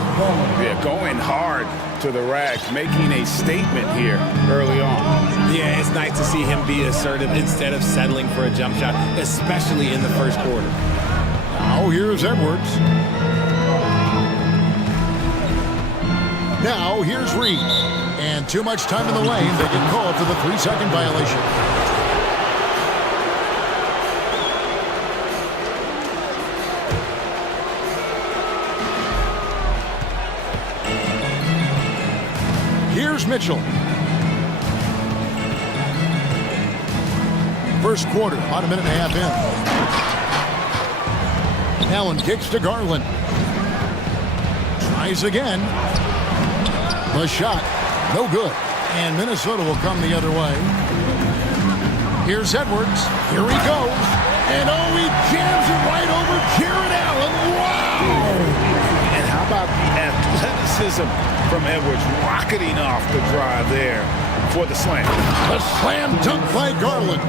Yeah, going hard to the rack, making a statement here early on. Yeah, it's nice to see him be assertive instead of settling for a jump shot, especially in the first quarter. Now here's Edwards. Now here's Reed. And too much time in the lane. They get called for the 3-second violation. Here's Mitchell. First quarter, about a minute and a half in. Allen kicks to Garland. Tries again. The shot, no good. And Minnesota will come the other way. Here's Edwards. Here he goes. And oh, he jams it right over Jared Allen. Wow! And how about the athleticism from Edwards rocketing off the drive there for the slam. The slam dunk by Garland.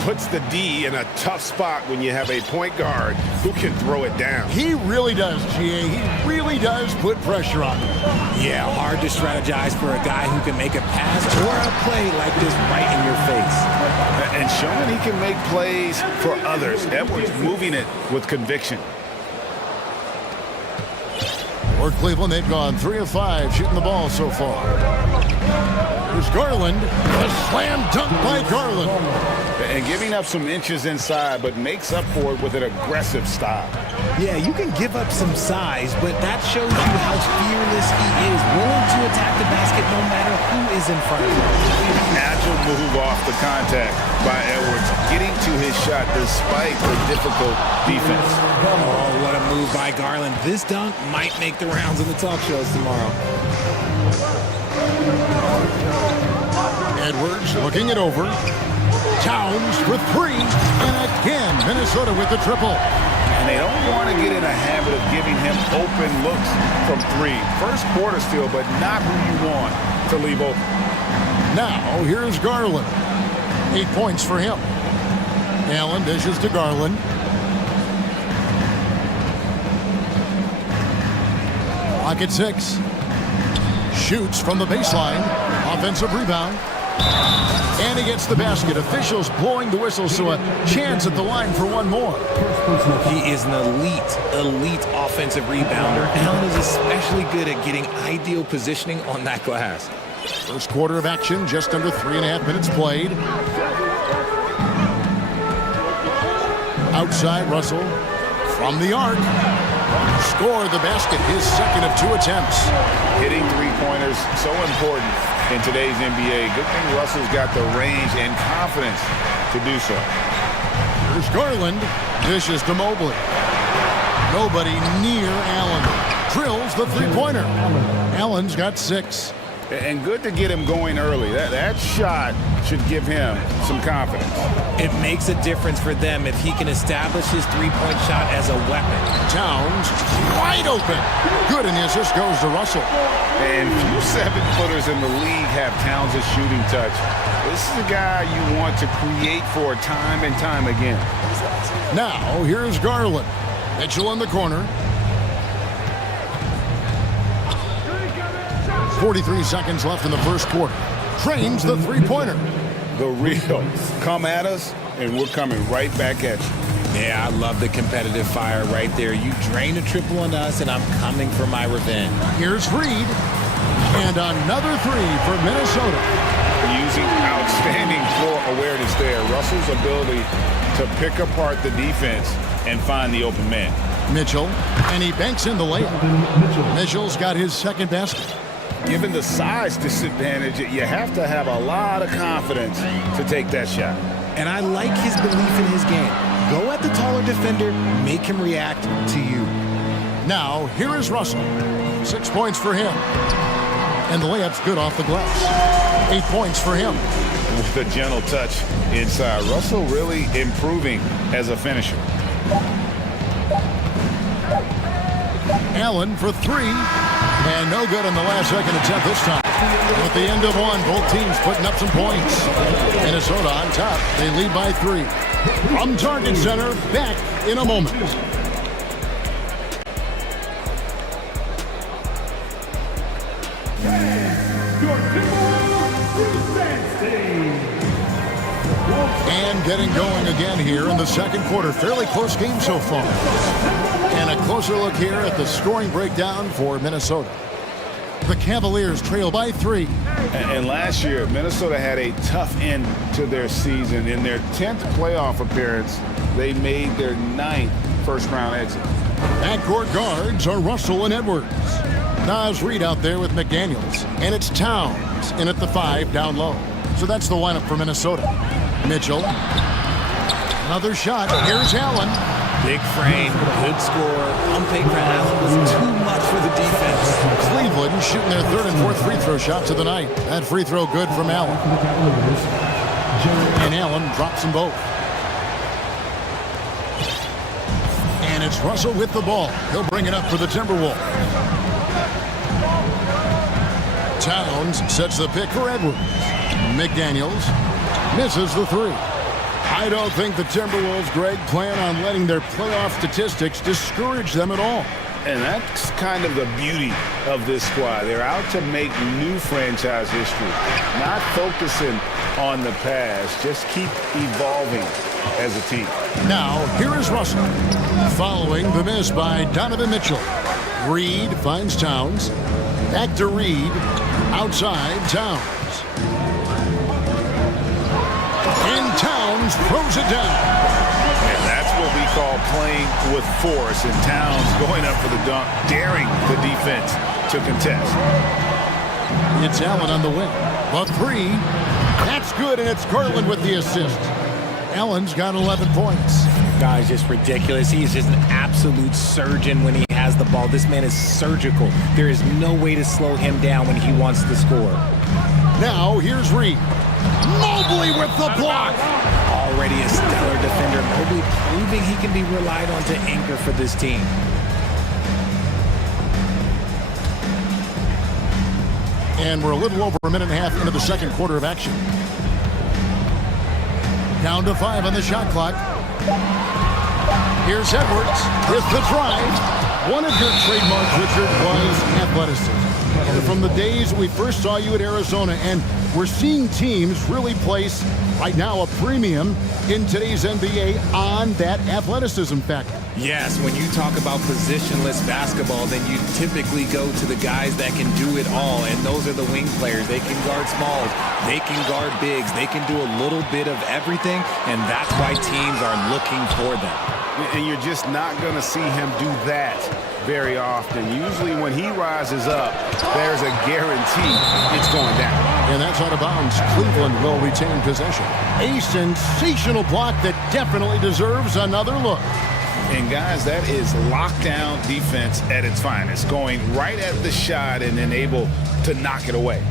Puts the D in a tough spot when you have a point guard who can throw it down. He really does, GA. He really does put pressure on him. Yeah, hard to strategize for a guy who can make a pass or a play like this right in your face. And showing he can make plays for others. Edwards moving it with conviction. For Cleveland, they've gone 3 of 5 shooting the ball so far. Here's Garland. A slam dunk by Garland. And giving up some inches inside, but makes up for it with an aggressive style. Yeah, you can give up some size, but that shows you how fearless he is, willing to attack the basket no matter who is in front of him. Agile move off the contact by Edwards, getting to his shot despite the difficult defense. Oh, what a move by Garland. This dunk might make the rounds in the talk shows tomorrow. Edwards looking it over. Towns for 3, and again, Minnesota with the triple. And they don't want to get in a habit of giving him open looks from 3. First quarter still, but not who you want to leave open. Now, here's Garland. 8 points for him. Allen dishes to Garland. Clock at 6. Shoots from the baseline. Offensive rebound. And he gets the basket. Officials blowing the whistle, so a chance at the line for one more. He is an elite offensive rebounder. Allen is especially good at getting ideal positioning on that glass. First quarter of action, just under 3.5 minutes played. Outside, Russell from the arc. Scored the basket, his second of 2 attempts. Hitting three-pointers, so important in today's NBA. Good thing Russell's got the range and confidence to do so. Here's Garland. Dishes to Mobley. Nobody near Allen. Drills the three-pointer. Allen's got 6. And good to get him going early. That shot should give him some confidence. It makes a difference for them if he can establish his three-point shot as a weapon. Towns wide open. Good, and the assist goes to Russell. And few 7-footers in the league have Towns' shooting touch. This is a guy you want to create for time and time again. Now, here's Garland. Mitchell in the corner. 43 seconds left in the first quarter. Trains the three-pointer. The real. Come at us, and we're coming right back at you. Yeah, I love the competitive fire right there. You drain a triple on us, and I'm coming for my revenge. Here's Reed. And another three for Minnesota. Using outstanding floor awareness there. Russell's ability to pick apart the defense and find the open man. Mitchell, and he banks in the layup. Mitchell's got his second basket. Given the size disadvantage, you have to have a lot of confidence to take that shot. And I like his belief in his game. Go at the taller defender, make him react to you. Now, here is Russell. 6 points for him. And the layup's good off the glass. 8 points for him. With a gentle touch inside. Russell really improving as a finisher. Allen for three. And no good on the last second attempt this time. At the end of one, both teams putting up some points. Minnesota on top. They lead by 3. From Target Center, back in a moment. And getting going again here in the second quarter. Fairly close game so far. And a closer look here at the scoring breakdown for Minnesota. The Cavaliers trail by 3. And last year, Minnesota had a tough end to their season. In their 10th playoff appearance, they made their 9th first-round exit. Backcourt guards are Russell and Edwards. Nas Reed out there with McDaniels. And it's Towns in at the 5 down low. So that's the lineup for Minnesota. Mitchell. Another shot. Here's Allen. Big frame, good score. Pump fake for Allen was too much for the defense. Cleveland shooting their third and fourth free throw shots of the night. That free throw good from Allen. And Allen drops them both. And it's Russell with the ball. He'll bring it up for the Timberwolves. Towns sets the pick for Edwards. McDaniels misses the 3. I don't think the Timberwolves, Greg, plan on letting their playoff statistics discourage them at all. And that's kind of the beauty of this squad. They're out to make new franchise history, not focusing on the past. Just keep evolving as a team. Now, here is Russell, following the miss by Donovan Mitchell. Reed finds Towns. Back to Reed. Outside, Towns. And Towns throws it down. And that's what we call playing with force. And Towns going up for the dunk, daring the defense to contest. It's Allen on the wing. A 3. That's good, and it's Garland with the assist. Allen's got 11 points. Guy's just ridiculous. He is just an absolute surgeon when he has the ball. This man is surgical. There is no way to slow him down when he wants to score. Now, here's Reed. Mobley with the block. Already a stellar defender. Mobley proving he can be relied on to anchor for this team. And we're a little over a minute and a half into the second quarter of action. Down to 5 on the shot clock. Here's Edwards with the drive. One of your trademarks, Richard, was athleticism. And from the days we first saw you at Arizona, and we're seeing teams really place, right now, a premium in today's NBA on that athleticism factor. Yes, when you talk about positionless basketball, then you typically go to the guys that can do it all, and those are the wing players. They can guard smalls, they can guard bigs, they can do a little bit of everything, and that's why teams are looking for them. And you're just not going to see him do that very often. Usually when he rises up, there's a guarantee it's going down. And that's out of bounds. Cleveland will retain possession. A sensational block that definitely deserves another look. And guys, that is lockdown defense at its finest, going right at the shot and then able to knock it away.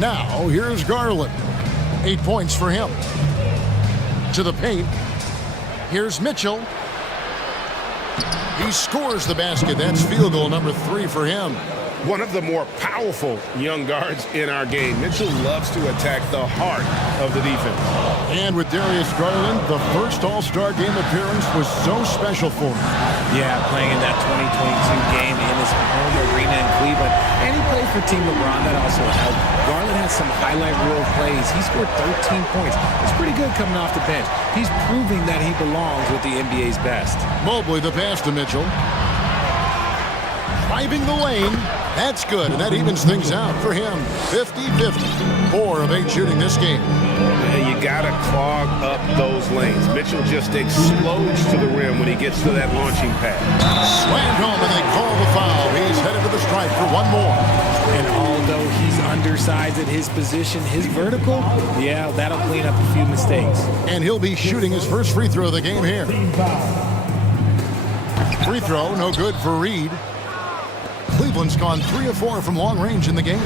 Now, here's Garland. 8 points for him. To the paint. Here's Mitchell. He scores the basket. That's field goal number 3 for him. one of the more powerful young guards in our game. Mitchell loves to attack the heart of the defense. And with Darius Garland, the first All-Star game appearance was so special for him. Yeah, playing in that 2022 game in his home arena in Cleveland. And he played for Team LeBron. That also helped. Garland has some highlight reel plays. He scored 13 points. It's pretty good coming off the bench. He's proving that he belongs with the NBA's best. Mobley the pass to Mitchell. Driving the lane. That's good, and that evens things out for him. 50-50. 4 of 8 shooting this game. You got to clog up those lanes. Mitchell just explodes to the rim when he gets to that launching pad. Slammed home, and they call the foul. He's headed to the stripe for one more. And although he's undersized at his position, his vertical, yeah, that'll clean up a few mistakes. And he'll be shooting his first free throw of the game here. Free throw, no good for Reed. Cleveland's gone 3 of 4 from long range in the game.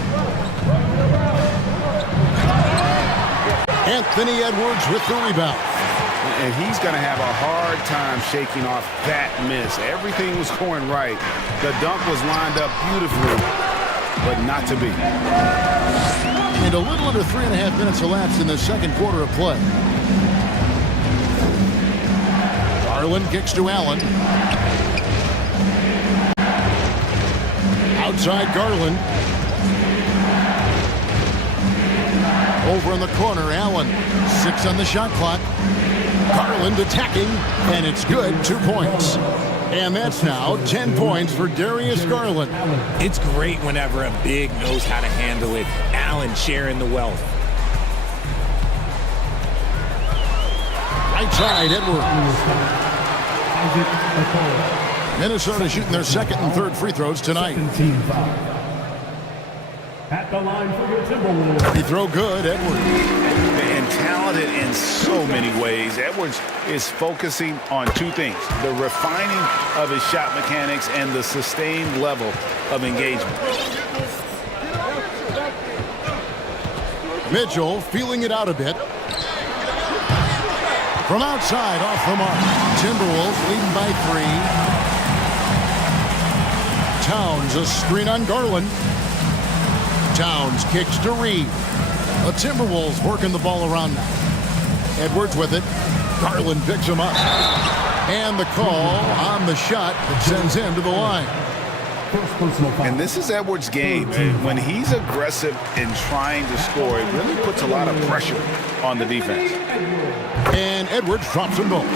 Anthony Edwards with the rebound. And he's going to have a hard time shaking off that miss. Everything was going right. The dunk was lined up beautifully, but not to be. And a little under 3.5 minutes elapsed in the second quarter of play. Garland kicks to Allen. Outside Garland. Over in the corner, Allen. 6 on the shot clock. Garland attacking, and it's good. 2 points. And that's now 10 points for Darius Garland. It's great whenever a big knows how to handle it. Allen sharing the wealth. Right side, Edwards. Minnesota shooting their second and third free throws tonight. At the line for your Timberwolves. Free throw good, Edwards. And talented in so many ways. Edwards is focusing on 2 things: the refining of his shot mechanics and the sustained level of engagement. Mitchell feeling it out a bit. From outside, off the mark. Timberwolves leading by 3. Towns, a screen on Garland. Towns kicks to Reed. The Timberwolves working the ball around now. Edwards with it. Garland picks him up. And the call on the shot that sends him to the line. And this is Edwards' game. When he's aggressive in trying to score, it really puts a lot of pressure on the defense. And Edwards drops them both.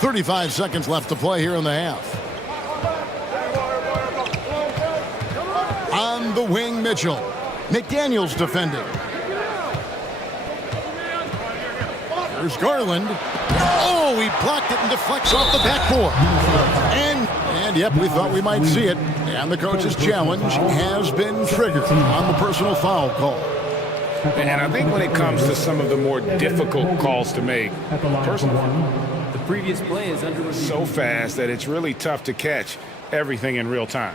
35 seconds left to play here in the half. On the wing, Mitchell. McDaniels defending. There's Garland. Oh, he blocked it and deflects off the backboard. And yep, we thought we might see it. And the coach's challenge has been triggered on the personal foul call. And I think when it comes to some of the more difficult calls to make, personal, the previous play is under review. So fast that it's really tough to catch everything in real time.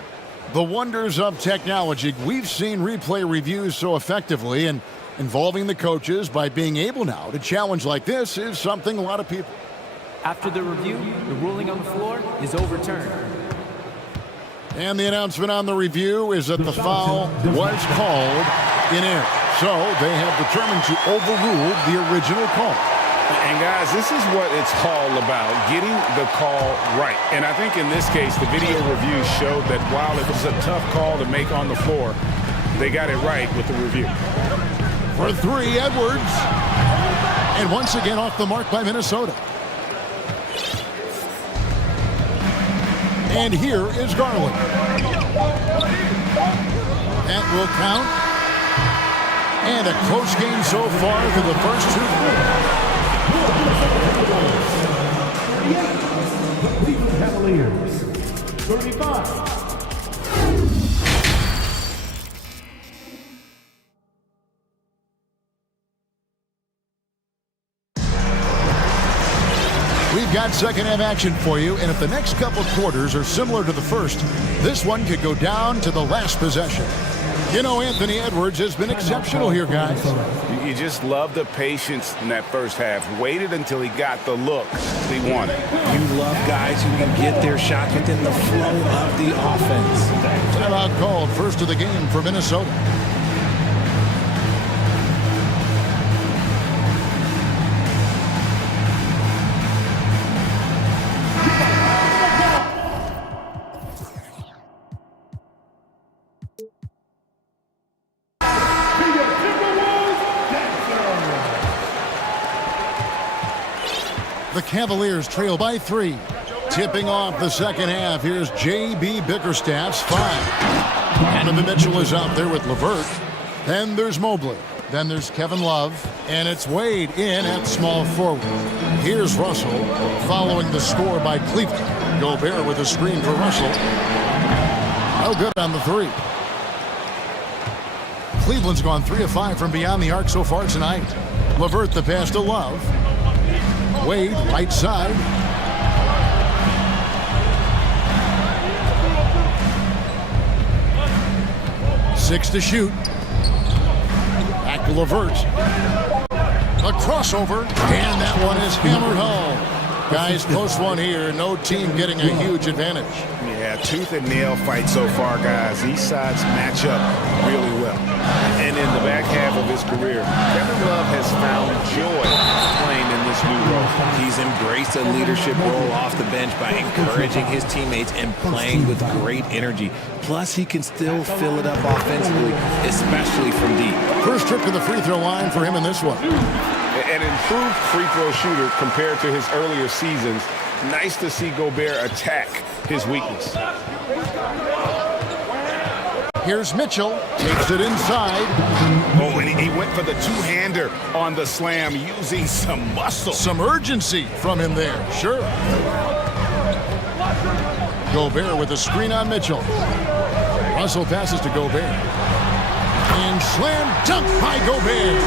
The wonders of technology. We've seen replay reviews so effectively, and involving the coaches by being able now to challenge like this is something a lot of people. After the review, the ruling on the floor is overturned. And the announcement on the review is that the foul was called in error. So they have determined to overrule the original call. And guys, this is what it's all about, getting the call right. And I think in this case, the video review showed that while it was a tough call to make on the floor, they got it right with the review. For 3, Edwards. And once again off the mark by Minnesota. And here is Garland. That will count. And a close game so far through the first 2 The Cleveland Cavaliers, 35. We've got second half action for you, and if the next couple quarters are similar to the first, this one could go down to the last possession. You know, Anthony Edwards has been exceptional here, guys. You just love the patience in that first half. Waited until he got the look he wanted. You love guys who can get their shots within the flow of the offense. Timeout called, first of the game for Minnesota. The Cavaliers trail by 3. Tipping off the second half, here's J.B. Bickerstaff's 5. Donovan Mitchell is out there with LeVert. Then there's Mobley. Then there's Kevin Love. And it's Wade in at small forward. Here's Russell following the score by Cleveland. Gobert with a screen for Russell. No good on the 3. Cleveland's gone 3 of 5 from beyond the arc so far tonight. LeVert the pass to Love. Wade, right side. Six to shoot. Back to LeVert. A crossover, and that one is hammered home. Guys, close one here. No team getting a huge advantage. Yeah, tooth and nail fight so far, guys. These sides match up really well. And in the back half of his career, Kevin Love has found joy playing in this new role. He's embraced a leadership role off the bench by encouraging his teammates and playing with great energy. Plus, he can still fill it up offensively, especially from deep. First trip to the free throw line for him in this one. An improved free throw shooter compared to his earlier seasons. Nice to see Gobert attack his weakness. Here's Mitchell, takes it inside. Oh, and he went for the two-hander on the slam using some muscle. Some urgency from him there, sure. Gobert with a screen on Mitchell. Russell passes to Gobert. And slam dunk by Gobert.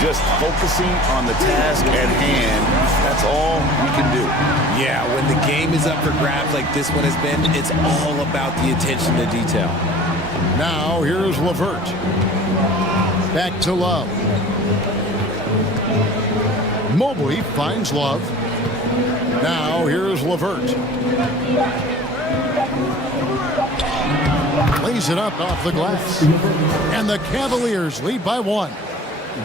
Just focusing on the task at hand. That's all we can do. Yeah, when the game is up for grabs like this one has been, it's all about the attention to detail. Now, here's LeVert. Back to Love. Mobley finds Love. Now, here's LeVert. Lays it up off the glass. And the Cavaliers lead by 1.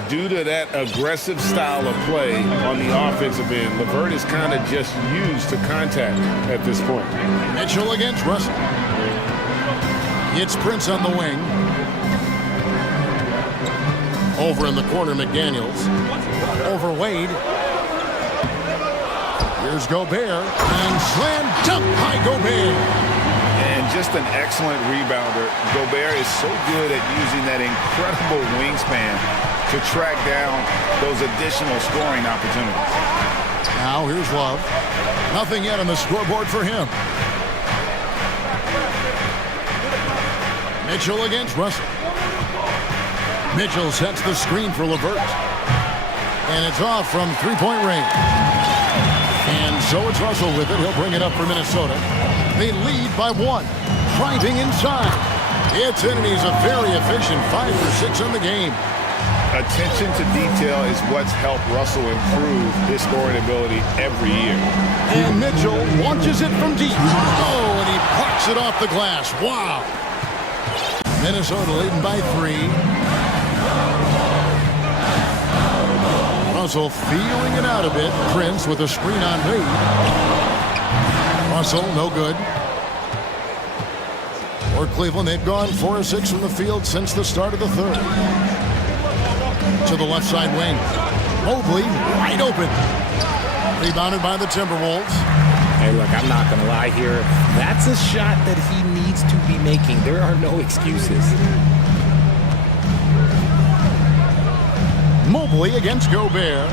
Due to that aggressive style of play on the offensive end, LeVert is kind of just used to contact at this point. Mitchell against Russell. It's Prince on the wing. Over in the corner, McDaniels. Over Wade. Here's Gobert. And slam dunk by Gobert. And just an excellent rebounder. Gobert is so good at using that incredible wingspan to track down those additional scoring opportunities. Now here's Love. Nothing yet on the scoreboard for him. Mitchell against Russell. Mitchell sets the screen for LeVert. And it's off from three-point range. And so it's Russell with it. He'll bring it up for Minnesota. They lead by 1. Driving inside. It's in, and he's a very efficient 5 for 6 on the game. Attention to detail is what's helped Russell improve his scoring ability every year. And Mitchell launches it from deep. Oh, and he parks it off the glass. Wow. Minnesota leading by 3. Russell feeling it out a bit. Prince with a screen on Wade. Russell, no good. For Cleveland, they've gone 4 of 6 from the field since the start of the third. To the left side wing. Mobley wide open. Rebounded by the Timberwolves. Hey, look, I'm not going to lie here. That's a shot that he needs to be making. There are no excuses. Mobley against Gobert.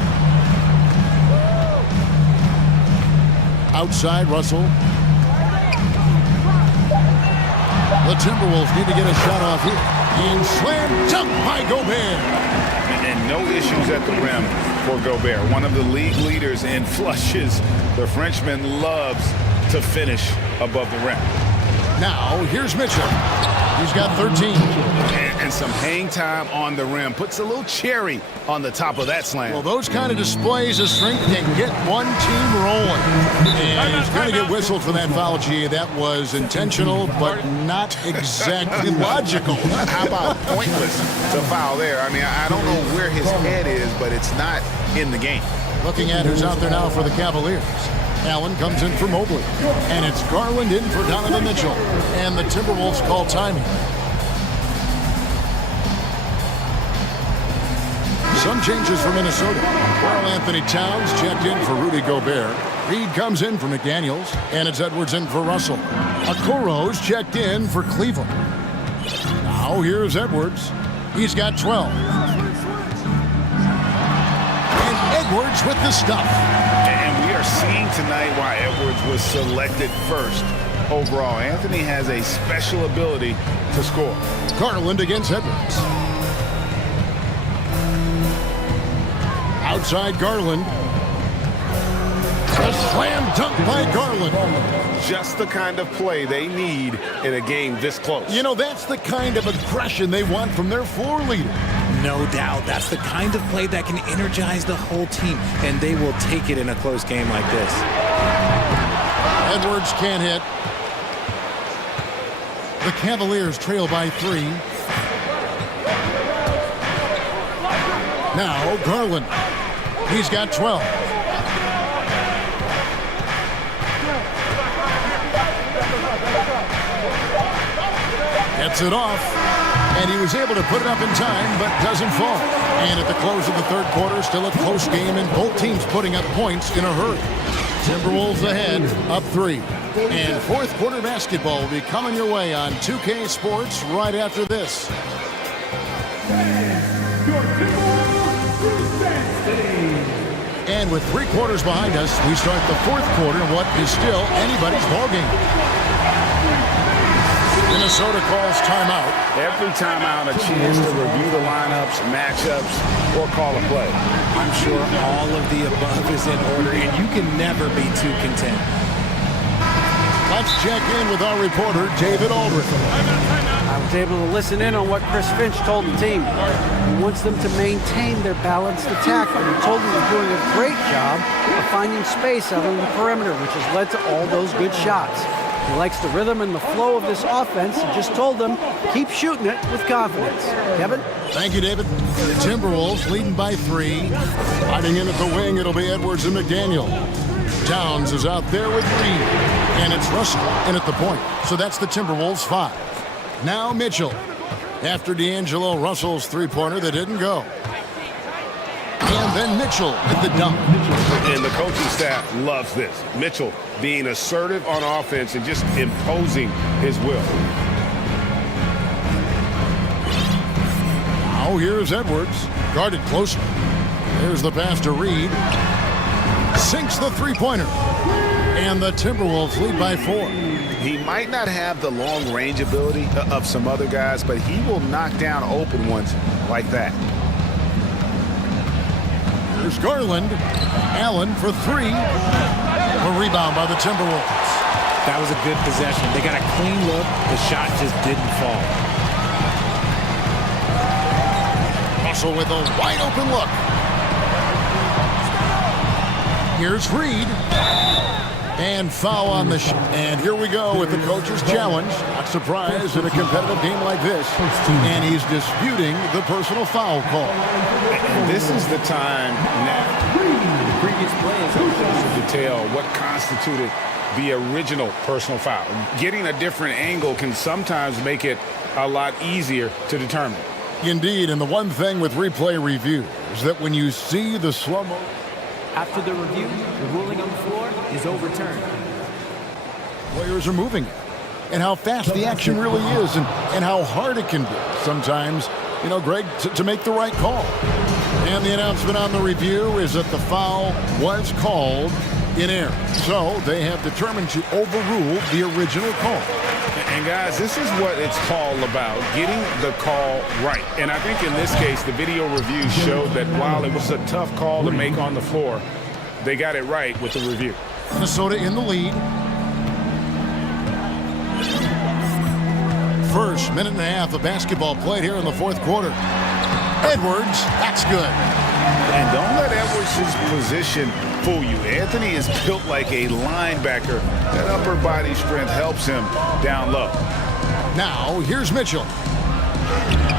Outside, Russell. The Timberwolves need to get a shot off here. And slam dunk by Gobert. And no issues at the rim for Gobert. One of the league leaders in flushes. The Frenchman loves to finish above the rim. Now, here's Mitchell. He's got 13. And some hang time on the rim. Puts a little cherry on the top of that slam. Well, those kind of displays of strength can get one team rolling. And he's going to get whistled for that foul, G. That was intentional, but not exactly logical. How about pointless to foul there? I mean, I don't know where his head is, but it's not in the game. Looking at who's out there now for the Cavaliers. Allen comes in for Mobley. And it's Garland in for Donovan Mitchell. And the Timberwolves call timing. Some changes for Minnesota. Karl Anthony Towns checked in for Rudy Gobert. Reed comes in for McDaniels. And it's Edwards in for Russell. Okoro's checked in for Cleveland. Now here's Edwards. He's got 12. And Edwards with the stuff. And we are seeing tonight why Edwards was selected first overall. Anthony has a special ability to score. Garland against Edwards. Outside Garland. A slam dunk by Garland. Just the kind of play they need in a game this close. You know, that's the kind of aggression they want from their floor leader. No doubt. That's the kind of play that can energize the whole team, and they will take it in a close game like this. Edwards can't hit. The Cavaliers trail by 3. Now Garland. He's got 12. Gets it off. And he was able to put it up in time, but doesn't fall. And at the close of the third quarter, still a close game, and both teams putting up points in a hurry. Timberwolves ahead, up 3. And fourth quarter basketball will be coming your way on 2K Sports right after this. And with 3 quarters behind us, we start the fourth quarter in what is still anybody's ballgame. Minnesota calls timeout. Every timeout, a chance to review the lineups, matchups, or call a play. I'm sure all of the above is in order, and you can never be too content. Let's check in with our reporter, David Aldridge. I was able to listen in on what Chris Finch told the team. He wants them to maintain their balanced attack, and he told them they're doing a great job of finding space out on the perimeter, which has led to all those good shots. He likes the rhythm and the flow of this offense. He just told them, keep shooting it with confidence. Kevin? Thank you, David. The Timberwolves leading by 3. Fighting in at the wing, it'll be Edwards and McDaniel. Towns is out there with Reed. And it's Russell in at the point. So that's the Timberwolves 5. Now Mitchell. After D'Angelo Russell's three-pointer that didn't go. And then Mitchell with the dunk. And the coaching staff loves this. Mitchell being assertive on offense and just imposing his will. Now here's Edwards. Guarded closer. There's the pass to Reed. Sinks the three-pointer. And the Timberwolves lead by 4. He might not have the long-range ability of some other guys, but he will knock down open ones like that. There's Garland. Allen for 3. A rebound by the Timberwolves. That was a good possession. They got a clean look. The shot just didn't fall. Russell with a wide-open look. Here's Reed. And foul on the shot. And here we go with the coach's challenge. Not surprised in a competitive game like this. And he's disputing the personal foul call. And this is the time now. The previous play is to detail what constituted the original personal foul. Getting a different angle can sometimes make it a lot easier to determine. Indeed, and the one thing with replay review is that when you see the slow-mo. After the review, the ruling on the floor is overturned. Players are moving it, and how fast the action really is, and how hard it can be sometimes, you know, Greg, to make the right call. And the announcement on the review is that the foul was called in error. So they have determined to overrule the original call. And guys, this is what it's all about, getting the call right. And I think in this case, the video review showed that while it was a tough call to make on the floor, they got it right with the review. Minnesota in the lead. first minute and a half of basketball played here in the fourth quarter. Edwards, that's good. And don't let Edwards' position fool you. Anthony is built like a linebacker. That upper body strength helps him down low. Now, here's Mitchell.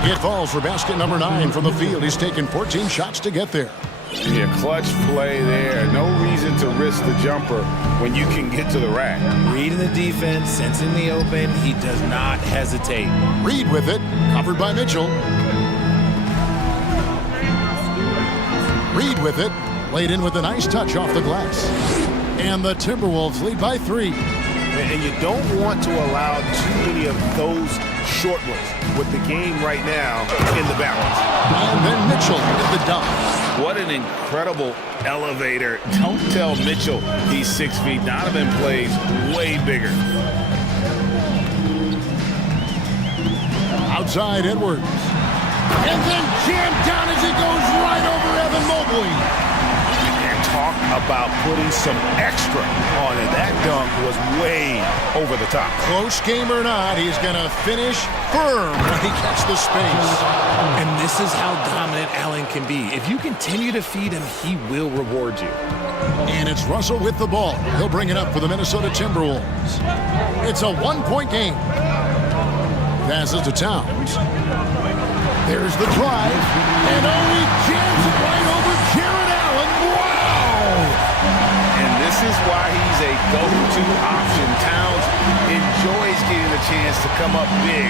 It falls for basket number 9 from the field. He's taken 14 shots to get there. Yeah, clutch play there. No reason to risk the jumper when you can get to the rack. Reading the defense, sensing the open, he does not hesitate. Reed with it, covered by Mitchell. Reed with it, laid in with a nice touch off the glass. And the Timberwolves lead by 3. And you don't want to allow too many of those short ones with the game right now in the balance. And then Mitchell with the dunk. What an incredible elevator. Don't tell Mitchell he's 6 feet. Donovan plays way bigger. Outside Edwards. And then jammed down as he goes right over Evan Mobley. And talk about putting some extra on it. That dunk was way over the top. Close game or not, he's going to finish firm when he gets the space. And this is how dominant Allen can be. If you continue to feed him, he will reward you. And it's Russell with the ball. He'll bring it up for the Minnesota Timberwolves. It's a 1-point game. Passes to Towns. There's the drive. And he jams it right over Jared Allen. Wow! And this is why he's a go-to option. Towns enjoys getting the chance to come up big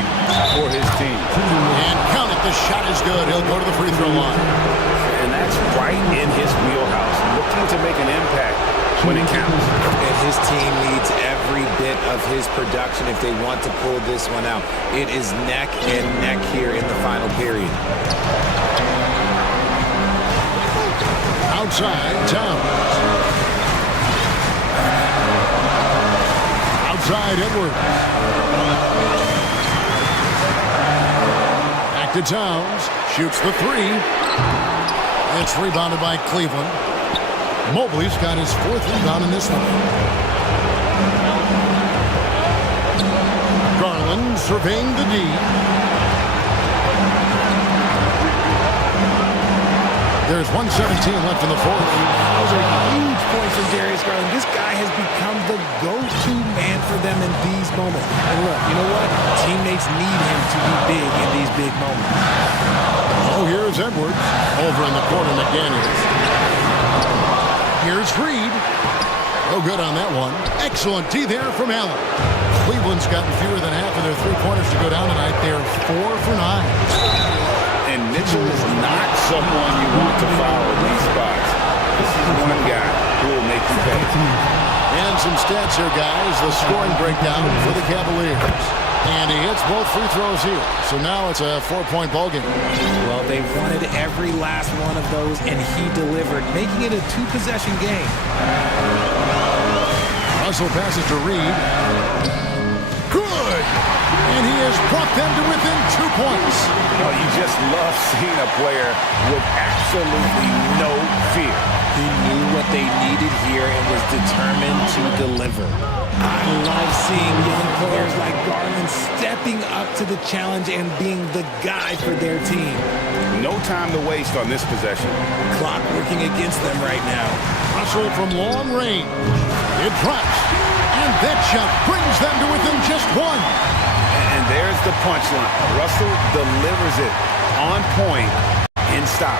for his team. And count it, the shot is good. He'll go to the free throw line. And that's right in his wheelhouse. Looking to make an impact when it counts. And his team needs every bit of his production if they want to pull this one out. It is neck and neck here in the final period. Outside, Towns. Outside, Edwards. Back to Towns. Shoots the 3. It's rebounded by Cleveland. Mobley's got his 4th rebound in this one. Garland surveying the D. There's 1:17 left in the fourth. Those are huge points from Darius Garland. This guy has become the go-to man for them in these moments. And look, you know what? Teammates need him to be big in these big moments. Oh, here's Edwards. Over in the corner, McDaniels. Here's Reed. No good on that one. Excellent D there from Allen. Cleveland's gotten fewer than half of their three-pointers to go down tonight. They're 4 for 9. And Mitchell is not someone you want to foul in these spots. This is one guy who will make you pay. And some stats here, guys. The scoring breakdown for the Cavaliers. And he hits both free throws here. So now it's a 4-point ballgame. Well, they wanted every last one of those, and he delivered, making it a 2-possession game. Russell passes to Reed. Good! And he has brought them to within 2 points. Oh, you just love seeing a player with absolutely no fear. He knew what they needed here and was determined to deliver. I love seeing young players like Garland stepping up to the challenge and being the guy for their team. No time to waste on this possession. Clock working against them right now. Russell from long range. It drops. And that shot brings them to within just 1. And there's the punchline. Russell delivers it on point in stop.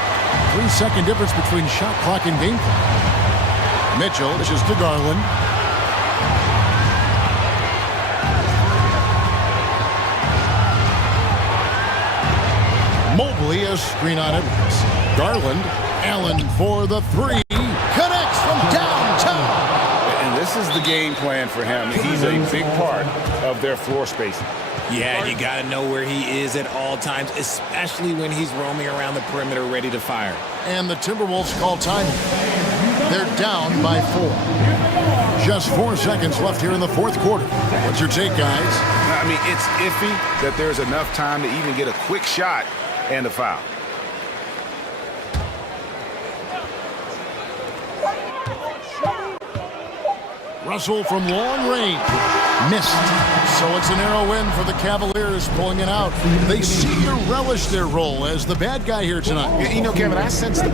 3-second difference between shot clock and game clock. Mitchell dishes to Garland. Mobley a screen on Edwards. Garland, Allen for the 3. Connects from downtown. And this is the game plan for him. He's a big part of their floor spacing. Yeah, you got to know where he is at all times, especially when he's roaming around the perimeter ready to fire. And the Timberwolves call time. They're down by 4. Just 4 seconds left here in the fourth quarter. What's your take, guys? I mean, it's iffy that there's enough time to even get a quick shot and a foul. Russell from long range. Missed. So it's a narrow win for the Cavaliers, pulling it out. They seem to relish their role as the bad guy here tonight. You know, Kevin, I sense the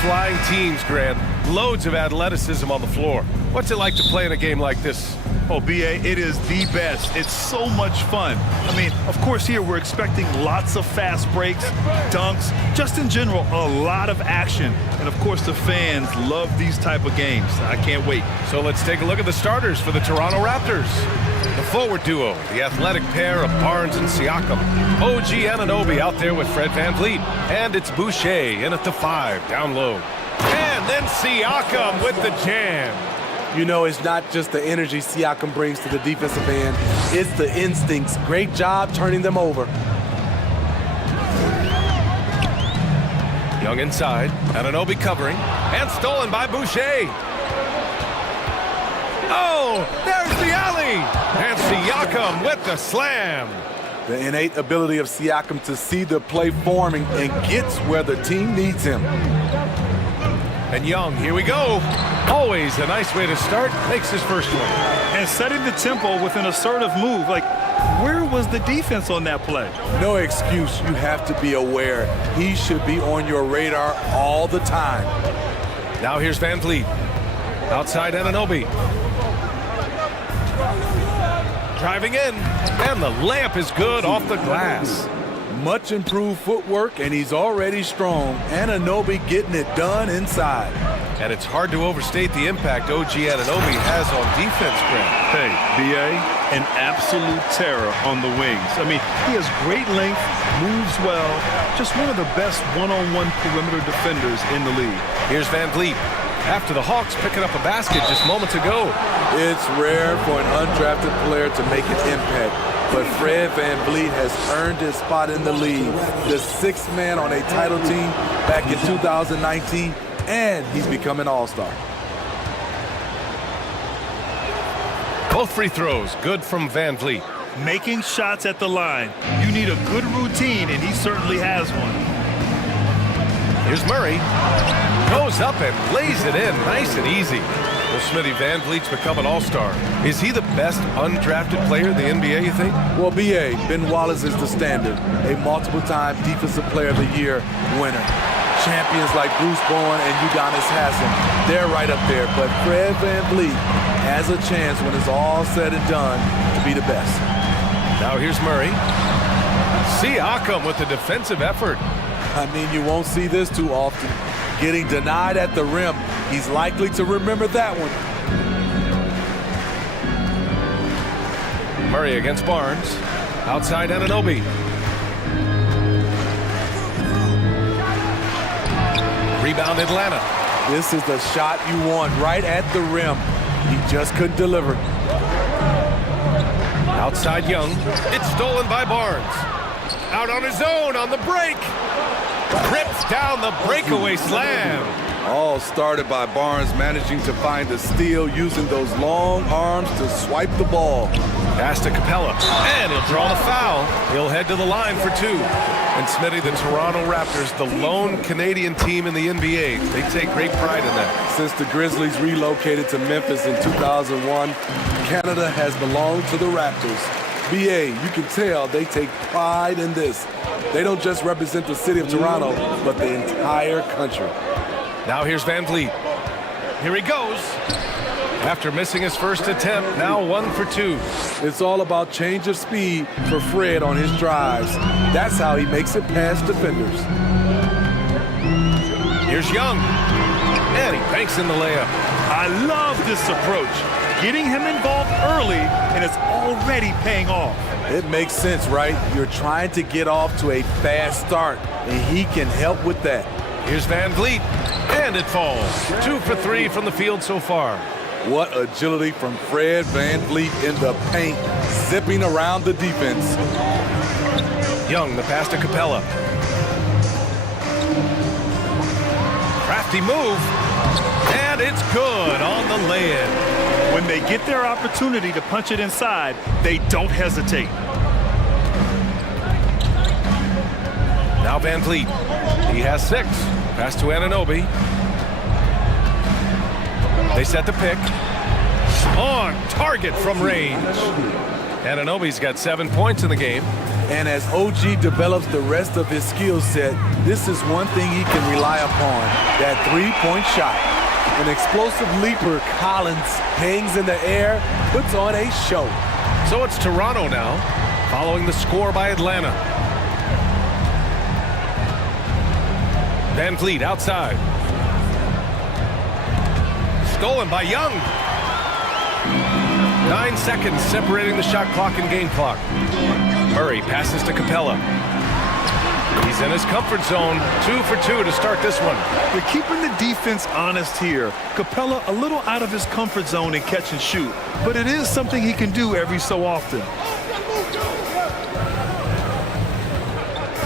high-flying teams, Grant. Loads of athleticism on the floor. What's it like to play in a game like this? Oh, B.A., it is the best. It's so much fun. I mean, of course, here we're expecting lots of fast breaks, dunks, just in general, a lot of action. And, of course, the fans love these type of games. I can't wait. So let's take a look at the starters for the Toronto Raptors. The forward duo, the athletic pair of Barnes and Siakam. OG Anunoby out there with Fred VanVleet. And it's Boucher in at the 5, down low. And then Siakam with the jam. You know, it's not just the energy Siakam brings to the defensive end. It's the instincts. Great job turning them over. Young inside. Anunoby covering. And stolen by Boucher. Oh, there's the alley. And Siakam with the slam. The innate ability of Siakam to see the play forming and gets where the team needs him. And Young, here we go. Always a nice way to start. Makes his first one. And setting the tempo with an assertive move. Like, where was the defense on that play? No excuse. You have to be aware. He should be on your radar all the time. Now here's VanVleet. Outside Anunoby. Driving in. And the layup is good off the glass. Much improved footwork, and he's already strong. Anunoby getting it done inside. And it's hard to overstate the impact OG Anunoby has on defense, Grant. Hey, B.A., an absolute terror on the wings. I mean, he has great length, moves well, just one of the best one-on-one perimeter defenders in the league. Here's VanVleet. After the Hawks picking up a basket just moments ago. It's rare for an undrafted player to make an impact, but Fred VanVleet has earned his spot in the league. The sixth man on a title team back in 2019, and he's become an all-star. Both free throws, good from VanVleet. Making shots at the line. You need a good routine, and he certainly has one. Here's Murray. Goes up and lays it in, nice and easy. Well, Smitty, VanVleet's become an all-star. Is he the best undrafted player in the NBA, you think? Well, B.A., Ben Wallace is the standard, a multiple-time Defensive Player of the Year winner. Champions like Bruce Bowen and Udonis Haslem, they're right up there. But Fred VanVleet has a chance when it's all said and done to be the best. Now here's Murray. Siakam with the defensive effort. I mean, you won't see this too often. Getting denied at the rim. He's likely to remember that one. Murray against Barnes. Outside Anunoby. Rebound Atlanta. This is the shot you want right at the rim. He just couldn't deliver. Outside Young. It's stolen by Barnes. Out on his own on the break. Rips down the breakaway slam. All started by Barnes managing to find a steal using those long arms to swipe the ball. Pass to Capella, and he'll draw the foul. He'll head to the line for two. And Smitty, the Toronto Raptors, the lone Canadian team in the NBA. They take great pride in that. Since the Grizzlies relocated to Memphis in 2001, Canada has belonged to the Raptors. BA, you can tell they take pride in this. They don't just represent the city of Toronto, but the entire country. Now here's VanVleet. Here he goes. After missing his first attempt, now 1 for 2. It's all about change of speed for Fred on his drives. That's how he makes it past defenders. Here's Young. And he banks in the layup. I love this approach. Getting him involved early, and it's already paying off. It makes sense, right? You're trying to get off to a fast start, and he can help with that. Here's VanVleet, and it falls. 2 for 3 from the field so far. What agility from Fred VanVleet in the paint, zipping around the defense. Young, the pass to Capella. Crafty move, and it's good on the lay-in. When they get their opportunity to punch it inside, they don't hesitate. Now VanVleet. He has 6. Pass to Anunoby. They set the pick. On target from range. Anunoby's got 7 points in the game. And as OG develops the rest of his skill set, this is one thing he can rely upon, that three-point shot. An explosive leaper, Collins hangs in the air, puts on a show. So it's Toronto now, following the score by Atlanta. Van Vliet outside. Stolen by Young. 9 seconds separating the shot clock and game clock. Murray passes to Capella. He's in his comfort zone. 2 for 2 to start this one. They're keeping the defense honest here. Capella a little out of his comfort zone in catch and shoot, but it is something he can do every so often.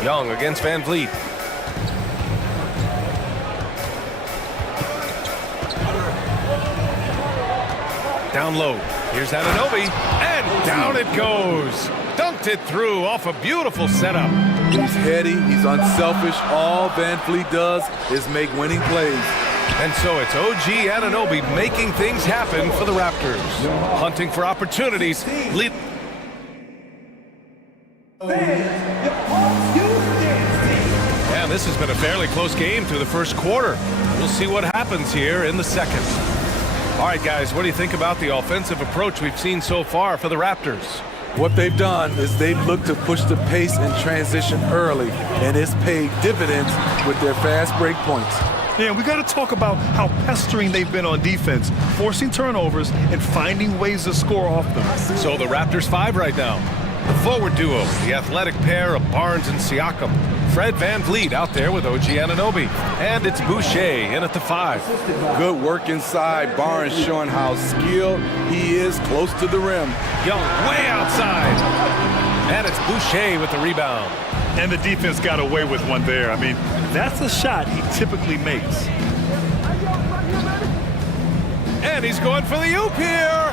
Young against Van Vliet. Down low. Here's Anunoby, and down it goes. Dunked it through off a beautiful setup. He's heady, he's unselfish. All Van Vliet does is make winning plays. And so it's OG Anunoby making things happen for the Raptors. Hunting for opportunities. Lead. And this has been a fairly close game through the first quarter. We'll see what happens here in the second. All right, guys, what do you think about the offensive approach we've seen so far for the Raptors? What they've done is they've looked to push the pace and transition early, and it's paid dividends with their fast break points. Yeah, we got to talk about how pestering they've been on defense, forcing turnovers and finding ways to score off them. So the Raptors 5 right now. The forward duo, the athletic pair of Barnes and Siakam. Fred Van Vliet out there with OG Anunoby. And it's Boucher in at the 5. Good work inside. Barnes showing how skilled he is close to the rim. Young way outside. And it's Boucher with the rebound. And the defense got away with one there. I mean, that's a shot he typically makes. And he's going for the oop here.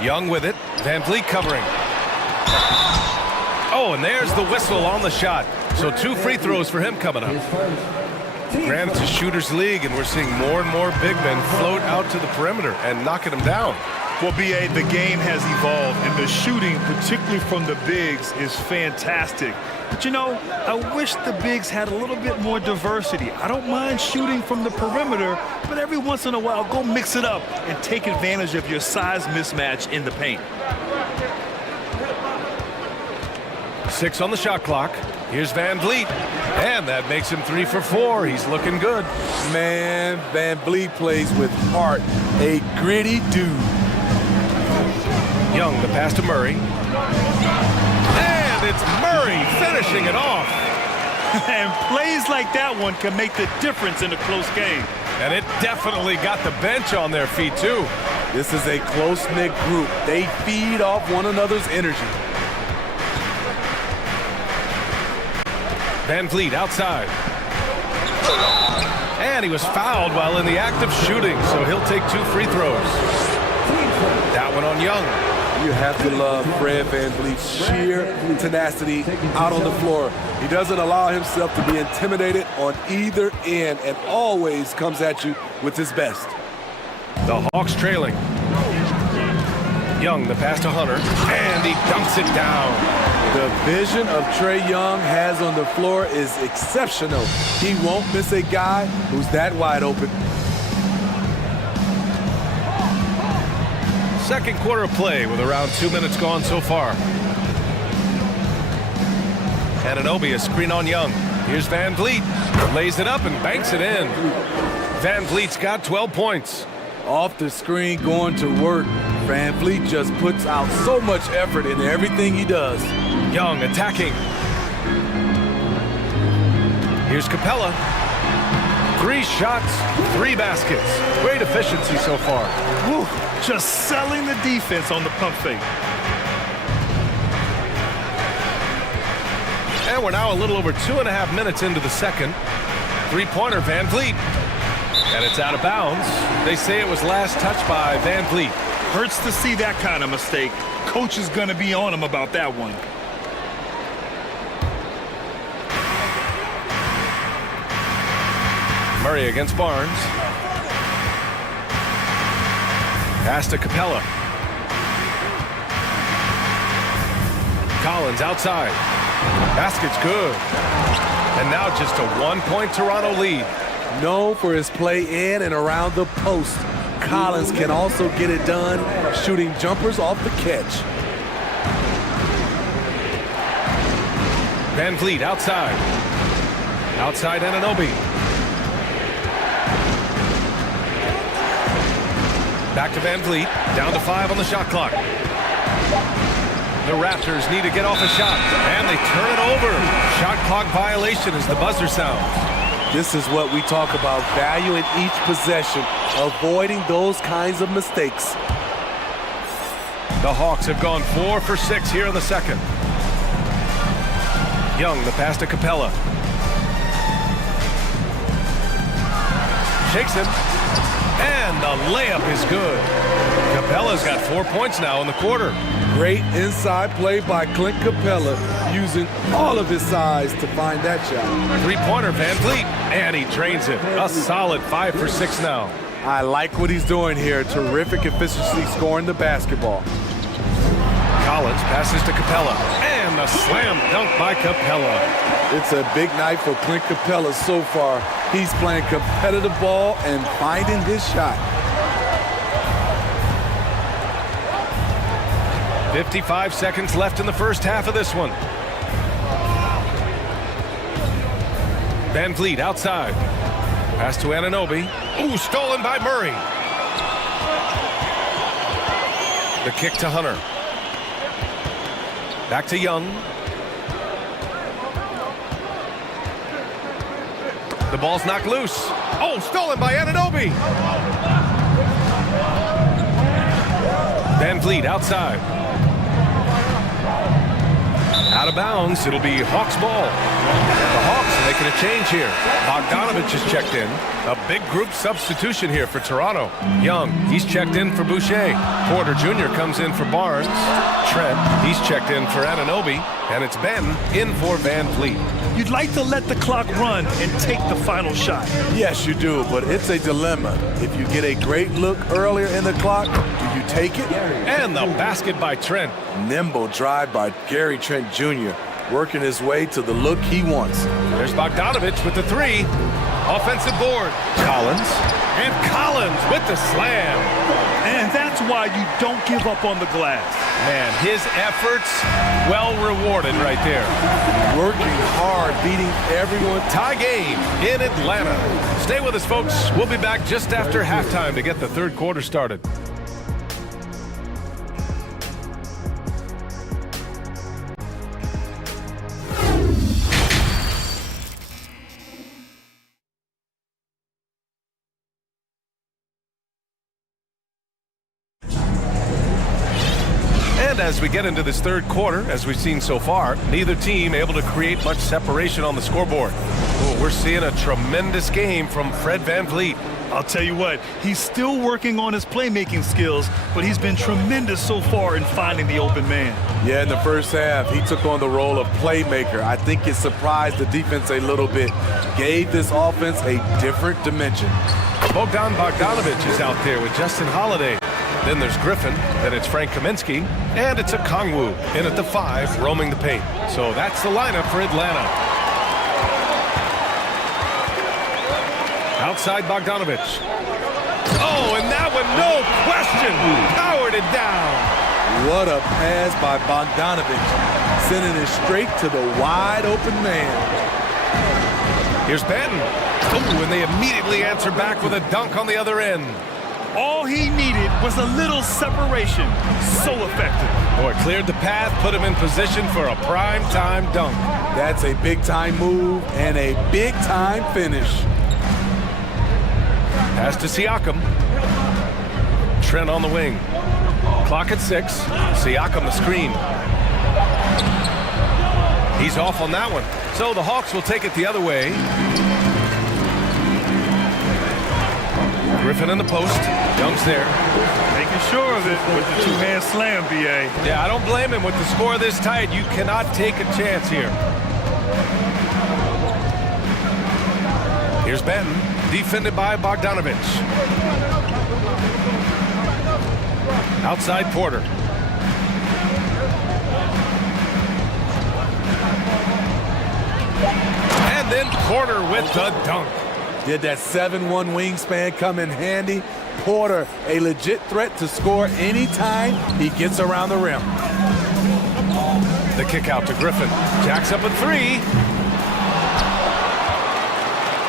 Young with it. Van Vliet covering. Oh, and there's the whistle on the shot. So 2 free throws for him coming up. Granted, it's a shooter's league, and we're seeing more and more big men float out to the perimeter and knocking them down. Well, B.A., the game has evolved, and the shooting, particularly from the bigs, is fantastic. But, you know, I wish the bigs had a little bit more diversity. I don't mind shooting from the perimeter, but every once in a while, go mix it up and take advantage of your size mismatch in the paint. 6 on the shot clock. Here's Van Vliet. And that makes him 3 for 4. He's looking good. Man, Van Vliet plays with heart. A gritty dude. Young, the pass to Murray. And it's Murray finishing it off. And plays like that one can make the difference in a close game. And it definitely got the bench on their feet, too. This is a close-knit group. They feed off one another's energy. Van Vliet outside. And he was fouled while in the act of shooting, so he'll take 2 free throws. That one on Young. You have to love Fred Van Vliet's sheer tenacity out on the floor. He doesn't allow himself to be intimidated on either end and always comes at you with his best. The Hawks trailing. Young, the pass to Hunter, and he dunks it down. The vision of Trae Young has on the floor is exceptional. He won't miss a guy who's that wide open. Second quarter of play with around 2 minutes gone so far. Anunoby, a screen on Young. Here's Van Vliet. Lays it up and banks it in. Van Vliet's got 12 points. Off the screen, going to work. Van Vliet just puts out so much effort in everything he does. Young attacking. Here's Capella. 3 shots, 3 baskets. Great efficiency so far. Whew, just selling the defense on the pump fake. And we're now a little over 2.5 minutes into the second. 3-pointer, Van Vliet. And it's out of bounds. They say it was last touched by Van Vliet. Hurts to see that kind of mistake. Coach is going to be on him about that one. Murray against Barnes. Pass to Capella. Collins outside. Basket's good. And now just a 1-point Toronto lead. Known for his play in and around the post, Collins can also get it done shooting jumpers off the catch. Van Vliet outside. Outside Anunoby. Back to Van Vliet. Down to 5 on the shot clock. The Raptors need to get off a shot. And they turn it over. Shot clock violation as the buzzer sounds. This is what we talk about, valuing each possession, avoiding those kinds of mistakes. The Hawks have gone 4 for 6 here in the second. Young, the pass to Capella. Shakes him. And the layup is good. Capella's got 4 points now in the quarter. Great inside play by Clint Capella, using all of his size to find that shot. Three-pointer, Van Vliet, and he drains it. A solid 5 for 6 now. I like what he's doing here. Terrific efficiency scoring the basketball. Collins passes to Capella, and the slam dunk by Capella. It's a big night for Clint Capella so far. He's playing competitive ball and finding his shot. 55 seconds left in the first half of this one. Van Vliet outside. Pass to Anunoby. Ooh, stolen by Murray. The kick to Hunter. Back to Young. The ball's knocked loose. Oh, stolen by Anunoby. Van Vliet outside. Out of bounds, it'll be Hawks ball. The Hawks are making a change here. Bogdanovich is checked in. A big group substitution here for Toronto. Young, he's checked in for Boucher. Porter Jr. comes in for Barnes. Trent, he's checked in for Anunoby. And it's Ben in for Van Vliet. You'd like to let the clock run and take the final shot. Yes, you do, but it's a dilemma. If you get a great look earlier in the clock, do you take it? And the basket by Trent. Nimble drive by Gary Trent Jr., working his way to the look he wants. There's Bogdanovich with the three. Offensive board. Collins. And Collins with the slam. And that's why you don't give up on the glass. Man, his efforts well rewarded right there. Working hard, beating everyone. Tie game in Atlanta. Stay with us, folks. We'll be back just after halftime to get the third quarter started. And as we get into this third quarter, as we've seen so far, neither team able to create much separation on the scoreboard. Oh, we're seeing a tremendous game from Fred Van Vliet. I'll tell you what, he's still working on his playmaking skills, but he's been tremendous so far in finding the open man. Yeah, in the first half, he took on the role of playmaker. I think it surprised the defense a little bit, gave this offense a different dimension. Bogdan Bogdanovich is out there with Justin Holiday. Then there's Griffin, then it's Frank Kaminsky, and it's a Kongwu in at the 5, roaming the paint. So that's the lineup for Atlanta. Outside Bogdanovich. Oh, and that one, no question, powered it down. What a pass by Bogdanovich, sending it straight to the wide open man. Here's Benton. Oh, and they immediately answer back with a dunk on the other end. All he needed was a little separation. So effective. Boy, cleared the path, put him in position for a prime-time dunk. That's a big-time move and a big-time finish. Pass to Siakam. Trent on the wing. Clock at 6. Siakam the screen. He's off on that one. So the Hawks will take it the other way. Griffin in the post. Young's there. Making sure of it with the two-hand slam, B.A. Yeah, I don't blame him. With the score this tight, you cannot take a chance here. Here's Benton, defended by Bogdanovich. Outside Porter. in. Porter with the dunk. Did that 7'1" wingspan come in handy? Porter, a legit threat to score anytime he gets around the rim. The kick out to Griffin. Jacks up a three.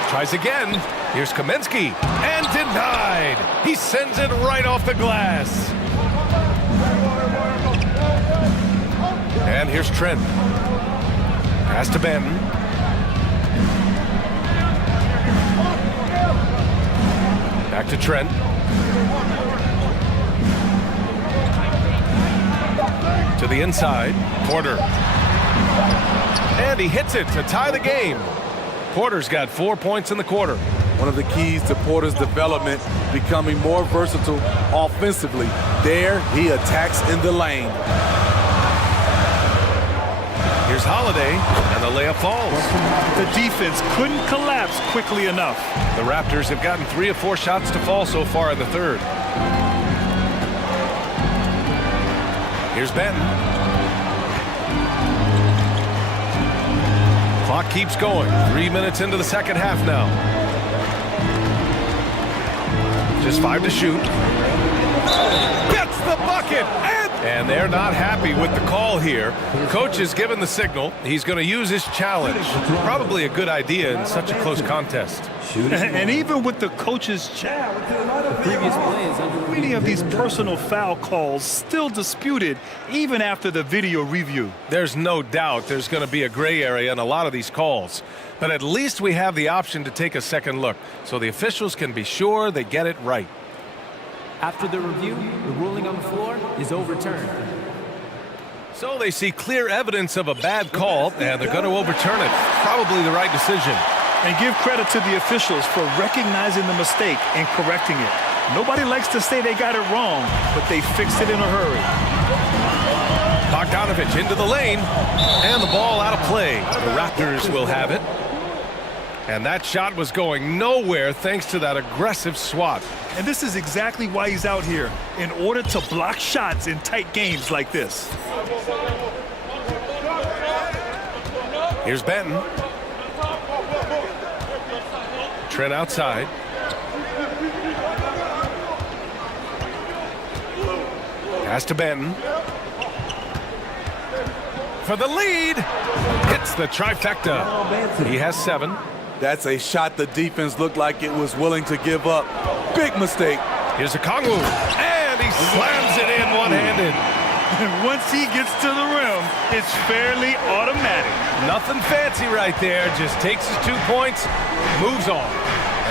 Tries again. Here's Kaminsky. And denied. He sends it right off the glass. And here's Trent. Pass to Benton. Back to Trent. To the inside. Porter. And he hits it to tie the game. Porter's got 4 points in the quarter. One of the keys to Porter's development, becoming more versatile offensively. There, he attacks in the lane. Here's Holiday, and the layup falls. The defense couldn't collapse quickly enough. The Raptors have gotten 3 of 4 shots to fall so far in the third. Here's Benton. Clock keeps going. 3 minutes into the second half now. Just 5 to shoot. Gets the bucket! And they're not happy with the call here. Coach has given the signal. He's going to use his challenge. Probably a good idea in such a close contest. And even with the coach's challenge, many of these personal foul calls still disputed even after the video review. There's no doubt there's going to be a gray area in a lot of these calls. But at least we have the option to take a second look, so the officials can be sure they get it right. After the review, the ruling on the floor is overturned. So they see clear evidence of a bad call, and they're going to overturn it. Probably the right decision. And give credit to the officials for recognizing the mistake and correcting it. Nobody likes to say they got it wrong, but they fixed it in a hurry. Bogdanovich into the lane, and the ball out of play. The Raptors will have it. And that shot was going nowhere thanks to that aggressive swat. And this is exactly why he's out here, in order to block shots in tight games like this. Here's Benton. Trent outside. Pass to Benton. For the lead. Hits the trifecta. He has 7. That's a shot the defense looked like it was willing to give up. Big mistake. Here's a Kongwu, and he slams it in one-handed. And once he gets to the rim, it's fairly automatic. Nothing fancy right there. Just takes his 2 points, moves on.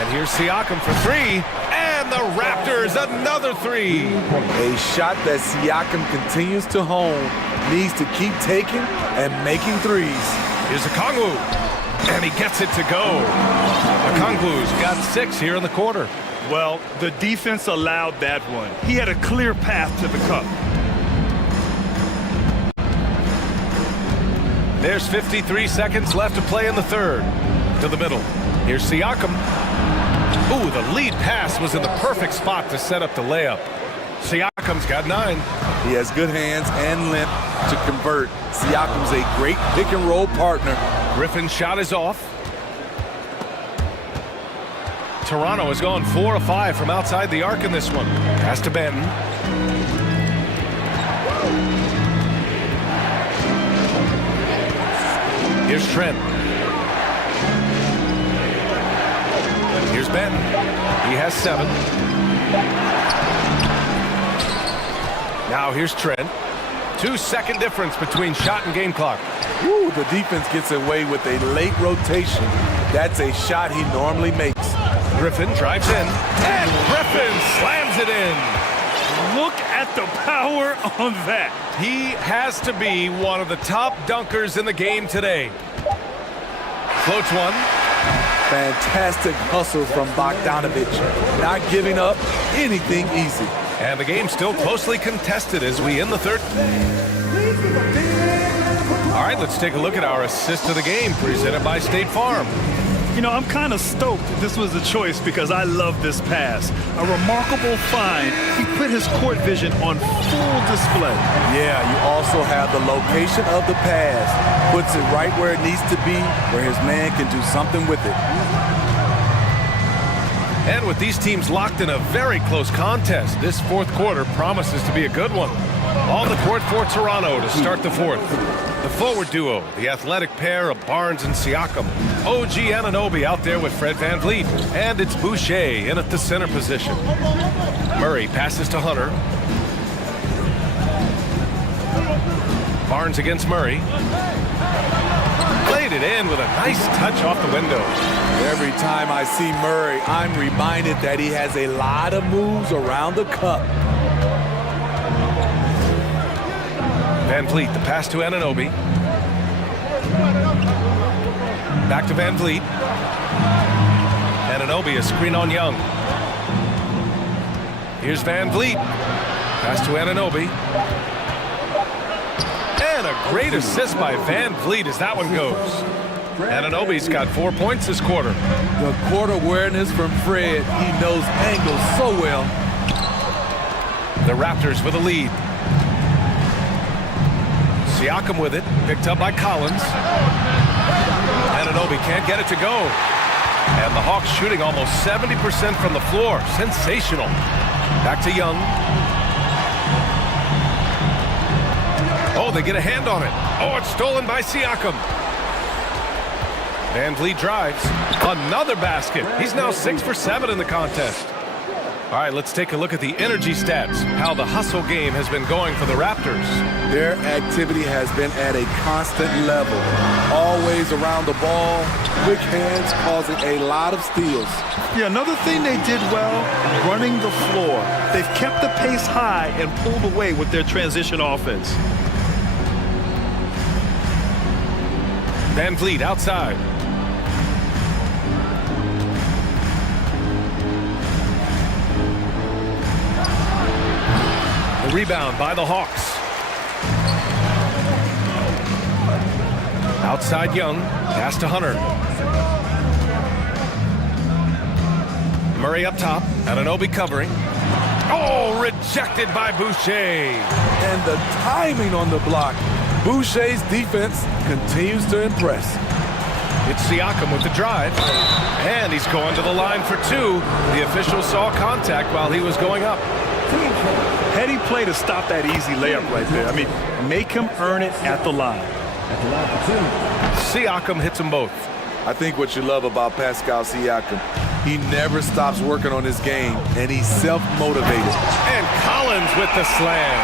And here's Siakam for 3, and the Raptors another 3. A shot that Siakam continues to hone, needs to keep taking and making threes. Here's a Kongwu, and he gets it to go. Okongwu's got 6 here in the quarter. Well, the defense allowed that one. He had a clear path to the cup. There's 53 seconds left to play in the third. To the middle. Here's Siakam. Ooh, the lead pass was in the perfect spot to set up the layup. Siakam's got 9. He has good hands and length to convert. Siakam's a great pick-and-roll partner. Griffin's shot is off. Toronto has gone 4 of 5 from outside the arc in this one. Pass to Benton. Here's Trent. Here's Benton. He has 7. Now here's Trent. 2-second difference between shot and game clock. Woo, the defense gets away with a late rotation. That's a shot he normally makes. Griffin drives in, and Griffin slams it in. Look at the power on that. He has to be one of the top dunkers in the game today. Floats one. Fantastic hustle from Bogdanovich. Not giving up anything easy. And the game's still closely contested as we end the third. All right, let's take a look at our assist of the game presented by State Farm. You know, I'm kind of stoked this was a choice because I love this pass. A remarkable find. He put his court vision on full display. Yeah, you also have the location of the pass. Puts it right where it needs to be, where his man can do something with it. And with these teams locked in a very close contest, this fourth quarter promises to be a good one. On the court for Toronto to start the fourth. The forward duo, the athletic pair of Barnes and Siakam. OG Anunoby out there with Fred VanVleet. And it's Boucher in at the center position. Murray passes to Hunter. Barnes against Murray. Played it in with a nice touch off the window. Every time I see Murray, I'm reminded that he has a lot of moves around the cup. VanVleet, the pass to Anunoby. Back to VanVleet. Anunoby, a screen on Young. Here's VanVleet. Pass to Anunoby. And a great assist by VanVleet as that one goes. Anunoby's got 4 points this quarter. The court awareness from Fred. He knows angles so well. The Raptors with a lead. Siakam with it, picked up by Collins. Anunoby can't get it to go. And the Hawks shooting almost 70% from the floor. Sensational. Back to Young. Oh, they get a hand on it. Oh, it's stolen by Siakam. VanVleet drives. Another basket. He's now 6 for 7 in the contest. All right, let's take a look at the energy stats, how the hustle game has been going for the Raptors. Their activity has been at a constant level. Always around the ball, quick hands causing a lot of steals. Yeah, another thing they did well, running the floor. They've kept the pace high and pulled away with their transition offense. VanVleet outside. The rebound by the Hawks. Outside Young, pass to Hunter. Murray up top, Anunoby covering. Oh, rejected by Boucher. And the timing on the block. Boucher's defense continues to impress. It's Siakam with the drive. And he's going to the line for two. The official saw contact while he was going up. Heady play to stop that easy layup right there. I mean, make him earn it at the line. Siakam hits them both. I think what you love about Pascal Siakam, he never stops working on his game, and he's self-motivated. And Collins with the slam.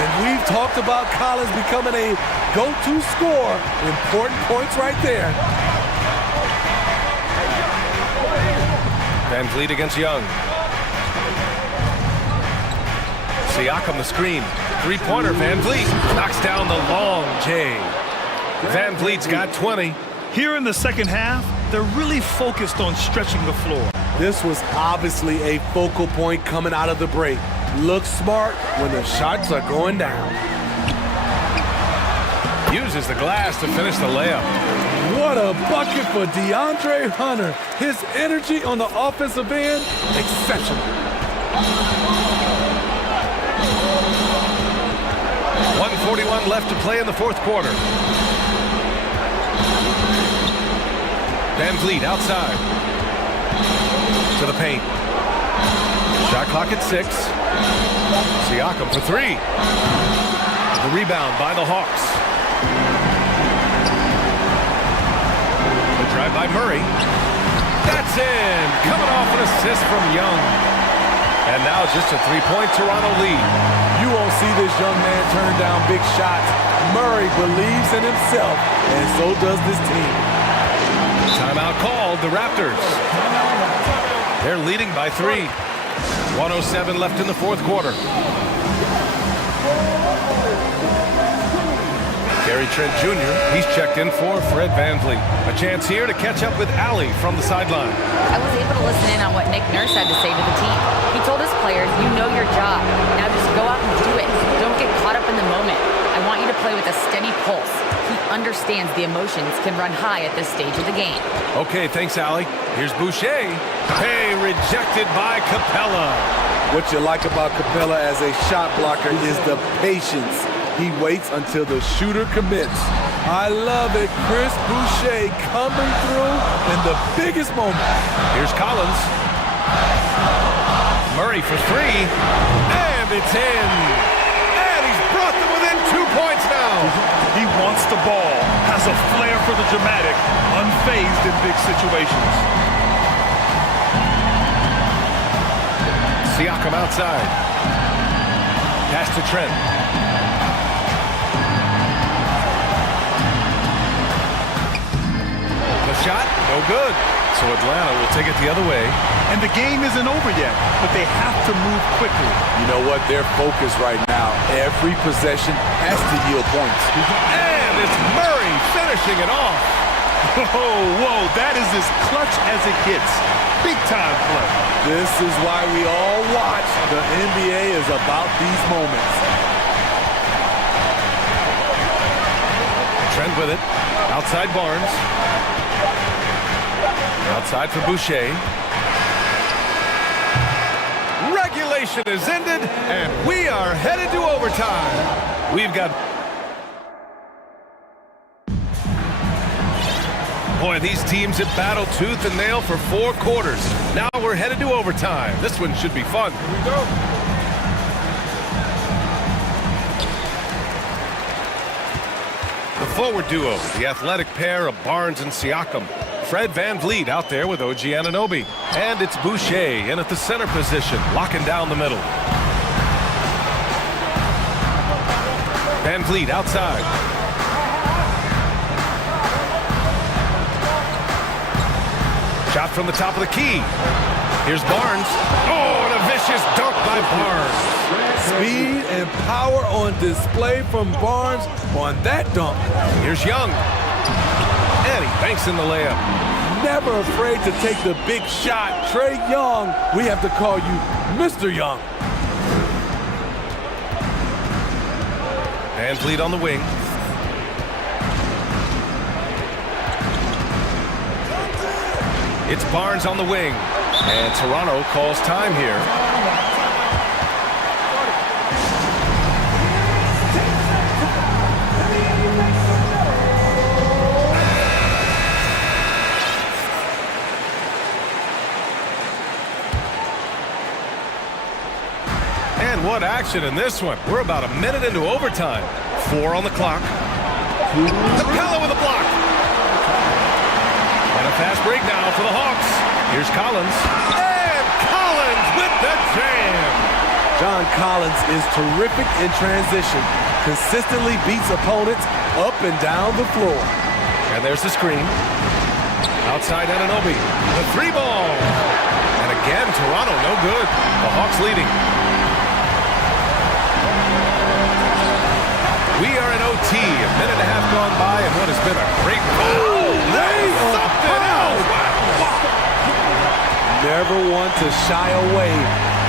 And we've talked about Collins becoming a go-to scorer. Important points right there. VanVleet against Young. Siakam the screen. Three-pointer, VanVleet knocks down the long J. VanVleet's got 20. Here in the second half, they're really focused on stretching the floor. This was obviously a focal point coming out of the break. Look smart when the shots are going down. Uses the glass to finish the layup. What a bucket for DeAndre Hunter. His energy on the offensive end, exceptional. 1:41 left to play in the fourth quarter. VanVleet outside. To the paint. Shot clock at 6. Siakam for 3. The rebound by the Hawks. The drive by Murray. That's in. Coming off an assist from Young. And now just a 3-point Toronto lead. You won't see this young man turn down big shots. Murray believes in himself, and so does this team. Timeout called, the Raptors. They're leading by 3. 1:07 left in the fourth quarter. Gary Trent Jr., he's checked in for Fred VanVleet. A chance here to catch up with Allie from the sideline. I was able to listen in on what Nick Nurse had to say to the team. He told his players, you know your job. Now just go out and do it. Don't get caught up in the moment. I want you to play with a a steady pulse. He understands the emotions can run high at this stage of the game. Okay, thanks, Allie. Here's Boucher. Hey, rejected by Capella. What you like about Capella as a shot blocker is the patience. He waits until the shooter commits. I love it. Chris Boucher coming through in the biggest moment. Here's Collins. Murray for three. And it's in. And he's brought them within 2 points now. He wants the ball, has a flair for the dramatic, unfazed in big situations. Siakam outside. Pass to Trent. The shot, no good. So Atlanta will take it the other way. And the game isn't over yet, but they have to move quickly. You know what? They're focused right now. Every possession has to yield points. And it's Murray finishing it off. Whoa, that is as clutch as it gets. Big time play. This is why we all watch. The NBA is about these moments. Trent with it. Outside Barnes. Outside for Boucher. Regulation is ended, and we are headed to overtime. We've got... Boy, these teams have battled tooth and nail for 4 quarters. Now we're headed to overtime. This one should be fun. Here we go. The forward duo, the athletic pair of Barnes and Siakam. Fred VanVleet out there with OG Anunoby. And it's Boucher in at the center position, locking down the middle. VanVleet outside. Shot from the top of the key. Here's Barnes. Oh, and a vicious dunk by Barnes. Speed and power on display from Barnes on that dunk. Here's Young. And he banks in the layup. Never afraid to take the big shot. Trae Young, we have to call you Mr. Young. VanVleet on the wing. It's Barnes on the wing. And Toronto calls time here. And what action in this one. We're about a minute into overtime. 4 on the clock. Capella with a block. And a fast break now for the Hawks. Here's Collins. And Collins with the jam. John Collins is terrific in transition. Consistently beats opponents up and down the floor. And there's the screen. Outside Anunoby. The 3-ball. And again, Toronto no good. The Hawks leading. We are in OT, a minute and a half gone by, and what has been a great goal. Something else. Never one to shy away.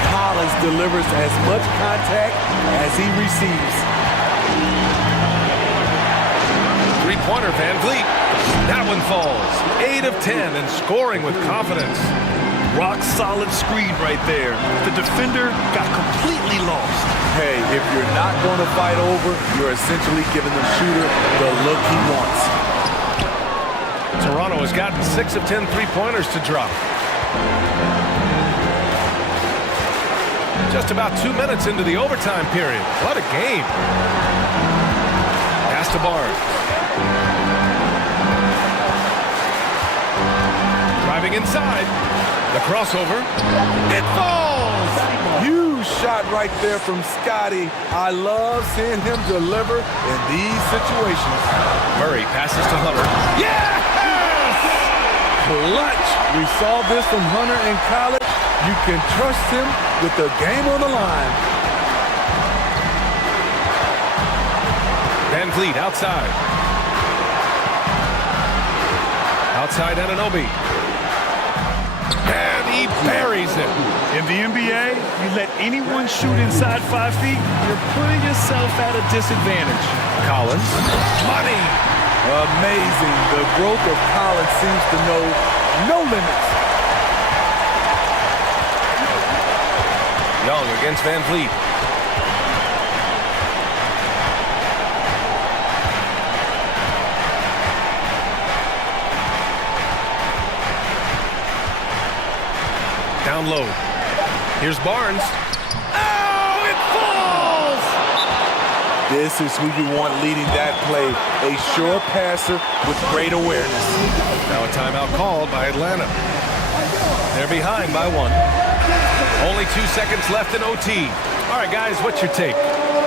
Collins delivers as much contact as he receives. 3-pointer, VanVleet. That one falls. 8 of 10 and scoring with confidence. Rock solid screen right there. The defender got completely lost. Hey, if you're not going to fight over, you're essentially giving the shooter the look he wants. Toronto has gotten 6 of 10 3-pointers to drop. Just about 2 minutes into the overtime period. What a game. Pass to Barnes. Driving inside. The crossover. It falls! Huge shot right there from Scotty. I love seeing him deliver in these situations. Murray passes to Hunter. Yes! Clutch. We saw this from Hunter in college. You can trust him with the game on the line. VanVleet outside. Outside Anunoby. And he buries it. In the NBA, you let anyone shoot inside 5 feet, you're putting yourself at a disadvantage. Collins. Money. Amazing. The growth of Collins seems to know no limits. Young against Van Vliet. Down low. Here's Barnes. Oh, it falls! This is who you want leading that play. A sure passer with great awareness. Now a timeout called by Atlanta. They're behind by 1. Only 2 seconds left in OT. All right, guys, what's your take?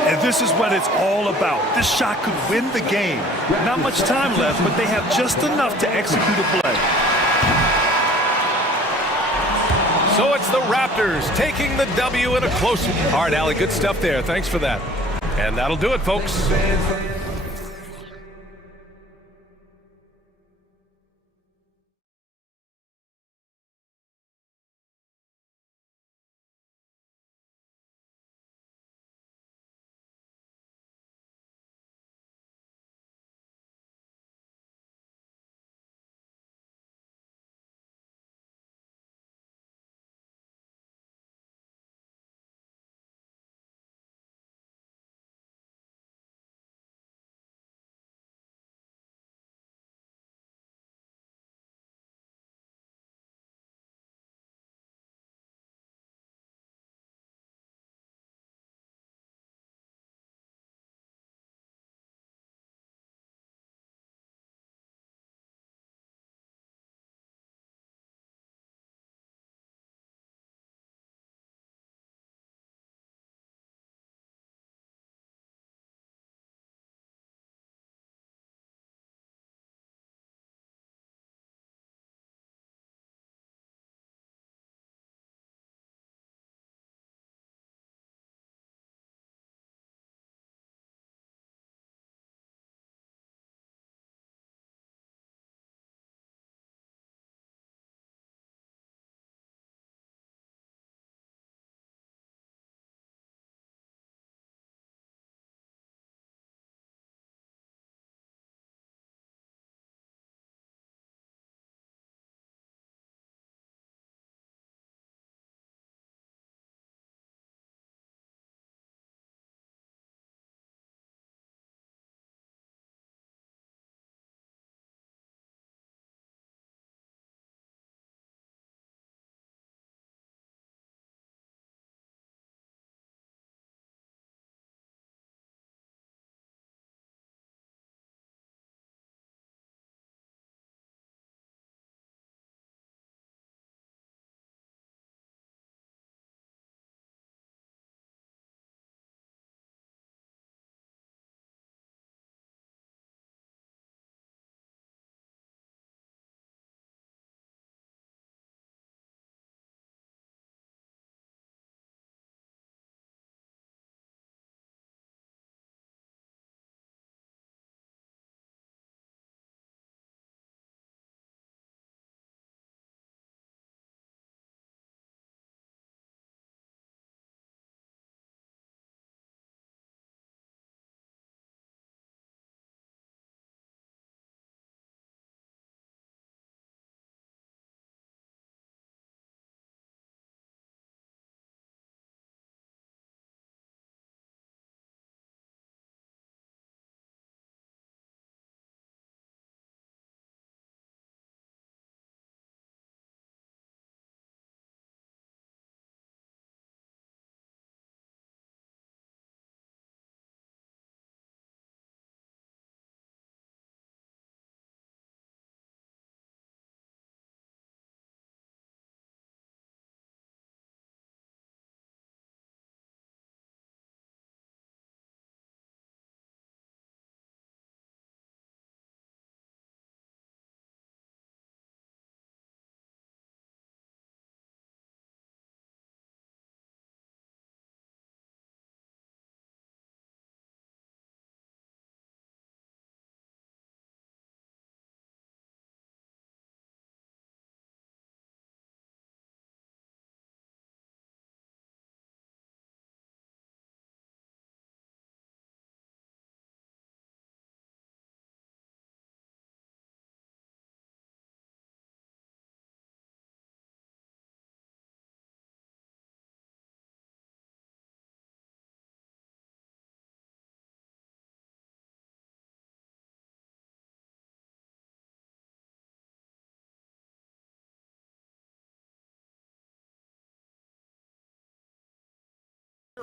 And this is what it's all about. This shot could win the game. Not much time left, but they have just enough to execute a play. So it's the Raptors taking the W in a close one. All right, Allie, good stuff there. Thanks for that. And that'll do it, folks.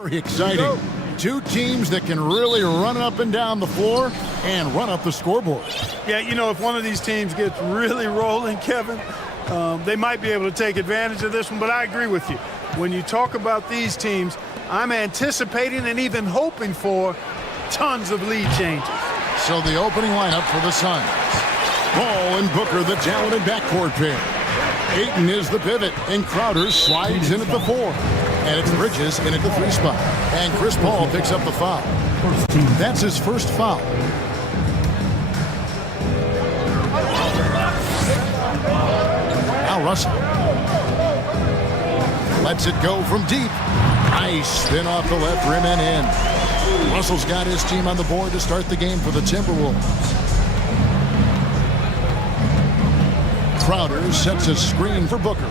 Very exciting. Two teams that can really run up and down the floor and run up the scoreboard. Yeah, you know, if one of these teams gets really rolling, Kevin, they might be able to take advantage of this one, but I agree with you. When you talk about these teams, I'm anticipating and even hoping for tons of lead changes. So the opening lineup for the Suns. Ball and Booker, the talented backcourt pair. Ayton is the pivot, and Crowder slides in at the 4. And it's Bridges in at the 3 spot. And Chris Paul picks up the foul. That's his first foul. Now Russell. Lets it go from deep. Nice spin off the left rim and in. Russell's got his team on the board to start the game for the Timberwolves. Crowder sets a screen for Booker.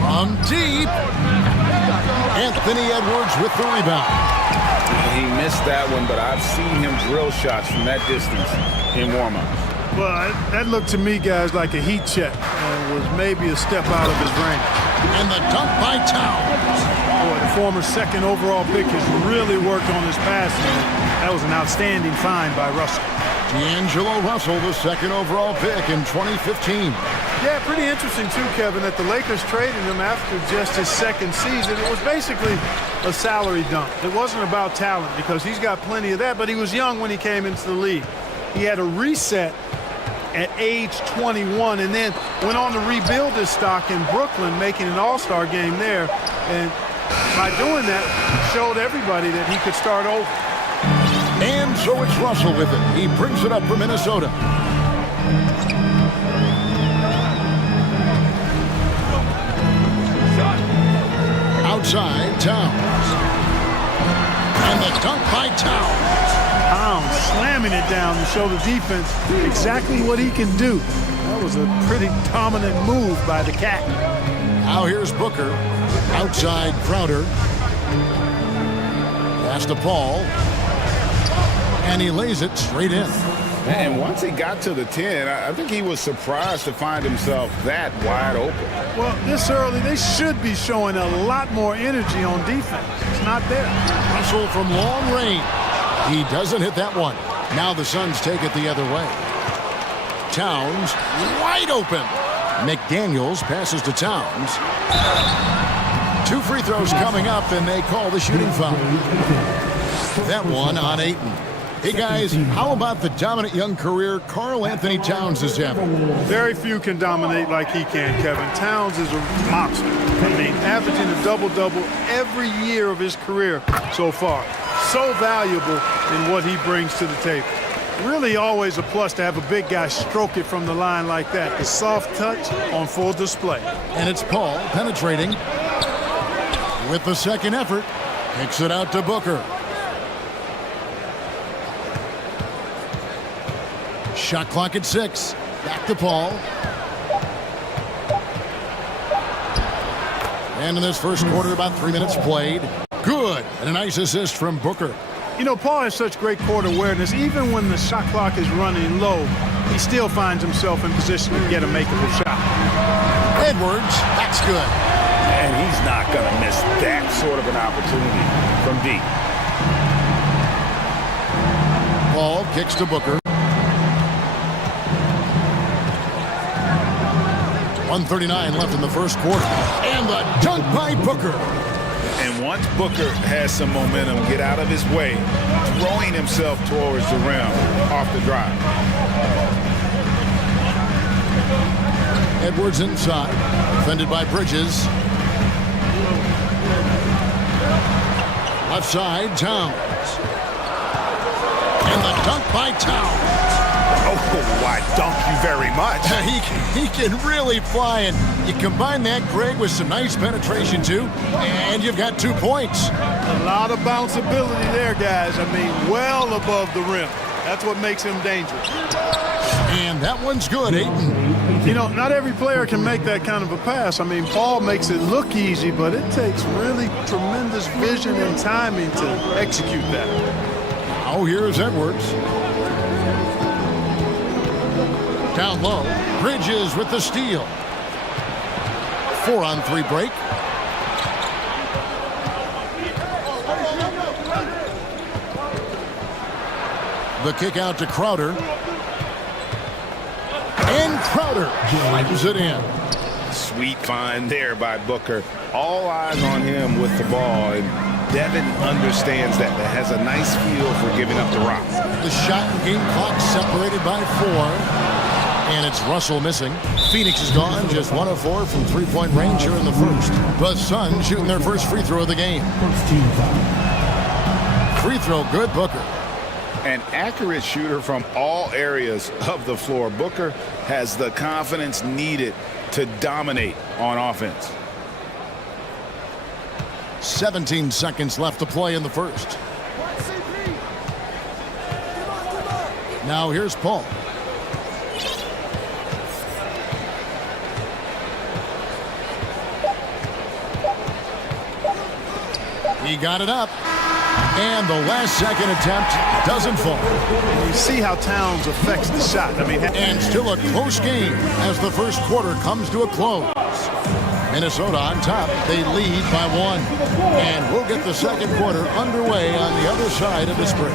From deep. Anthony Edwards with the rebound. He missed that one, but I've seen him drill shots from that distance in warm-ups. Well, that looked to me, guys, like a heat check and was maybe a step out of his range. And the dunk by Towns. Boy, the former second overall pick has really worked on his passing. That was an outstanding find by Russell. D'Angelo Russell, the second overall pick in 2015. Yeah, pretty interesting, too, Kevin, that the Lakers traded him after just his second season. It was basically a salary dump. It wasn't about talent because he's got plenty of that, but he was young when he came into the league. He had a reset at age 21 and then went on to rebuild his stock in Brooklyn, making an all-star game there. And by doing that, showed everybody that he could start over. And so it's Russell with it. He brings it up for Minnesota. Outside, Towns. And the dunk by Towns. Towns slamming it down to show the defense exactly what he can do. That was a pretty dominant move by the Cat. Now here's Booker. Outside, Crowder. Pass to Paul. And he lays it straight in. And once he got to the 10, I think he was surprised to find himself that wide open. Well, this early, they should be showing a lot more energy on defense. It's not there. Russell from long range. He doesn't hit that one. Now the Suns take it the other way. Towns wide open. McDaniels passes to Towns. 2 free throws coming up, and they call the shooting foul. That one on Ayton. Hey, guys, how about the dominant young career Karl Anthony Towns is having? Very few can dominate like he can, Kevin. Towns is a monster. I mean, averaging a double-double every year of his career so far. So valuable in what he brings to the table. Really always a plus to have a big guy stroke it from the line like that. The soft touch on full display. And it's Paul penetrating with the second effort. Kicks it out to Booker. Shot clock at 6. Back to Paul. And in this first quarter, about 3 minutes played. Good. And a nice assist from Booker. You know, Paul has such great court awareness. Even when the shot clock is running low, he still finds himself in position to get a makeable shot. Edwards, that's good. And he's not going to miss that sort of an opportunity from deep. Paul kicks to Booker. 1:39 left in the first quarter. And the dunk by Booker. And once Booker has some momentum, get out of his way, throwing himself towards the rim off the drive. Edwards inside, defended by Bridges. Left side, Towns. And the dunk by Towns. Oh, I dunk you very much. He can really fly, and you combine that, Greg, with some nice penetration, too, and you've got 2 points. A lot of bounceability there, guys. I mean, well above the rim. That's what makes him dangerous. And that one's good, Ayton. You know, not every player can make that kind of a pass. I mean, Paul makes it look easy, but it takes really tremendous vision and timing to execute that. Now here's Edwards. Down low, Bridges with the steal. 4-on-3 break. The kick out to Crowder. And Crowder slams it in. Sweet find there by Booker. All eyes on him with the ball. And Devin understands that. That has a nice feel for giving up the rock. The shot and game clock separated by 4. And it's Russell missing. Phoenix is gone, just 1 of 4 from three-point range here in the first. The Suns shooting their first free throw of the game. Free throw good, Booker. An accurate shooter from all areas of the floor. Booker has the confidence needed to dominate on offense. 17 seconds left to play in the first. Now here's Paul. He got it up. And the last second attempt doesn't fall. You see how Towns affects the shot. I mean, and still a close game as the first quarter comes to a close. Minnesota on top. They lead by 1. And we'll get the second quarter underway on the other side of this break.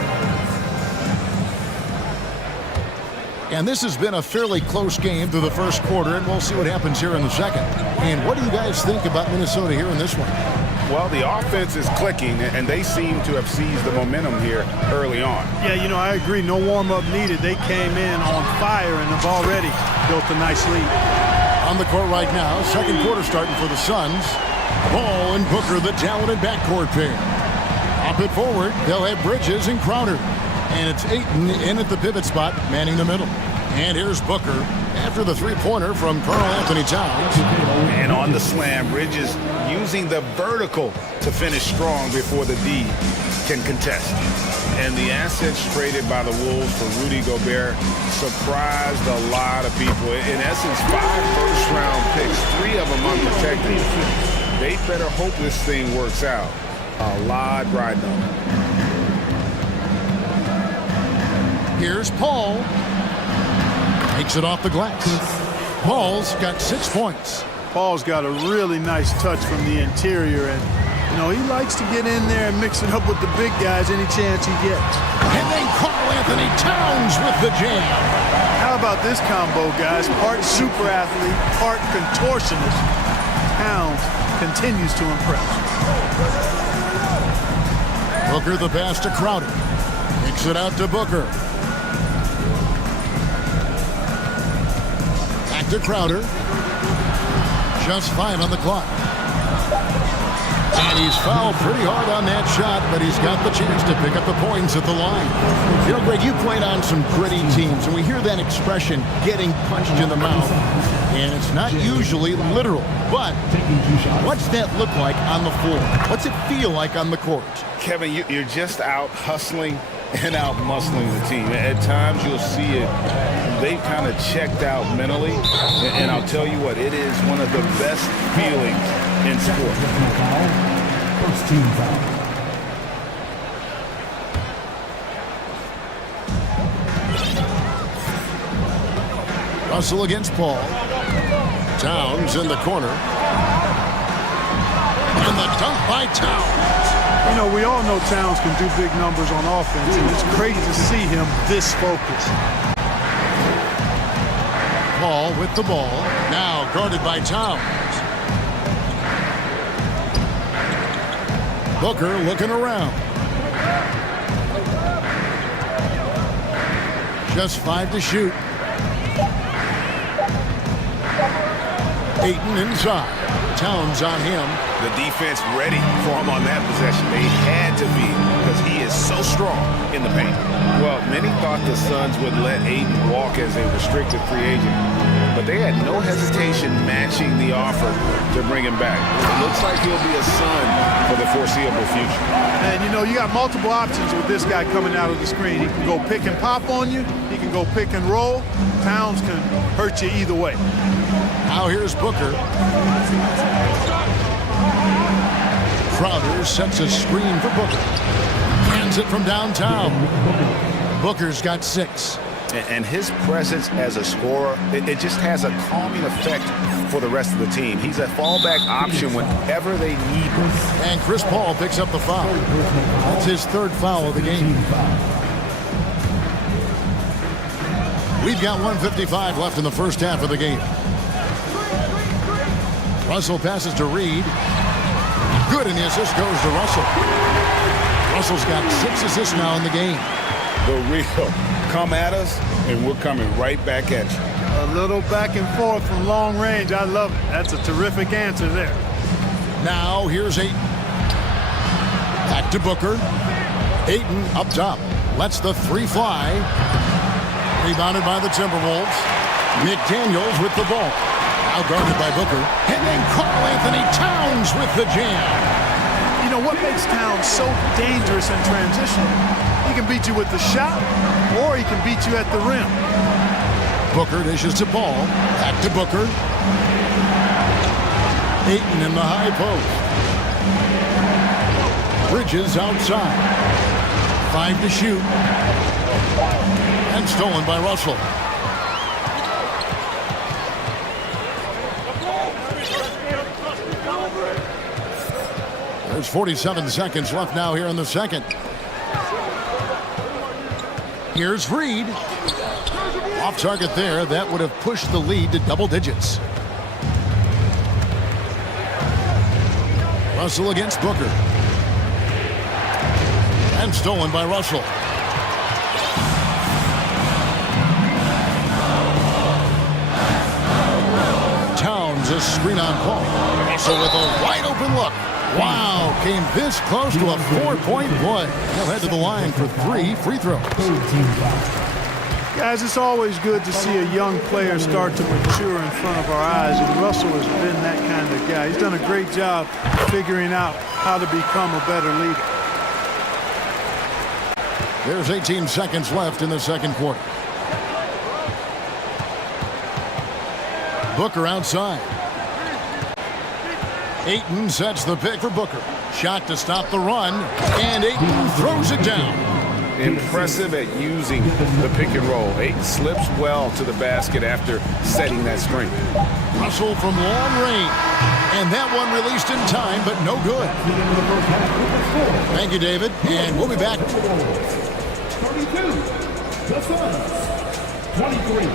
And this has been a fairly close game through the first quarter, and we'll see what happens here in the second. And what do you guys think about Minnesota here in this one? Well, the offense is clicking, and they seem to have seized the momentum here early on. Yeah, you know, I agree. No warm-up needed. They came in on fire and have already built a nice lead. On the court right now, second quarter starting for the Suns. Ball and Booker, the talented backcourt pair. Up it forward, they'll have Bridges and Crowder. And it's Ayton in at the pivot spot, manning the middle. And here's Booker after the three-pointer from Karl Anthony Towns. And on the slam, Bridges using the vertical to finish strong before the D can contest. And the assets traded by the Wolves for Rudy Gobert surprised a lot of people. In essence, 5 first-round picks, 3 of them unprotected. They better hope this thing works out. A lot riding on it. Here's Paul. Takes it off the glass. Paul's got 6 points. Paul's got a really nice touch from the interior, and you know, he likes to get in there and mix it up with the big guys any chance he gets. And then Karl Anthony Towns with the jam. How about this combo, guys? Part super athlete, part contortionist. Towns continues to impress. Booker the pass to Crowder. Kicks it out to Booker. Back to Crowder. Just 5 on the clock. And he's fouled pretty hard on that shot, but he's got the chance to pick up the points at the line. You know, Greg, you played on some gritty teams, and we hear that expression, getting punched in the mouth. And it's not usually literal, but what's that look like on the floor? What's it feel like on the court? Kevin, you're just out hustling and out muscling the team. At times you'll see it. They've kind of checked out mentally, and I'll tell you what, it is one of the best feelings in sport. First team foul. Russell against Paul. Towns in the corner. And the dunk by Towns. You know, we all know Towns can do big numbers on offense, and it's great to see him this focused. Paul with the ball, now guarded by Towns. Booker looking around. Just 5 to shoot. Ayton inside. Towns on him. The defense ready for him on that possession. They had to be, because he is so strong in the paint. Well, many thought the Suns would let Ayton walk as a restricted free agent, but they had no hesitation matching the offer to bring him back. It looks like he'll be a Sun for the foreseeable future. And you know, you got multiple options with this guy coming out of the screen. He can go pick and pop on you. He can go pick and roll. Towns can hurt you either way. Now here's Booker. Crowder sets a screen for Booker. Hands it from downtown. Booker's got 6. And his presence as a scorer, it just has a calming effect for the rest of the team. He's a fallback option whenever they need him. And Chris Paul picks up the foul. That's his 3rd foul of the game. We've got 1:55 left in the first half of the game. Russell passes to Reed. Good, and the assist goes to Russell. Russell's got 6 assists now in the game. The real come at us, and we're coming right back at you. A little back and forth from long range. I love it. That's a terrific answer there. Now here's Ayton. Back to Booker. Ayton up top. Lets the 3 fly. Rebounded by the Timberwolves. McDaniels with the ball. Now guarded by Booker. And then Karl Anthony Towns with the jam. You know what makes Towns so dangerous in transition? He can beat you with the shot, or he can beat you at the rim. Booker dishes to Paul. Back to Booker. Ayton in the high post. Bridges outside. 5 to shoot. And stolen by Russell. There's 47 seconds left now here in the second. Here's Reed. Off target there. That would have pushed the lead to double digits. Russell against Booker. And stolen by Russell. Towns a screen on Paul. Russell with a wide open look. Wow, came this close to a 4-point play. He'll head to the line for 3 free throws. Guys, it's always good to see a young player start to mature in front of our eyes, and Russell has been that kind of guy. He's done a great job figuring out how to become a better leader. There's 18 seconds left in the second quarter. Booker outside. Ayton sets the pick for Booker. Shot to stop the run, and Ayton throws it down. Impressive at using the pick and roll. Ayton slips well to the basket after setting that screen. Russell from long range. And that one released in time, but no good. Thank you, David. And we'll be back. 32. The Suns. 23.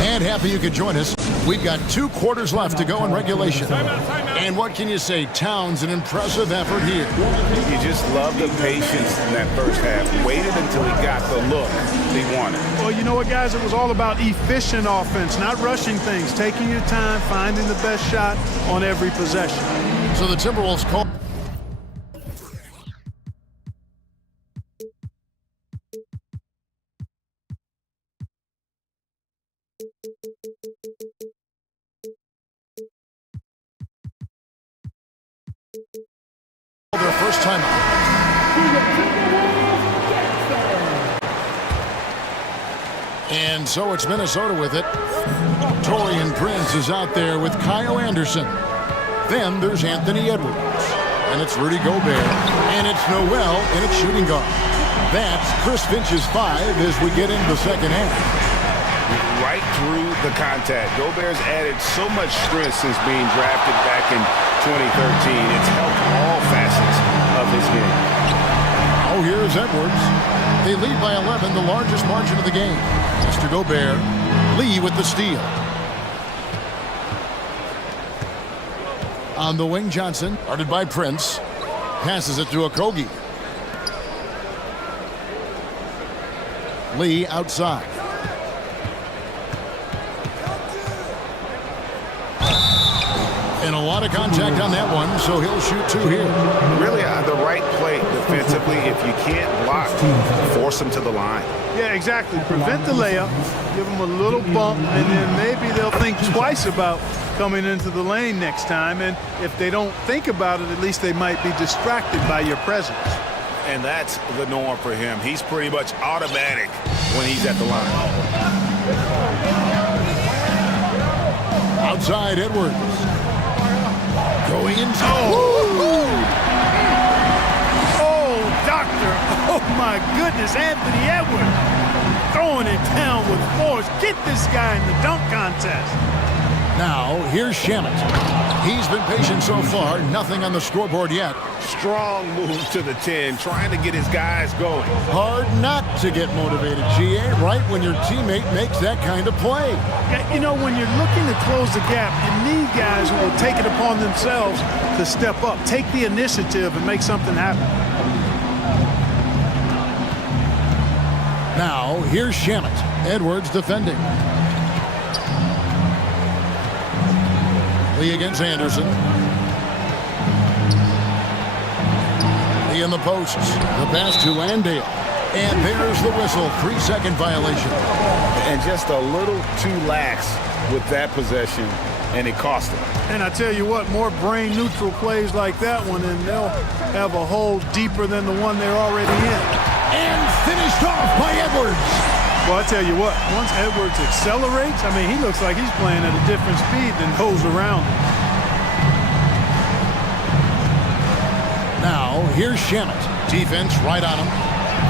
And happy you could join us. We've got 2 quarters left to go in regulation. And what can you say? Towns, an impressive effort here. You just love the patience in that first half. Waited until he got the look he wanted. Well, you know what, guys? It was all about efficient offense, not rushing things, taking your time, finding the best shot on every possession. So the Timberwolves call. Their first time out. And so it's Minnesota with it. Taurean Prince is out there with Kyle Anderson. Then there's Anthony Edwards. And it's Rudy Gobert. And it's Noel in its shooting guard. That's Chris Finch's 5 as we get into the second half. Right through the contact. Gobert's added so much strength since being drafted back in 2013. It's helped all facets of his game. Oh, here's Edwards. They lead by 11, the largest margin of the game. Mr. Gobert, Lee with the steal. On the wing, Johnson, guarded by Prince. Passes it to Okogie. Lee outside. And a lot of contact on that one, so he'll shoot 2 here. Really the right play defensively. If you can't block, force him to the line. Yeah, exactly. Prevent the layup, give them a little bump, and then maybe they'll think twice about coming into the lane next time. And if they don't think about it, at least they might be distracted by your presence. And that's the norm for him. He's pretty much automatic when he's at the line. Outside Edwards. Going inside. Oh, doctor. Oh, my goodness. Anthony Edwards throwing it down with force. Get this guy in the dunk contest. Now, here's Shamit. He's been patient so far. Nothing on the scoreboard yet. Strong move to the 10, trying to get his guys going. Hard not to get motivated, GA, right when your teammate makes that kind of play. You know, when you're looking to close the gap, you need guys who will take it upon themselves to step up, take the initiative, and make something happen. Now, here's Shamit. Edwards defending. Lee against Anderson. Lee in the posts. The pass to Landale. And there's the whistle. 3-second violation. And just a little too lax with that possession, and it cost him. And I tell you what, more brain-neutral plays like that one, and they'll have a hole deeper than the one they're already in. And finished off by Edwards. Well, I tell you what, once Edwards accelerates, I mean, he looks like he's playing at a different speed than those around him. Now, here's Shamit. Defense right on him.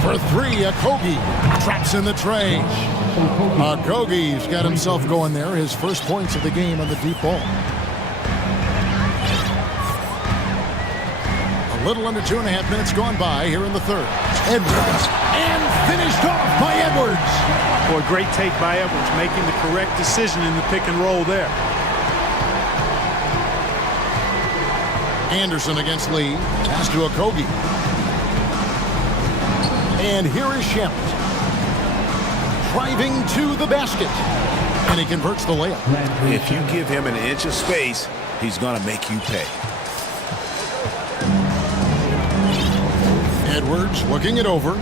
For 3, Okogie traps in the tray. Okogie's got himself going there. His first points of the game on the deep ball. A little under 2.5 minutes gone by here in the third. Edwards. And finished off by Edwards. Boy, great take by Edwards, making the correct decision in the pick and roll there. Anderson against Lee. Pass to Okogie. And here is Shamit. Driving to the basket. And he converts the layup. If you give him an inch of space, he's going to make you pay. Edwards looking it over.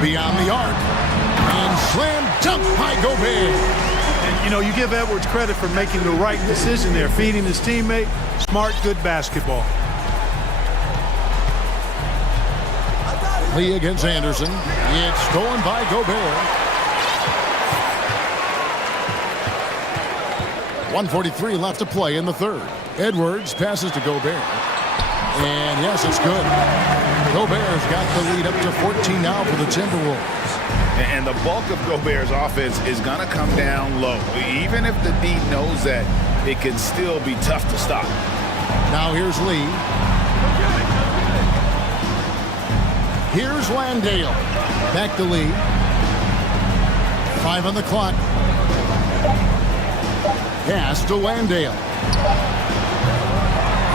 Beyond the arc. And slam dunk by Gobert. And, you know, you give Edwards credit for making the right decision there, feeding his teammate. Smart, good basketball. Lee against Anderson. It's stolen by Gobert. 1:43 left to play in the third. Edwards passes to Gobert. And yes, it's good. Gobert's got the lead up to 14 now for the Timberwolves. And the bulk of Gobert's offense is going to come down low. Even if the D knows that, it can still be tough to stop. Now here's Lee. Here's Landale. Back to Lee. 5 on the clock. Pass to Landale.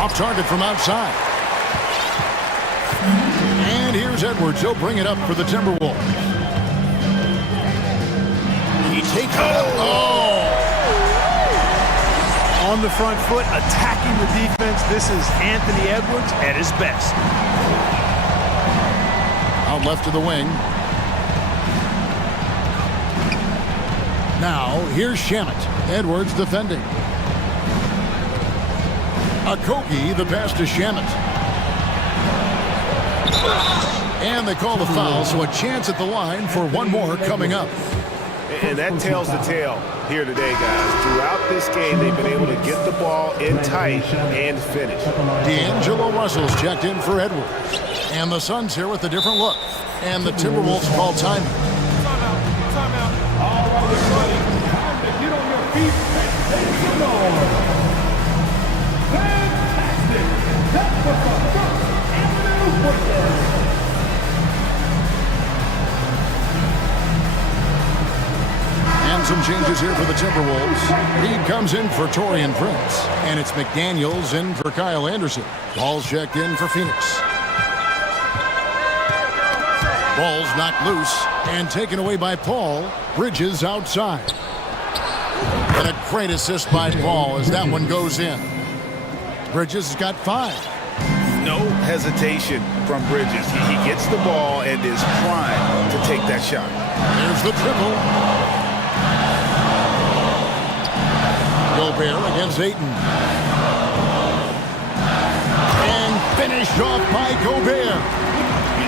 Off target from outside. And here's Edwards. He'll bring it up for the Timberwolves. He takes it up. Oh! On the front foot, attacking the defense. This is Anthony Edwards at his best. Out left to the wing. Now, here's Shamit. Edwards defending. Okogie, the pass to Shamit. And they call the foul, so a chance at the line for one more coming up. And that tells the tale here today, guys. Throughout this game, they've been able to get the ball in tight and finish. D'Angelo Russell's checked in for Edwards. And the Suns here with a different look. And the Timberwolves call time. Timeout. All right, everybody. Time to get on your feet and make some noise. Fantastic. That was the first and middle breaker. And some changes here for the Timberwolves. Reed comes in for Taurean Prince. And it's McDaniels in for Kyle Anderson. Ball's checked in for Phoenix. Ball's knocked loose and taken away by Paul. Bridges outside. And a great assist by Paul as that one goes in. Bridges has got 5. No hesitation from Bridges. He gets the ball and is primed to take that shot. There's the triple. Gobert against Ayton. And finished off by Gobert.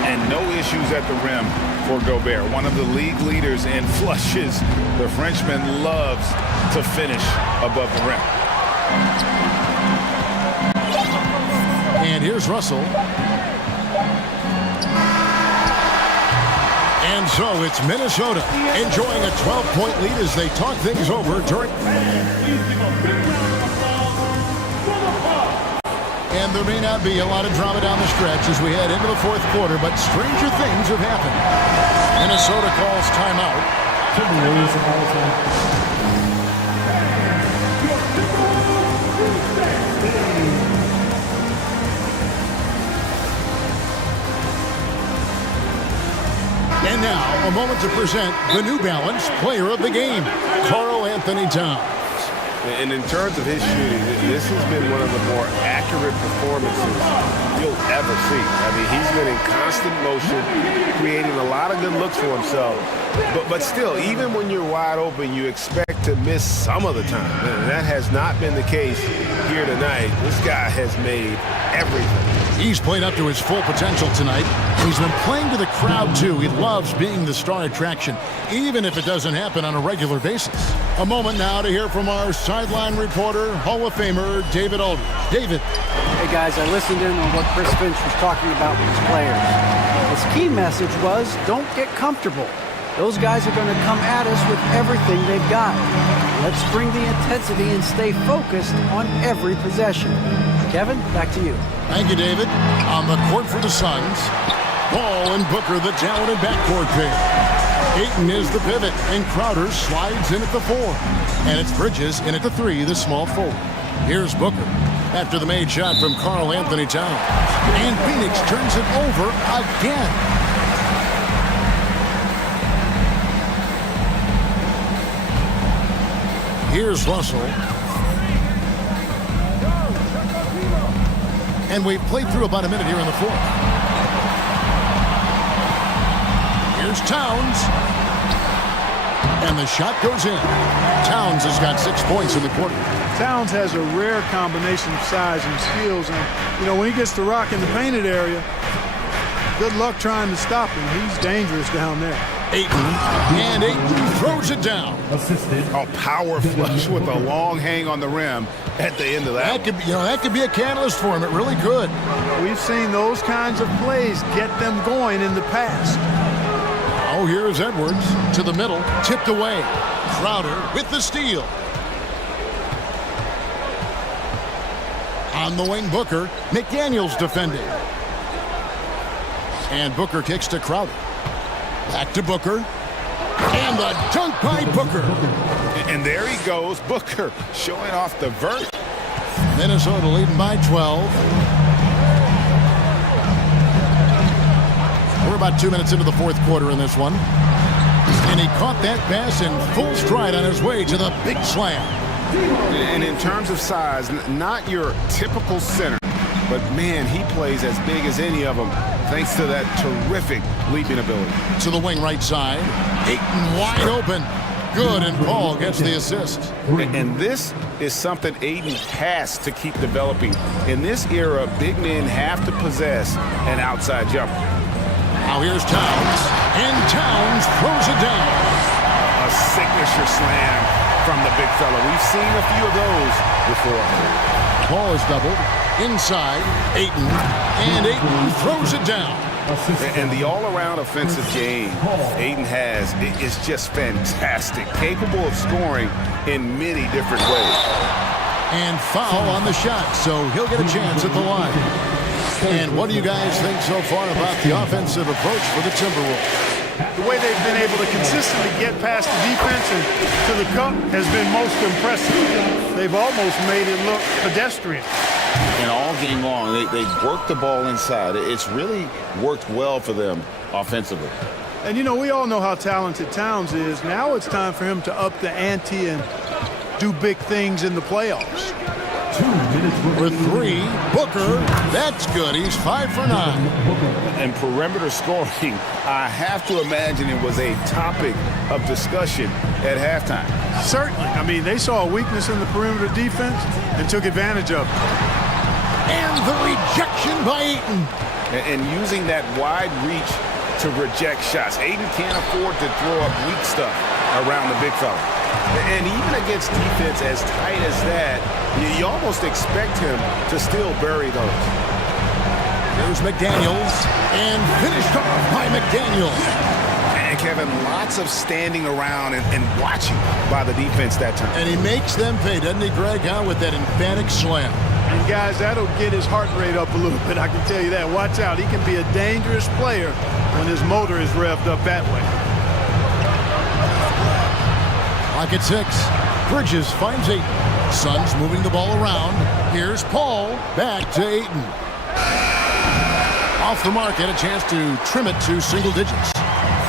And no issues at the rim for Gobert. One of the league leaders in flushes. The Frenchman loves to finish above the rim. And here's Russell. And so it's Minnesota enjoying a 12-point lead as they talk things over during... And there may not be a lot of drama down the stretch as we head into the fourth quarter, but stranger things have happened. Minnesota calls timeout. And now, a moment to present the New Balance Player of the Game, Karl Anthony Towns. And in terms of his shooting, this has been one of the more accurate performances you'll ever see. I mean, he's been in constant motion, creating a lot of good looks for himself. But still, even when you're wide open, you expect to miss some of the time. And that has not been the case here tonight. This guy has made everything. He's played up to his full potential tonight. He's been playing to the crowd, too. He loves being the star attraction, even if it doesn't happen on a regular basis. A moment now to hear from our sideline reporter, Hall of Famer, David Aldridge. David. Hey, guys, I listened in on what Chris Finch was talking about with his players. His key message was, don't get comfortable. Those guys are going to come at us with everything they've got. Let's bring the intensity and stay focused on every possession. Kevin, back to you. Thank you, David. On the court for the Suns, Ball and Booker, the talented backcourt pair. Ayton is the pivot, and Crowder slides in at the 4. And it's Bridges in at the 3, the small forward. Here's Booker after the made shot from Karl Anthony Towns. And Phoenix turns it over again. Here's Russell. And we've played through about a minute here in the fourth. Here's Towns. And the shot goes in. Towns has got 6 points in the quarter. Towns has a rare combination of size and skills. And, you know, when he gets the rock in the painted area, good luck trying to stop him. He's dangerous down there. Ayton, and Ayton throws it down. A power flush with a long hang on the rim at the end of that. That could be a catalyst for him. It really could. We've seen those kinds of plays get them going in the past. Oh, here's Edwards to the middle, tipped away. Crowder with the steal. On the wing, Booker. McDaniels defending. And Booker kicks to Crowder. Back to Booker. And the dunk by Booker. And there he goes, Booker, showing off the vert. Minnesota leading by 12. We're about 2 minutes into the fourth quarter in this one. And he caught that pass in full stride on his way to the big slam. And in terms of size, not your typical center, but man, he plays as big as any of them thanks to that terrific leaping ability. To the wing right side. Ayton wide open. Good, and Paul gets the assist. And this is something Ayton has to keep developing. In this era, big men have to possess an outside jumper. Now here's Towns, and Towns throws it down. A signature slam from the big fella. We've seen a few of those before. Paul is doubled. Inside, Ayton, and Ayton throws it down. And the all-around offensive game Ayton has is just fantastic, capable of scoring in many different ways. And foul on the shot, so he'll get a chance at the line. And what do you guys think so far about the offensive approach for the Timberwolves? The way they've been able to consistently get past the defense and to the cup has been most impressive. They've almost made it look pedestrian. And all game long, they've worked the ball inside. It's really worked well for them offensively. And, you know, we all know how talented Towns is. Now it's time for him to up the ante and do big things in the playoffs. 2 minutes for 3. Booker, that's good. He's 5 for 9. And perimeter scoring, I have to imagine it was a topic of discussion at halftime. Certainly. I mean, they saw a weakness in the perimeter defense and took advantage of it. And the rejection by Ayton. And using that wide reach to reject shots. Ayton can't afford to throw up weak stuff around the big fella. And even against defense as tight as that, you almost expect him to still bury those. There's McDaniels, and finished off by McDaniels. Kevin, lots of standing around and watching by the defense that time. And he makes them pay, doesn't he, Greg, with that emphatic slam. And guys, that'll get his heart rate up a little bit, I can tell you that. Watch out, he can be a dangerous player when his motor is revved up that way. Lock at 6. Bridges finds Ayton. Suns moving the ball around. Here's Paul. Back to Ayton. Off the mark, had a chance to trim it to single digits.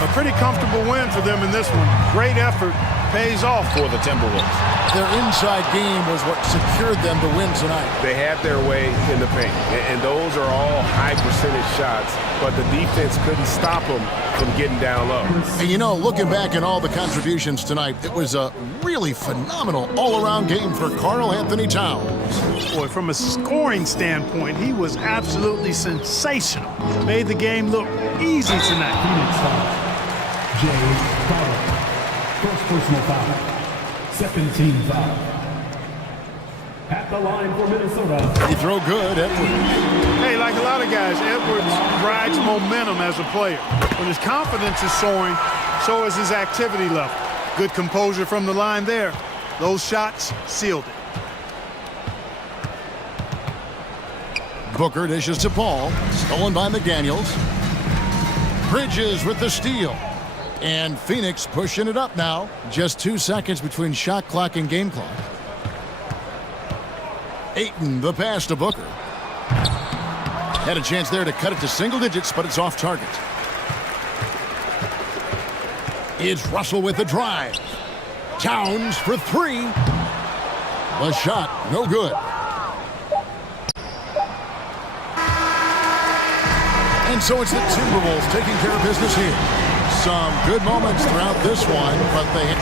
A pretty comfortable win for them in this one. Great effort pays off for the Timberwolves. Their inside game was what secured them to win tonight. They had their way in the paint, and those are all high percentage shots, but the defense couldn't stop them from getting down low. And you know, looking back at all the contributions tonight, it was a really phenomenal all-around game for Karl Anthony Towns. Boy, from a scoring standpoint, he was absolutely sensational. Made the game look easy tonight. James Carter. First personal foul. Second team foul. At the line for Minnesota. He throw good, Edwards. Hey, like a lot of guys, Edwards rides momentum as a player. When his confidence is soaring, so is his activity level. Good composure from the line there. Those shots sealed it. Booker dishes to Paul. Stolen by McDaniels. Bridges with the steal. And Phoenix pushing it up now. Just 2 seconds between shot clock and game clock. Ayton, the pass to Booker. Had a chance there to cut it to single digits, but it's off target. It's Russell with the drive. Towns for 3. The shot, no good. And so it's the Timberwolves taking care of business here. Some good moments throughout this one, but they...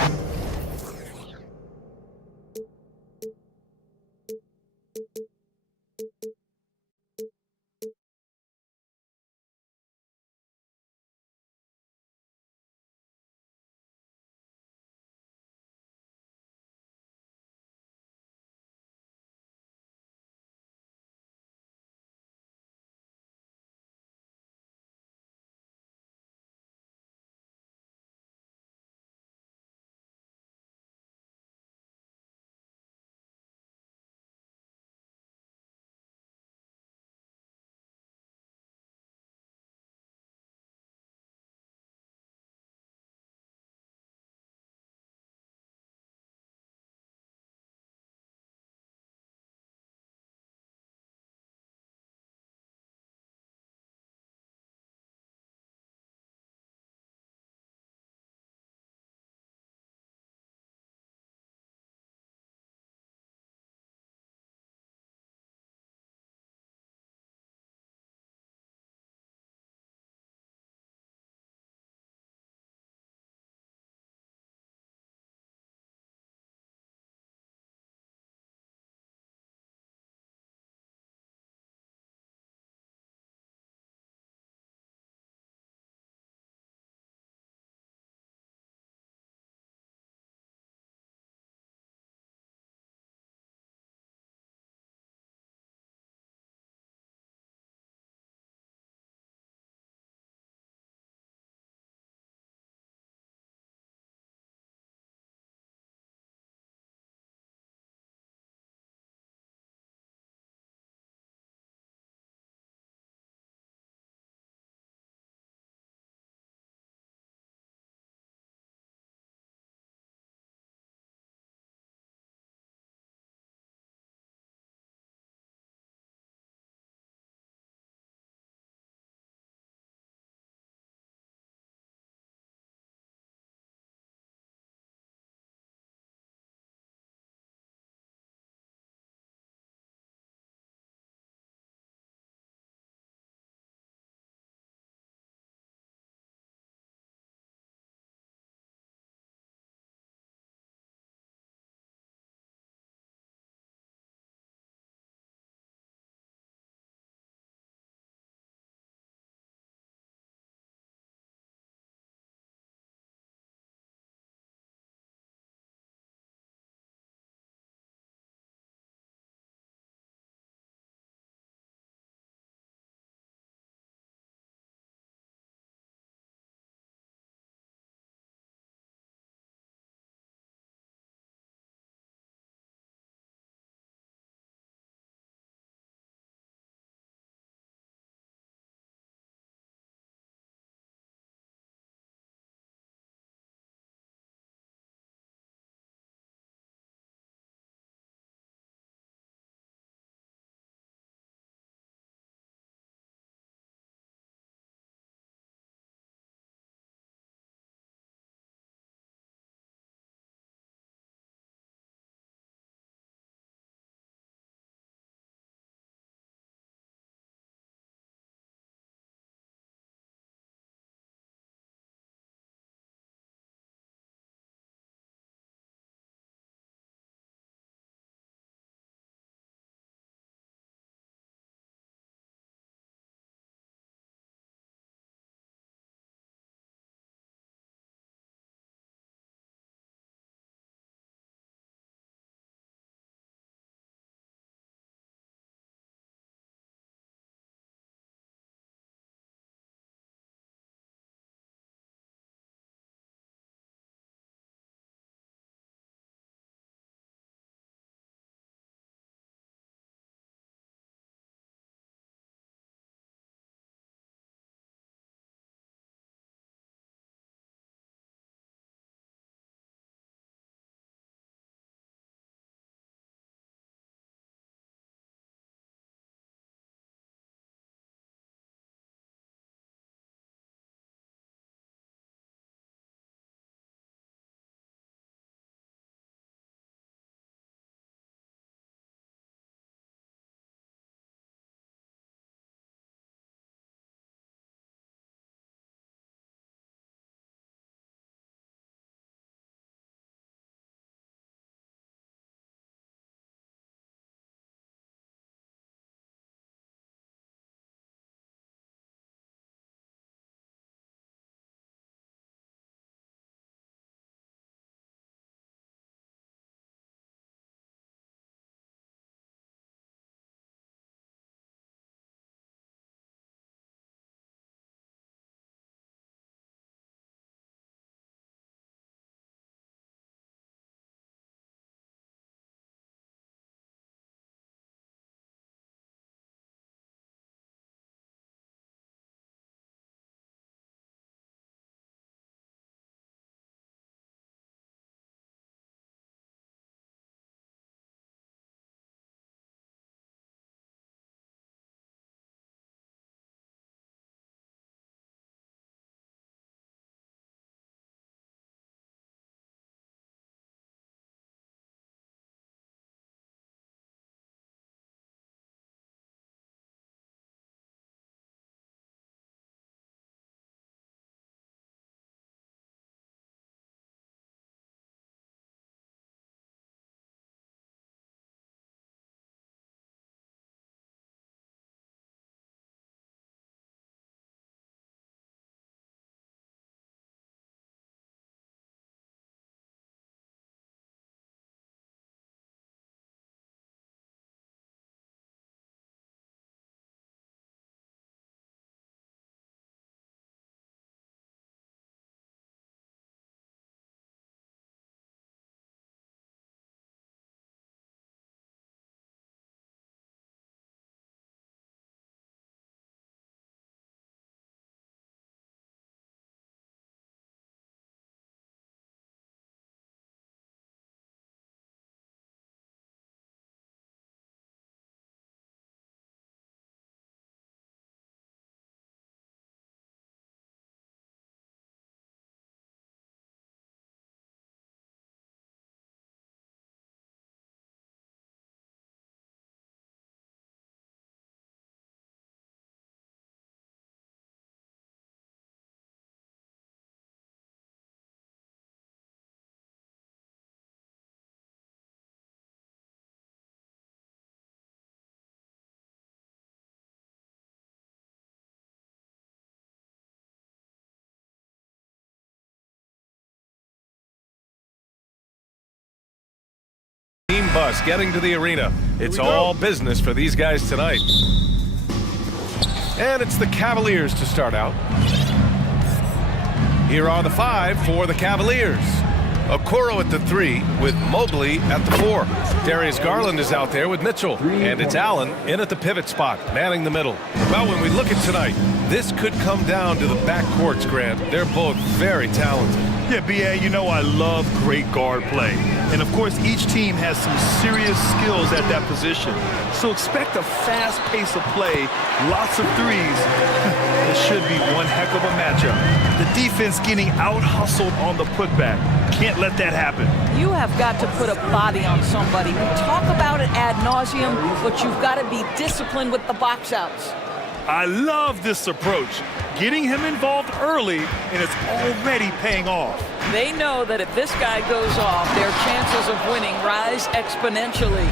bus getting to the arena. It's all business for these guys tonight. And it's the Cavaliers to start out. Here are the 5 for the Cavaliers. Okoro at the 3 with Mobley at the 4. Darius Garland is out there with Mitchell. And it's Allen in at the pivot spot, manning the middle. Well, when we look at tonight, this could come down to the backcourts, Grant. They're both very talented. Yeah, B.A., you know I love great guard play. And, of course, each team has some serious skills at that position. So expect a fast pace of play, lots of threes. It should be one heck of a matchup. The defense getting out-hustled on the putback. Can't let that happen. You have got to put a body on somebody. We talk about it ad nauseum, but you've got to be disciplined with the box outs. I love this approach. Getting him involved early, and it's already paying off. They know that if this guy goes off, their chances of winning rise exponentially.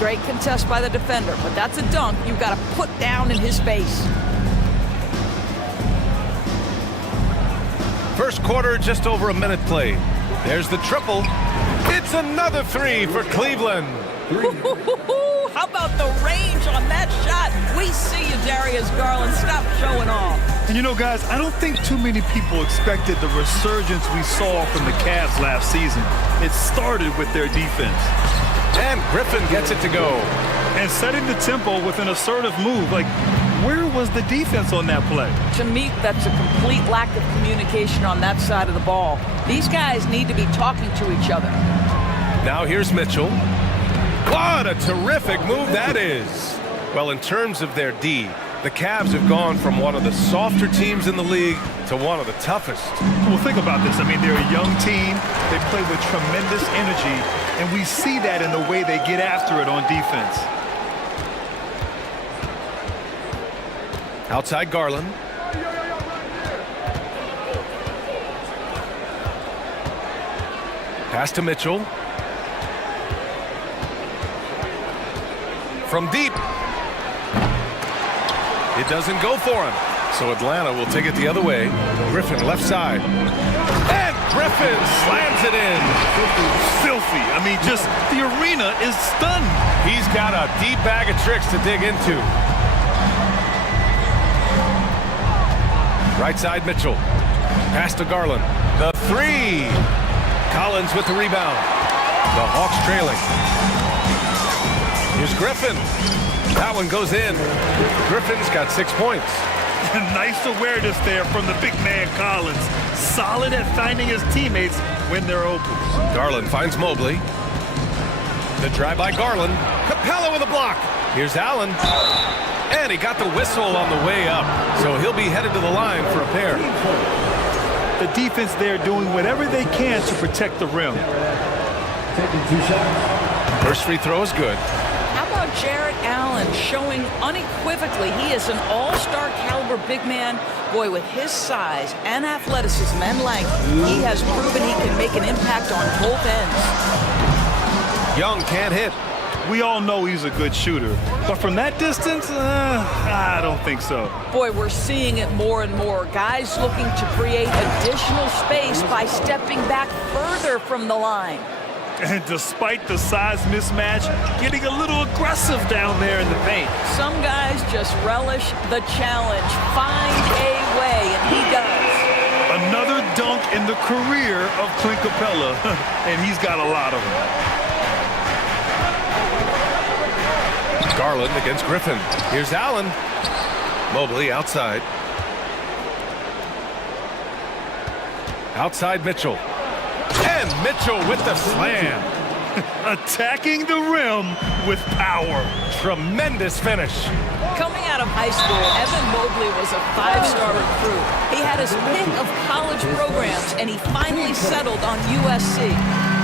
Great contest by the defender, but that's a dunk you've got to put down in his face. First quarter, just over a minute played. There's the triple. It's another 3 for Cleveland. How about the range on that shot? We see you, Darius Garland. Stop showing off. And you know, guys, I don't think too many people expected the resurgence we saw from the Cavs last season. It started with their defense. And Griffin gets it to go. And setting the tempo with an assertive move. Like, where was the defense on that play? To me, that's a complete lack of communication on that side of the ball. These guys need to be talking to each other. Now here's Mitchell. What a terrific move that is. Well, in terms of their D, the Cavs have gone from one of the softer teams in the league to one of the toughest. Well, think about this. I mean, they're a young team. They play with tremendous energy, and we see that in the way they get after it on defense. Outside Garland. Pass to Mitchell. From deep. It doesn't go for him. So Atlanta will take it the other way. Griffin left side. And Griffin slams it in. Filthy. I mean, just the arena is stunned. He's got a deep bag of tricks to dig into. Right side Mitchell. Pass to Garland. The 3. Collins with the rebound. The Hawks trailing. Here's Griffin. That one goes in. Griffin's got 6 points. Nice awareness there from the big man Collins. Solid at finding his teammates when they're open. Garland finds Mobley. The drive by Garland. Capella with a block. Here's Allen. And he got the whistle on the way up. So he'll be headed to the line for a pair. The defense there doing whatever they can to protect the rim. First free throw is good. How about Jarrett Allen showing unequivocally he is an all-star caliber big man? Boy, with his size and athleticism and length, he has proven he can make an impact on both ends. Young can't hit. We all know he's a good shooter. But from that distance, I don't think so. Boy, we're seeing it more and more. Guys looking to create additional space by stepping back further from the line. And despite the size mismatch, getting a little aggressive down there in the paint. Some guys just relish the challenge. Find a way, and he does. Another dunk in the career of Clint Capella, and he's got a lot of them. Garland against Griffin. Here's Allen. Mobley outside. Outside Mitchell. And Mitchell with the slam. Attacking the rim with power. Tremendous finish. Coming out of high school, Evan Mobley was a five-star recruit. He had his pick of college programs, and he finally settled on USC.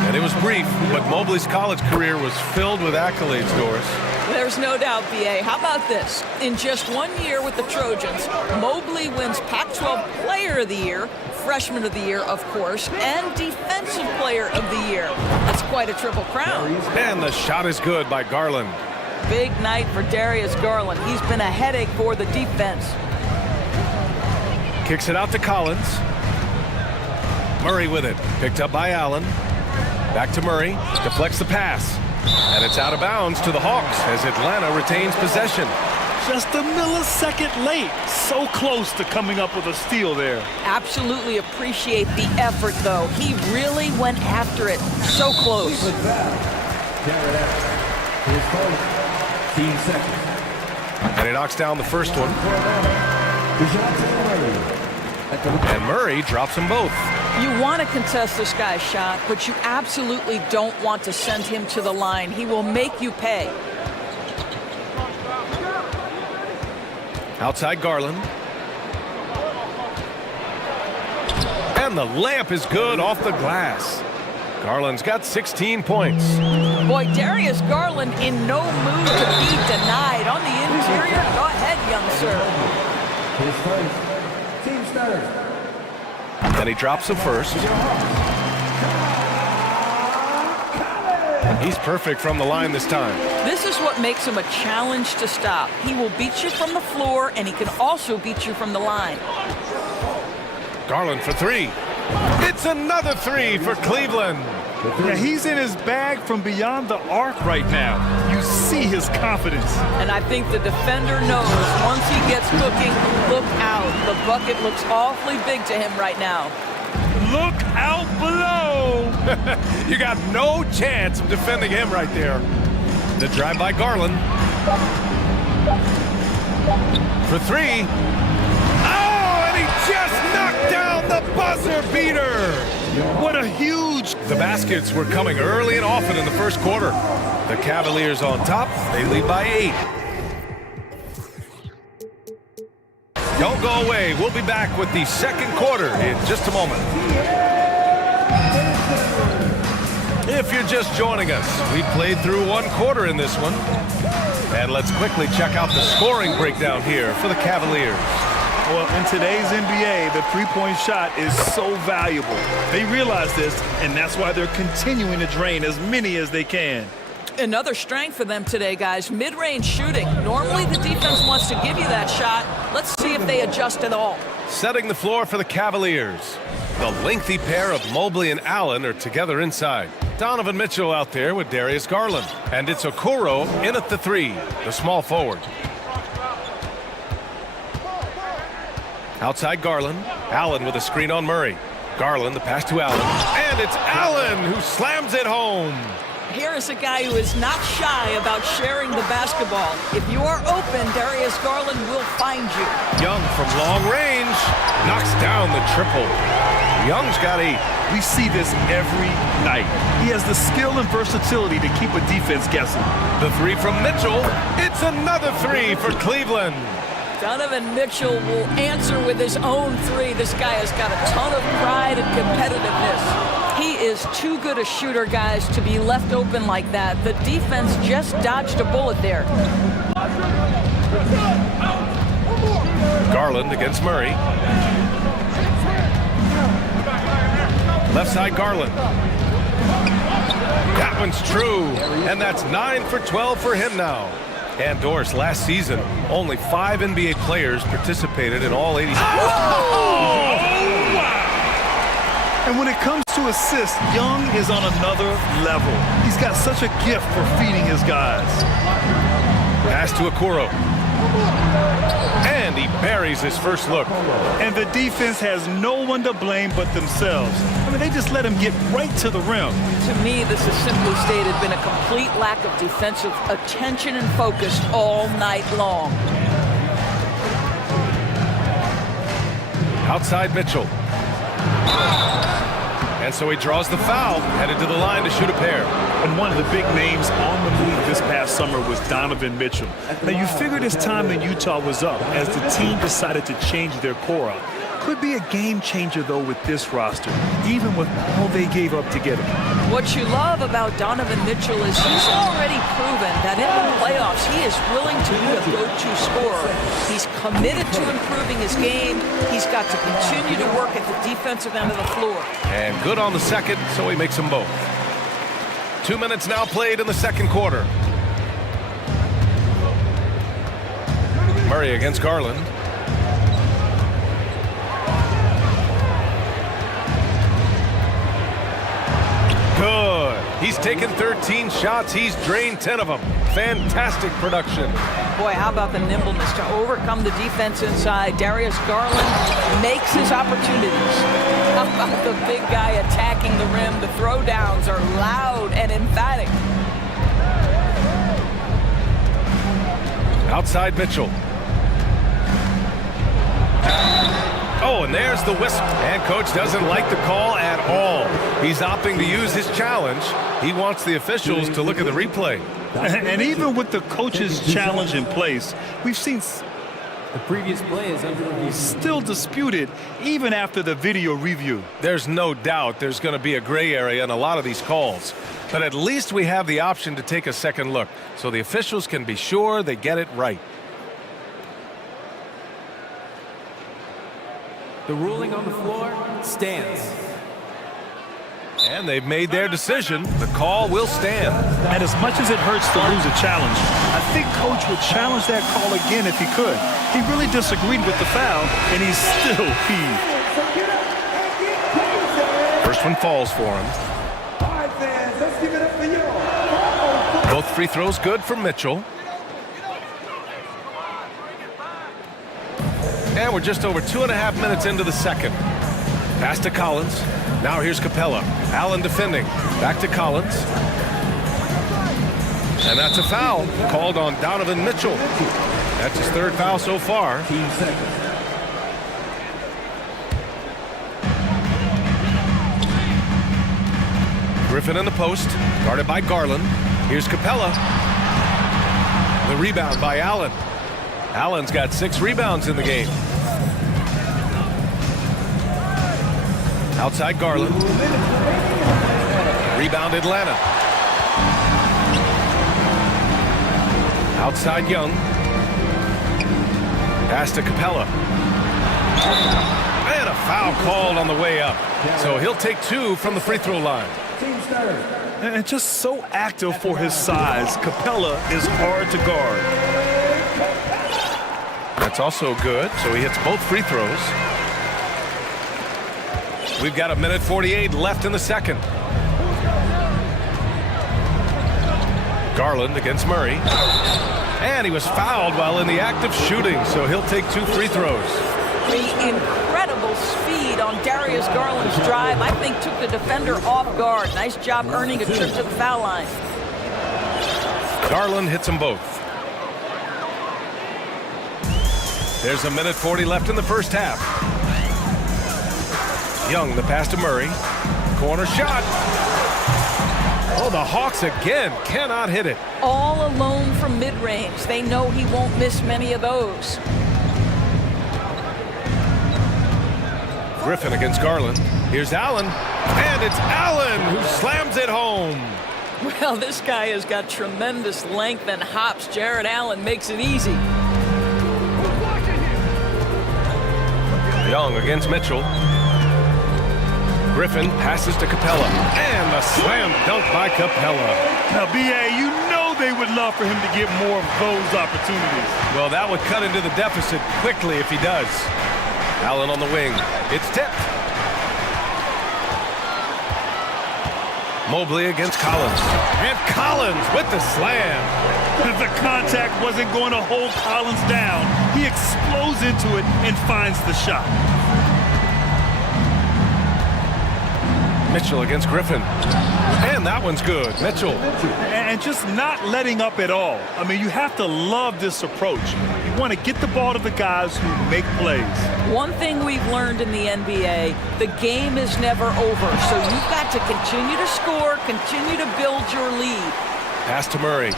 And it was brief, but Mobley's college career was filled with accolades, Doris. There's no doubt, B.A. How about this? In just 1 year with the Trojans, Mobley wins Pac-12 Player of the Year, Freshman of the Year, of course, and Defensive Player of the Year. That's quite a triple crown. And the shot is good by Garland. Big night for Darius Garland. He's been a headache for the defense. Kicks it out to Collins. Murray with it. Picked up by Allen. Back to Murray. Deflects the pass. And it's out of bounds to the Hawks as Atlanta retains possession. Just a millisecond late. So close to coming up with a steal there. Absolutely appreciate the effort, though. He really went after it. So close. And he knocks down the first one. And Murray drops them both. You want to contest this guy's shot, but you absolutely don't want to send him to the line. He will make you pay. Outside Garland. And the layup is good off the glass. Garland's got 16 points. Boy, Darius Garland in no mood to be denied. On the interior, go ahead, young sir. His first team starter. Then he drops the first. He's perfect from the line this time. This is what makes him a challenge to stop. He will beat you from the floor, and he can also beat you from the line. Garland for three. It's another three for Cleveland. Yeah, he's in his bag from beyond the arc right now. You see his confidence. And I think the defender knows once he gets cooking, look out. The bucket looks awfully big to him right now. Look out below. You got no chance of defending him right there. The drive by Garland. For three. Oh, and he just knocked down the buzzer beater. What a huge... The baskets were coming early and often in the first quarter. The Cavaliers on top. They lead by 8. Don't go away. We'll be back with the second quarter in just a moment. If you're just joining us, we played through one quarter in this one. And let's quickly check out the scoring breakdown here for the Cavaliers. Well, in today's NBA, the three-point shot is so valuable. They realize this, and that's why they're continuing to drain as many as they can. Another strength for them today, guys. Mid-range shooting. Normally the defense wants to give you that shot. Let's see if they adjust at all. Setting the floor for the Cavaliers. The lengthy pair of Mobley and Allen are together inside. Donovan Mitchell out there with Darius Garland. And it's Okoro in at the three, the small forward. Outside Garland. Allen with a screen on Murray. Garland, the pass to Allen. And it's Allen who slams it home. Here is a guy who is not shy about sharing the basketball. If you are open, Darius Garland will find you. Young from long range knocks down the triple. Young's got 8. We see this every night. He has the skill and versatility to keep a defense guessing. The three from Mitchell. It's another three for Cleveland. Donovan Mitchell will answer with his own three. This guy has got a ton of pride and competitiveness. He is too good a shooter, guys, to be left open like that. The defense just dodged a bullet there. Garland against Murray. Left side Garland. That one's true. And that's 9 for 12 for him now. And Doris, last season, only 5 NBA players participated in all 80. Oh! And when it comes to assists, Young is on another level. He's got such a gift for feeding his guys. Pass to Okoro. And he buries his first look. And the defense has no one to blame but themselves. I mean, they just let him get right to the rim. To me, this has simply stated been a complete lack of defensive attention and focus all night long. Outside Mitchell. And so he draws the foul, headed to the line to shoot a pair. And one of the big names on the move this past summer was Donovan Mitchell. Now, you figured his time in Utah was up as the team decided to change their core up. Could be a game changer, though, with this roster, even with all they gave up to get him. What you love about Donovan Mitchell is he's already proven that in the playoffs he is willing to be a go-to scorer. He's committed to improving his game. He's got to continue to work at the defensive end of the floor. And good on the second, so he makes them both. 2 minutes now played in the second quarter. Murray against Garland. Good. He's taken 13 shots. He's drained 10 of them. Fantastic production. Boy, how about the nimbleness to overcome the defense inside. Darius Garland makes his opportunities. How about the big guy attacking the rim? The throwdowns are loud and emphatic. Outside Mitchell. Oh, and there's the whistle. And coach doesn't like the call at all. He's opting to use his challenge. He wants the officials to look at the replay. And even with the coach's challenge in place, we've seen the previous play is under review. Still disputed even after the video review. There's no doubt there's going to be a gray area in a lot of these calls. But at least we have the option to take a second look, so the officials can be sure they get it right. The ruling on the floor stands. And they've made their decision. The call will stand. And as much as it hurts to lose a challenge, I think coach would challenge that call again if he could. He really disagreed with the foul, and he's still peeved. First one falls for him. All right, fans, let's give it up for y'all. Both free throws good from Mitchell. And we're just over 2.5 minutes into the second. Pass to Collins. Now here's Capella. Allen defending. Back to Collins. And that's a foul called on Donovan Mitchell. That's his third foul so far. Griffin in the post, guarded by Garland. Here's Capella. The rebound by Allen. Allen's got 6 rebounds in the game. Outside Garland. Rebound Atlanta. Outside Young. Pass to Capella. And a foul called on the way up. So he'll take 2 from the free throw line. And just so active for his size, Capella is hard to guard. That's also good, so he hits both free throws. We've got 1:48 left in the second. Garland against Murray. And he was fouled while in the act of shooting, so he'll take 2 free throws. The incredible speed on Darius Garland's drive, I think, took the defender off guard. Nice job earning a trip to the foul line. Garland hits them both. There's 1:40 left in the first half. Young, the pass to Murray. Corner shot. Oh, the Hawks again cannot hit it. All alone from mid-range. They know he won't miss many of those. Griffin against Garland. Here's Allen. And it's Allen who slams it home. Well, this guy has got tremendous length and hops. Jared Allen makes it easy. Young against Mitchell. Griffin passes to Capella. And the slam dunk by Capella. Now, B.A., you know they would love for him to get more of those opportunities. Well, that would cut into the deficit quickly if he does. Allen on the wing. It's tipped. Mobley against Collins. And Collins with the slam. The contact wasn't going to hold Collins down. He explodes into it and finds the shot. Mitchell against Griffin. And that one's good. Mitchell. And just not letting up at all. I mean, you have to love this approach. You want to get the ball to the guys who make plays. One thing we've learned in the NBA, the game is never over. So you've got to continue to score, continue to build your lead. Pass to Murray.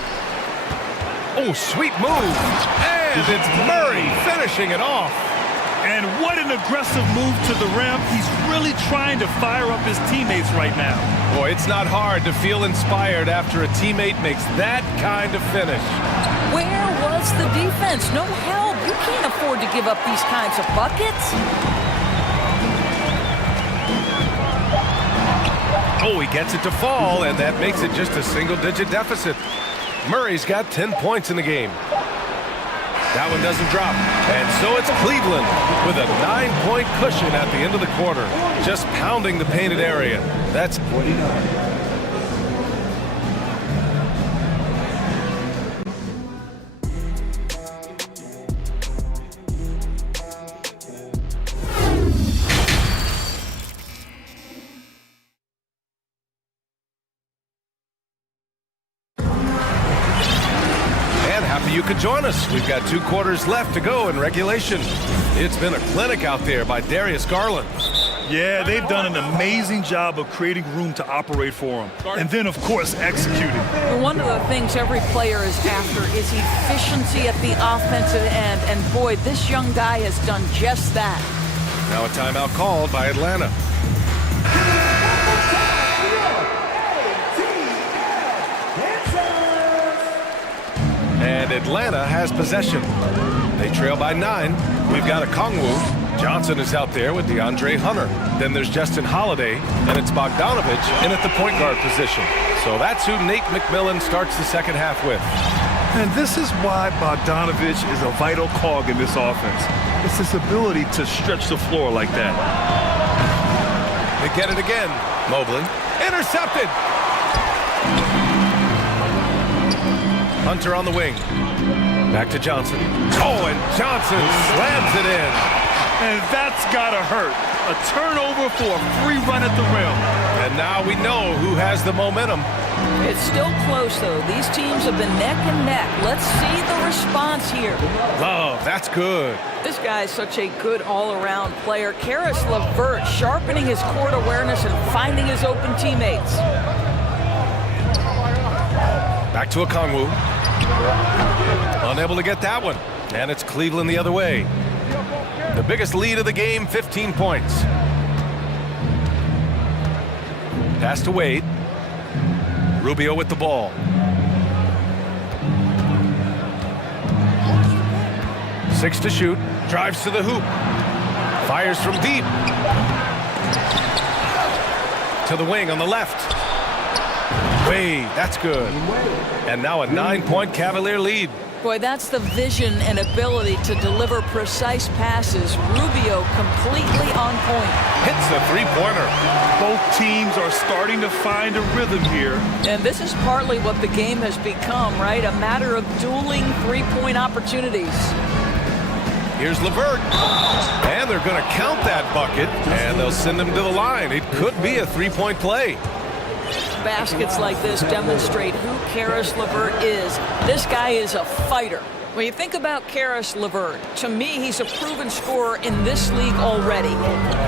Oh, sweet move. And it's Murray finishing it off. And what an aggressive move to the rim. He's really trying to fire up his teammates right now. Boy, it's not hard to feel inspired after a teammate makes that kind of finish. Where was the defense? No help. You can't afford to give up these kinds of buckets. Oh, he gets it to fall, and that makes it just a single-digit deficit. Murray's got 10 points in the game. That one doesn't drop. And so it's Cleveland with a 9-point cushion at the end of the quarter, just pounding the painted area. That's could join us. We've got 2 quarters left to go in regulation. It's been a clinic out there by Darius Garland. Yeah, they've done an amazing job of creating room to operate for him. And then, of course, executing. One of the things every player is after is efficiency at the offensive end. And boy, this young guy has done just that. Now a timeout called by Atlanta. And Atlanta has possession. They trail by 9. We've got a Kongwu. Johnson is out there with DeAndre Hunter. Then there's Justin Holiday, and it's Bogdanovich in at the point guard position. So that's who Nate McMillan starts the second half with. And this is why Bogdanovich is a vital cog in this offense. It's his ability to stretch the floor like that. They get it again. Mobley. Intercepted. Hunter on the wing. Back to Johnson. Oh, and Johnson slams it in. And that's gotta hurt. A turnover for a free run at the rim. And now we know who has the momentum. It's still close, though. These teams have been neck and neck. Let's see the response here. Love, that's good. This guy is such a good all-around player. Karis LeVert sharpening his court awareness and finding his open teammates. Back to Okongwu. Unable to get that one. And it's Cleveland the other way. The biggest lead of the game, 15 points. Pass to Wade. Rubio with the ball. Six to shoot. Drives to the hoop. Fires from deep. To the wing on the left. Wade, that's good. And now a 9-point Cavalier lead. Boy, that's the vision and ability to deliver precise passes. Rubio completely on point. Hits the three-pointer. Both teams are starting to find a rhythm here. And this is partly what the game has become, right? A matter of dueling three-point opportunities. Here's LeVert. And they're going to count that bucket, and they'll send him to the line. It could be a three-point play. Baskets like this demonstrate who Karis LeVert is. This guy is a fighter. When you think about Karis LeVert, to me, he's a proven scorer in this league already.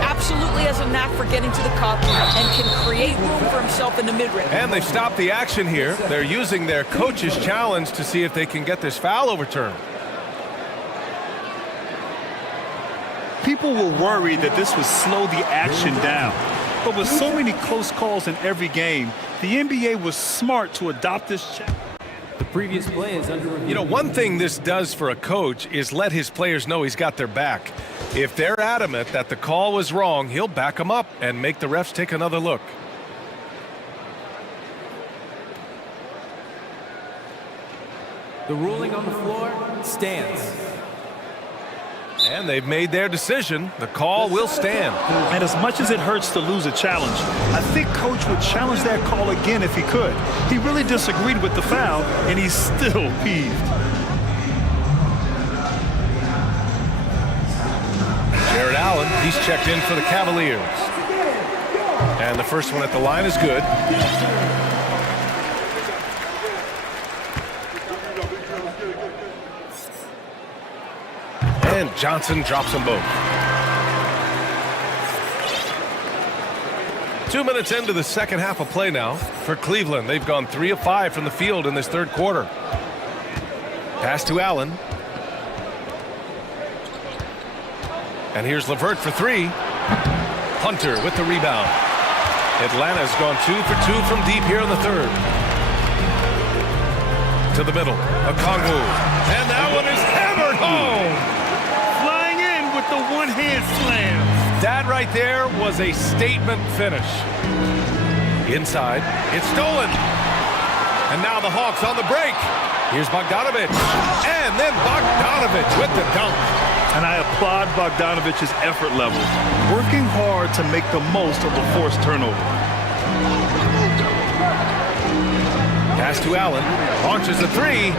Absolutely has a knack for getting to the cup and can create room for himself in the mid-range. And they've stopped the action here. They're using their coach's challenge to see if they can get this foul overturned. People were worried that this would slow the action down. But with so many close calls in every game, the NBA was smart to adopt this check. The previous play is under review. You know, one thing this does for a coach is let his players know he's got their back. If they're adamant that the call was wrong, he'll back them up and make the refs take another look. The ruling on the floor stands. And they've made their decision. The call will stand. And as much as it hurts to lose a challenge, I think Coach would challenge that call again if he could. He really disagreed with the foul, and he's still peeved. Jared Allen, he's checked in for the Cavaliers. And the first one at the line is good. And Johnson drops them both. 2 minutes into the second half of play now for Cleveland. They've gone 3 of 5 from the field in this third quarter. Pass to Allen. And here's LeVert for 3. Hunter with the rebound. Atlanta's gone 2 for 2 from deep here in the third. To the middle. Okongwu. And that one is hammered home. The one-hand slam. That right there was a statement finish. Inside, it's stolen. And now the Hawks on the break. Here's Bogdanovich. And then Bogdanovich with the dunk. And I applaud Bogdanovich's effort level, working hard to make the most of the forced turnover. Pass to Allen. Launches a 3.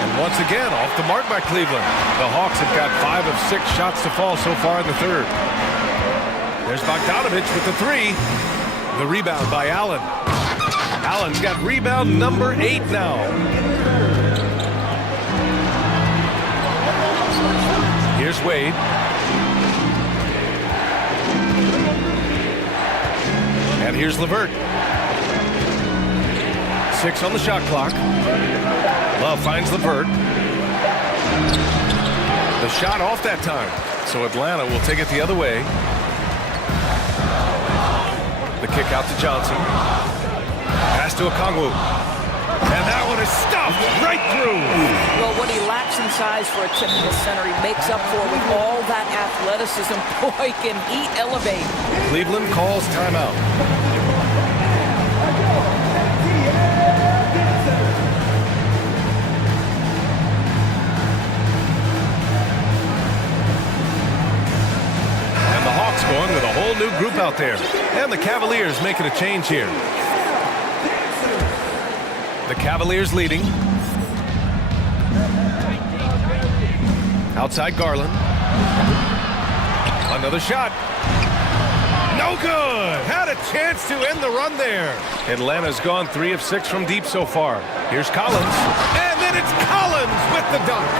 And once again, off the mark by Cleveland. The Hawks have got 5 of 6 shots to fall so far in the third. There's Bogdanovich with the 3. The rebound by Allen. Allen's got rebound number 8 now. Here's Wade. And here's LeVert. 6 on the shot clock. Love finds LeVert. The shot off that time. So Atlanta will take it the other way. The kick out to Johnson. Pass to Okongwu. And that one is stuffed right through. Well, what he lacks in size for a typical center, he makes up for with all that athleticism. Boy, can he elevate. Cleveland calls timeout. And the Hawks going with a whole new group out there. And the Cavaliers making a change here. The Cavaliers leading. Outside Garland. Another shot. No good. Had a chance to end the run there. Atlanta's gone 3 of 6 from deep so far. Here's Collins. And then it's Collins with the dunk.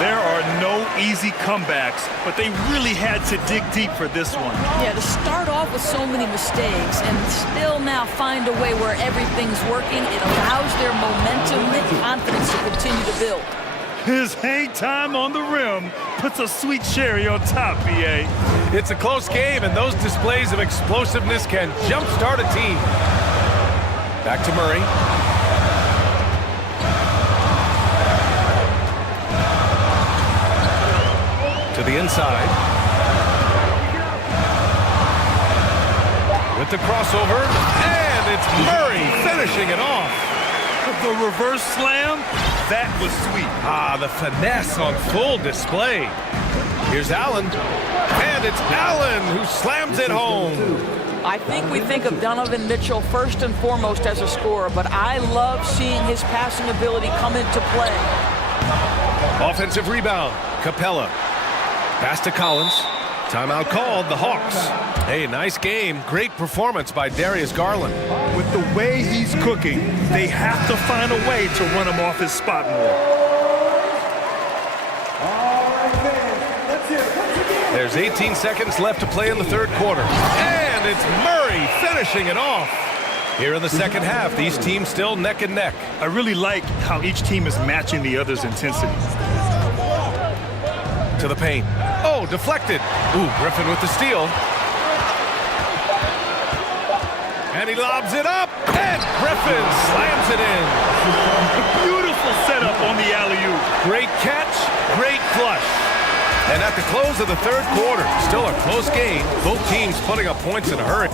There are no easy comebacks, but they really had to dig deep for this one. Yeah, to start off with so many mistakes and still now find a way where everything's working, it allows their momentum and confidence to continue to build. His hang time on the rim puts a sweet cherry on top, BA. It's a close game, and those displays of explosiveness can jumpstart a team. Back to Murray. To the inside. With the crossover, and it's Murray finishing it off. The reverse slam, that was sweet. Ah, the finesse on full display. Here's Allen, and it's Allen who slams it home. I think we think of Donovan Mitchell first and foremost as a scorer, but I love seeing his passing ability come into play. Offensive rebound, Capella. Pass to Collins. Timeout called, the Hawks. Hey, nice game. Great performance by Darius Garland. With the way he's cooking, they have to find a way to run him off his spot more. There's 18 seconds left to play in the third quarter. And it's Murray finishing it off. Here in the second half, these teams still neck and neck. I really like how each team is matching the other's intensity. To the paint. Oh, deflected. Ooh, Griffin with the steal. And he lobs it up. And Griffin slams it in. Beautiful setup on the alley-oop. Great catch, great flush. And at the close of the third quarter, still a close game. Both teams putting up points in a hurry.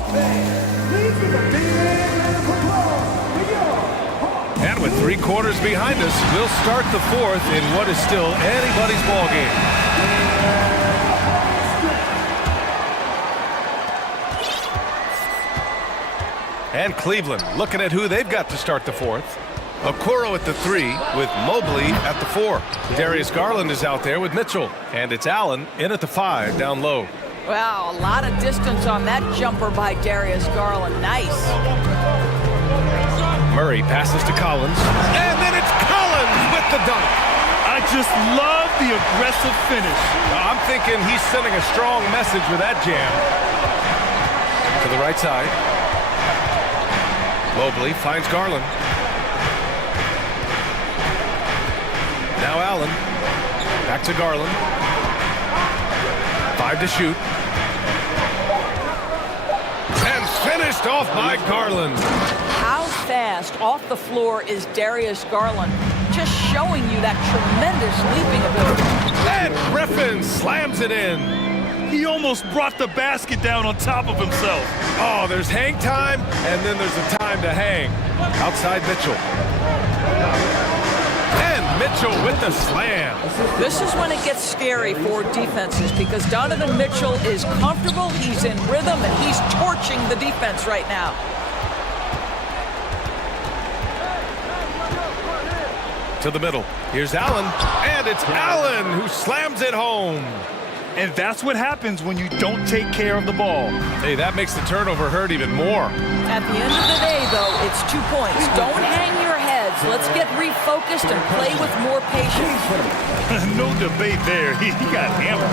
And with 3 quarters behind us, we'll start the fourth in what is still anybody's ball game. And Cleveland looking at who they've got to start the fourth. Okoro at the 3 with Mobley at the 4. Darius Garland is out there with Mitchell. And it's Allen in at the 5 down low. Wow, a lot of distance on that jumper by Darius Garland. Nice. Murray passes to Collins. And then it's Collins with the dunk. I just love the aggressive finish. I'm thinking he's sending a strong message with that jam. To the right side. Mobley finds Garland. Now Allen. Back to Garland. 5 to shoot. And finished off by Garland. How fast off the floor is Darius Garland? Just showing you that tremendous leaping ability. And Griffin slams it in. He almost brought the basket down on top of himself. Oh, there's hang time, and then there's a time to hang. Outside Mitchell. And Mitchell with the slam. This is when it gets scary for defenses because Donovan Mitchell is comfortable, he's in rhythm, and he's torching the defense right now. To the middle. Here's Allen, and it's Allen who slams it home. And that's what happens when you don't take care of the ball. Hey, that makes the turnover hurt even more. At the end of the day, though, it's 2 points. Don't hang your head heads. Let's get refocused and play with more patience. No debate there. He got hammered.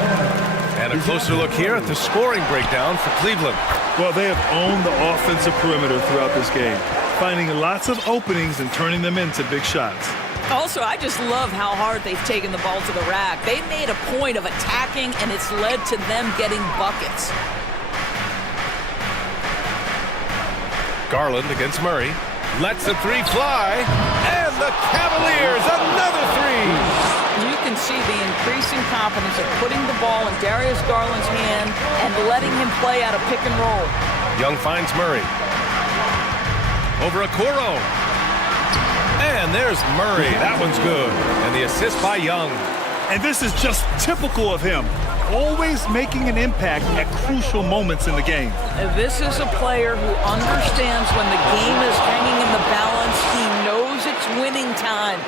And a closer look here at the scoring breakdown for Cleveland. Well, they have owned the offensive perimeter throughout this game, finding lots of openings and turning them into big shots. Also, I just love how hard they've taken the ball to the rack. They made a point of attacking, and it's led to them getting buckets. Garland against Murray. Lets the three fly. And the Cavaliers, another three. You can see the increasing confidence of putting the ball in Darius Garland's hand and letting him play out of pick and roll. Young finds Murray. Over Okoro. And there's Murray. That one's good. And the assist by Young. And this is just typical of him. Always making an impact at crucial moments in the game. This is a player who understands when the game is hanging in the balance. He knows it's winning time.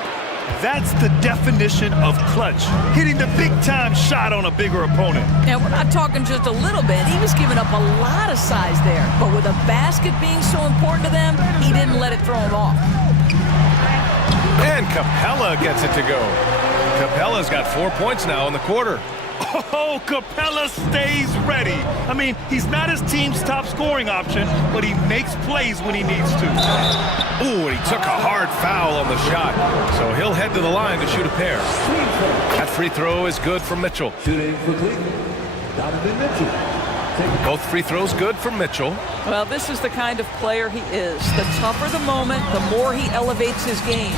That's the definition of clutch. Hitting the big-time shot on a bigger opponent. And we're not talking just a little bit. He was giving up a lot of size there. But with a basket being so important to them, he didn't let it throw him off. And Capella gets it to go. Capella's got 4 points now in the quarter. Oh, Capella stays ready. I mean, he's not his team's top scoring option, but he makes plays when he needs to. Ooh, and he took a hard foul on the shot. So he'll head to the line to shoot a pair. That free throw is good for Mitchell. Both free throws good for Mitchell. Well, this is the kind of player he is. The tougher the moment, the more he elevates his game.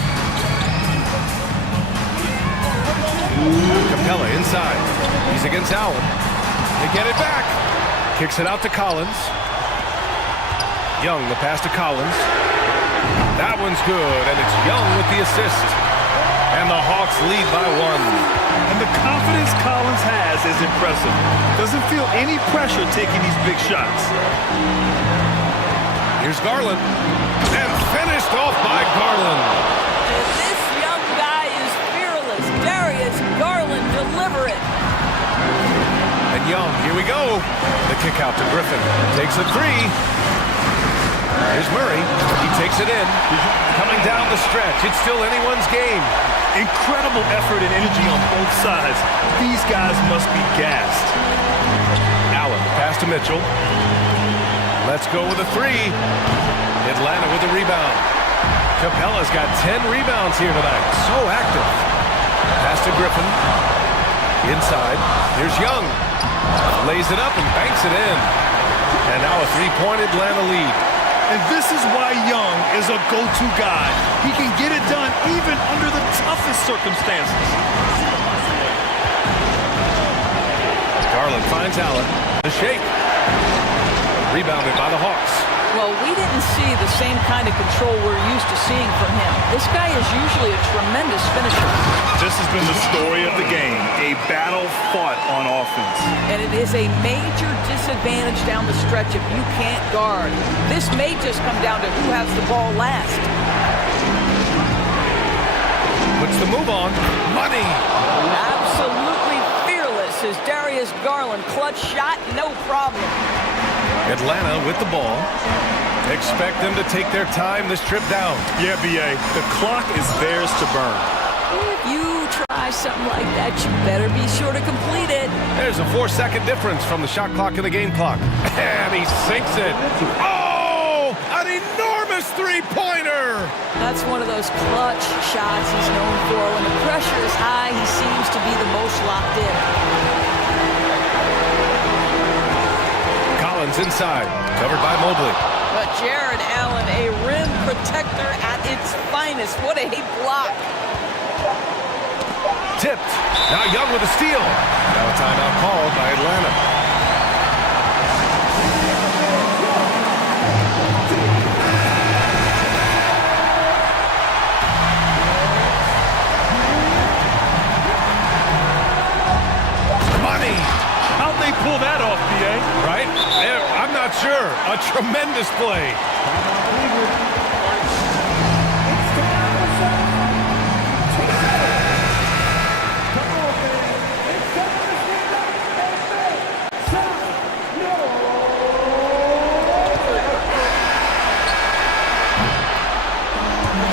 Capella inside. He's against Allen. They get it back. Kicks it out to Collins. Young, the pass to Collins. That one's good, and it's Young with the assist. And the Hawks lead by 1. And the confidence Collins has is impressive. Doesn't feel any pressure taking these big shots. Here's Garland. And finished off by Garland. And this young guy is fearless. Darius Garland, deliver it. And Young, here we go. The kick out to Griffin. Takes a three. Here's Murray. He takes it in. Coming down the stretch. It's still anyone's game. Incredible effort and energy on both sides. These guys must be gassed. Allen, pass to Mitchell. Let's go with a three. Atlanta with a rebound. Capella's got 10 rebounds here tonight. So active. Pass to Griffin. Inside. Here's Young. Lays it up and banks it in. And now a three-point Atlanta lead. And this is why Young is a go-to guy. He can get it done even under the toughest circumstances. Garland finds Allen. The shake. Rebounded by the Hawks. Well, we didn't see the same kind of control we're used to seeing from him. This guy is usually a tremendous finisher. This has been the story of the game, a battle fought on offense. And it is a major disadvantage down the stretch if you can't guard. This may just come down to who has the ball last. Puts the move on. Money. Absolutely fearless is Darius Garland. Clutch shot, no problem. Atlanta with the ball. Expect them to take their time this trip down. Yeah, B.A., the clock is theirs to burn. If you try something like that, you better be sure to complete it. There's a 4-second difference from the shot clock and the game clock. And he sinks it. Oh, an enormous three-pointer. That's one of those clutch shots he's known for. When the pressure is high, he seems to be the most locked in. Collins inside, covered by Mobley. But Jared Allen, a rim protector at its finest. What a block. Tipped. Now Young with a steal. Now a timeout called by Atlanta. Money. How'd they pull that off, B.A.? Right? I'm not sure. A tremendous play.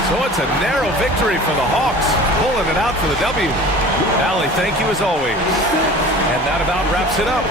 So a it's a narrow victory for the Hawks, pulling it out for the W. Allie, thank you as always. And that about wraps it up.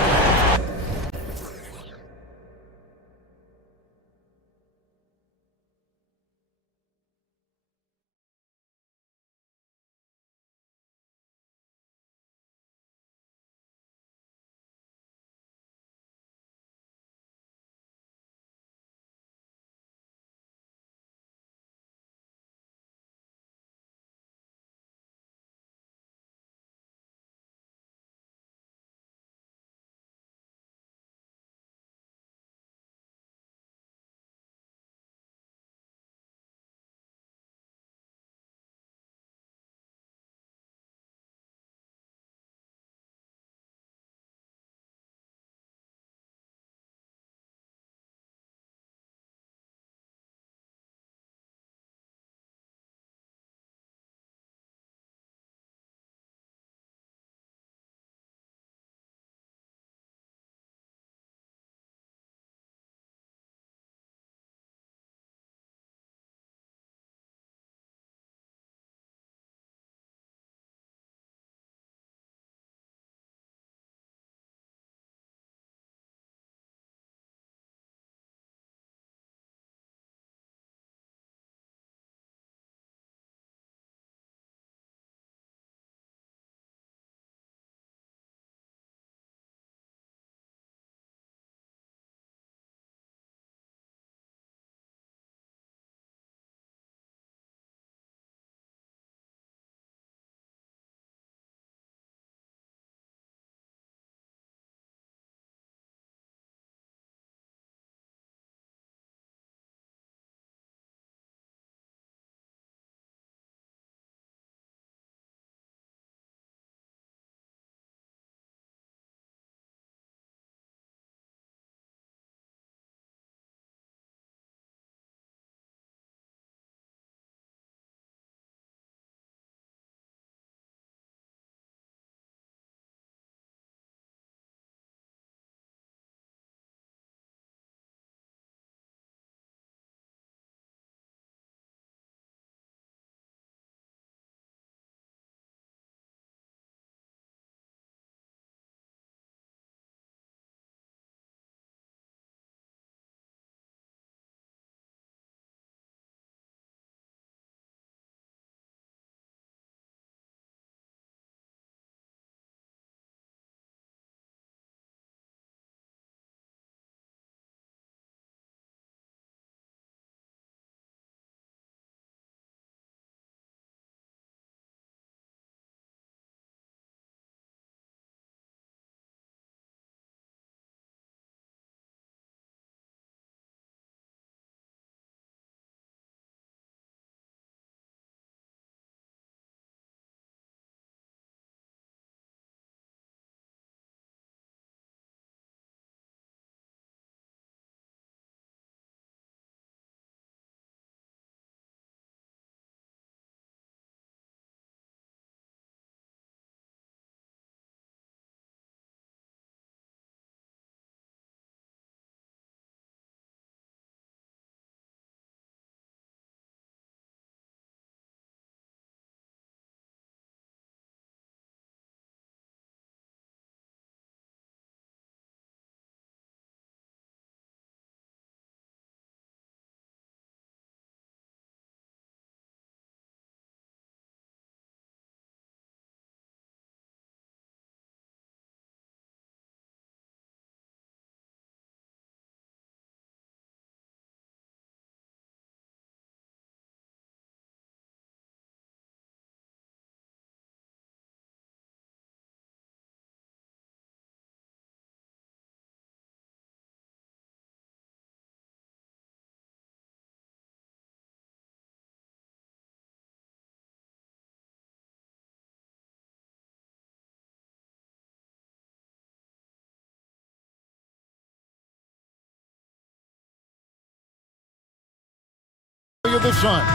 Of the Sun.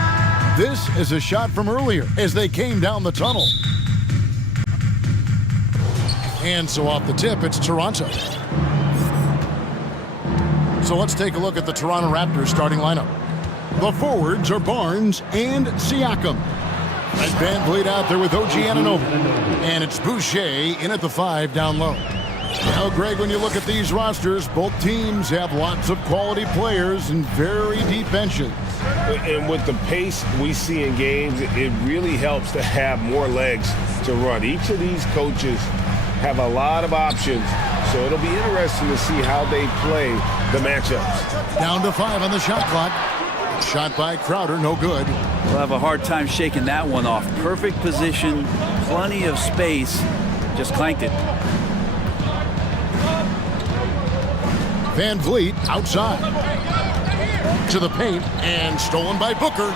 This is a shot from earlier as they came down the tunnel. And so off the tip, it's Toronto. So let's take a look at the Toronto Raptors starting lineup. The forwards are Barnes and Siakam. And Van Vliet out there with OG Anunoby. And it's Boucher in at the 5 down low. Now, Greg, when you look at these rosters, both teams have lots of quality players and very deep benches. And with the pace we see in games, it really helps to have more legs to run. Each of these coaches have a lot of options, so it'll be interesting to see how they play the matchups. Down to 5 on the shot clock. Shot by Crowder, no good. We'll have a hard time shaking that one off. Perfect position, plenty of space, just clanked it. Van Vliet outside. To the paint, and stolen by Booker.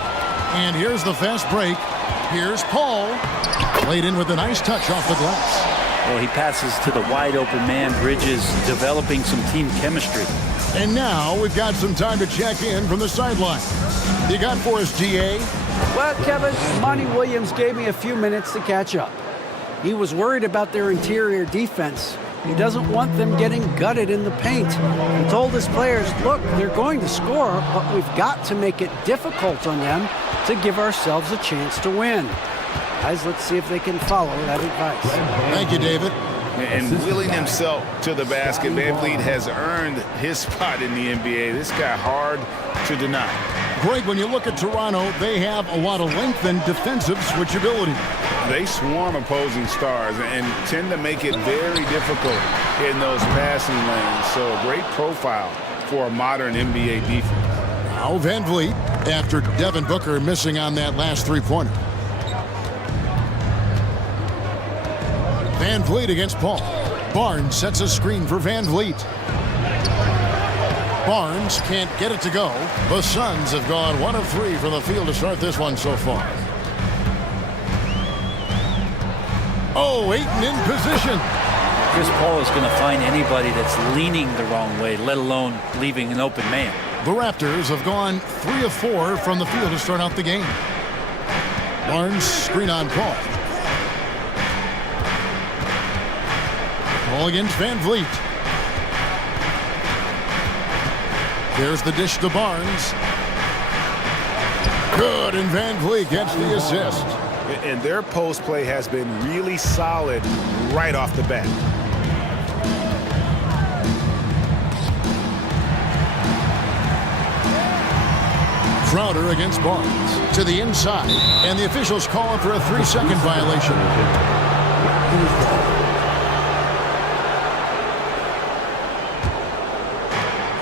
And here's the fast break. Here's Paul. Laid in with a nice touch off the glass. Well, he passes to the wide open man. Bridges developing some team chemistry. And now we've got some time to check in from the sideline. You got for us, DA? Well, Kevin, Monty Williams gave me a few minutes to catch up. He was worried about their interior defense. He doesn't want them getting gutted in the paint. He told his players, look, they're going to score, but we've got to make it difficult on them to give ourselves a chance to win. Guys, let's see if they can follow that advice. Thank you, David. And willing himself to the basket, Van Vliet has earned his spot in the NBA. This guy hard to deny. Greg, when you look at Toronto, they have a lot of length and defensive switchability. They swarm opposing stars and tend to make it very difficult in those passing lanes. So a great profile for a modern NBA defense. Now Van Vliet, after Devin Booker missing on that last three-pointer. Van Vliet against Paul. Barnes sets a screen for Van Vliet. Barnes can't get it to go. The Suns have gone 1 of 3 from the field to start this one so far. Oh, Ayton in position. Chris Paul is going to find anybody that's leaning the wrong way, let alone leaving an open man. The Raptors have gone 3 of 4 from the field to start out the game. Barnes screen on Paul. Paul against Van Vliet. There's the dish to Barnes. Good, and Van Vliet gets the assist. And their post play has been really solid right off the bat. Crowder against Barnes to the inside, and the officials call him for a 3-second violation.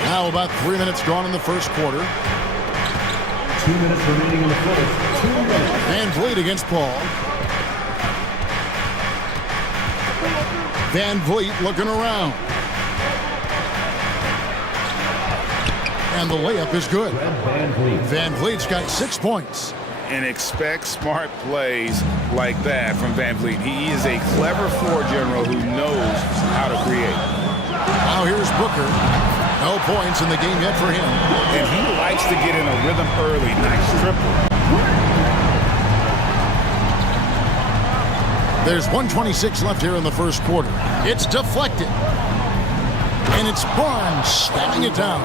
Now about 3 minutes gone in the first quarter. 2 minutes remaining in the first. 2 minutes. Van Vliet against Paul. Van Vliet looking around. And the layup is good. Van Vliet's got 6 points. And expect smart plays like that from Van Vliet. He is a clever floor general who knows how to create. Now here's Booker. No points in the game yet for him. And he likes to get in a rhythm early. Nice triple. There's 1:26 left here in the first quarter. It's deflected. And it's Barnes slamming it down.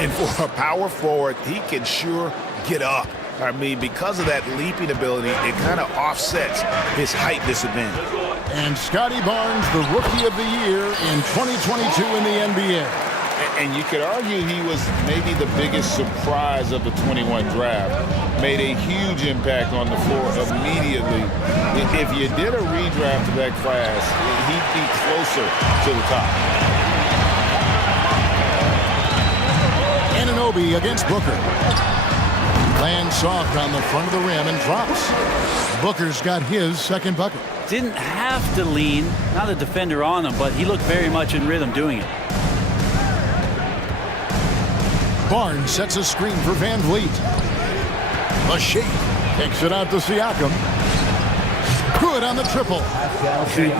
And for a power forward, he can sure get up. I mean, because of that leaping ability, it kind of offsets his height disadvantage. And Scotty Barnes, the Rookie of the Year in 2022 in the NBA. And you could argue he was maybe the biggest surprise of the 21 draft. Made a huge impact on the floor immediately. If you did a redraft of that class, he'd be closer to the top. Anunoby against Booker. Lands soft on the front of the rim and drops. Booker's got his second bucket. Didn't have to lean, not a defender on him, but he looked very much in rhythm doing it. Barnes sets a screen for Van Vliet. A shake. Takes it out to Siakam. Good on the triple.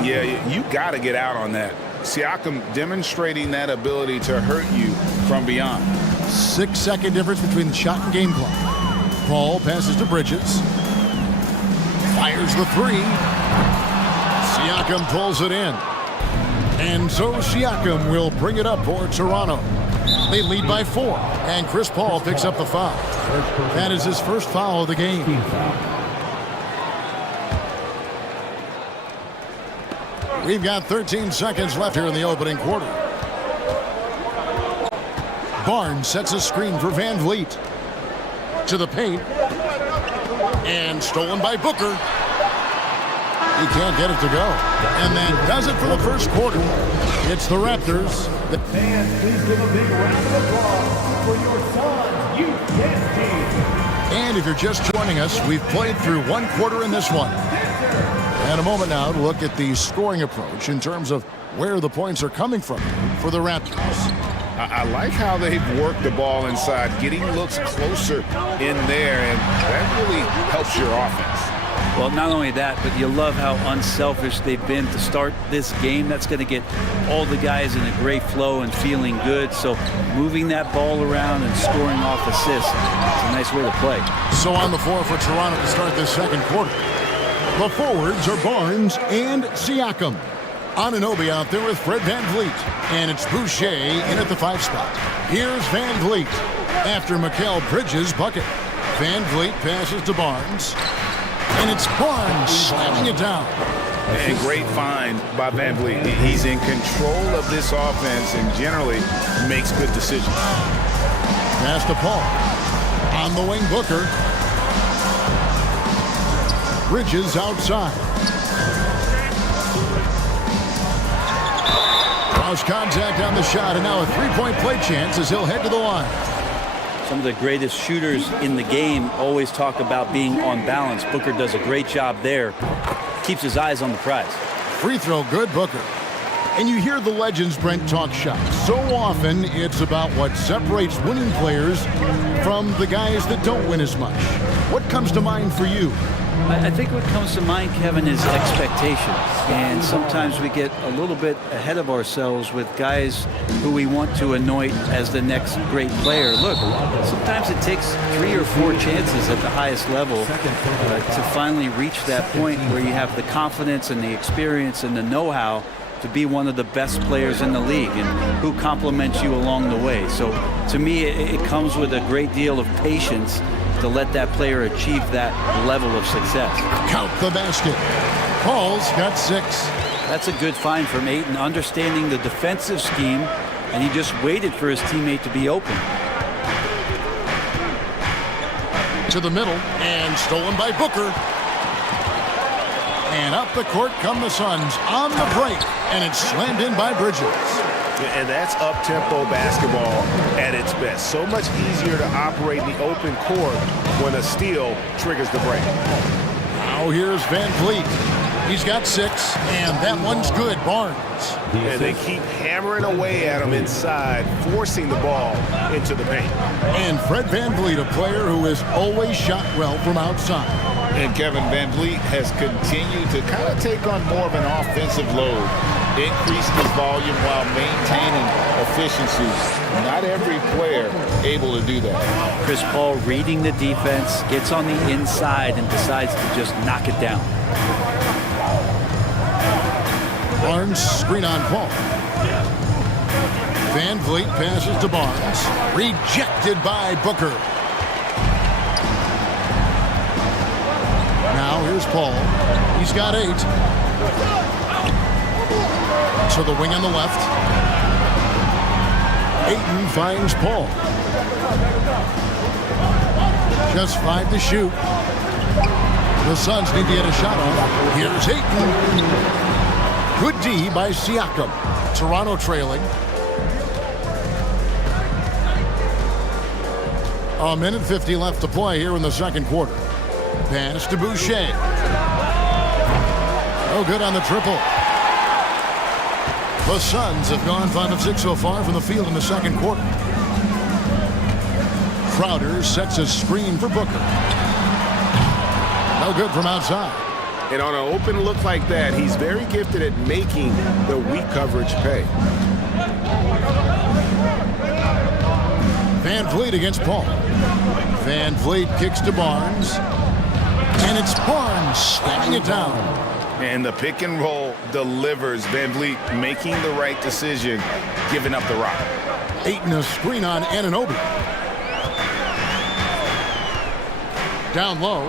Yeah, you got to get out on that. Siakam demonstrating that ability to hurt you from beyond. 6-second difference between the shot and game clock. Paul passes to Bridges. Fires the three. Siakam pulls it in. And so Siakam will bring it up for Toronto. They lead by 4, and Chris Paul picks up the foul. That is his first foul of the game. We've got 13 seconds left here in the opening quarter. Barnes sets a screen for Van Vliet. To the paint. And stolen by Booker. He can't get it to go. And then does it for the first quarter. It's the Raptors. Fans, please give a big round of applause for your Suns Youth Dance Team. And if you're just joining us, we've played through one quarter in this one. And a moment now to look at the scoring approach in terms of where the points are coming from for the Raptors. I like how they've worked the ball inside, getting looks closer in there, and that really helps your offense. Well, not only that, but you love how unselfish they've been to start this game. That's going to get all the guys in a great flow and feeling good. So moving that ball around and scoring off assists, it's a nice way to play. So on the floor for Toronto to start this second quarter. The forwards are Barnes and Siakam. Anunoby out there with Fred Van Vliet. And it's Boucher in at the 5 spot. Here's Van Vliet after Mikal Bridges' bucket. Van Vliet passes to Barnes. And it's Barnes slamming it down. And great find by Van Vliet. He's in control of this offense and generally makes good decisions. Pass to Paul. On the wing, Booker. Bridges outside. Cross contact on the shot, and now a three-point play chance as he'll head to the line. Some of the greatest shooters in the game always talk about being on balance. Booker does a great job there. Keeps his eyes on the prize. Free throw, good, Booker. And you hear the legends, Brent, talk shots. So often, it's about what separates winning players from the guys that don't win as much. What comes to mind for you? I think what comes to mind, Kevin, is expectations. And sometimes we get a little bit ahead of ourselves with guys who we want to anoint as the next great player. Look, sometimes it takes 3 or 4 chances at the highest level to finally reach that point where you have the confidence and the experience and the know-how to be one of the best players in the league and who compliments you along the way. So to me, it comes with a great deal of patience to let that player achieve that level of success. Count the basket. Paul's got 6. That's a good find from Ayton, understanding the defensive scheme, and he just waited for his teammate to be open. To the middle, and stolen by Booker. And up the court come the Suns on the break, and it's slammed in by Bridges. And that's up-tempo basketball at its best. So much easier to operate in the open court when a steal triggers the break. Now here's Van Vliet. He's got 6, and that one's good, Barnes. And they keep hammering away at him inside, forcing the ball into the paint. And Fred Van Vliet, a player who has always shot well from outside. And Kevin Van Vliet has continued to kind of take on more of an offensive load, increased his volume while maintaining efficiency. Not every player able to do that. Chris Paul reading the defense, gets on the inside and decides to just knock it down. Barnes screen on Paul. Van Vliet passes to Barnes. Rejected by Booker. Now here's Paul. He's got 8. To the wing on the left. Ayton finds Paul. Just 5 to shoot. The Suns need to get a shot off. Here's Ayton. Good D by Siakam. Toronto trailing. A minute 50 left to play here in the second quarter. Pass to Boucher. No good on the triple. The Suns have gone 5 of 6 so far from the field in the second quarter. Crowder sets a screen for Booker. No good from outside. And on an open look like that, he's very gifted at making the weak coverage pay. Van Vliet against Paul. Van Vliet kicks to Barnes. And it's Barnes slamming it down. And the pick and roll delivers. Van Vliet making the right decision, giving up the rock. Ayton a screen on Anunoby. Down low.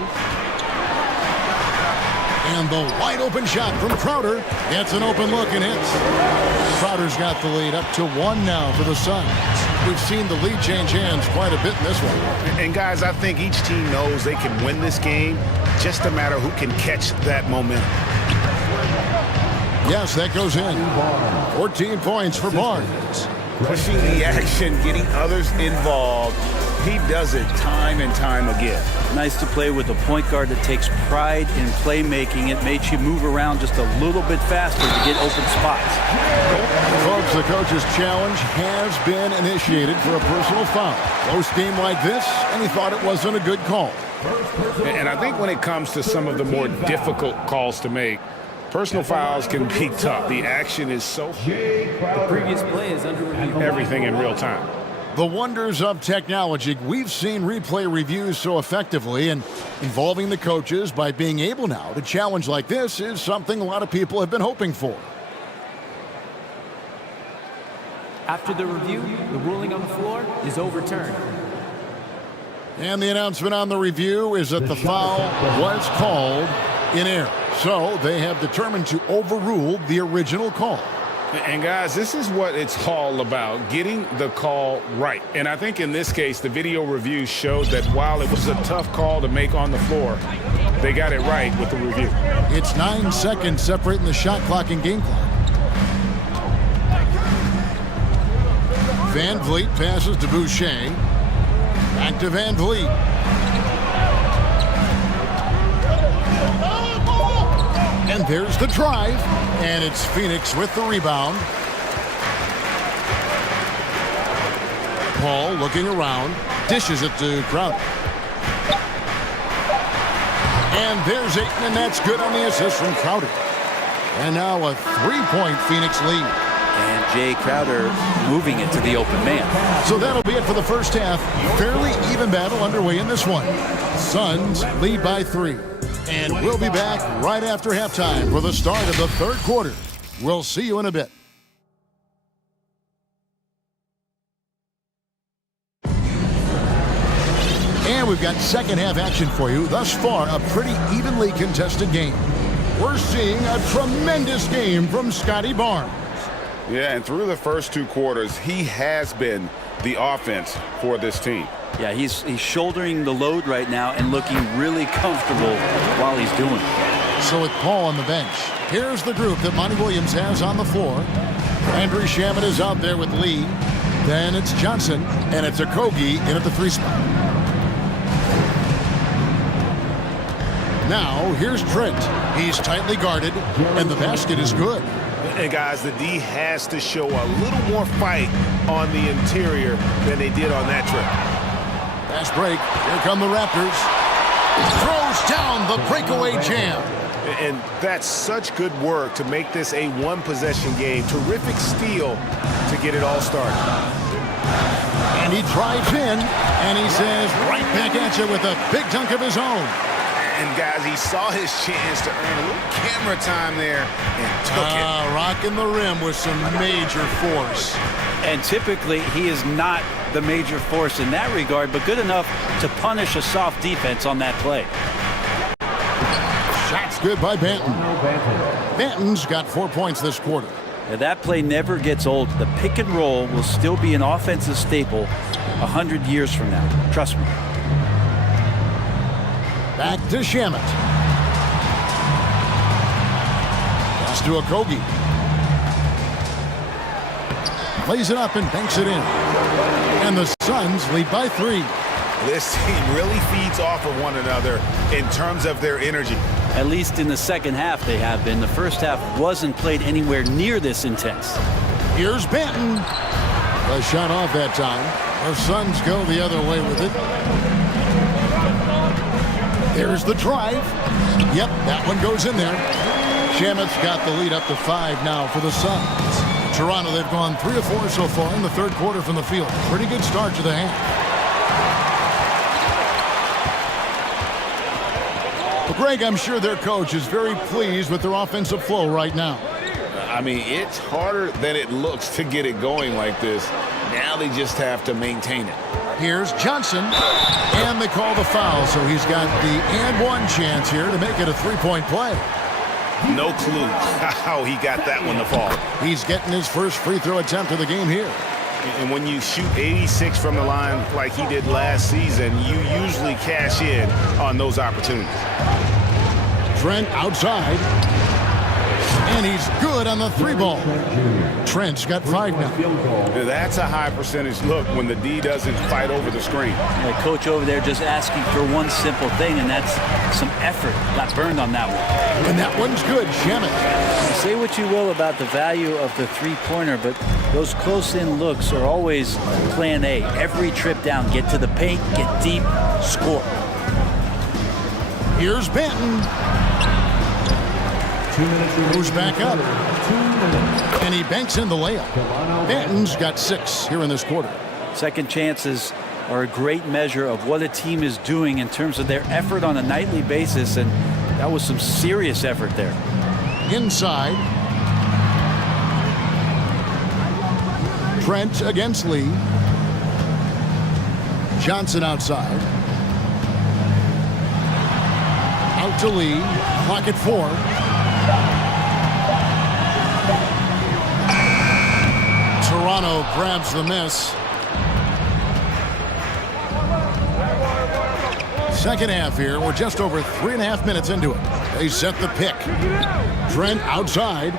And the wide open shot from Crowder. Gets an open look and hits. Crowder's got the lead up to 1 now for the Suns. We've seen the lead change hands quite a bit in this one. And guys, I think each team knows they can win this game. Just a matter who can catch that momentum. Yes, that goes in. 14 points for Barnes. Pushing the action, getting others involved. He does it time and time again. Nice to play with a point guard that takes pride in playmaking. It makes you move around just a little bit faster to get open spots. Folks, the coach's challenge has been initiated for a personal foul. Close game like this, and he thought it wasn't a good call. And I think when it comes to some of the more difficult calls to make, personal fouls can be tough. The action is so... The previous play is under review. Everything in real time. The wonders of technology. We've seen replay reviews so effectively, and involving the coaches by being able now to challenge like this is something a lot of people have been hoping for. After the review, the ruling on the floor is overturned. And the announcement on the review is that the foul was called in error. So they have determined to overrule the original call. And guys, this is what it's all about, getting the call right. And I think in this case, the video review showed that while it was a tough call to make on the floor, they got it right with the review. It's 9 seconds separating the shot clock and game clock. Van Vliet passes to Boucher. Back to Van Vliet. And there's the drive, and it's Phoenix with the rebound. Paul looking around, dishes it to Crowder. And there's Ayton, and that's good on the assist from Crowder. And now a 3-point Phoenix lead. And Jay Crowder moving it to the open man. So that'll be it for the first half. Fairly even battle underway in this one. Suns lead by 3. And we'll be back right after halftime for the start of the third quarter. We'll see you in a bit. And we've got second half action for you. Thus far, a pretty evenly contested game. We're seeing a tremendous game from Scotty Barnes. Yeah, and through the first 2 quarters, he has been the offense for this team. Yeah, he's shouldering the load right now and looking really comfortable while he's doing it. So with Paul on the bench, here's the group that Monty Williams has on the floor. Andrew Shaman is out there with Lee. Then it's Johnson, and it's Okogie in at the 3 spot. Now, here's Trent. He's tightly guarded, and the basket is good. And guys, the D has to show a little more fight on the interior than they did on that trip. Fast break. Here come the Raptors. Throws down the breakaway jam. And that's such good work to make this a one-possession game. Terrific steal to get it all started. And he drives in, and he says right back at you with a big dunk of his own. And guys, he saw his chance to earn a little camera time there and took it. Rocking the rim with some major force. And typically, he is not the major force in that regard, but good enough to punish a soft defense on that play. Shot's good by Banton. Banton's got 4 points this quarter. Now, that play never gets old. The pick and roll will still be an offensive staple 100 years from now. Trust me. Back to Shamet. Pass to Okogie. Plays it up and banks it in. And the Suns lead by 3. This team really feeds off of one another in terms of their energy. At least in the second half they have been. The first half wasn't played anywhere near this intense. Here's Banton. A shot off that time. The Suns go the other way with it. There's the drive. Yep, that one goes in there. Shamet's got the lead up to 5 now for the Suns. Toronto, they've gone 3 of 4 so far in the third quarter from the field. Pretty good start to the half. Well, Greg, I'm sure their coach is very pleased with their offensive flow right now. I mean, it's harder than it looks to get it going like this. Now they just have to maintain it. Here's Johnson, and they call the foul, so he's got the and one chance here to make it a three-point play. No clue how he got that one to fall. He's getting his first free throw attempt of the game here. And when you shoot 86 from the line like he did last season, you usually cash in on those opportunities. Trent outside. And he's good on the three ball. Trent's got 5 now. That's a high percentage look when the D doesn't fight over the screen. The coach over there just asking for one simple thing, and that's some effort. Got burned on that one. And that one's good, Shamit. Say what you will about the value of the three-pointer, but those close-in looks are always plan A. Every trip down, get to the paint, get deep, score. Here's Benton. Moves back up. And he banks in the layup. Benton's got 6 here in this quarter. Second chances are a great measure of what a team is doing in terms of their effort on a nightly basis, and that was some serious effort there. Inside. Trent against Lee. Johnson outside. Out to Lee. Clock at 4. Toronto grabs the miss. Second half here. We're just over 3.5 minutes into it. They set the pick. Trent outside.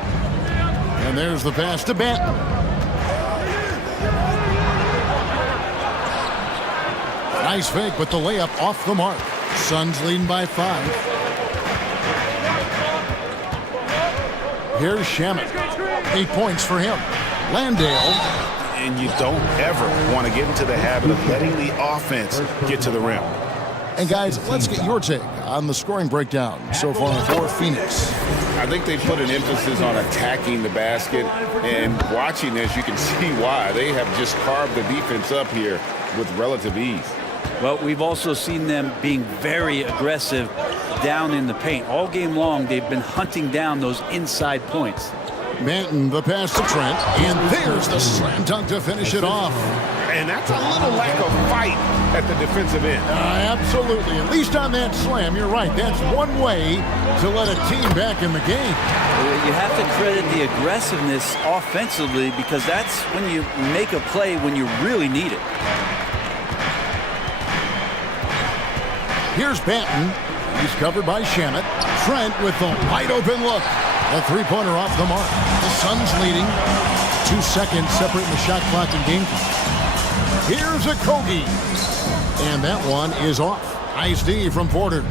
And there's the pass to Benton. Nice fake, but the layup off the mark. Suns leading by 5. Here's Shamit. 8 points for him. Landale. And you don't ever want to get into the habit of letting the offense get to the rim. And guys, let's get your take on the scoring breakdown so far for Phoenix. I think they put an emphasis on attacking the basket, and watching this, you can see why. They have just carved the defense up here with relative ease. Well, we've also seen them being very aggressive down in the paint. All game long, they've been hunting down those inside points. Benton, the pass to Trent, and there's the slam dunk to finish it off. And that's a little lack of fight at the defensive end. Absolutely. At least on that slam, you're right. That's one way to let a team back in the game. You have to credit the aggressiveness offensively, because that's when you make a play when you really need it. Here's Benton. He's covered by Shamit. Trent with the wide open look. A three-pointer off the mark. The Suns leading. 2 seconds separating the shot clock and game clock. Here's a Kogi. And that one is off. Nice D from Porter.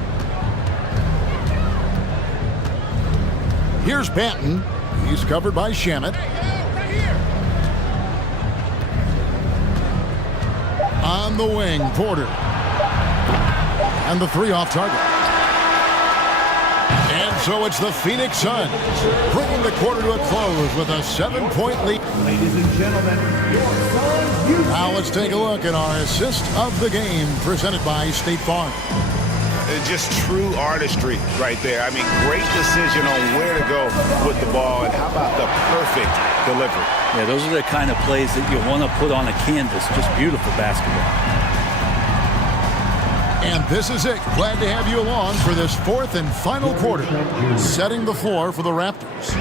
Here's Benton. He's covered by Shamit. On the wing, Porter. And the 3 off target. And so it's the Phoenix Suns bringing the quarter to a close with a 7-point lead. Ladies and gentlemen, your Suns. Now let's take a look at our assist of the game presented by State Farm. Just true artistry right there. I mean, great decision on where to go with the ball, and how about the perfect delivery? Yeah, those are the kind of plays that you want to put on a canvas. Just beautiful basketball. And this is it. Glad to have you along for this 4th and final quarter. Setting the floor for the Raptors.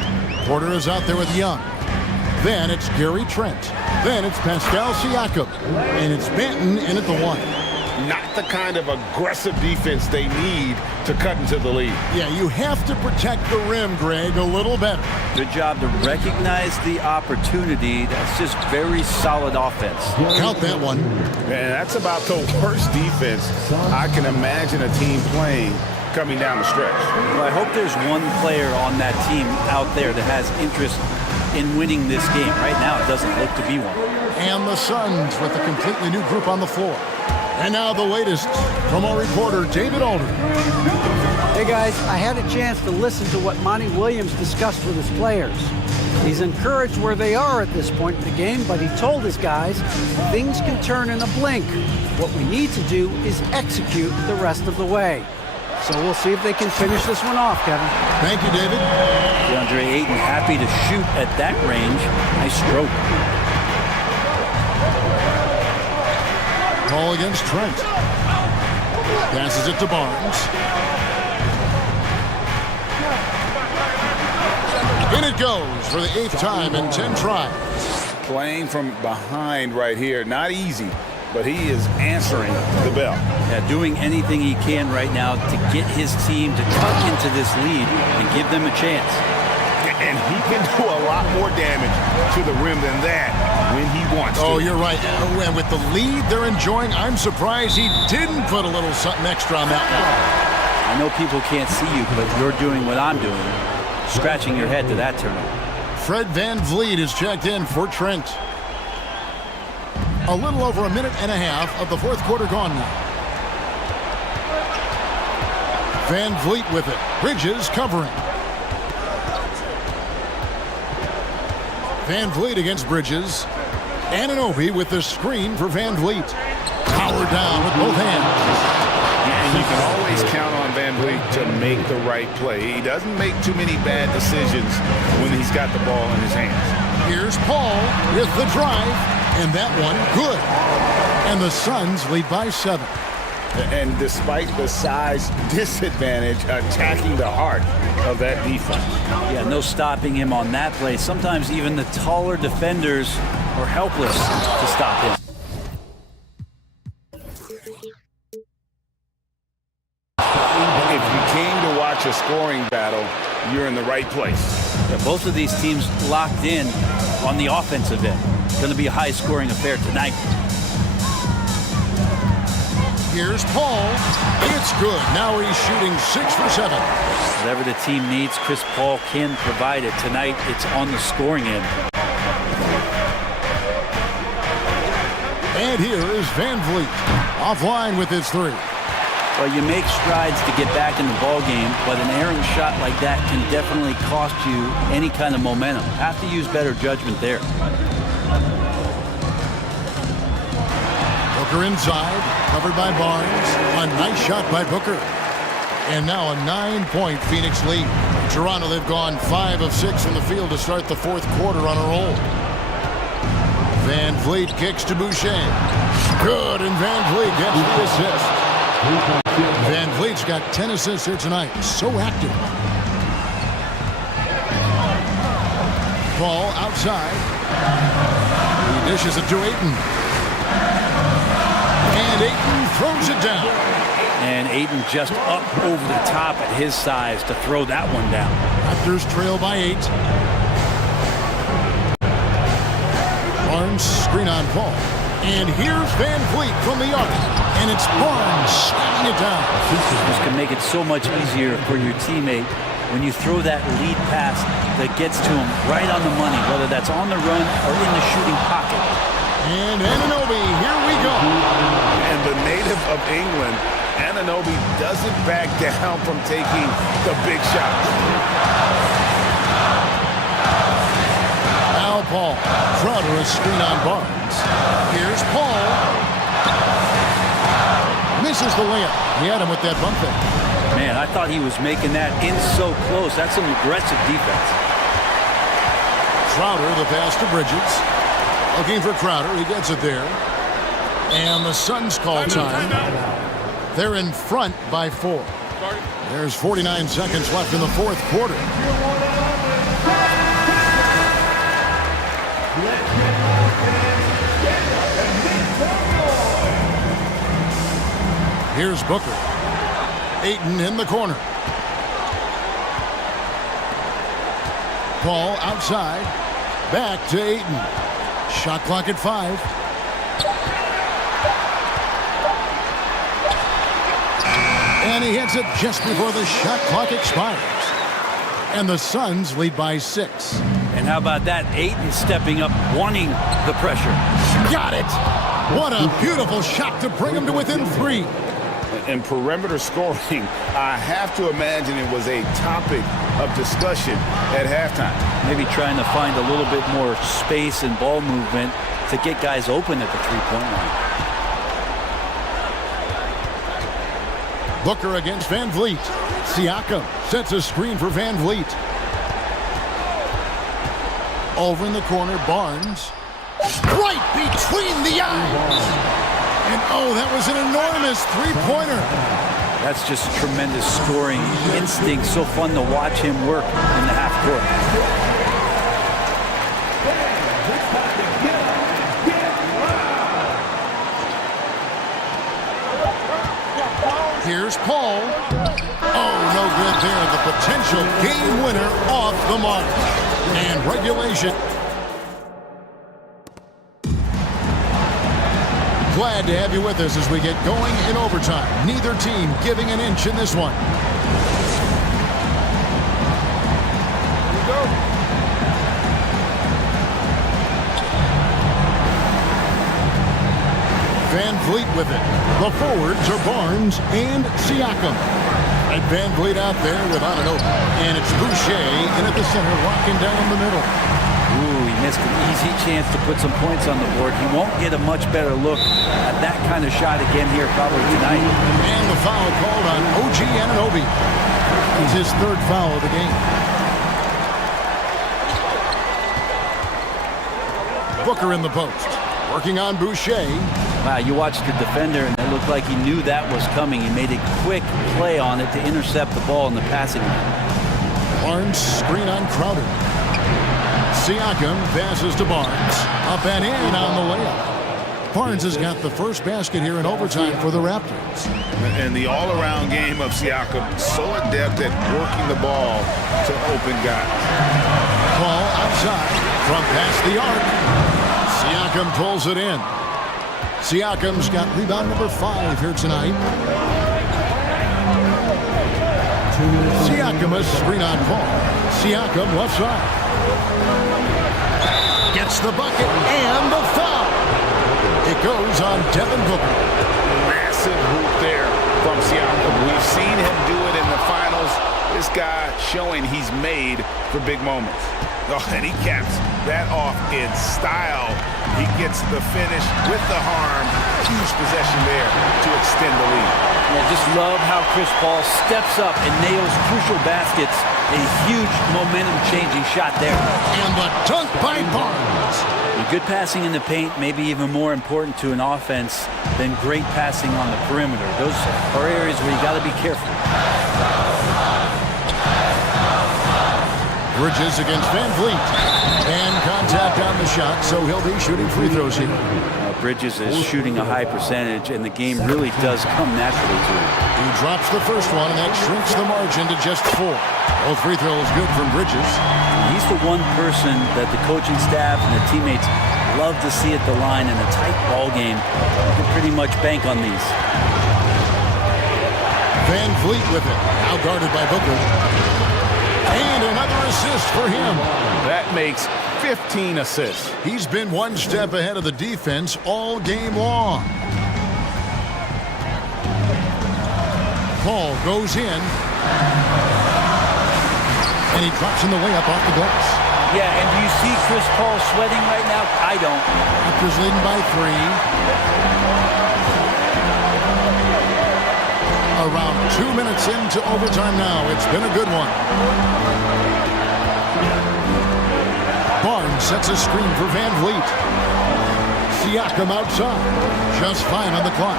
Porter is out there with Young. Then it's Gary Trent. Then it's Pascal Siakam. And it's Benton in at the 1. Not the kind of aggressive defense they need to cut into the lead. Yeah, you have to protect the rim, Greg, a little better. Good job to recognize the opportunity. That's just very solid offense. Count that one. And that's about the worst defense I can imagine a team playing coming down the stretch. Well, I hope there's one player on that team out there that has interest in winning this game. Right now, it doesn't look to be one. And the Suns with a completely new group on the floor. And now the latest from our reporter, David Aldridge. Hey guys, I had a chance to listen to what Monty Williams discussed with his players. He's encouraged where they are at this point in the game, but he told his guys things can turn in a blink. What we need to do is execute the rest of the way. So we'll see if they can finish this one off, Kevin. Thank you, David. DeAndre Ayton happy to shoot at that range. Nice stroke. Ball against Trent. Passes it to Barnes. In it goes for the 8th time in 10 tries. Playing from behind right here, not easy, but he is answering the bell. Yeah, doing anything he can right now to get his team to tuck into this lead and give them a chance. And he can do a lot more damage to the rim than that when he wants to. Oh, you're right. And with the lead they're enjoying, I'm surprised he didn't put a little something extra on that one. I know people can't see you, but you're doing what I'm doing. Scratching your head to that turnover. Fred VanVleet is checked in for Trent. A little over a minute and a half of the 4th quarter gone now. VanVleet with it. Bridges covering. VanVleet against Bridges. Anunoby with the screen for VanVleet. Power down with both hands. And you can always count on VanVleet to make the right play. He doesn't make too many bad decisions when he's got the ball in his hands. Here's Paul with the drive, and that one good. And the Suns lead by 7. And despite the size disadvantage, attacking the heart of that defense. Yeah, no stopping him on that play. Sometimes even the taller defenders are helpless to stop him. If you came to watch a scoring battle, you're in the right place. Yeah, both of these teams locked in on the offensive end. It's going to be a high-scoring affair tonight. Here's Paul. It's good. Now he's shooting 6 for 7. Whatever the team needs, Chris Paul can provide it. Tonight, it's on the scoring end. And here is VanVleet. Offline with his 3. Well, you make strides to get back in the ball game, but an errant shot like that can definitely cost you any kind of momentum. Have to use better judgment there. Booker inside, covered by Barnes. A nice shot by Booker. And now a 9-point Phoenix lead. Toronto, they've gone 5 of 6 from the field to start the 4th quarter on a roll. VanVleet kicks to Boucher. Good, and VanVleet gets the assist. VanVleet's got 10 assists here tonight. So active. Ball outside. He dishes it to Ayton. And Ayton throws it down. And Ayton just up over the top at his size to throw that one down. Raptors trail by 8. Barnes screen on Paul. And here's VanVleet from the arc. And it's Barnes slamming it down. This can make it so much easier for your teammate when you throw that lead pass that gets to him right on the money, whether that's on the run or in the shooting pocket. And Anunoby, here we go. And the native of England, Anunoby doesn't back down from taking the big shots. Now Paul. Crowder a screen on Barnes. Here's Paul. Misses the layup. He had him with that bump fake. Man, I thought he was making that in so close. That's some aggressive defense. Crowder, the pass to Bridges. Looking for Crowder. He gets it there. And the Suns call time. They're in front by 4. There's 49 seconds left in the 4th quarter. Here's Booker. Ayton in the corner. Paul outside. Back to Ayton. Shot clock at 5. And he hits it just before the shot clock expires. And the Suns lead by 6. And how about that? Ayton stepping up, wanting the pressure. Got it! What a beautiful shot to bring him to within 3. And perimeter scoring, I have to imagine it was a topic of discussion at halftime. Maybe trying to find a little bit more space and ball movement to get guys open at the 3-point line. Booker against Van Vliet. Siakam sets a screen for Van Vliet. Over in the corner, Barnes. Right between the eyes. And oh, that was an enormous three-pointer. That's just tremendous scoring instinct. So fun to watch him work in the half court. Here's Paul. Oh, no good there. The potential game winner off the mark. And regulation. Glad to have you with us as we get going in overtime. Neither team giving an inch in this one. Here we go. Van Vliet with it. The forwards are Barnes and Siakam. And Van Vliet out there without an open. And it's Boucher in at the center, locking down the middle. Ooh, he missed an easy chance to put some points on the board. He won't get a much better look at that kind of shot again here probably tonight. And the foul called on OG Anunoby. It's his third foul of the game. Booker in the post. Working on Boucher. Wow, you watched the defender, and it looked like he knew that was coming. He made a quick play on it to intercept the ball in the passing lane. Barnes screen on Crowder. Siakam passes to Barnes. Up and in on the layup. Barnes has got the first basket here in overtime for the Raptors. And the all-around game of Siakam, so adept at working the ball to open guys. Ball outside from past the arc. Siakam pulls it in. Siakam's got rebound number 5 here tonight. Siakam a screen on Paul. Siakam left side. Gets the bucket and the foul. It goes on Devin Booker. Massive hoop there from Siakam. We've seen him do it in the finals. This guy showing he's made for big moments. Oh, and he caps that off in style. He gets the finish with the harm. Huge possession there to extend the lead. Yeah, just love how Chris Paul steps up and nails crucial baskets. A huge momentum-changing shot there. And the dunk by Barnes. Good passing in the paint may be even more important to an offense than great passing on the perimeter. Those are areas where you got to be careful. Bridges against Van Vliet. And contact on the shot, so he'll be shooting free throws here. Bridges is shooting a high percentage, and the game really does come naturally to him. He drops the first one, and that shrinks the margin to just 4. Both free throws good from Bridges. He's the one person that the coaching staff and the teammates love to see at the line in a tight ball game. You can pretty much bank on these. Van Vliet with it, now guarded by Booker. And another assist for him. That makes 15 assists. He's been one step ahead of the defense all game long. Paul goes in. And he drops in the layup off the glass. Yeah, and do you see Chris Paul sweating right now? I don't. Raptors leading by 3. Around 2 minutes into overtime now. It's been a good one. Barnes sets a screen for Van Vliet. Siakam outside. Just fine on the clock.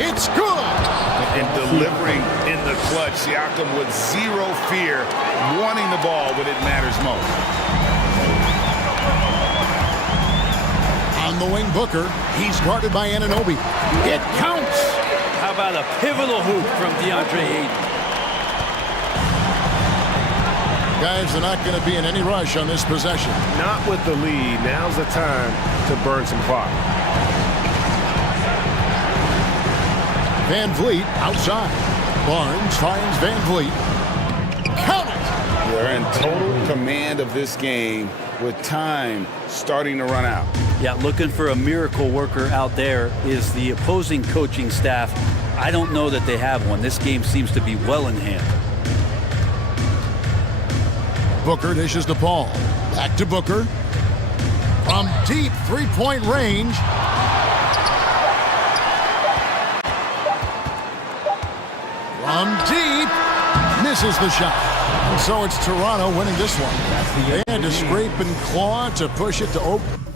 It's good! And delivering in the clutch, Siakam with zero fear, wanting the ball when it matters most. On the wing, Booker. He's guarded by Anunoby. It counts! How about a pivotal hoop from DeAndre Ayton? Guys are not going to be in any rush on this possession. Not with the lead. Now's the time to burn some clock. Van Vliet outside. Barnes finds Van Vliet. Count it! They're in total command of this game with time starting to run out. Yeah, looking for a miracle worker out there is the opposing coaching staff. I don't know that they have one. This game seems to be well in hand. Booker dishes to Paul. Back to Booker. From deep three-point range. From deep, misses the shot. And so it's Toronto winning this one. They had to scrape and claw to push it to open.